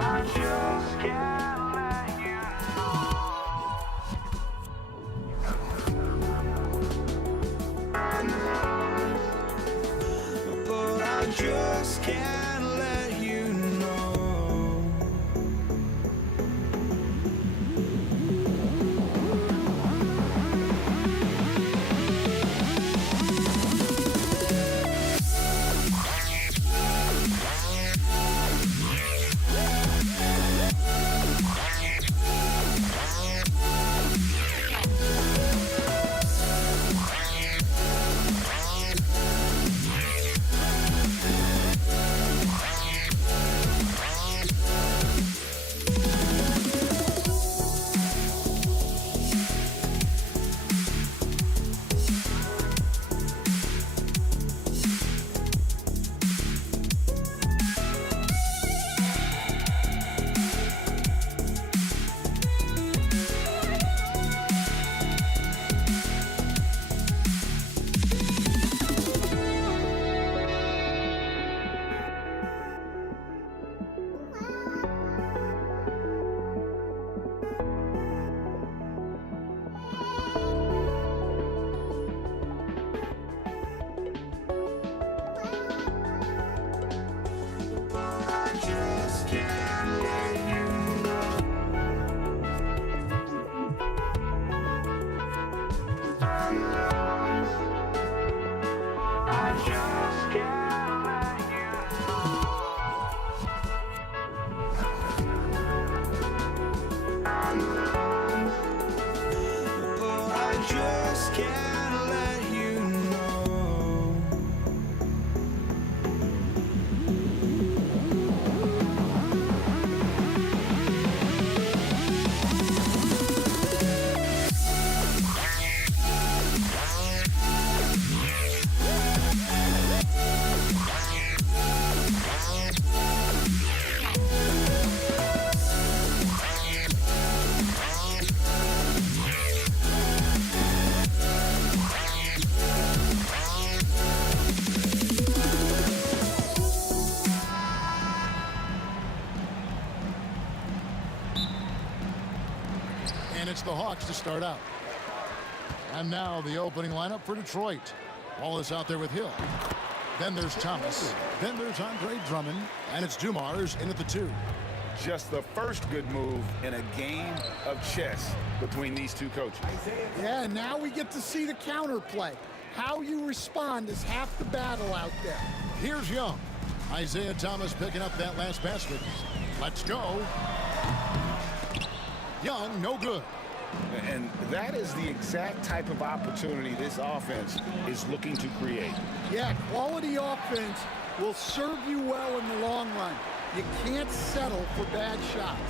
I just can't let you know. But I just can't let you know. It's the Hawks to start out. And now the opening lineup for Detroit. Wallace out there with Hill. Then there's Thomas. Then there's Andre Drummond. And it's Dumars in at the 2. Just the first good move in a game of chess between these two coaches. Yeah, now we get to see the counterplay. How you respond is half the battle out there. Here's Young. Isaiah Thomas picking up that last basket. Let's go. Young, no good. And that is the exact type of opportunity this offense is looking to create. Yeah, quality offense will serve you well in the long run. You can't settle for bad shots.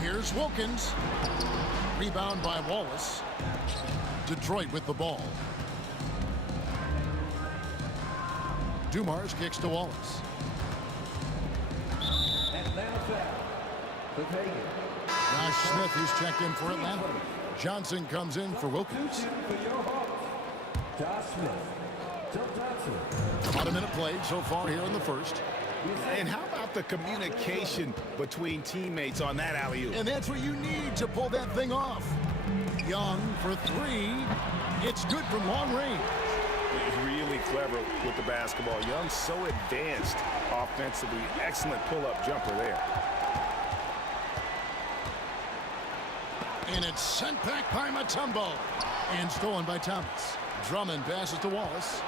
Here's Wilkins. Rebound by Wallace. Detroit with the ball. Dumars kicks to Wallace. Josh Smith is checked in for Atlanta. Johnson comes in for Wilkins. About a minute played so far here in the first. And how about the communication between teammates on that alley-oop? And that's what you need to pull that thing off. Young for 3. It's good from long range. Really clever with the basketball. Young so advanced offensively. Excellent pull-up jumper there. And it's sent back by Mutombo. And stolen by Thomas. Drummond passes to Wallace.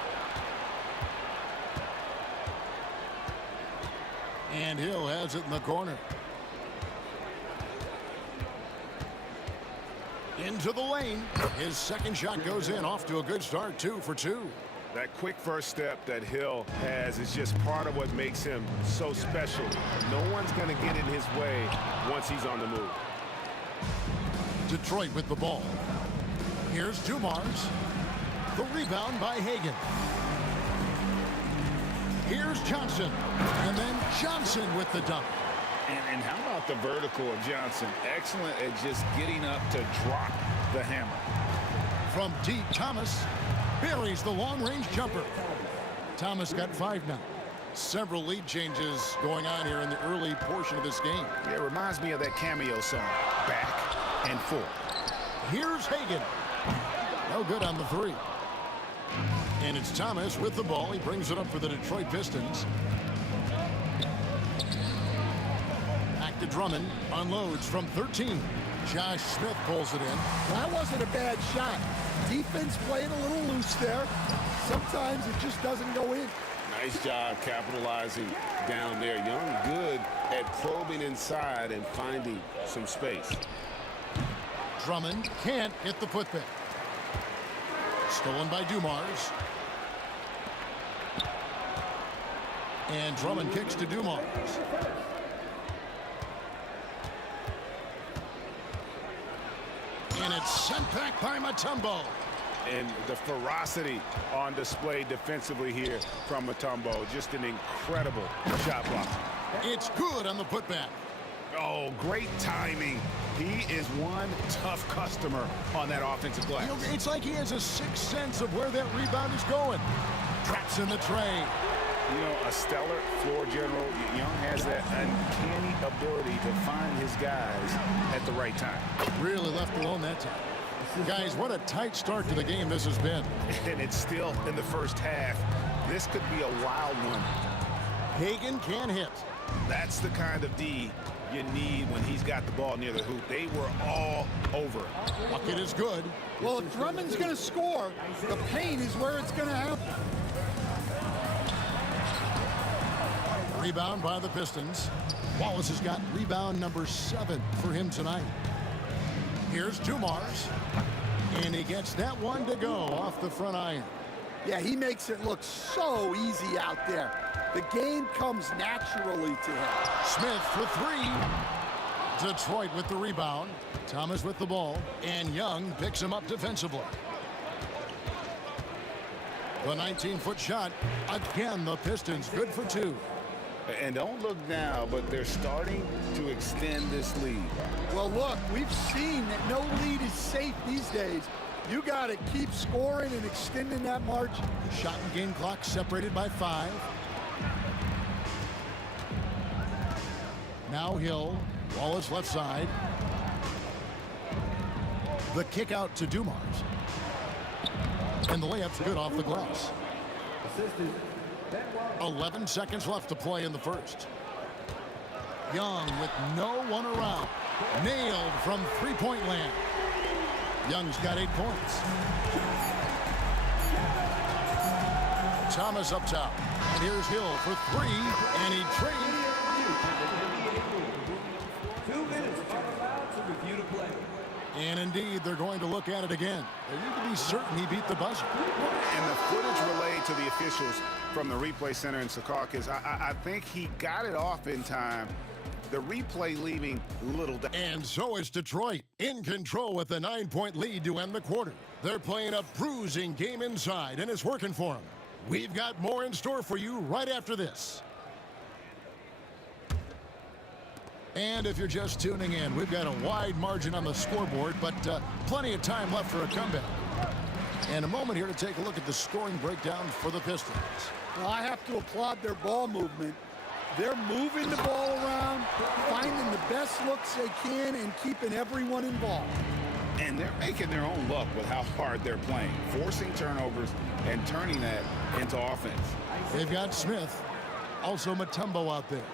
And Hill has it in the corner. Into the lane. His second shot goes in. Off to a good start. 2 for 2. That quick first step that Hill has is just part of what makes him so special. No one's going to get in his way once he's on the move. Detroit with the ball. Here's Dumars. The rebound by Hagan. Here's Johnson. And then Johnson with the dunk. And how about the vertical of Johnson? Excellent at just getting up to drop the hammer. From deep, Thomas buries the long-range jumper. Thomas got 5 now. Several lead changes going on here in the early portion of this game. Yeah, it reminds me of that cameo song, Back and Forth. Here's Hagan. No good on the 3. And it's Thomas with the ball. He brings it up for the Detroit Pistons. Back to Drummond. Unloads from 13. Josh Smith pulls it in. That wasn't a bad shot. Defense played a little loose there. Sometimes it just doesn't go in. Nice job capitalizing down there. Young good at probing inside and finding some space. Drummond can't hit the putback. Stolen by Dumars. And Drummond kicks to Dumars. And it's sent back by Mutombo. And the ferocity on display defensively here from Mutombo. Just an incredible shot block. It's good on the putback. Oh, great timing. He is one tough customer on that offensive glass. You know, it's like he has a sixth sense of where that rebound is going. Traps in the tray. You know, a stellar floor general. Young has that uncanny ability to find his guys at the right time. Really left alone that time. Guys, what a tight start to the game this has been. And it's still in the first half. This could be a wild one. Hagan can hit. That's the kind of D you need when he's got the ball near the hoop. They were all over it. Bucket is good. Well, if Drummond's going to score, the paint is where it's going to happen. Rebound by the Pistons. Wallace has got rebound number 7 for him tonight. Here's Dumars. And he gets that one to go off the front iron. Yeah, he makes it look so easy out there. The game comes naturally to him. Smith for 3. Detroit with the rebound. Thomas with the ball. And Young picks him up defensively. The 19-foot shot. Again, the Pistons good for 2. And don't look now, but they're starting to extend this lead. Well, look, we've seen that no lead is safe these days. You got to keep scoring and extending that margin. Shot and game clock separated by 5. Now Hill. Wallace left side. The kick out to Dumars. And the layup's good off the glass. 11 seconds left to play in the first. Young with no one around. Nailed from three-point land. Young's got 8 points. Thomas up top. And here's Hill for 3. And he trades. 2 minutes are allowed to review the play. And indeed, they're going to look at it again. They need to be certain he beat the buzzer. And the footage relayed to the officials from the replay center in Secaucus, I think he got it off in time. The replay leaving little doubt. And so is Detroit in control with a 9-point lead to end the quarter. They're playing a bruising game inside, and it's working for them. We've got more in store for you right after this. And if you're just tuning in, we've got a wide margin on the scoreboard, but plenty of time left for a comeback. And a moment here to take a look at the scoring breakdown for the Pistons. Well, I have to applaud their ball movement. They're moving the ball around, finding the best looks they can, and keeping everyone involved. And they're making their own luck with how hard they're playing, forcing turnovers and turning that into offense. They've got Smith, also Mutombo out there.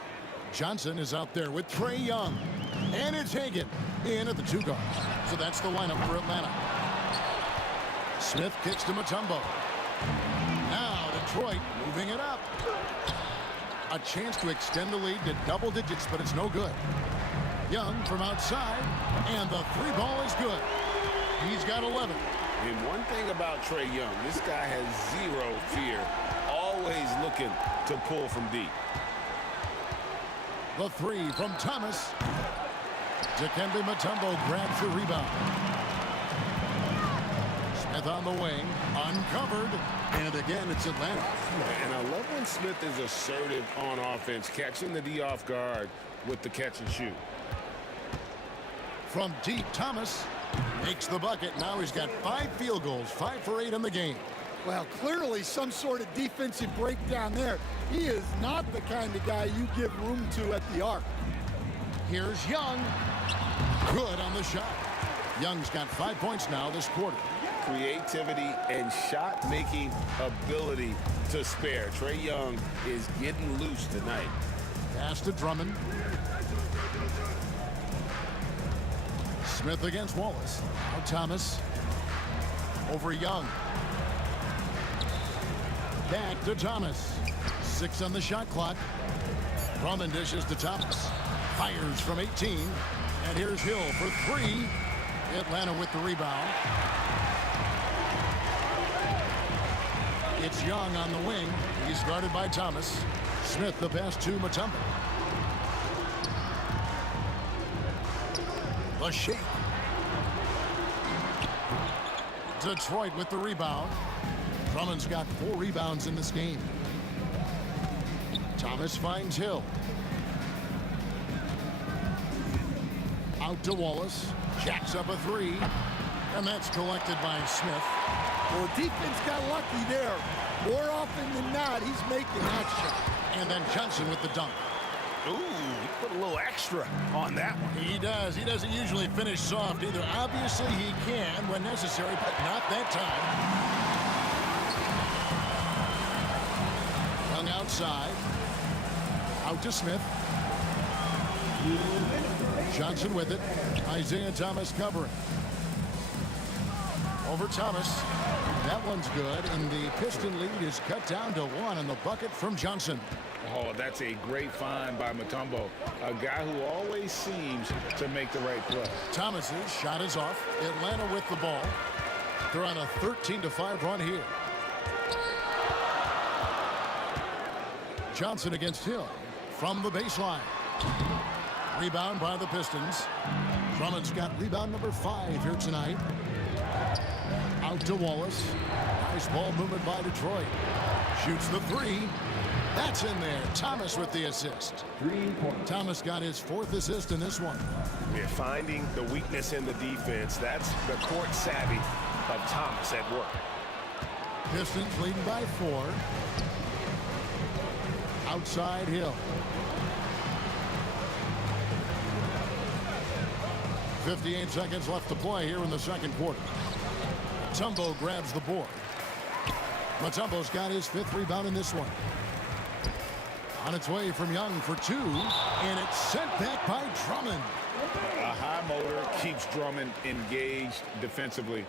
Johnson is out there with Trae Young. And it's Hagan in at the 2 guard. So that's the lineup for Atlanta. Smith kicks to Mutombo. Now Detroit moving it up. A chance to extend the lead to double digits, but it's no good. Young from outside, and the 3 ball is good. He's got 11. And one thing about Trae Young, this guy has zero fear, always looking to pull from deep. The three from Thomas. Dikembe Mutombo grabs the rebound. Smith on the wing, uncovered, and again it's Atlanta. And I love when Smith is assertive on offense, catching the D off guard with the catch and shoot. From deep, Thomas makes the bucket. Now he's got 5 field goals, 5 for 8 in the game. Well, clearly some sort of defensive breakdown there. He is not the kind of guy you give room to at the arc. Here's Young. Good on the shot. Young's got 5 points now this quarter. Creativity and shot-making ability to spare. Trae Young is getting loose tonight. Pass to Drummond. Smith against Wallace. Now Thomas. Over Young. Back to Thomas. 6 on the shot clock. Drummond dishes to Thomas. Fires from 18. And here's Hill for 3. Atlanta with the rebound. It's Young on the wing. He's guarded by Thomas. Smith the pass to Mutombo. The shake. Detroit with the rebound. Drummond's got 4 rebounds in this game. Thomas finds Hill. Out to Wallace. Jacks up a 3. And that's collected by Smith. Well, defense got lucky there. More often than not, he's making that shot. And then Johnson with the dunk. Ooh, he put a little extra on that one. He does. He doesn't usually finish soft either. Obviously, he can when necessary, but not that time. Young outside. Out to Smith. Johnson with it. Isaiah Thomas covering. Over Thomas. That one's good, and the Piston lead is cut down to 1 on the bucket from Johnson. Oh, that's a great find by Mutombo, a guy who always seems to make the right play. Thomas's shot is off. Atlanta with the ball. They're on a 13-5 run here. Johnson against Hill from the baseline. Rebound by the Pistons. Drummond's got rebound number 5 here tonight. Out to Wallace. Nice ball movement by Detroit. Shoots the 3. That's in there. Thomas with the assist. 3 points. Thomas got his 4th assist in this one. We're finding the weakness in the defense. That's the court savvy of Thomas at work. Pistons leading by 4. Outside Hill. 58 seconds left to play here in the second quarter. Mutombo grabs the board. Mutombo's got his 5th rebound in this one. On its way from Young for 2, and it's sent back by Drummond. A high motor keeps Drummond engaged defensively.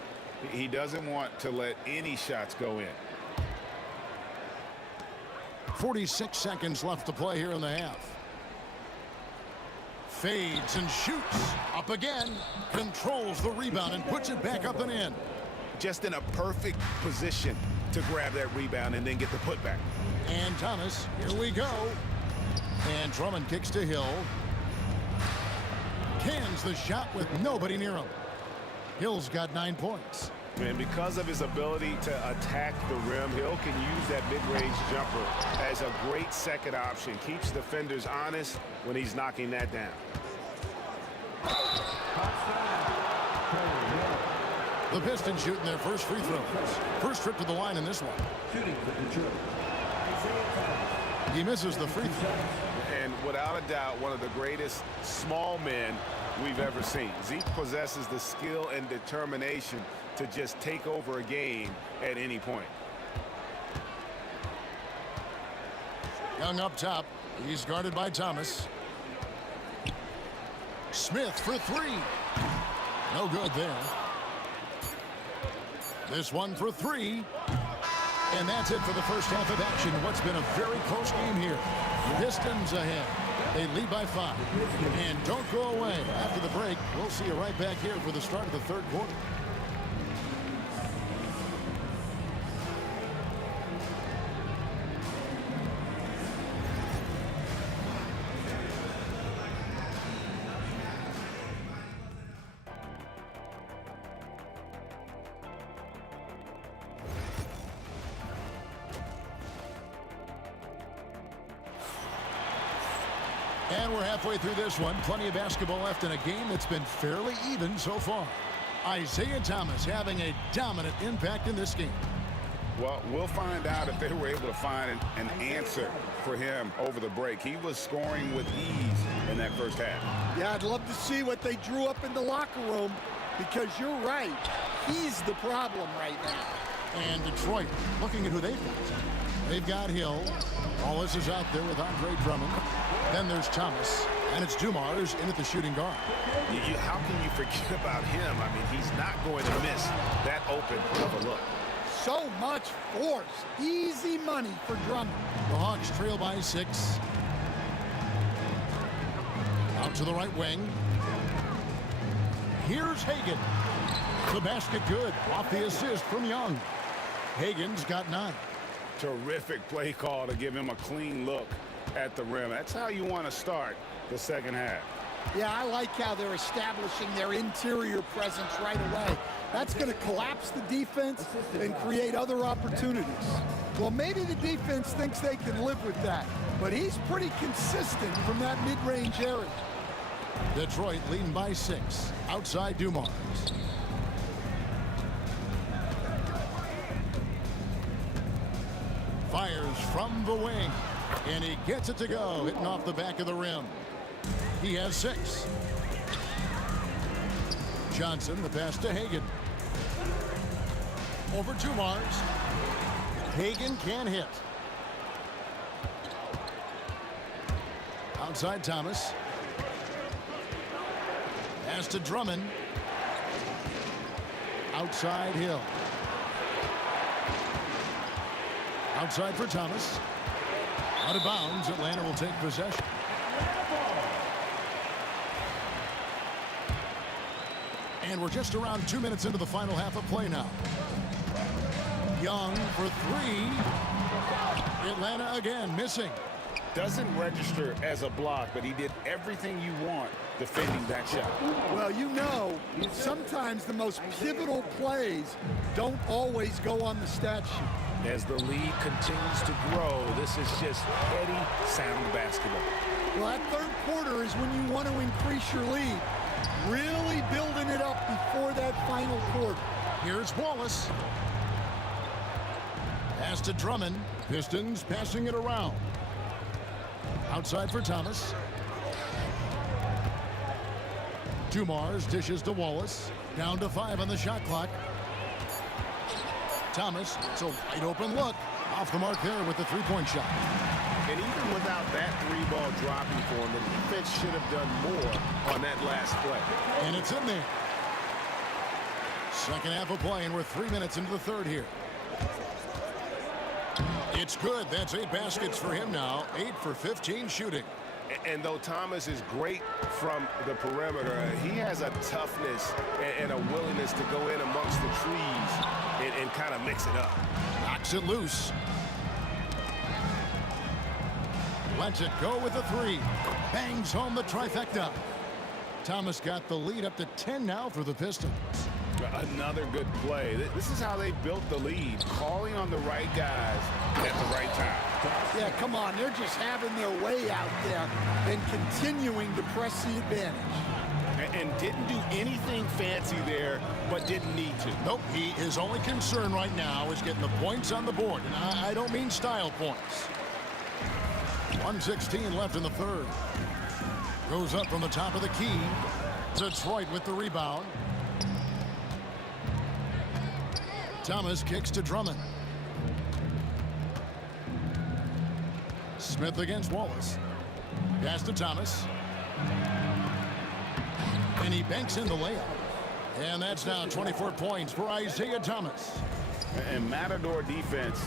He doesn't want to let any shots go in. 46 seconds left to play here in the half. Fades and shoots. Up again. Controls the rebound and puts it back up and in. Just in a perfect position to grab that rebound and then get the putback. And Thomas, here we go. And Drummond kicks to Hill. Cans the shot with nobody near him. Hill's got 9 points. And because of his ability to attack the rim, Hill can use that mid-range jumper as a great second option. Keeps defenders honest when he's knocking that down. The Pistons shooting their first free throws. First trip to the line in this one. Shooting for Detroit. He misses the free throw. And without a doubt, one of the greatest small men we've ever seen. Zeke possesses the skill and determination to just take over a game at any point. Young up top. He's guarded by Thomas. Smith for 3. No good there. This one for 3. And that's it for the first half of action. What's been a very close game here. Pistons ahead. They lead by 5. And don't go away. After the break, we'll see you right back here for the start of the third quarter. And we're halfway through this one. Plenty of basketball left in a game that's been fairly even so far. Isaiah Thomas having a dominant impact in this game. Well, we'll find out if they were able to find an answer for him over the break. He was scoring with ease in that first half. Yeah, I'd love to see what they drew up in the locker room, because you're right. He's the problem right now. And Detroit looking at who they've got. They've got Hill. Wallace is out there with Andre Drummond. Then there's Thomas. And it's Dumars in at the shooting guard. How can you forget about him? I mean, he's not going to miss that open of a look. So much force. Easy money for Drummond. The Hawks trail by 6. Out to the right wing. Here's Hagan. The basket good. Off the assist from Young. Hagan's got 9. Terrific play call to give him a clean look at the rim. That's how you want to start the second half. Yeah, I like how they're establishing their interior presence right away. That's going to collapse the defense and create other opportunities. Well, maybe the defense thinks they can live with that, but he's pretty consistent from that mid-range area. Detroit leading by 6. Outside Dumars. Fires from the wing, and he gets it to go, hitting off the back of the rim. He has 6. Johnson, the pass to Hagan. Over Dumars. Hagan can hit. Outside Thomas. Pass to Drummond. Outside Hill. Outside for Thomas. Out of bounds. Atlanta will take possession. And we're just around 2 minutes into the final half of play now. Young for 3. Atlanta again missing. Doesn't register as a block, but he did everything you want defending that shot. Well, you know, sometimes the most pivotal plays don't always go on the stat sheet. As the lead continues to grow, this is just heady, sound basketball. Well, that third quarter is when you want to increase your lead. Really building it up before that final quarter. Here's Wallace. Pass to Drummond. Pistons passing it around. Outside for Thomas. Dumars dishes to Wallace. Down to 5 on the shot clock. Thomas, it's a wide open look. Off the mark there with the three-point shot. And even without that 3-ball dropping for him, the defense should have done more on that last play. And it's in there. Second half of play, and we're 3 minutes into the third here. It's good. That's 8 baskets for him now. 8 for 15 shooting. And though Thomas is great from the perimeter, he has a toughness and a willingness to go in amongst the trees and kind of mix it up. Knocks it loose. Lets it go with a 3. Bangs home the trifecta. Thomas got the lead up to 10 now for the Pistons. Another good play. This is how they built the lead, calling on the right guys at the right time. Yeah, come on. They're just having their way out there and continuing to press the advantage. And didn't do anything fancy there, but didn't need to. Nope, his only concern right now is getting the points on the board. And I don't mean style points. 1:16 left in the third. Goes up from the top of the key. Detroit with the rebound. Thomas kicks to Drummond. Smith against Wallace. Pass to Thomas. And he banks in the layup. And that's now 24 points for Isaiah Thomas. And Matador defense,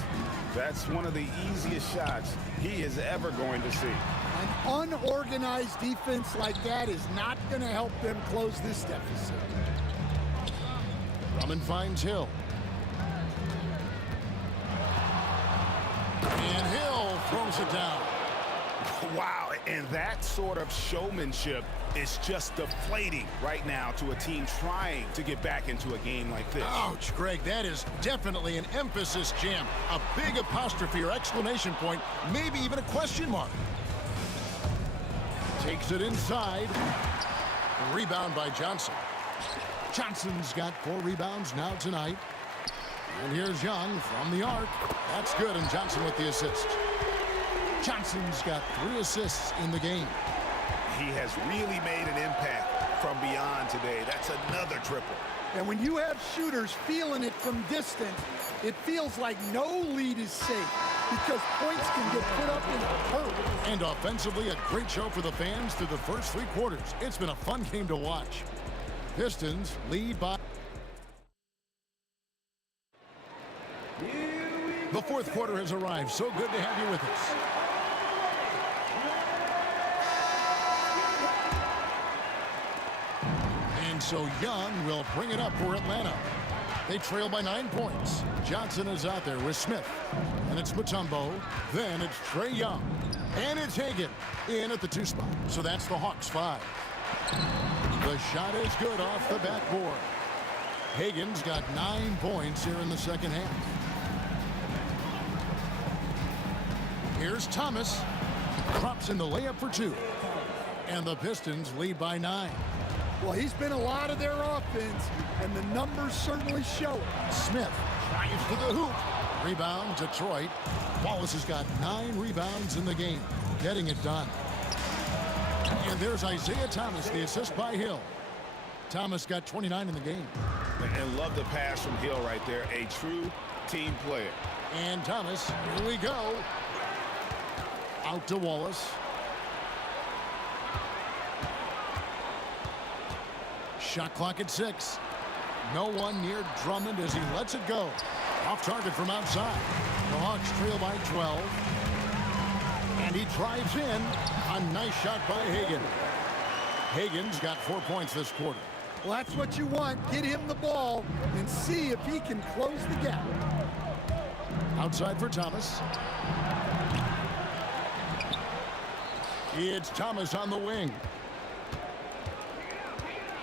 that's one of the easiest shots he is ever going to see. An unorganized defense like that is not going to help them close this deficit. Drummond finds Hill. And Hill throws it down. Wow, and that sort of showmanship is just deflating right now to a team trying to get back into a game like this. Ouch, Greg, that is definitely an emphasis jam. A big apostrophe or exclamation point, maybe even a question mark. Takes it inside. Rebound by Johnson. Johnson's got 4 rebounds now tonight. And here's Young from the arc. That's good, and Johnson with the assist. Johnson's got 3 assists in the game. He has really made an impact from beyond today. That's another triple. And when you have shooters feeling it from distance, it feels like no lead is safe because points can get put up in a hurry. And offensively, a great show for the fans through the first 3 quarters. It's been a fun game to watch. Pistons lead by... The 4th quarter has arrived. So good to have you with us. And so Young will bring it up for Atlanta. They trail by 9 points. Johnson is out there with Smith. And it's Mutombo. Then it's Trey Young. And it's Hagan in at the 2 spot. So that's the Hawks 5. The shot is good off the backboard. Hagan's got 9 points here in the second half. Here's Thomas. Drops in the layup for 2. And the Pistons lead by 9. Well, he's been a lot of their offense, and the numbers certainly show it. Smith drives to the hoop. Rebound, Detroit. Wallace has got 9 rebounds in the game, getting it done. And there's Isaiah Thomas, the assist by Hill. Thomas got 29 in the game. And love the pass from Hill right there. A true team player. And Thomas, here we go. Out to Wallace. Shot clock at 6. No one near Drummond as he lets it go. Off target from outside. The Hawks trail by 12. And he drives in. A nice shot by Hagan. Hagan's got 4 points this quarter. Well, that's what you want. Get him the ball and see if he can close the gap. Outside for Thomas. It's Thomas on the wing.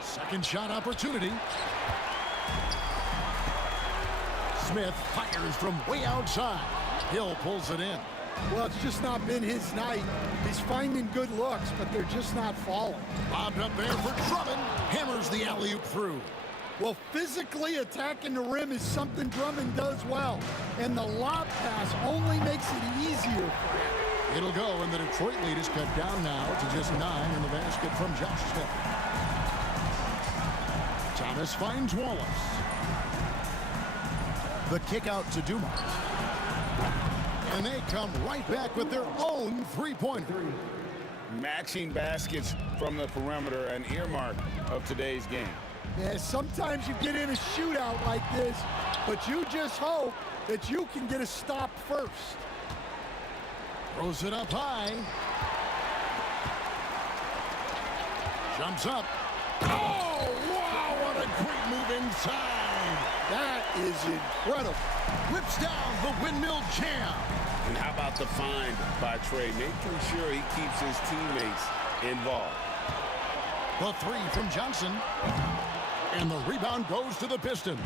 Second shot opportunity. Smith fires from way outside. Hill pulls it in. Well, it's just not been his night. He's finding good looks, but they're just not falling. Bobbed up there for Drummond. Hammers the alley-oop through. Well, physically attacking the rim is something Drummond does well. And the lob pass only makes it easier for him. It'll go, and the Detroit lead is cut down now to just 9 in the basket from Josh Smith. Thomas finds Wallace. The kick out to Dumars. And they come right back with their own 3-pointer. Matching baskets from the perimeter, an earmark of today's game. Yeah, sometimes you get in a shootout like this, but you just hope that you can get a stop first. Throws it up high. Jumps up. Oh, wow, what a great move inside. That is incredible. Whips down the windmill jam. And how about the find by Trey, making sure he keeps his teammates involved. The 3 from Johnson. And the rebound goes to the Pistons.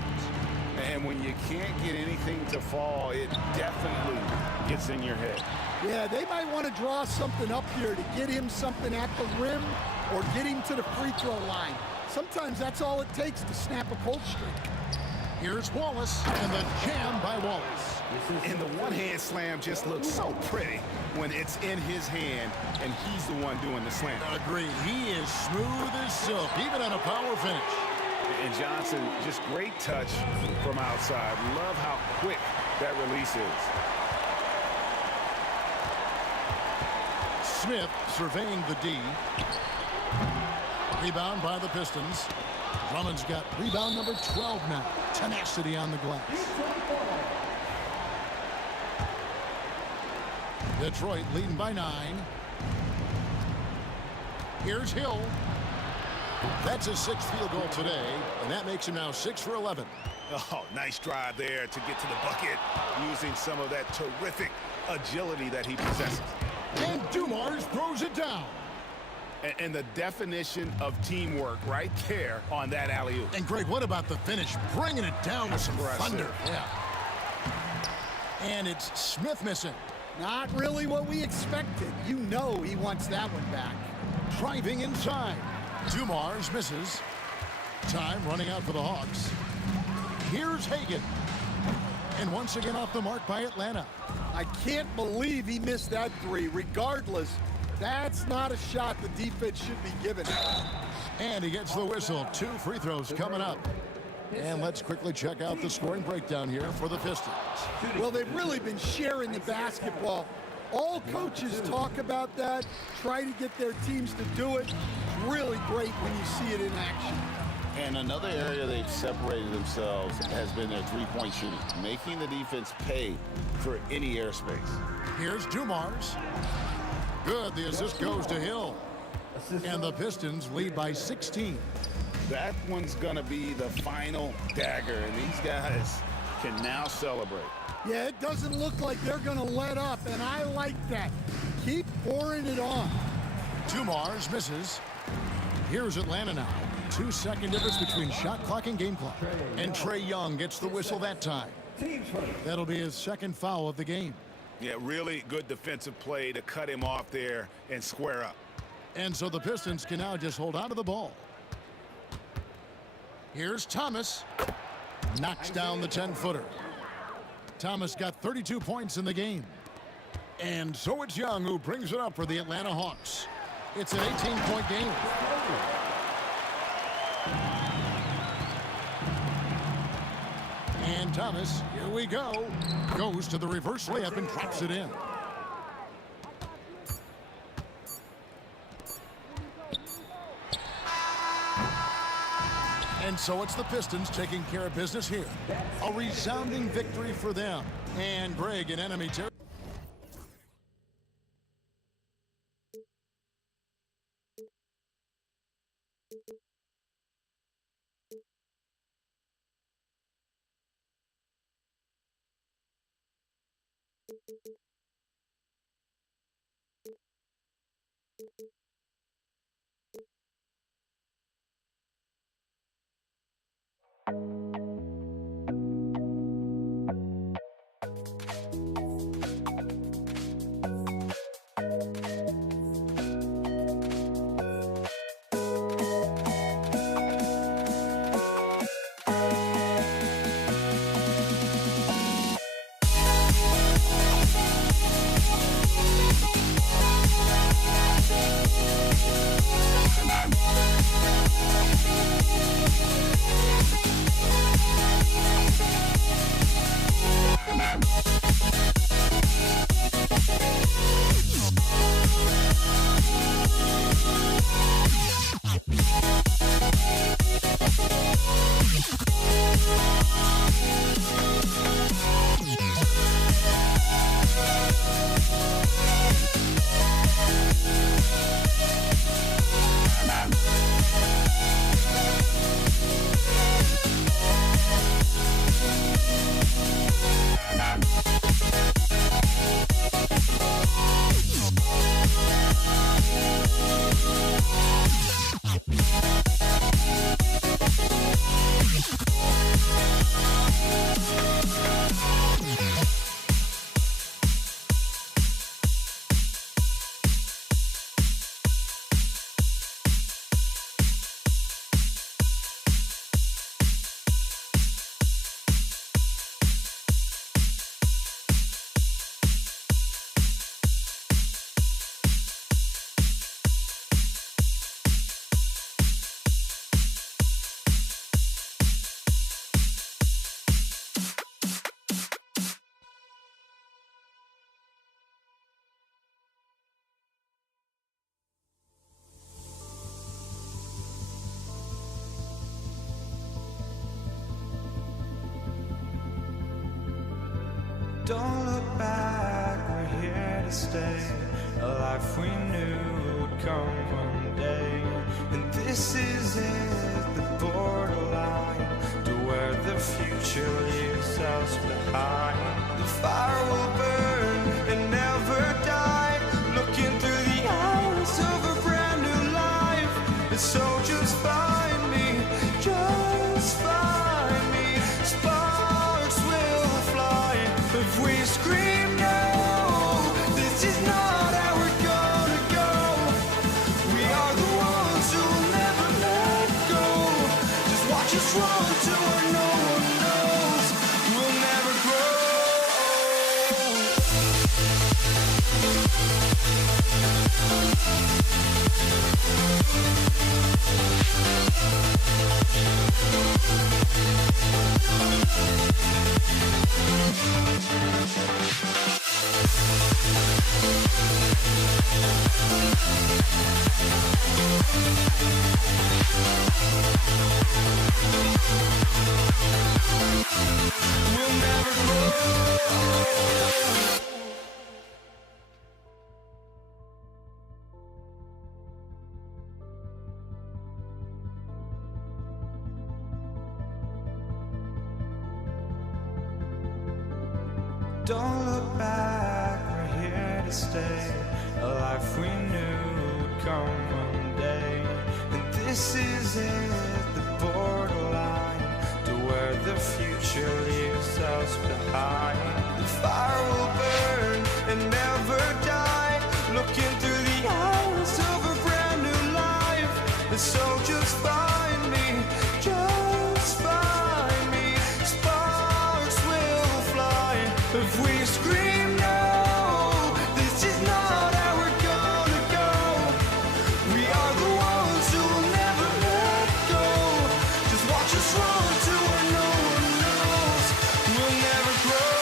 And when you can't get anything to fall, it definitely gets in your head. Yeah, they might want to draw something up here to get him something at the rim or get him to the free throw line. Sometimes that's all it takes to snap a cold streak. Here's Wallace, and the jam by Wallace. And the one-hand slam just looks so pretty when it's in his hand and he's the one doing the slam. Agreed. He is smooth as silk, even at a power finish. And Johnson, just great touch from outside. Love how quick that release is. Smith surveying the D. Rebound by the Pistons. Drummond's got rebound number 12 now. Tenacity on the glass. Detroit leading by 9. Here's Hill. That's his 6th field goal today, and that makes him now 6 for 11. Oh, nice drive there to get to the bucket, using some of that terrific agility that he possesses. And Dumars throws it down. And the definition of teamwork right there on that alley-oop. And Greg, what about the finish? Bringing it down with some thunder. Yeah. And it's Smith missing. Not really what we expected. You know he wants that one back. Driving inside. Dumars misses. Time running out for the Hawks. Here's Hagan. And once again off the mark by Atlanta. I can't believe he missed that three. Regardless, that's not a shot the defense should be giving. And he gets the whistle. 2 free throws coming up. And let's quickly check out the scoring breakdown here for the Pistons. Well, they've really been sharing the basketball. All coaches talk about that, try to get their teams to do it. Really great when you see it in action. And another area they've separated themselves has been their three-point shooting, making the defense pay for any airspace. Here's Dumars. Good, the assist goes to Hill. And the Pistons lead by 16. That one's going to be the final dagger, and these guys can now celebrate. Yeah, it doesn't look like they're going to let up, and I like that. Keep pouring it on. Dumars misses. Here's Atlanta now. 2-second difference between shot clock and game clock. And Trae Young gets the whistle that time. That'll be his second foul of the game. Yeah, really good defensive play to cut him off there and square up. And so the Pistons can now just hold on to the ball. Here's Thomas. Knocks down the 10-footer. Thomas got 32 points in the game. And so it's Young who brings it up for the Atlanta Hawks. It's an 18-point game. And Thomas, here we go, goes to the reverse layup and drops it in. And so it's the Pistons taking care of business here. A resounding victory for them. And Greg in enemy territory. Don't look back, we're here to stay. A life we knew would come one day. And this is it, the borderline to where the future leaves us behind. The fire will burn and never die. Looking through the eyes of a brand new life. And so just find me, just find me. Sparks will fly if we scream no. This is not how we're gonna go. We are us run to where no one knows. We'll never grow. We'll never grow. Don't look back, we're here to stay. A life we knew would come one day. And this is it, the borderline to where the future leaves us behind. The fire will burn and never die, looking through the eyes of a brand new life. And so just find me, just find me. Sparks will fly if we scream no. This is not how we're gonna go. We are the ones who will never let go. Just watch us run to where no one knows. We'll never grow.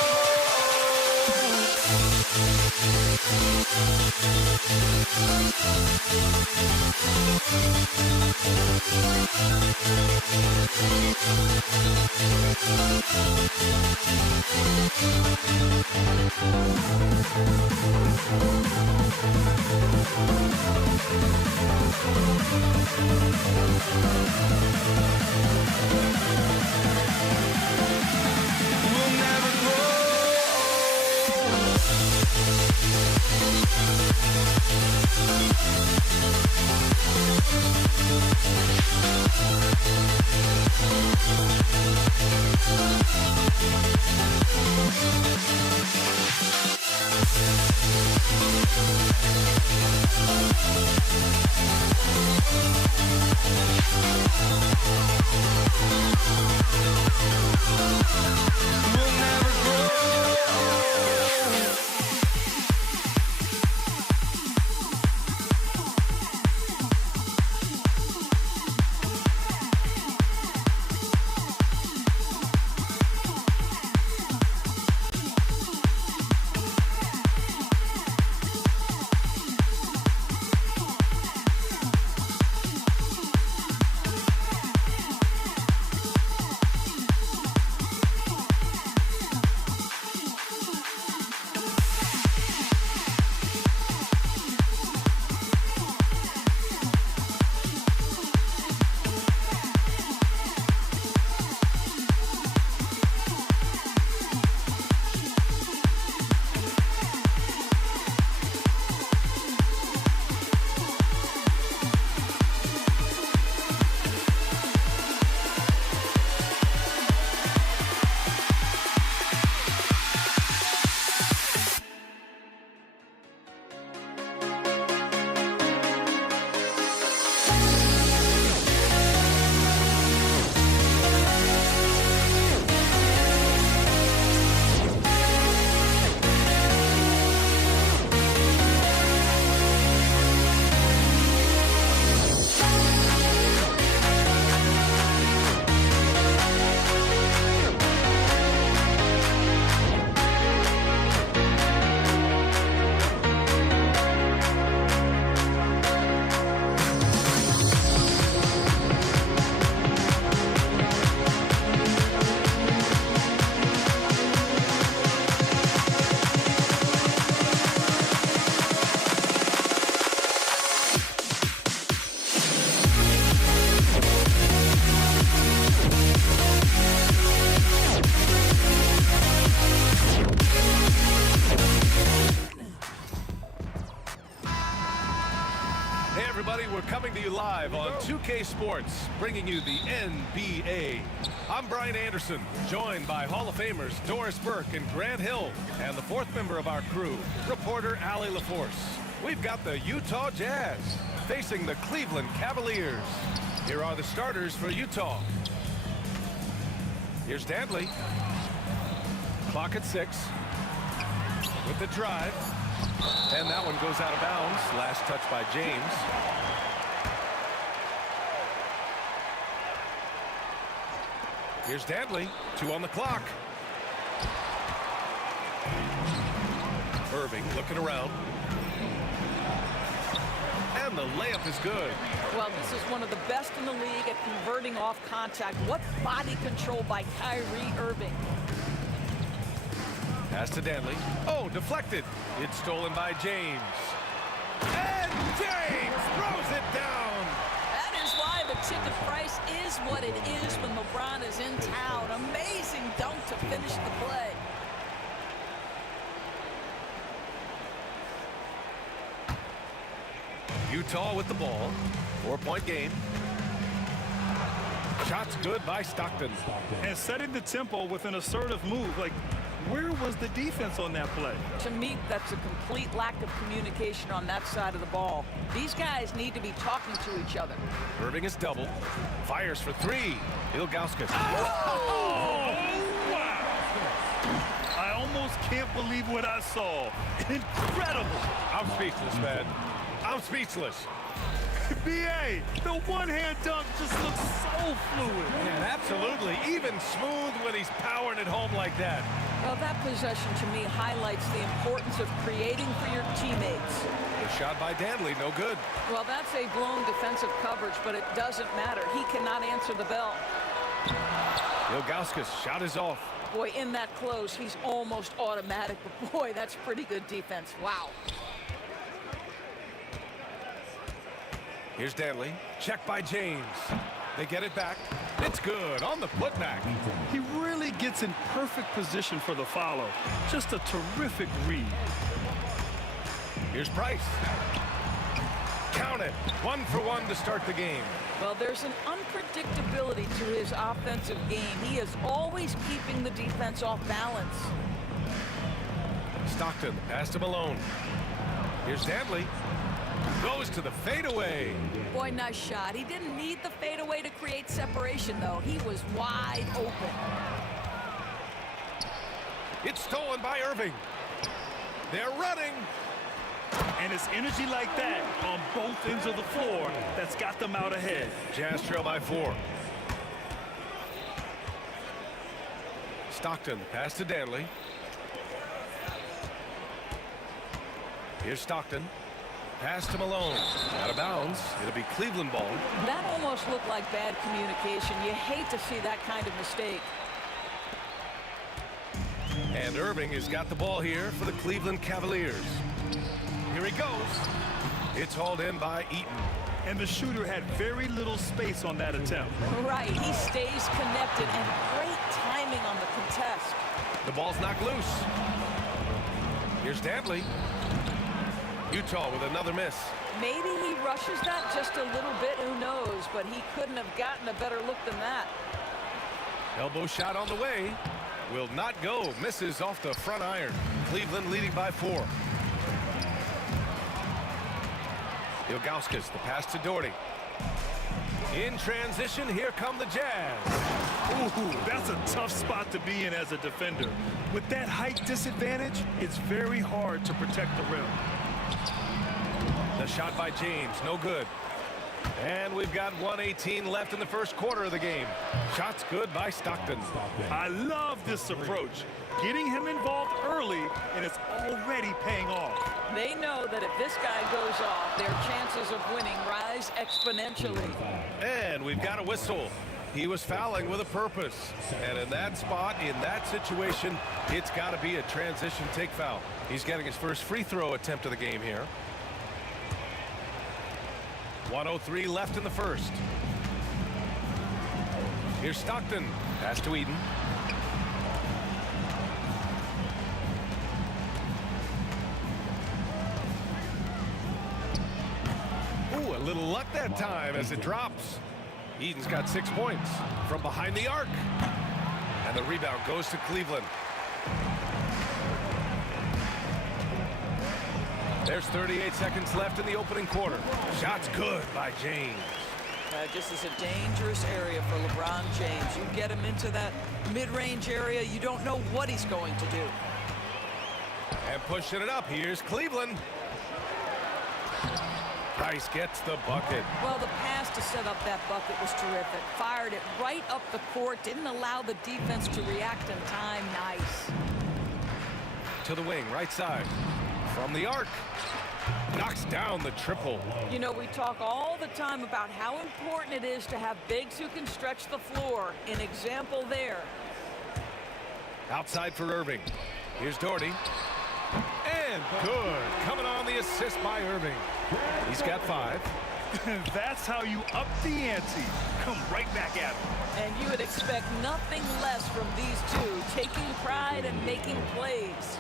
We'll never grow. We'll never grow. We're coming to you live on 2K Sports, bringing you the NBA. I'm Brian Anderson, joined by Hall of Famers Doris Burke and Grant Hill, and the fourth member of our crew, reporter Allie LaForce. We've got the Utah Jazz facing the Cleveland Cavaliers. Here are the starters for Utah. Here's Dantley. Clock at 6. With the drive. And that one goes out of bounds. Last touch by James. Here's Dantley. 2 on the clock. Irving looking around. And the layup is good. Well, this is one of the best in the league at converting off contact. What body control by Kyrie Irving. Pass to Dantley. Oh, deflected. It's stolen by James. And James throws it down. That is why the ticket price is what it is when LeBron is in town. Amazing dunk to finish the play. Utah with the ball. 4-point game. Shots good by Stockton. And setting the tempo with an assertive move. Like, where was the defense on that play? To me, that's a complete lack of communication on that side of the ball. These guys need to be talking to each other. Irving is doubled. Fires for 3. Ilgauskas. Oh, wow. I almost can't believe what I saw. Incredible. I'm speechless, man. I'm speechless. B.A., the one-hand dunk just looks so fluid. Yeah, absolutely. Even smooth when he's powering it home like that. Well, that possession to me highlights the importance of creating for your teammates. The shot by Dantley, no good. Well, that's a blown defensive coverage, but it doesn't matter. He cannot answer the bell. Ilgauskas shot is off. Boy, in that close, he's almost automatic. But boy, that's pretty good defense. Wow. Here's Dantley. Check by James. They get it back. It's good on the putback. He really gets in perfect position for the follow. Just a terrific read. Here's Price. Count it. 1 for 1 to start the game. Well, there's an unpredictability to his offensive game. He is always keeping the defense off balance. Stockton, pass to Malone. Here's Dantley. Goes to the fadeaway. Boy, nice shot. He didn't need the fadeaway to create separation, though. He was wide open. It's stolen by Irving. They're running. And it's energy like that on both ends of the floor that's got them out ahead. Jazz trail by 4. Stockton, pass to Dantley. Here's Stockton. Pass to Malone. Out of bounds. It'll be Cleveland ball. That almost looked like bad communication. You hate to see that kind of mistake. And Irving has got the ball here for the Cleveland Cavaliers. Here he goes. It's hauled in by Eaton. And the shooter had very little space on that attempt. Right. He stays connected and great timing on the contest. The ball's knocked loose. Here's Dantley. Utah with another miss. Maybe he rushes that just a little bit, who knows, but he couldn't have gotten a better look than that. Elbow shot on the way. Will not go. Misses off the front iron. Cleveland leading by 4. Ilgauskas, the pass to Doherty. In transition, here come the Jazz. Ooh, that's a tough spot to be in as a defender. With that height disadvantage, it's very hard to protect the rim. The shot by James, no good. And we've got 1:18 left in the first quarter of the game. Shots good by Stockton. I love this approach. Getting him involved early, and it's already paying off. They know that if this guy goes off, their chances of winning rise exponentially. And we've got a whistle. He was fouling with a purpose. And in that spot, in that situation, it's got to be a transition take foul. He's getting his first free throw attempt of the game here. 1:03 left in the first. Here's Stockton. Pass to Eden. Ooh, a little luck that time as it drops. Eden's got 6 points from behind the arc. And the rebound goes to Cleveland. There's 38 seconds left in the opening quarter. Shots good by James. Just is a dangerous area for LeBron James. You get him into that mid-range area, you don't know what he's going to do. And pushing it up, here's Cleveland. Price gets the bucket. Well, the pass to set up that bucket was terrific. Fired it right up the court, didn't allow the defense to react in time. Nice. To the wing, right side. From the arc. Knocks down the triple. You know, we talk all the time about how important it is to have bigs who can stretch the floor. An example there. Outside for Irving. Here's Doherty. And good. Coming on the assist by Irving. He's got 5. That's how you up the ante. Come right back at him. And you would expect nothing less from these two, taking pride and making plays.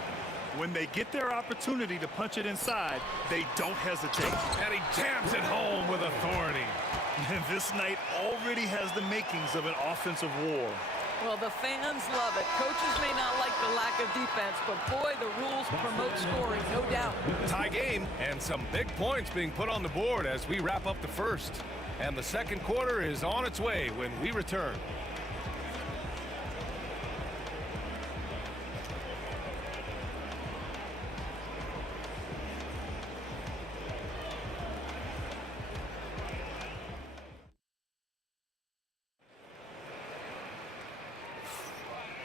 When they get their opportunity to punch it inside, they don't hesitate. And he jams it home with authority. And this night already has the makings of an offensive war. Well, the fans love it. Coaches may not like the lack of defense, but boy, the rules promote scoring, no doubt. Tie game and some big points being put on the board as we wrap up the first. And the second quarter is on its way when we return.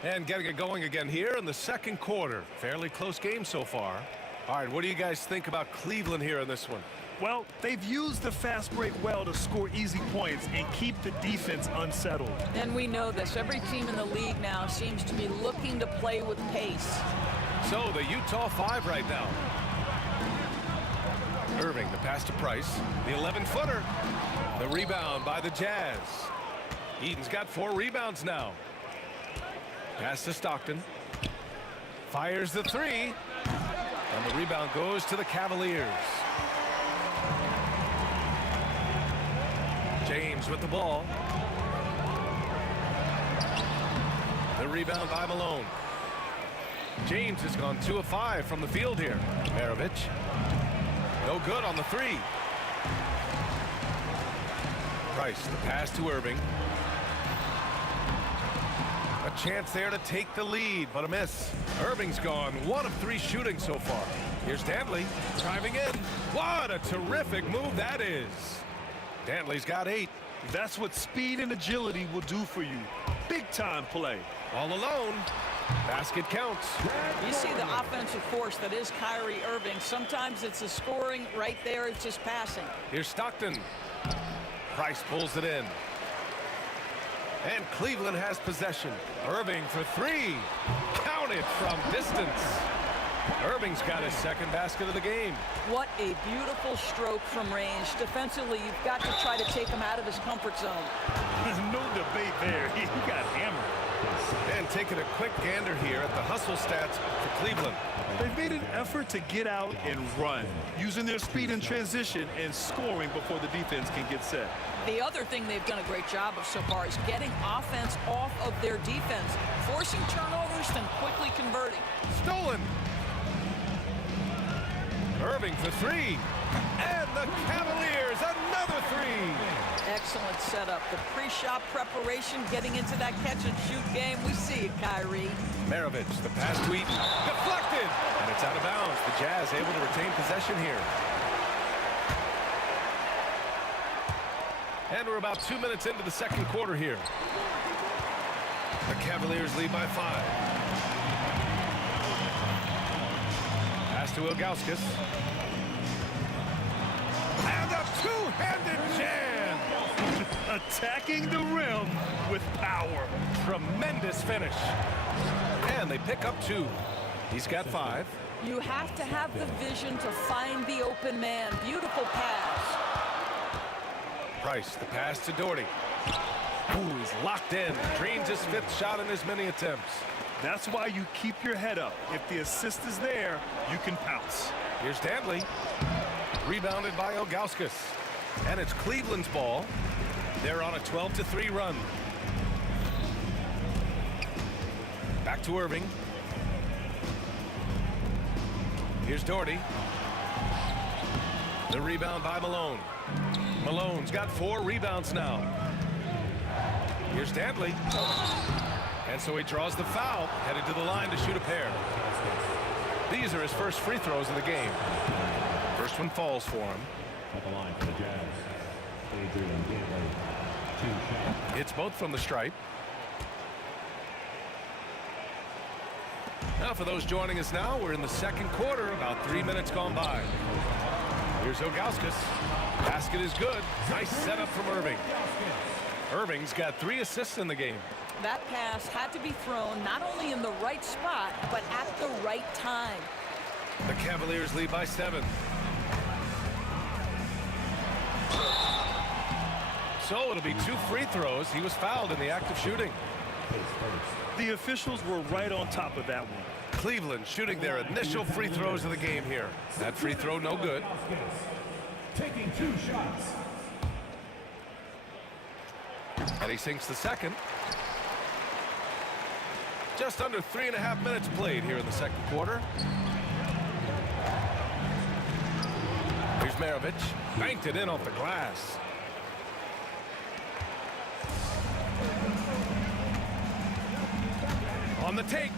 And getting it going again here in the second quarter. Fairly close game so far. All right, what do you guys think about Cleveland here in this one? Well, they've used the fast break well to score easy points and keep the defense unsettled. And we know this. Every team in the league now seems to be looking to play with pace. So the Utah 5 right now. Irving, the pass to Price. The 11-footer. The rebound by the Jazz. Eden's got 4 rebounds now. Pass to Stockton. Fires the 3. And the rebound goes to the Cavaliers. James with the ball. The rebound by Malone. James has gone 2 of 5 from the field here. Maravich. No good on the 3. Price, the pass to Irving. A chance there to take the lead, but a miss. Irving's gone 1 of 3 shooting so far. Here's Dantley driving in. What a terrific move that is. Dantley's got 8. That's what speed and agility will do for you. Big time play. All alone. Basket counts. You see the offensive force that is Kyrie Irving. Sometimes it's the scoring right there. It's just passing. Here's Stockton. Price pulls it in. And Cleveland has possession. Irving for 3. Counted from distance. Irving's got his second basket of the game. What a beautiful stroke from range. Defensively, you've got to try to take him out of his comfort zone. No debate there. He got hammered. And taking a quick gander here at the hustle stats for Cleveland. They've made an effort to get out and run, using their speed in transition and scoring before the defense can get set. The other thing they've done a great job of so far is getting offense off of their defense, forcing turnovers, then quickly converting. Stolen. Irving for 3. And the Cavaliers, another 3. Excellent setup. The pre-shot preparation, getting into that catch-and-shoot game. We see it, Kyrie. Maravich, the pass to Eaton. Deflected. And it's out of bounds. The Jazz able to retain possession here. And we're about 2 minutes into the second quarter here. The Cavaliers lead by 5. Pass to Ilgauskas. And a two-handed jam. Attacking the rim with power. Tremendous finish. And they pick up 2. He's got 5. You have to have the vision to find the open man. Beautiful pass. Price, the pass to Doherty. Ooh, he's locked in. Dreams his 5th shot in as many attempts. That's why you keep your head up. If the assist is there, you can pounce. Here's Dantley. Rebounded by Ilgauskas. And it's Cleveland's ball. They're on a 12-3 run. Back to Irving. Here's Doherty. The rebound by Malone. Malone's got 4 rebounds now. Here's Dantley. And so he draws the foul, headed to the line to shoot a pair. These are his first free throws of the game. First one falls for him. At the line for the Jazz, Adrian Dantley, 2 shots. It's both from the stripe. Now for those joining us now, we're in the second quarter, about 3 minutes gone by. Here's Ilgauskas. Basket is good. Nice setup from Irving. Irving's got 3 assists in the game. That pass had to be thrown not only in the right spot, but at the right time. The Cavaliers lead by 7. So it'll be 2 free throws. He was fouled in the act of shooting. The officials were right on top of that one. Cleveland shooting their initial free throws of the game here. That free throw no good. Taking 2 shots. And he sinks the second. Just under 3.5 minutes played here in the second quarter. Here's Maravich. Banked it in off the glass. On the take.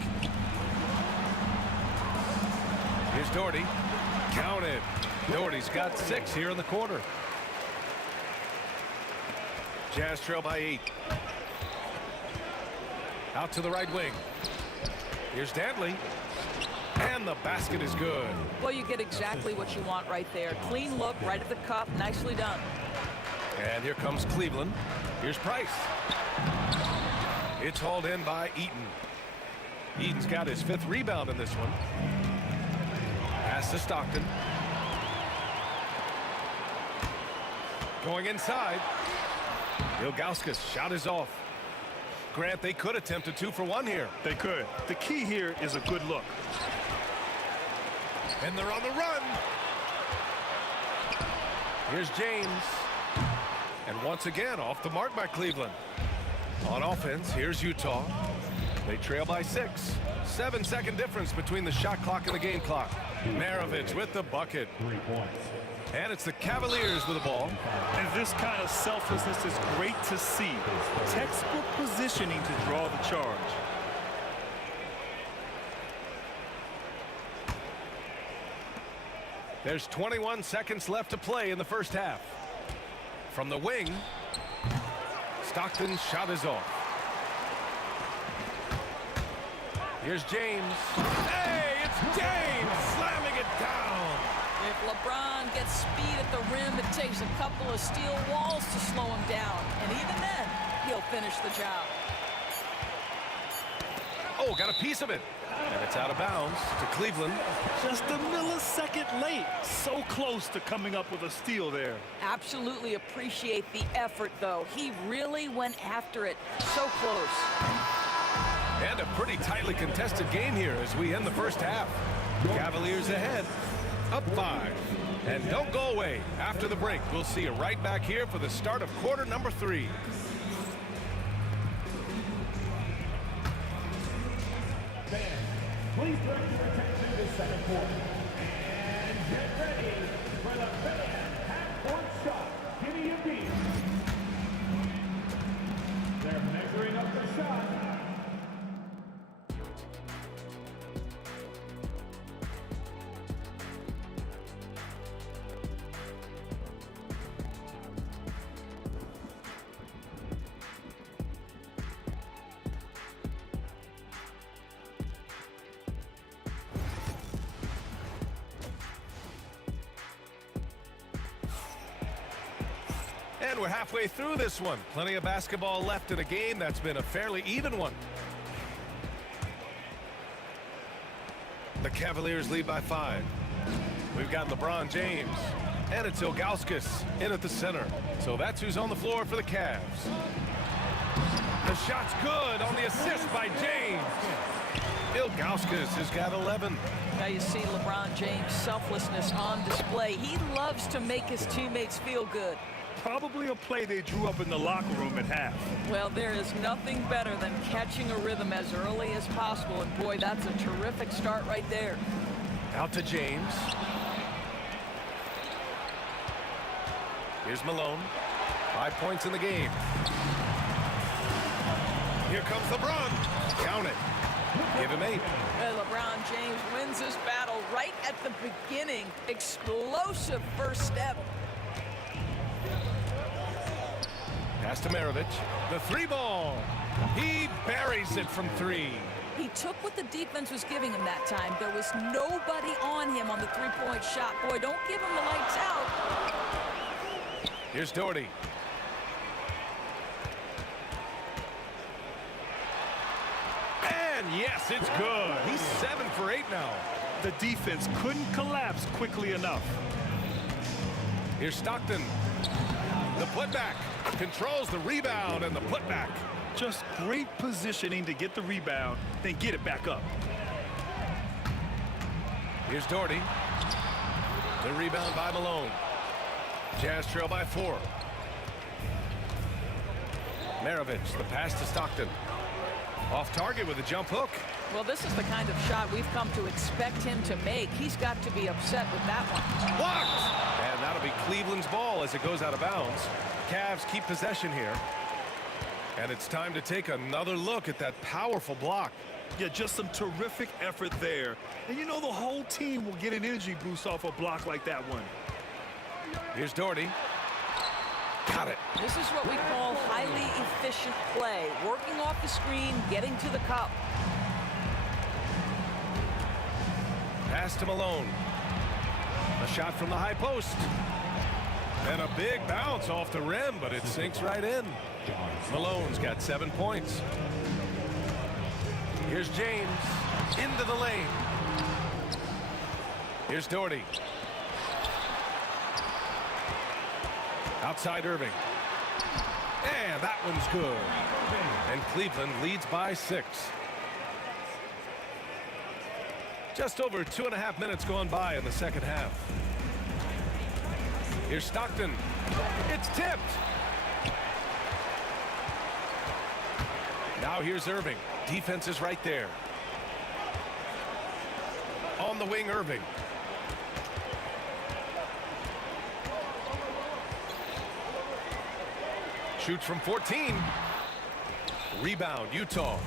Here's Doherty. Counted. Doherty's got 6 here in the quarter. Jazz trail by 8. Out to the right wing. Here's Dantley. And the basket is good. Well, you get exactly what you want right there. Clean look, right at the cup. Nicely done. And here comes Cleveland. Here's Price. It's hauled in by Eaton. Eaton's got his 5th rebound in this one. Pass to Stockton. Going inside. Ilgauskas shot is off. Grant, they could attempt a 2 for 1 here. They could. The key here is a good look. And they're on the run. Here's James. And once again, off the mark by Cleveland. On offense, here's Utah. They trail by 6. 7-second difference between the shot clock and the game clock. Maravich with the bucket. 3 points. And it's the Cavaliers with the ball. And this kind of selflessness is great to see. Textbook positioning to draw the charge. There's 21 seconds left to play in the first half. From the wing, Stockton's shot is off. Here's James. Hey, it's James slamming it down. If LeBron gets speed at the rim, it takes a couple of steel walls to slow him down. And even then, he'll finish the job. Oh, got a piece of it. And it's out of bounds to Cleveland. Just a millisecond late. So close to coming up with a steal there. Absolutely appreciate the effort, though. He really went after it. So close. And a pretty tightly contested game here as we end the first half. Cavaliers ahead, up 5. And don't go away. After the break, we'll see you right back here for the start of quarter number 3. Please direct your attention to second quarter. And get ready for the fan half-court shot. Give me a beat. They're measuring up the shot. And we're halfway through this one. Plenty of basketball left in a game that's been a fairly even one. The Cavaliers lead by 5. We've got LeBron James. And it's Ilgauskas in at the center. So that's who's on the floor for the Cavs. The shot's good on the assist by James. Ilgauskas has got 11. Now you see LeBron James' selflessness on display. He loves to make his teammates feel good. Probably a play they drew up in the locker room at half. Well, there is nothing better than catching a rhythm as early as possible. And boy, that's a terrific start right there. Out to James. Here's Malone. 5 points in the game. Here comes LeBron. Count it. Give him 8. And LeBron James wins this battle right at the beginning. Explosive first step. Pass to Maravich. The 3 ball. He buries it from 3. He took what the defense was giving him that time. There was nobody on him on the 3-point shot. Boy, don't give him the lights out. Here's Doherty. And yes, it's good. He's 7 for 8 now. The defense couldn't collapse quickly enough. Here's Stockton. The putback. Controls the rebound and the putback. Just great positioning to get the rebound, then get it back up. Here's Doherty. The rebound by Malone. Jazz trail by 4. Maravich, the pass to Stockton. Off target with a jump hook. Well, this is the kind of shot we've come to expect him to make. He's got to be upset with that one. Blocked! And that'll be Cleveland's ball as it goes out of bounds. Cavs keep possession here. And it's time to take another look at that powerful block. Yeah, just some terrific effort there. And you know the whole team will get an energy boost off a block like that one. Here's Doherty. Got it. This is what we call highly efficient play. Working off the screen, getting to the cup. Pass to Malone. A shot from the high post. And a big bounce off the rim, but it sinks right in. Malone's got 7 points. Here's James. Into the lane. Here's Doherty. Outside Irving. And that one's good. And Cleveland leads by 6. Just over 2.5 minutes gone by in the second half. Here's Stockton. It's tipped. Now here's Irving. Defense is right there. On the wing, Irving. Shoots from 14. Rebound, Utah.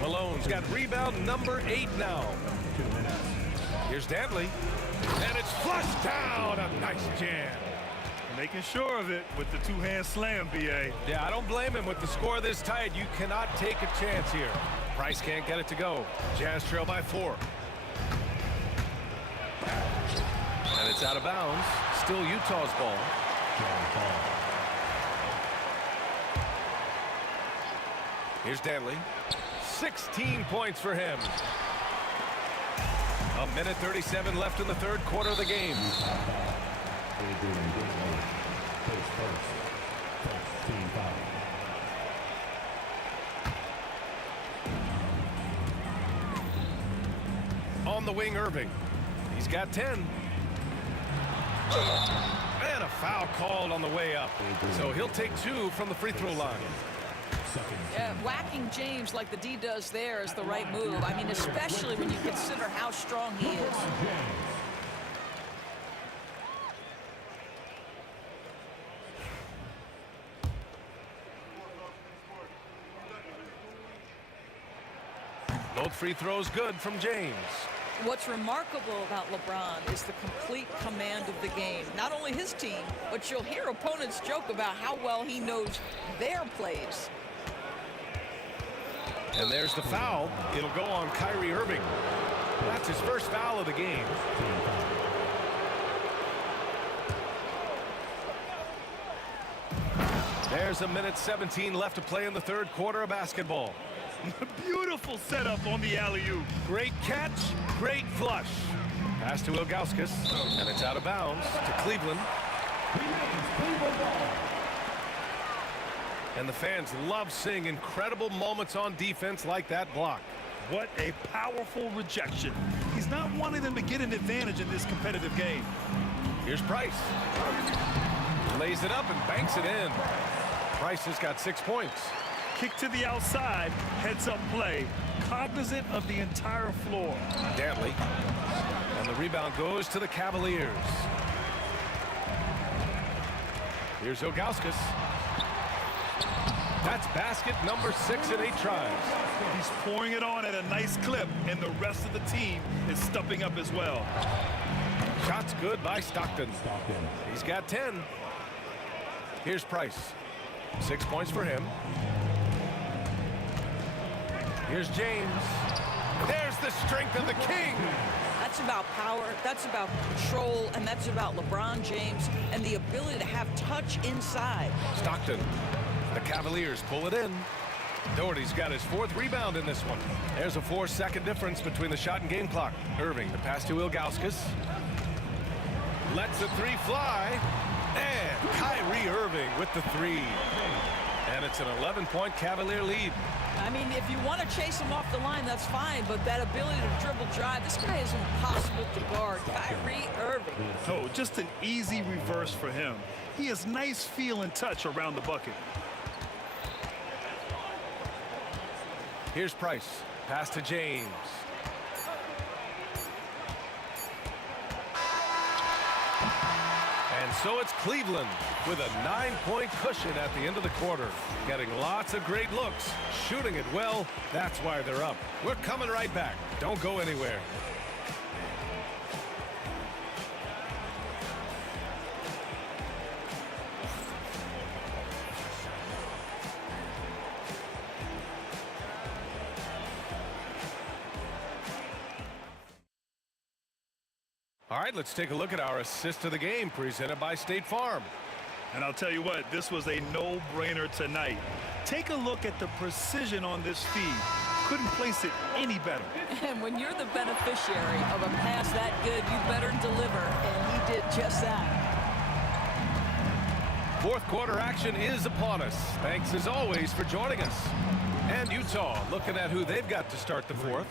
Malone's got rebound number 8 now. Here's Dantley. And it's flushed down. A nice jam. Making sure of it with the two-hand slam, B.A. Yeah, I don't blame him with the score this tight. You cannot take a chance here. Price can't get it to go. Jazz trail by 4. And it's out of bounds. Still Utah's ball. Here's Dantley. 16 points for him. 1:37 left in the third quarter of the game. On the wing, Irving. He's got 10. And a foul called on the way up. So he'll take 2 from the free throw line. Yeah, whacking James like the D does there is the right move. I mean, especially when you consider how strong he is. Both free throws good from James. What's remarkable about LeBron is the complete command of the game. Not only his team, but you'll hear opponents joke about how well he knows their plays. And there's the foul. It'll go on Kyrie Irving. That's his first foul of the game. There's 1:17 left to play in the third quarter of basketball. Beautiful setup on the alley-oop. Great catch, great flush. Pass to Ilgauskas, and it's out of bounds to Cleveland. And the fans love seeing incredible moments on defense like that block. What a powerful rejection. He's not wanting them to get an advantage in this competitive game. Here's Price. Lays it up and banks it in. Price has got 6 points. Kick to the outside, heads-up play, cognizant of the entire floor. Dantley. And the rebound goes to the Cavaliers. Here's Ilgauskas. That's basket number 6 in 8 tries. He's pouring it on at a nice clip, and the rest of the team is stepping up as well. Shot's good by Stockton. He's got 10. Here's Price. 6 points for him. Here's James. There's the strength of the king. That's about power, that's about control, and that's about LeBron James and the ability to have touch inside. Stockton. The Cavaliers pull it in. Doherty's got his 4th rebound in this one. There's a 4-second difference between the shot and game clock. Irving, the pass to Ilgauskas. Lets the 3 fly. And Kyrie Irving with the 3. And it's an 11-point Cavalier lead. I mean, if you want to chase him off the line, that's fine, but that ability to dribble drive, this guy is impossible to guard. Kyrie Irving. Oh, just an easy reverse for him. He has nice feel and touch around the bucket. Here's Price. Pass to James. And so it's Cleveland with a 9-point cushion at the end of the quarter. Getting lots of great looks, shooting it well. That's why they're up. We're coming right back. Don't go anywhere. All right, let's take a look at our assist of the game presented by State Farm. And I'll tell you what, this was a no-brainer tonight. Take a look at the precision on this feed. Couldn't place it any better. And when you're the beneficiary of a pass that good, you better deliver, and he did just that. 4th quarter action is upon us. Thanks as always for joining us. And Utah looking at who they've got to start the 4th.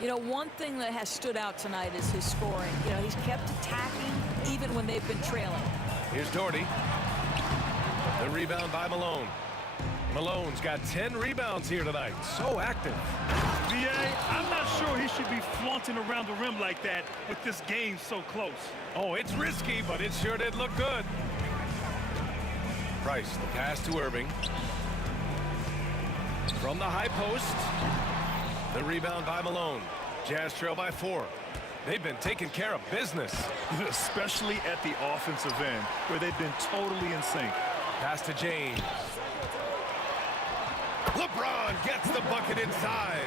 You know, one thing that has stood out tonight is his scoring. You know, he's kept attacking even when they've been trailing. Here's Doherty. The rebound by Malone. Malone's got 10 rebounds here tonight. So active. VA, I'm not sure he should be flaunting around the rim like that with this game so close. Oh, it's risky, but it sure did look good. Price, the pass to Irving. From the high post. The rebound by Malone. Jazz trail by 4. They've been taking care of business. Especially at the offensive end, where they've been totally in sync. Pass to James. LeBron gets the bucket inside.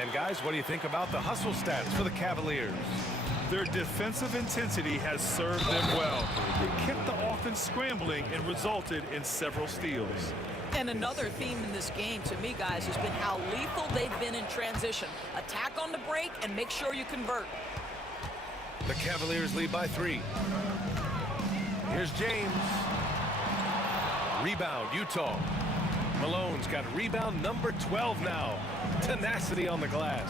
And guys, what do you think about the hustle stats for the Cavaliers? Their defensive intensity has served them well. It kept the offense scrambling and resulted in several steals. And another theme in this game, to me, guys, has been how lethal they've been in transition. Attack on the break and make sure you convert. The Cavaliers lead by 3. Here's James. Rebound, Utah. Malone's got rebound number 12 now. Tenacity on the glass.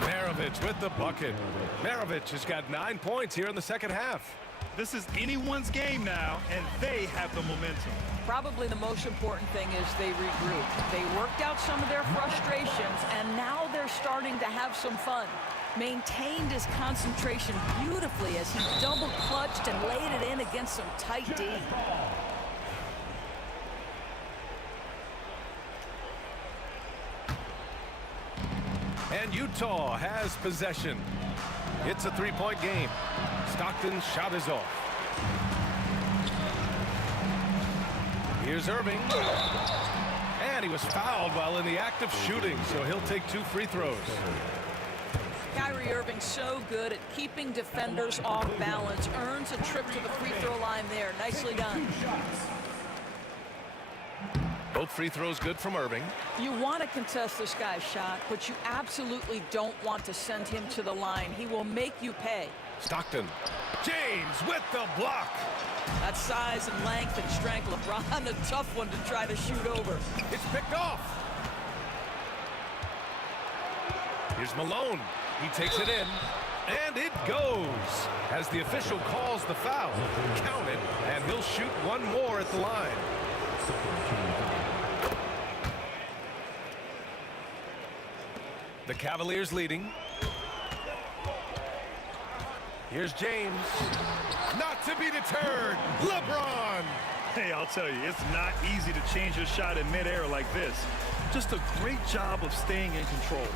Maravich with the bucket. Maravich has got 9 points here in the second half. This is anyone's game now, and they have the momentum. Probably the most important thing is they regrouped. They worked out some of their frustrations, and now they're starting to have some fun. Maintained his concentration beautifully as he double clutched and laid it in against some tight D. And Utah has possession. It's a 3-point game. Stockton's shot is off. Here's Irving. And he was fouled while in the act of shooting, so he'll take 2 free throws. Kyrie Irving so good at keeping defenders off balance. Earns a trip to the free throw line there. Nicely done. Both free throws good from Irving. You want to contest this guy's shot, but you absolutely don't want to send him to the line. He will make you pay. Stockton. James with the block. That size and length and strength, LeBron, a tough one to try to shoot over. It's picked off. Here's Malone. He takes it in, and it goes. As the official calls the foul, count it, and he'll shoot one more at the line. The Cavaliers leading. Here's James. Not to be deterred, LeBron. Hey, I'll tell you, it's not easy to change your shot in midair like this. Just a great job of staying in control.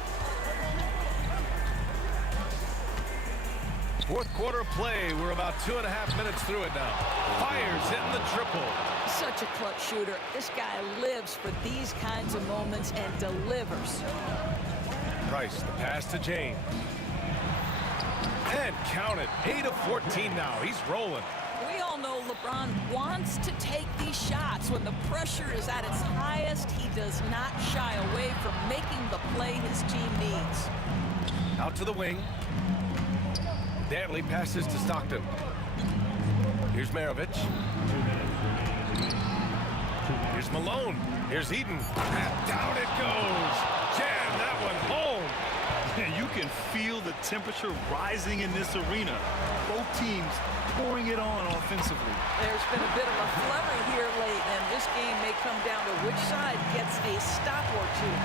Fourth quarter of play. We're about 2.5 minutes through it now. Fires hitting the triple. Such a clutch shooter. This guy lives for these kinds of moments and delivers. Price, the pass to James. And count it. 8 of 14 now. He's rolling. We all know LeBron wants to take these shots. When the pressure is at its highest, he does not shy away from making the play his team needs. Out to the wing. Dantley passes to Stockton. Here's Maravich. Here's Malone. Here's Eden. And down it goes. Jam that one home. And you can feel the temperature rising in this arena. Both teams pouring it on offensively. There's been a bit of a flurry here late, and this game may come down to which side gets a stop or two.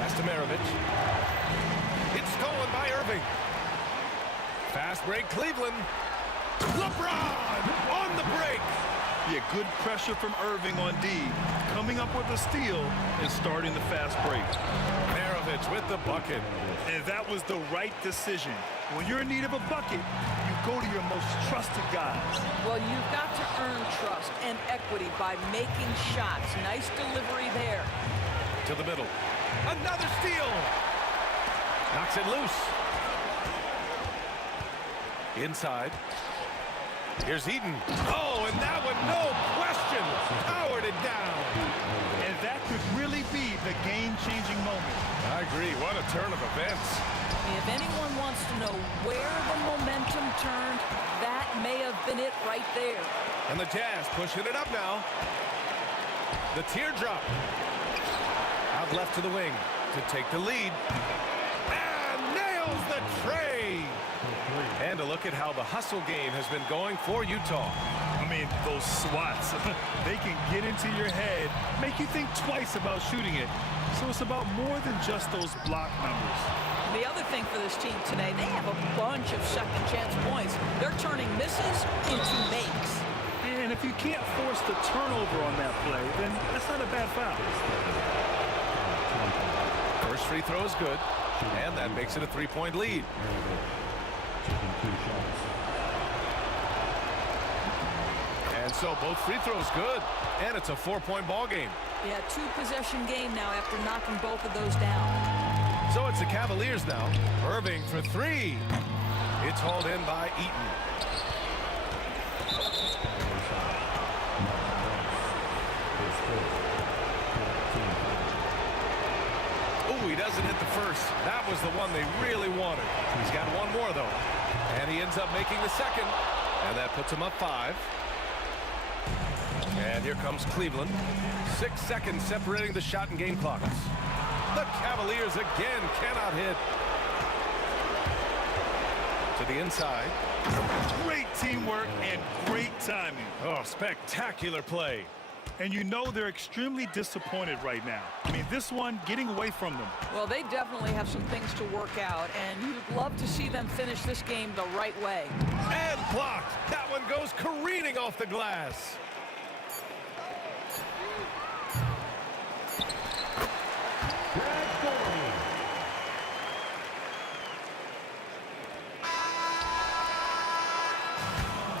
Pass to Maravich. It's stolen by Irving. Fast break, Cleveland. LeBron on the break. Yeah, good pressure from Irving on D. Coming up with a steal and starting the fast break. Maravich with the bucket. And that was the right decision. When you're in need of a bucket, you go to your most trusted guys. Well, you've got to earn trust and equity by making shots. Nice delivery there. To the middle. Another steal. Knocks it loose. Inside. Here's Eden. Oh, and that one, no question, powered it down. And that could really be the game-changing moment. I agree. What a turn of events. If anyone wants to know where the momentum turned, that may have been it right there. And the Jazz pushing it up now. The teardrop. Out left to the wing to take the lead. And nails the tray. And a look at how the hustle game has been going for Utah. I mean, those swats, they can get into your head, make you think twice about shooting it. So it's about more than just those block numbers. The other thing for this team today, they have a bunch of second chance points. They're turning misses into makes. And if you can't force the turnover on that play, then that's not a bad foul. First free throw is good, and that makes it a 3-point lead. And so both free throws good, and it's a 4-point ball game. Yeah, 2-possession game now after knocking both of those down. So it's the Cavaliers now. Irving for 3. It's hauled in by Eaton. Oh, he doesn't hit the first. That was the one they really wanted. He's got one more, though. And he ends up making the second. And that puts him up 5. And here comes Cleveland. 6 seconds separating the shot and game clocks. The Cavaliers again cannot hit. To the inside. Great teamwork and great timing. Oh, spectacular play. And you know they're extremely disappointed right now. I mean, this one getting away from them. Well, they definitely have some things to work out, and you'd love to see them finish this game the right way. And blocked. That one goes careening off the glass.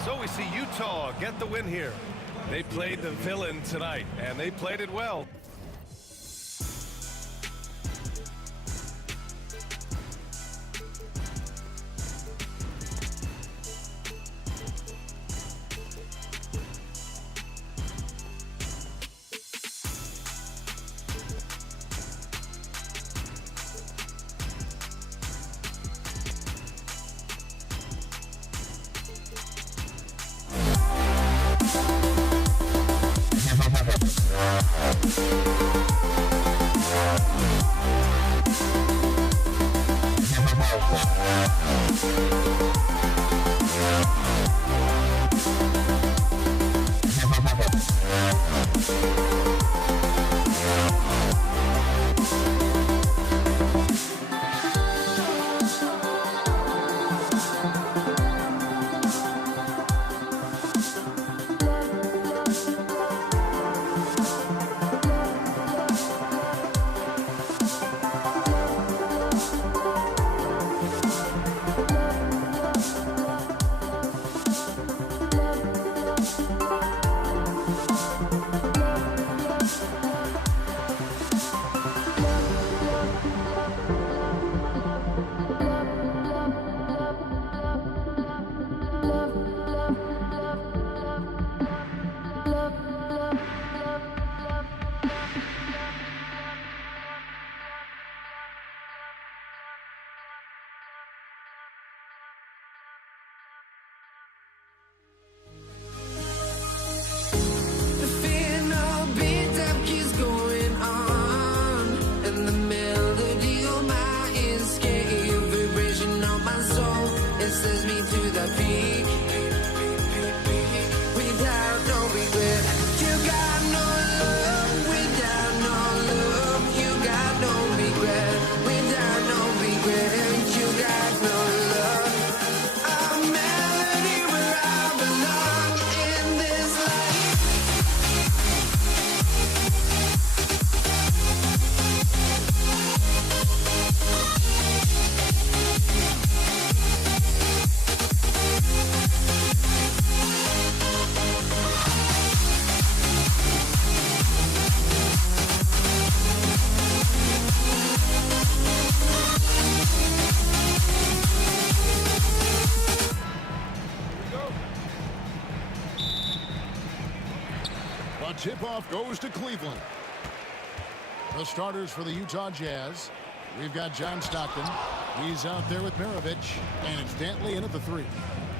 So we see Utah get the win here. They played the villain tonight, and they played it well. tip-off goes to Cleveland. The starters for the Utah Jazz. We've got John Stockton. He's out there with Maravich. And it's Dantley in at the 3.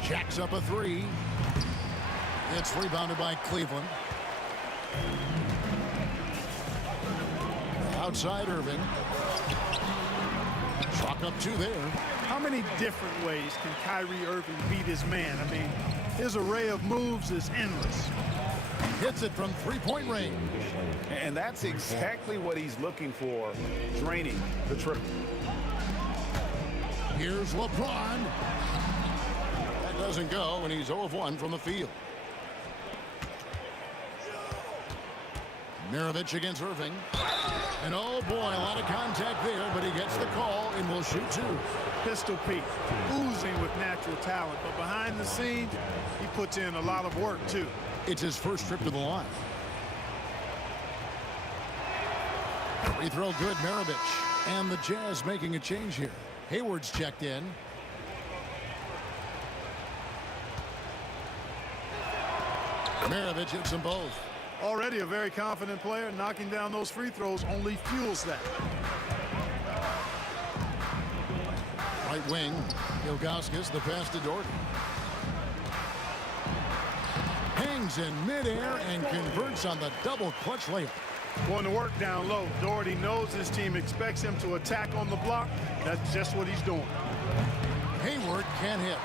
Jacks up a 3. It's rebounded by Cleveland. Outside Irving. Chalk up 2 there. How many different ways can Kyrie Irving beat his man? I mean, his array of moves is endless. Hits it from 3-point range. And that's exactly what he's looking for, draining the triple. Here's LeBron. That doesn't go, and he's 0 of 1 from the field. Maravich against Irving. And oh boy, a lot of contact there, but he gets the call and will shoot 2. Pistol Pete, oozing with natural talent, but behind the scenes, he puts in a lot of work too. It's his first trip to the line. Free throw good, Maravich. And the Jazz making a change here. Hayward's checked in. Maravich hits them both. Already a very confident player, knocking down those free throws only fuels that. Right wing, Ilgauskas, the pass to Doherty. Hangs in midair and converts on the double clutch layup. Going to work down low. Doherty knows his team expects him to attack on the block. That's just what he's doing. Hayward can't hit.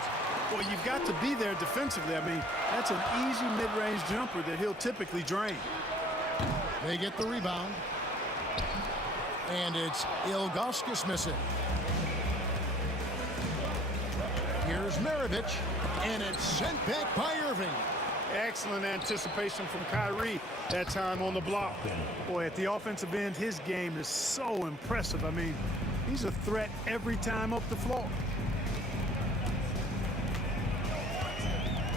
Well, you've got to be there defensively. I mean, that's an easy mid-range jumper that he'll typically drain. They get the rebound. And it's Ilgauskas missing. Here's Maravich. And it's sent back by Irving. Excellent anticipation from Kyrie that time on the block. Boy, at the offensive end, his game is so impressive. I mean, he's a threat every time up the floor.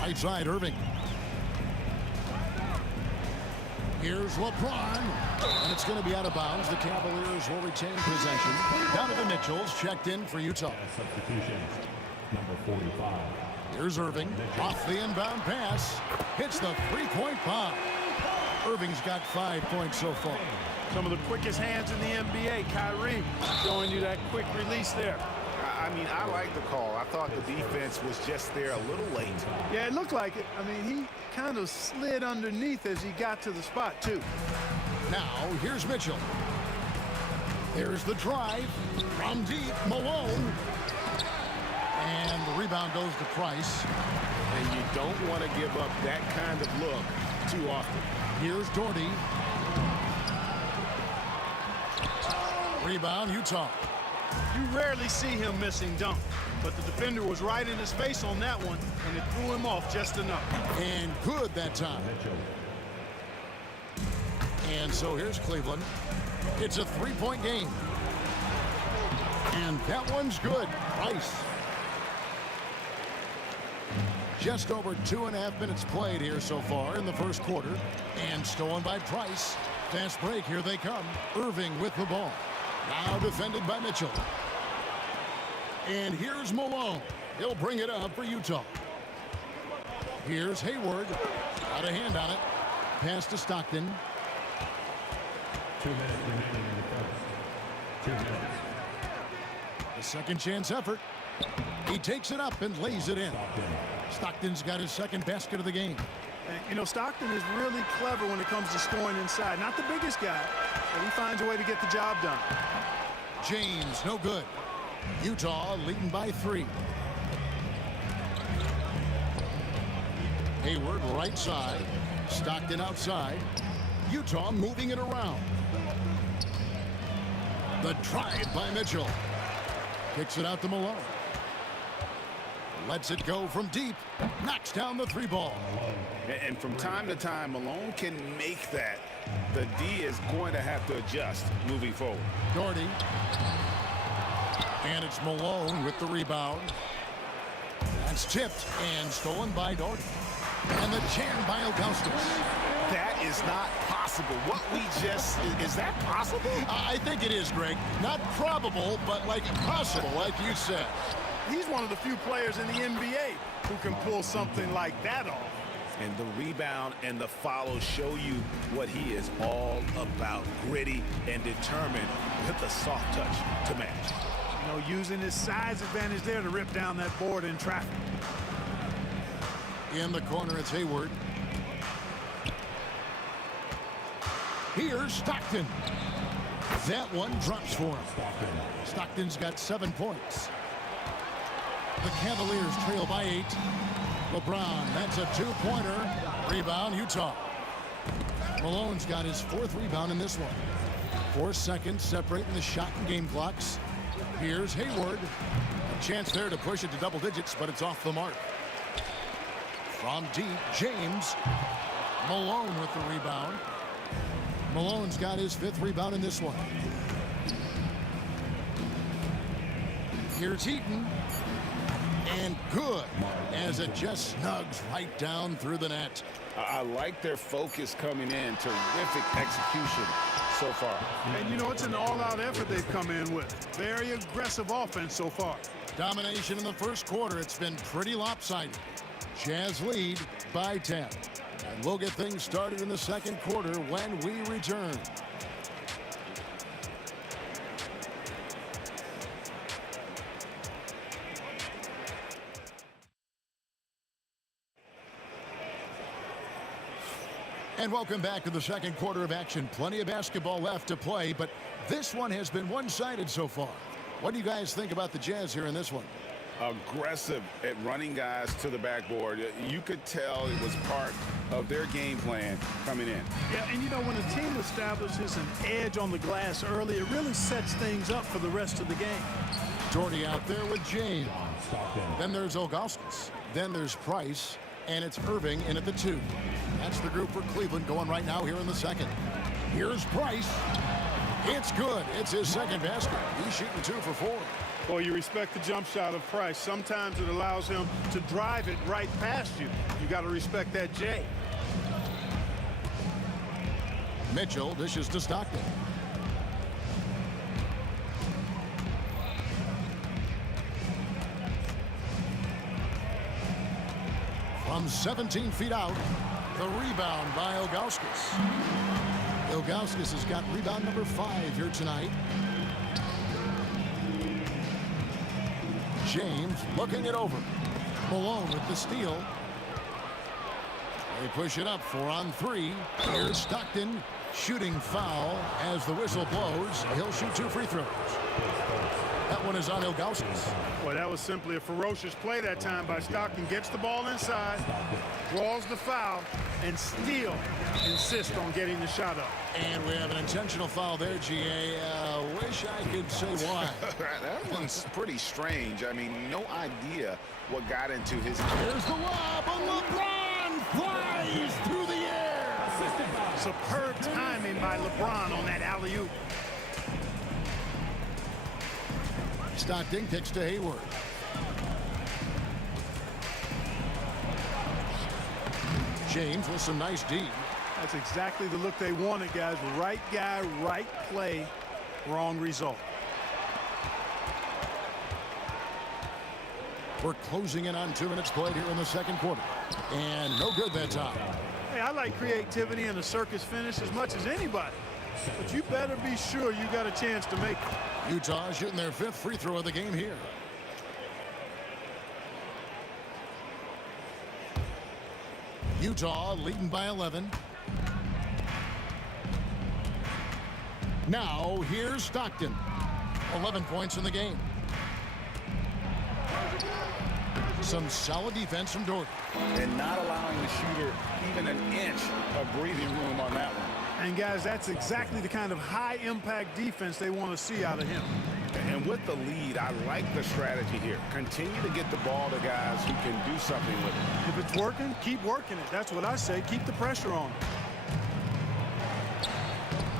Right side, Irving. Here's LeBron. And it's going to be out of bounds. The Cavaliers will retain possession. Down to the Mitchells, checked in for Utah. Substitution, number 45. Here's Irving. Off the inbound pass. Hits the 3-point bomb. Irving's got 5 points so far. Some of the quickest hands in the NBA. Kyrie showing you that quick release there. I mean, I like the call. I thought the defense was just there a little late. Yeah, it looked like it. I mean, he kind of slid underneath as he got to the spot, too. Now, here's Mitchell. There's the drive. From deep, Malone. And the rebound goes to Price. And you don't want to give up that kind of look too often. Here's Doherty. Rebound, Utah. You rarely see him missing dunk, but the defender was right in his face on that one, and it threw him off just enough. And good that time. And so here's Cleveland. It's a 3-point game. And that one's good. Price. Just over 2.5 minutes played here so far in the first quarter. And stolen by Price. Fast break, here they come. Irving with the ball. Now defended by Mitchell. And here's Malone. He'll bring it up for Utah. Here's Hayward. Got a hand on it. Pass to Stockton. 2 minutes remaining in the first. 2 minutes. A second chance effort. He takes it up and lays it in. Stockton's got his second basket of the game. And, you know, Stockton is really clever when it comes to scoring inside. Not the biggest guy, but he finds a way to get the job done. James, no good. Utah leading by 3. Hayward right side. Stockton outside. Utah moving it around. The drive by Mitchell. Kicks it out to Malone. Lets it go from deep. Knocks down the 3-ball. And from time to time, Malone can make that. The D is going to have to adjust moving forward. Doherty. And it's Malone with the rebound. That's tipped and stolen by Doherty. And the jam by Ilgauskas. That is not possible. What we just, is that possible? I think it is, Greg. Not probable, but like possible, like you said. He's one of the few players in the NBA who can pull something like that off. And the rebound and the follow show you what he is all about. Gritty and determined with a soft touch to match. You know, using his size advantage there to rip down that board in traffic. In the corner, it's Hayward. Here's Stockton. That one drops for him. Stockton's got 7 points. The Cavaliers trail by 8. LeBron, that's a 2-pointer. Rebound, Utah. Malone's got his 4th rebound in this one. 4 seconds separating the shot and game clocks. Here's Hayward. A chance there to push it to double digits, but it's off the mark. From deep, James. Malone with the rebound. Malone's got his 5th rebound in this one. Here's Heaton. And good, as it just snugs right down through the net. I like their focus coming in. Terrific execution so far. And, you know, it's an all-out effort they've come in with. Very aggressive offense so far. Domination in the first quarter. It's been pretty lopsided. Jazz lead by 10. And we'll get things started in the second quarter when we return. And welcome back to the second quarter of action. Plenty of basketball left to play, but this one has been one-sided so far. What do you guys think about the Jazz here in this one? Aggressive at running guys to the backboard. You could tell it was part of their game plan coming in. Yeah, and you know, when a team establishes an edge on the glass early, it really sets things up for the rest of the game. Jordy out there with James. Then there's Ilgauskas. Then there's Price. And it's Irving in at the 2. That's the group for Cleveland going right now here in the second. Here's Price. It's good. It's his second basket. He's shooting 2 for 4. Well, you respect the jump shot of Price. Sometimes it allows him to drive it right past you. You got to respect that J. Mitchell dishes to Stockton. From 17 feet out, the rebound by Ilgauskas. Ilgauskas has got rebound number 5 here tonight. James looking it over. Malone with the steal. They push it up 4 on 3. Here's Stockton. Shooting foul as the whistle blows. He'll shoot 2 free throws. That one is on Ilgauskas. Boy, that was simply a ferocious play that time by Stockton. Gets the ball inside, draws the foul, and still insists on getting the shot up. And we have an intentional foul there, GA. Wish I could say why. That one's pretty strange. I mean, no idea what got into his head. Here's the lob, and LeBron flies through the air. Superb timing by LeBron on that alley-oop. Stockton kicks to Hayward. James with some nice D. That's exactly the look they wanted, guys. Right guy, right play, wrong result. We're closing in on 2 minutes played here in the second quarter. And no good that time. Hey, I like creativity and a circus finish as much as anybody. But you better be sure you got a chance to make it. Utah shooting their 5th free throw of the game here. Utah leading by 11. Now here's Stockton. 11 points in the game. Some solid defense from Dort. And not allowing the shooter even an inch of breathing room on that one. And, guys, that's exactly the kind of high-impact defense they want to see out of him. And with the lead, I like the strategy here. Continue to get the ball to guys who can do something with it. If it's working, keep working it. That's what I say. Keep the pressure on.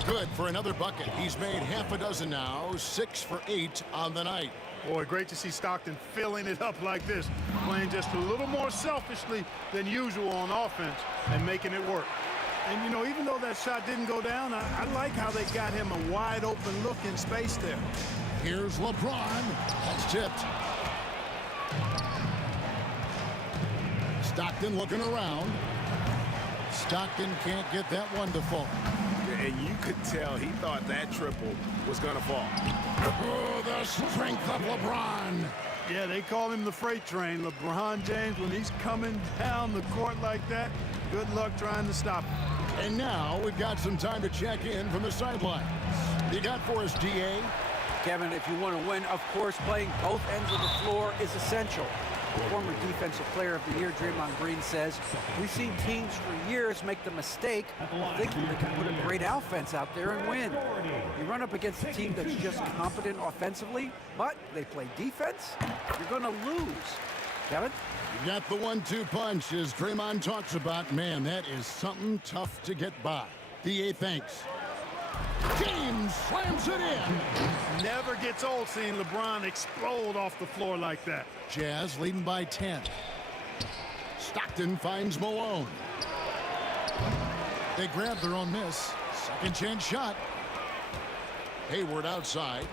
Good for another bucket. He's made half a dozen now, 6 for 8 on the night. Boy, great to see Stockton filling it up like this, playing just a little more selfishly than usual on offense and making it work. And, you know, even though that shot didn't go down, I like how they got him a wide-open look in space there. Here's LeBron. That's tipped. Stockton looking around. Stockton can't get that one to fall. And you could tell he thought that triple was going to fall. Oh, the strength of LeBron. Yeah, they call him the freight train. LeBron James, when he's coming down the court like that, good luck trying to stop him. And now we've got some time to check in from the sidelines. You got for us, DA? Kevin, if you want to win, of course, playing both ends of the floor is essential. Former Defensive Player of the Year Draymond Green says, we've seen teams for years make the mistake of thinking they can put a great offense out there and win. You run up against a team that's just competent offensively, but they play defense, you're going to lose. Kevin? You got the 1-2 punch, as Draymond talks about. Man, that is something tough to get by. DA, thanks. James slams it in. Never gets old seeing LeBron explode off the floor like that. Jazz leading by 10. Stockton finds Malone. They grab their own miss. Second chance shot. Hayward outside.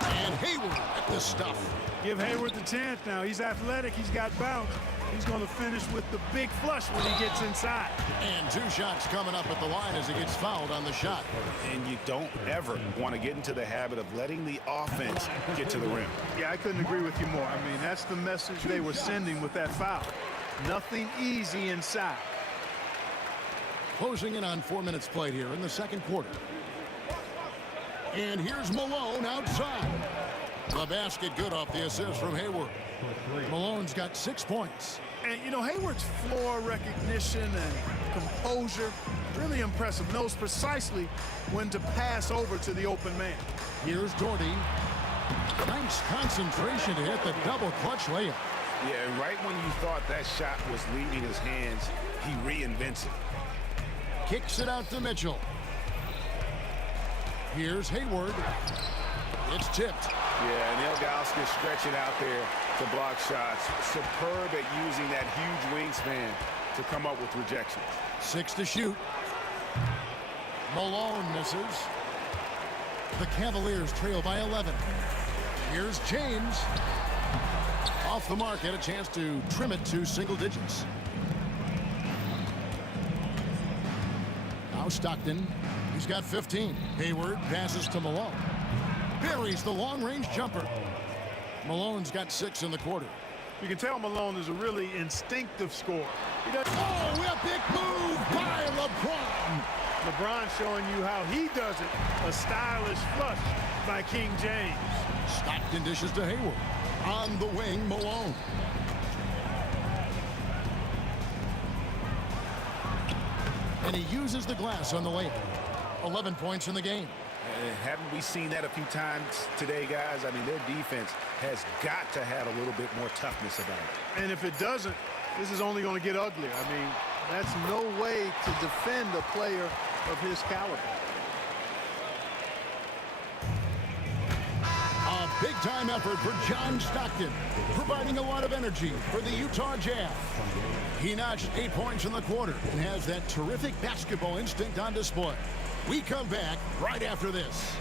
And Hayward at the stuff. Give Hayward the chance now. He's athletic. He's got bounce. He's going to finish with the big flush when he gets inside. And 2 shots coming up at the line as he gets fouled on the shot. And you don't ever want to get into the habit of letting the offense get to the rim. Yeah, I couldn't agree with you more. I mean, that's the message they were sending with that foul. Nothing easy inside. Closing in on 4 minutes played here in the second quarter. And here's Malone outside. The basket good off the assist from Hayward. Malone's got 6 points. And, you know, Hayward's floor recognition and composure, really impressive. Knows precisely when to pass over to the open man. Here's Doherty. Nice concentration to hit the double clutch layup. Yeah, and right when you thought that shot was leaving his hands, he reinvents it. Kicks it out to Mitchell. Here's Hayward. It's tipped. Yeah, and Ilgauskas stretching out there to block shots. Superb at using that huge wingspan to come up with rejections. 6 to shoot. Malone misses. The Cavaliers trail by 11. Here's James. Off the mark, had a chance to trim it to single digits. Now Stockton. He's got 15. Hayward passes to Malone. Buries the long-range jumper. Malone's got 6 in the quarter. You can tell Malone is a really instinctive scorer. Oh, epic move by LeBron. LeBron showing you how he does it. A stylish flush by King James. Stockton dishes to Hayward. On the wing, Malone. And he uses the glass on the layup. 11 points in the game. And haven't we seen that a few times today, guys? I mean, their defense has got to have a little bit more toughness about it. And if it doesn't, this is only going to get uglier. I mean, that's no way to defend a player of his caliber. A big-time effort for John Stockton, providing a lot of energy for the Utah Jazz. He notched 8 points in the quarter and has that terrific basketball instinct on display. We come back right after this.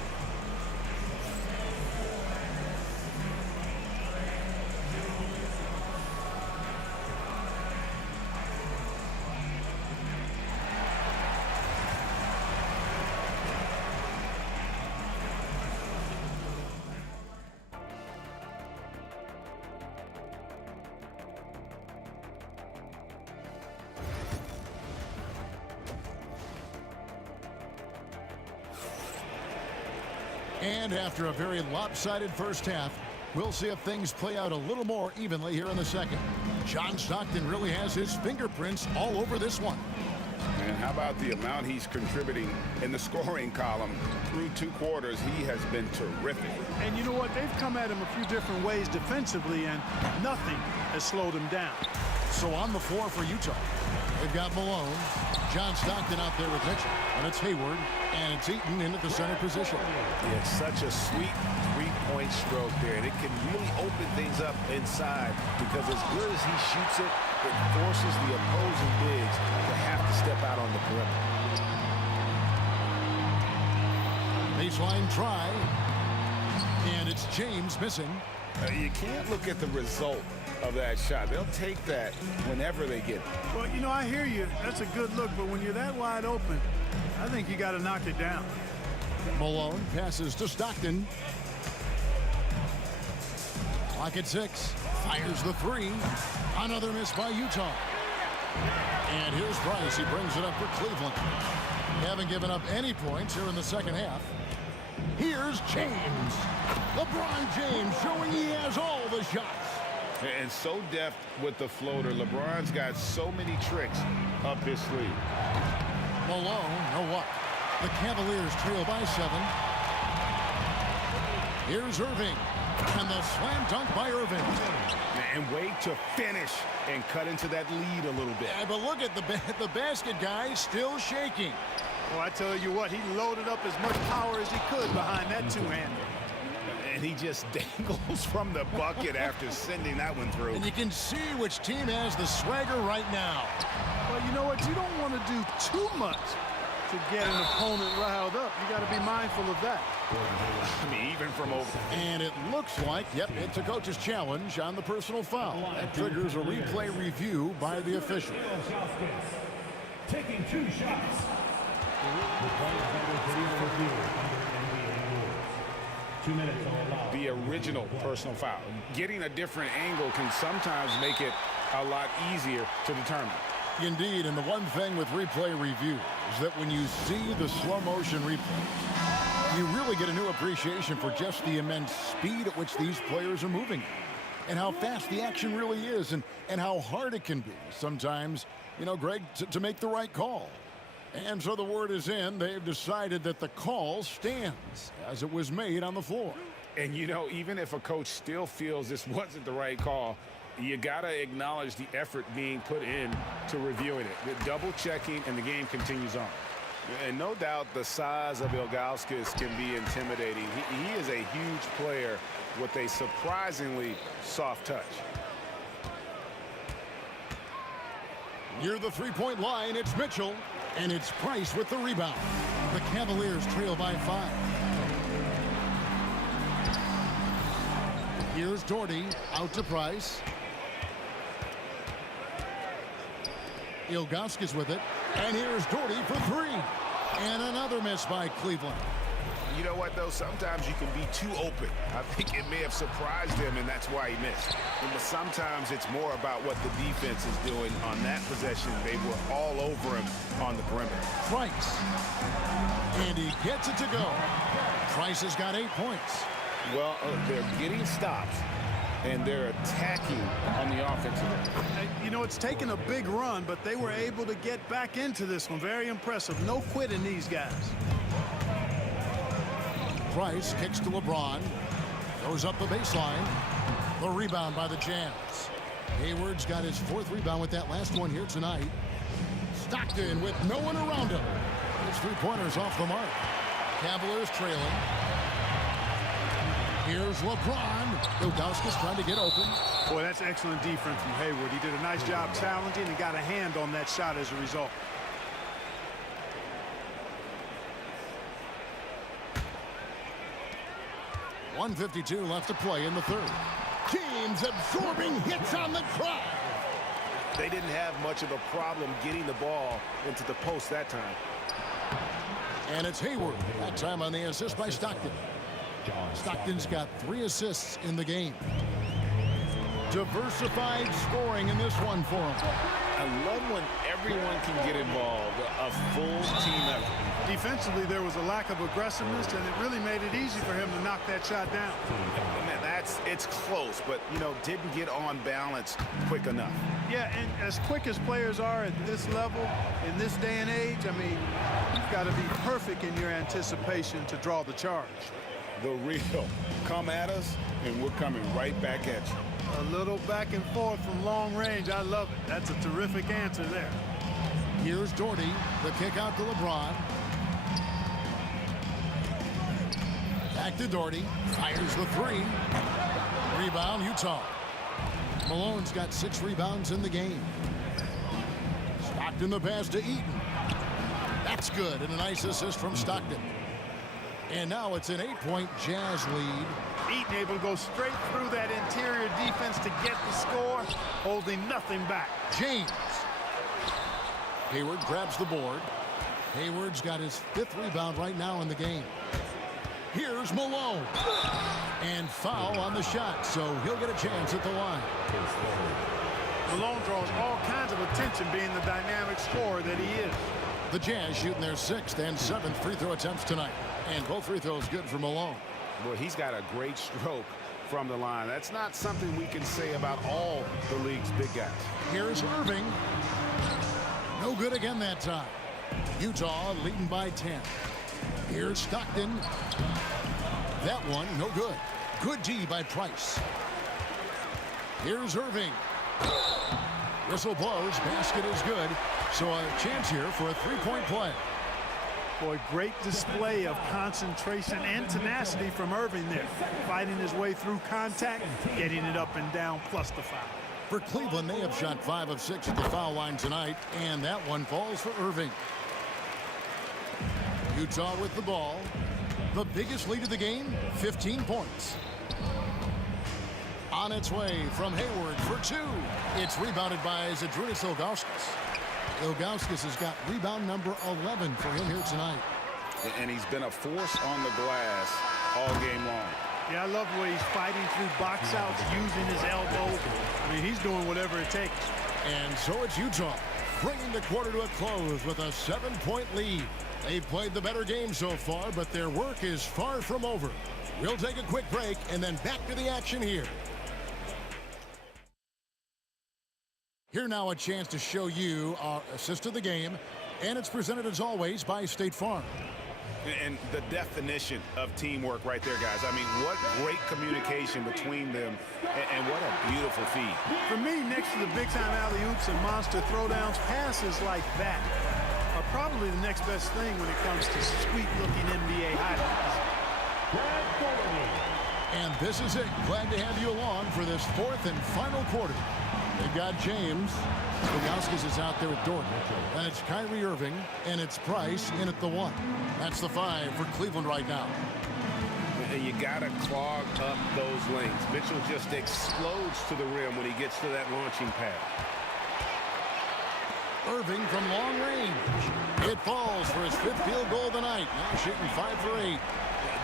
And after a very lopsided first half, we'll see if things play out a little more evenly here in the second. John Stockton really has his fingerprints all over this one. And how about the amount he's contributing in the scoring column through 2 quarters? He has been terrific. And you know what? They've come at him a few different ways defensively, and nothing has slowed him down. So on the floor for Utah, they've got Malone, John Stockton out there with Mitchell, and it's Hayward, and it's Eaton in at the center position. Yeah, it's such a sweet three-point stroke there, and it can really open things up inside because as good as he shoots it, it forces the opposing bigs to have to step out on the perimeter. Baseline try, and it's James missing. You can't look at the result of that shot. They'll take that whenever they get it. Well, you know, I hear you. That's a good look, but when you're that wide open, I think you got to knock it down. Malone passes to Stockton. Clock at 6. Fires the 3. Another miss by Utah. And here's Price. He brings it up for Cleveland. Haven't given up any points here in the second half. Here's James. LeBron James showing he has all the shots. And so deft with the floater. LeBron's got so many tricks up his sleeve. Malone, no luck. The Cavaliers trail by 7. Here's Irving. And the slam dunk by Irving. And wait to finish and cut into that lead a little bit. Yeah, but look at the basket guy still shaking. Well, I tell you what, he loaded up as much power as he could behind that two-hander. And he just dangles from the bucket after sending that one through. And you can see which team has the swagger right now. Well, you know what? You don't want to do too much to get an opponent riled up. You got to be mindful of that. I mean, even from over. And it looks like, yep, it's a coach's challenge on the personal foul. That triggers a replay review by the official. Taking 2 shots. The original personal foul. Getting a different angle can sometimes make it a lot easier to determine. Indeed, and the one thing with replay review is that when you see the slow motion replay, you really get a new appreciation for just the immense speed at which these players are moving and how fast the action really is and how hard it can be sometimes, you know, Greg, to make the right call. And so the word is in. They've decided that the call stands as it was made on the floor. And, you know, even if a coach still feels this wasn't the right call, you got to acknowledge the effort being put in to reviewing it. The double checking, and the game continues on. And no doubt the size of Ilgauskas can be intimidating. He is a huge player with a surprisingly soft touch. Near the three-point line, it's Mitchell, and it's Price with the rebound. The Cavaliers trail by 5. Here's Doherty, out to Price. Ilgauskas with it, and here's Doherty for 3. And another miss by Cleveland. You know what, though? Sometimes you can be too open. I think it may have surprised him, and that's why he missed. But sometimes it's more about what the defense is doing on that possession. They were all over him on the perimeter. Price. And he gets it to go. Price has got 8 points. Well, they're getting stops, and they're attacking on the offensive end. You know, it's taken a big run, but they were able to get back into this one. Very impressive. No quitting these guys. Price kicks to LeBron. Goes up the baseline. The rebound by the Jazz. Hayward's got his 4th rebound with that last one here tonight. Stockton with no one around him. His 3-pointers off the mark. Cavaliers trailing. Here's LeBron. Ilgauskas trying to get open. Boy, that's excellent defense from Hayward. He did a nice job challenging and got a hand on that shot as a result. .152 left to play in the 3rd. Teams absorbing hits on the drive. They didn't have much of a problem getting the ball into the post that time. And it's Hayward. That time on the assist by Stockton. Stockton's got 3 assists in the game. Diversified scoring in this one for him. I love when everyone can get involved, a full team effort. Defensively, there was a lack of aggressiveness, and it really made it easy for him to knock that shot down. Man, it's close, but, you know, didn't get on balance quick enough. Yeah, and as quick as players are at this level, in this day and age, I mean, you've got to be perfect in your anticipation to draw the charge. The real. Come at us, and we're coming right back at you. A little back and forth from long range. I love it. That's a terrific answer there. Here's Doherty. The kick out to LeBron. Back to Doherty. Fires the 3. Rebound, Utah. Malone's got 6 rebounds in the game. Stockton the pass to Eaton. That's good, and a nice assist from Stockton. And now it's an 8-point Jazz lead. Eaton able to go straight through that interior defense to get the score, holding nothing back. James. Hayward grabs the board. Hayward's got his 5th rebound right now in the game. Here's Malone. And foul on the shot, so he'll get a chance at the line. Malone draws all kinds of attention being the dynamic scorer that he is. The Jazz shooting their 6th and 7th free throw attempts tonight. And both free throws good for Malone. Well, he's got a great stroke from the line. That's not something we can say about all the league's big guys. Here's Irving. No good again that time. Utah leading by 10. Here's Stockton. That one, no good. Good D by Price. Here's Irving. Whistle blows. Basket is good. So a chance here for a 3-point play. Boy, great display of concentration and tenacity from Irving there. Fighting his way through contact, getting it up and down, plus the foul. For Cleveland, they have shot 5 of 6 at the foul line tonight, and that one falls for Irving. Utah with the ball. The biggest lead of the game, 15 points. On its way from Hayward for 2. It's rebounded by Zydrunas Ilgauskas. Ilgauskas has got rebound number 11 for him here tonight. And he's been a force on the glass all game long. Yeah, I love the way he's fighting through box outs, using his elbows. I mean, he's doing whatever it takes. And so it's Utah, bringing the quarter to a close with a 7-point lead. They've played the better game so far, but their work is far from over. We'll take a quick break and then back to the action here. Here now a chance to show you our assist of the game, and it's presented as always by State Farm. And the definition of teamwork right there, guys. I mean, what great communication between them, and what a beautiful feed. For me, next to the big-time alley-oops and monster throwdowns, passes like that are probably the next best thing when it comes to sweet-looking NBA highlights. And this is it. Glad to have you along for this 4th and final quarter. They've got James. Ilgauskas is out there with Dort. And it's Kyrie Irving, and it's Price in at the 1. That's the 5 for Cleveland right now. And you got to clog up those lanes. Mitchell just explodes to the rim when he gets to that launching pad. Irving from long range. It falls for his 5th field goal of the night. Now shooting 5 for 8.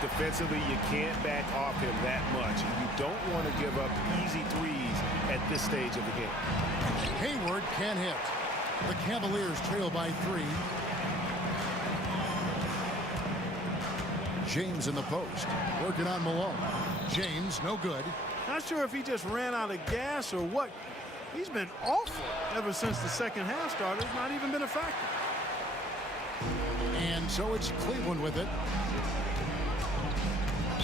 Defensively, you can't back off him that much. You don't want to give up easy threes at this stage of the game. Hayward can hit. The Cavaliers trail by 3. James in the post, working on Malone. James, no good. Not sure if he just ran out of gas or what. He's been awful ever since the second half started. It's not even been a factor. And so it's Cleveland with it.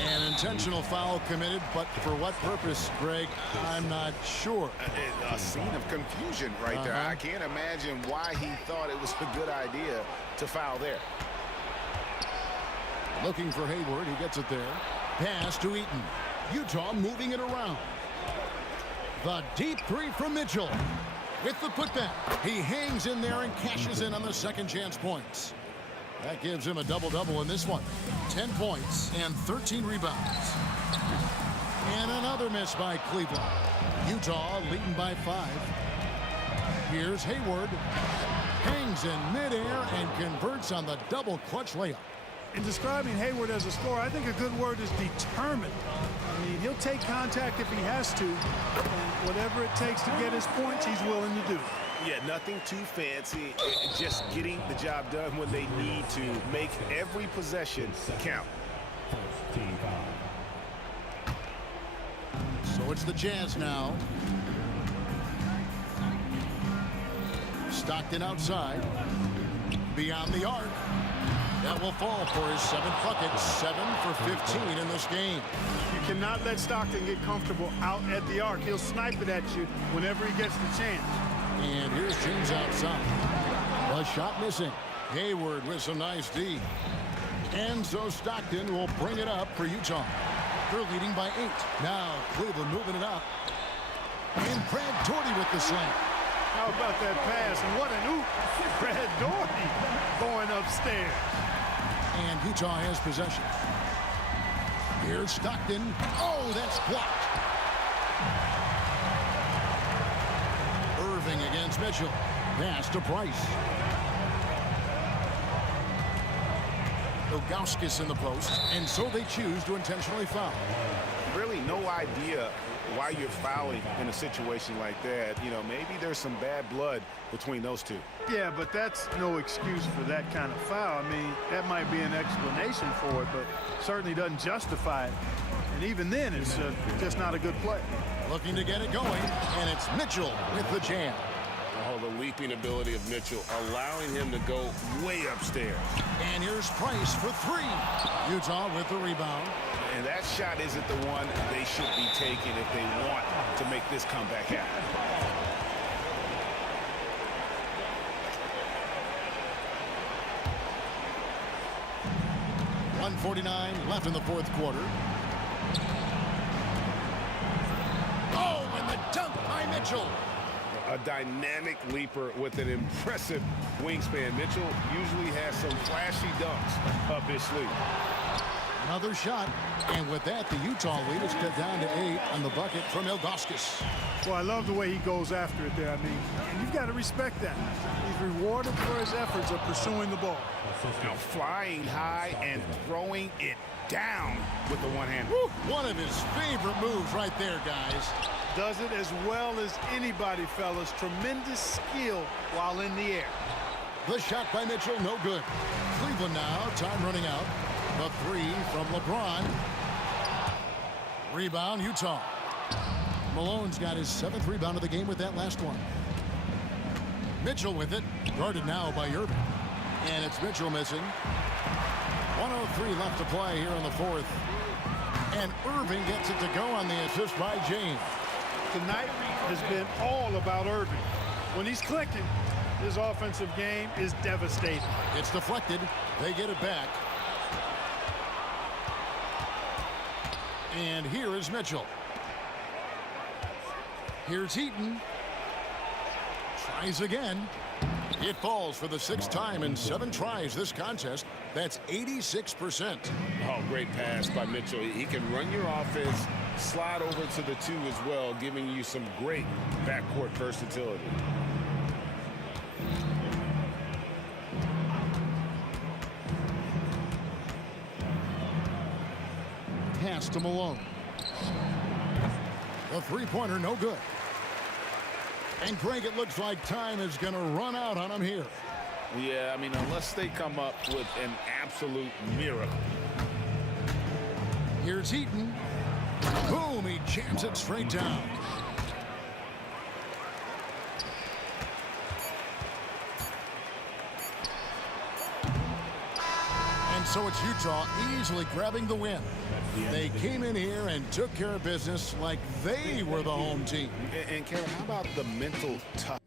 An intentional foul committed, but for what purpose, Greg, I'm not sure. A scene of confusion right there. I can't imagine why he thought it was a good idea to foul there. Looking for Hayward, he gets it there. Pass to Eaton. Utah moving it around. The deep 3 from Mitchell. With the putback, he hangs in there and cashes in on the second chance points. That gives him a double-double in this one. 10 points and 13 rebounds. And another miss by Cleveland. Utah leading by 5. Here's Hayward. Hangs in midair and converts on the double clutch layup. In describing Hayward as a scorer, I think a good word is determined. I mean, he'll take contact if he has to, and whatever it takes to get his points, he's willing to do. Yeah, nothing too fancy, just getting the job done when they need to. Make every possession count. So it's the Jazz now. Stockton outside. Beyond the arc. That will fall for his 7th bucket. 7 for 15 in this game. You cannot let Stockton get comfortable out at the arc. He'll snipe it at you whenever he gets the chance. And here's James outside. A shot missing. Hayward with some nice D. And so Stockton will bring it up for Utah. They're leading by 8. Now Cleveland moving it up. And Brad Daugherty with the slam. How about that pass? And what an oop. Brad Daugherty going upstairs. And Utah has possession. Here's Stockton. Oh, that's blocked. Irving against Mitchell. Pass to Price. Ilgauskas in the post, and so they choose to intentionally foul. Really no idea why you're fouling in a situation like that. You know, maybe there's some bad blood between those two. Yeah, but that's no excuse for that kind of foul. I mean, that might be an explanation for it, but certainly doesn't justify it. And even then, it's just not a good play. Looking to get it going, and it's Mitchell with the jam. Oh, the leaping ability of Mitchell, allowing him to go way upstairs. And here's Price for three. Utah with the rebound. And that shot isn't the one they should be taking if they want to make this comeback happen. .149 left in the fourth quarter. Oh, and the dunk by Mitchell. A dynamic leaper with an impressive wingspan. Mitchell usually has some flashy dunks up his sleeve. Another shot, and with that, the Utah lead is cut down to 8 on the bucket from Ilgauskas. Well, I love the way he goes after it there. I mean, you've got to respect that. He's rewarded for his efforts of pursuing the ball. Now flying high and throwing it down with the one hand. One of his favorite moves right there, guys. Does it as well as anybody, fellas. Tremendous skill while in the air. The shot by Mitchell, no good. Cleveland now, time running out. The three from LeBron. Rebound, Utah. Malone's got his 7th rebound of the game with that last one. Mitchell with it, guarded now by Irving. And it's Mitchell missing. 1:03 left to play here in the fourth. And Irving gets it to go on the assist by James. Tonight has been all about Irving. When he's clicking, his offensive game is devastating. It's deflected. They get it back. And here is Mitchell. Here's Heaton. Tries again. It falls for the 6th time in 7 tries this contest. That's 86%. Oh, great pass by Mitchell. He can run your offense, slide over to the 2 as well, giving you some great backcourt versatility. Pass to Malone. The three-pointer, no good. And Greg, it looks like time is going to run out on him here. Yeah, I mean, unless they come up with an absolute miracle. Here's Heaton. Boom, he jams it straight down. And so it's Utah easily grabbing the win. They came in here and took care of business like they were the home team. And Kevin, how about the mental tough?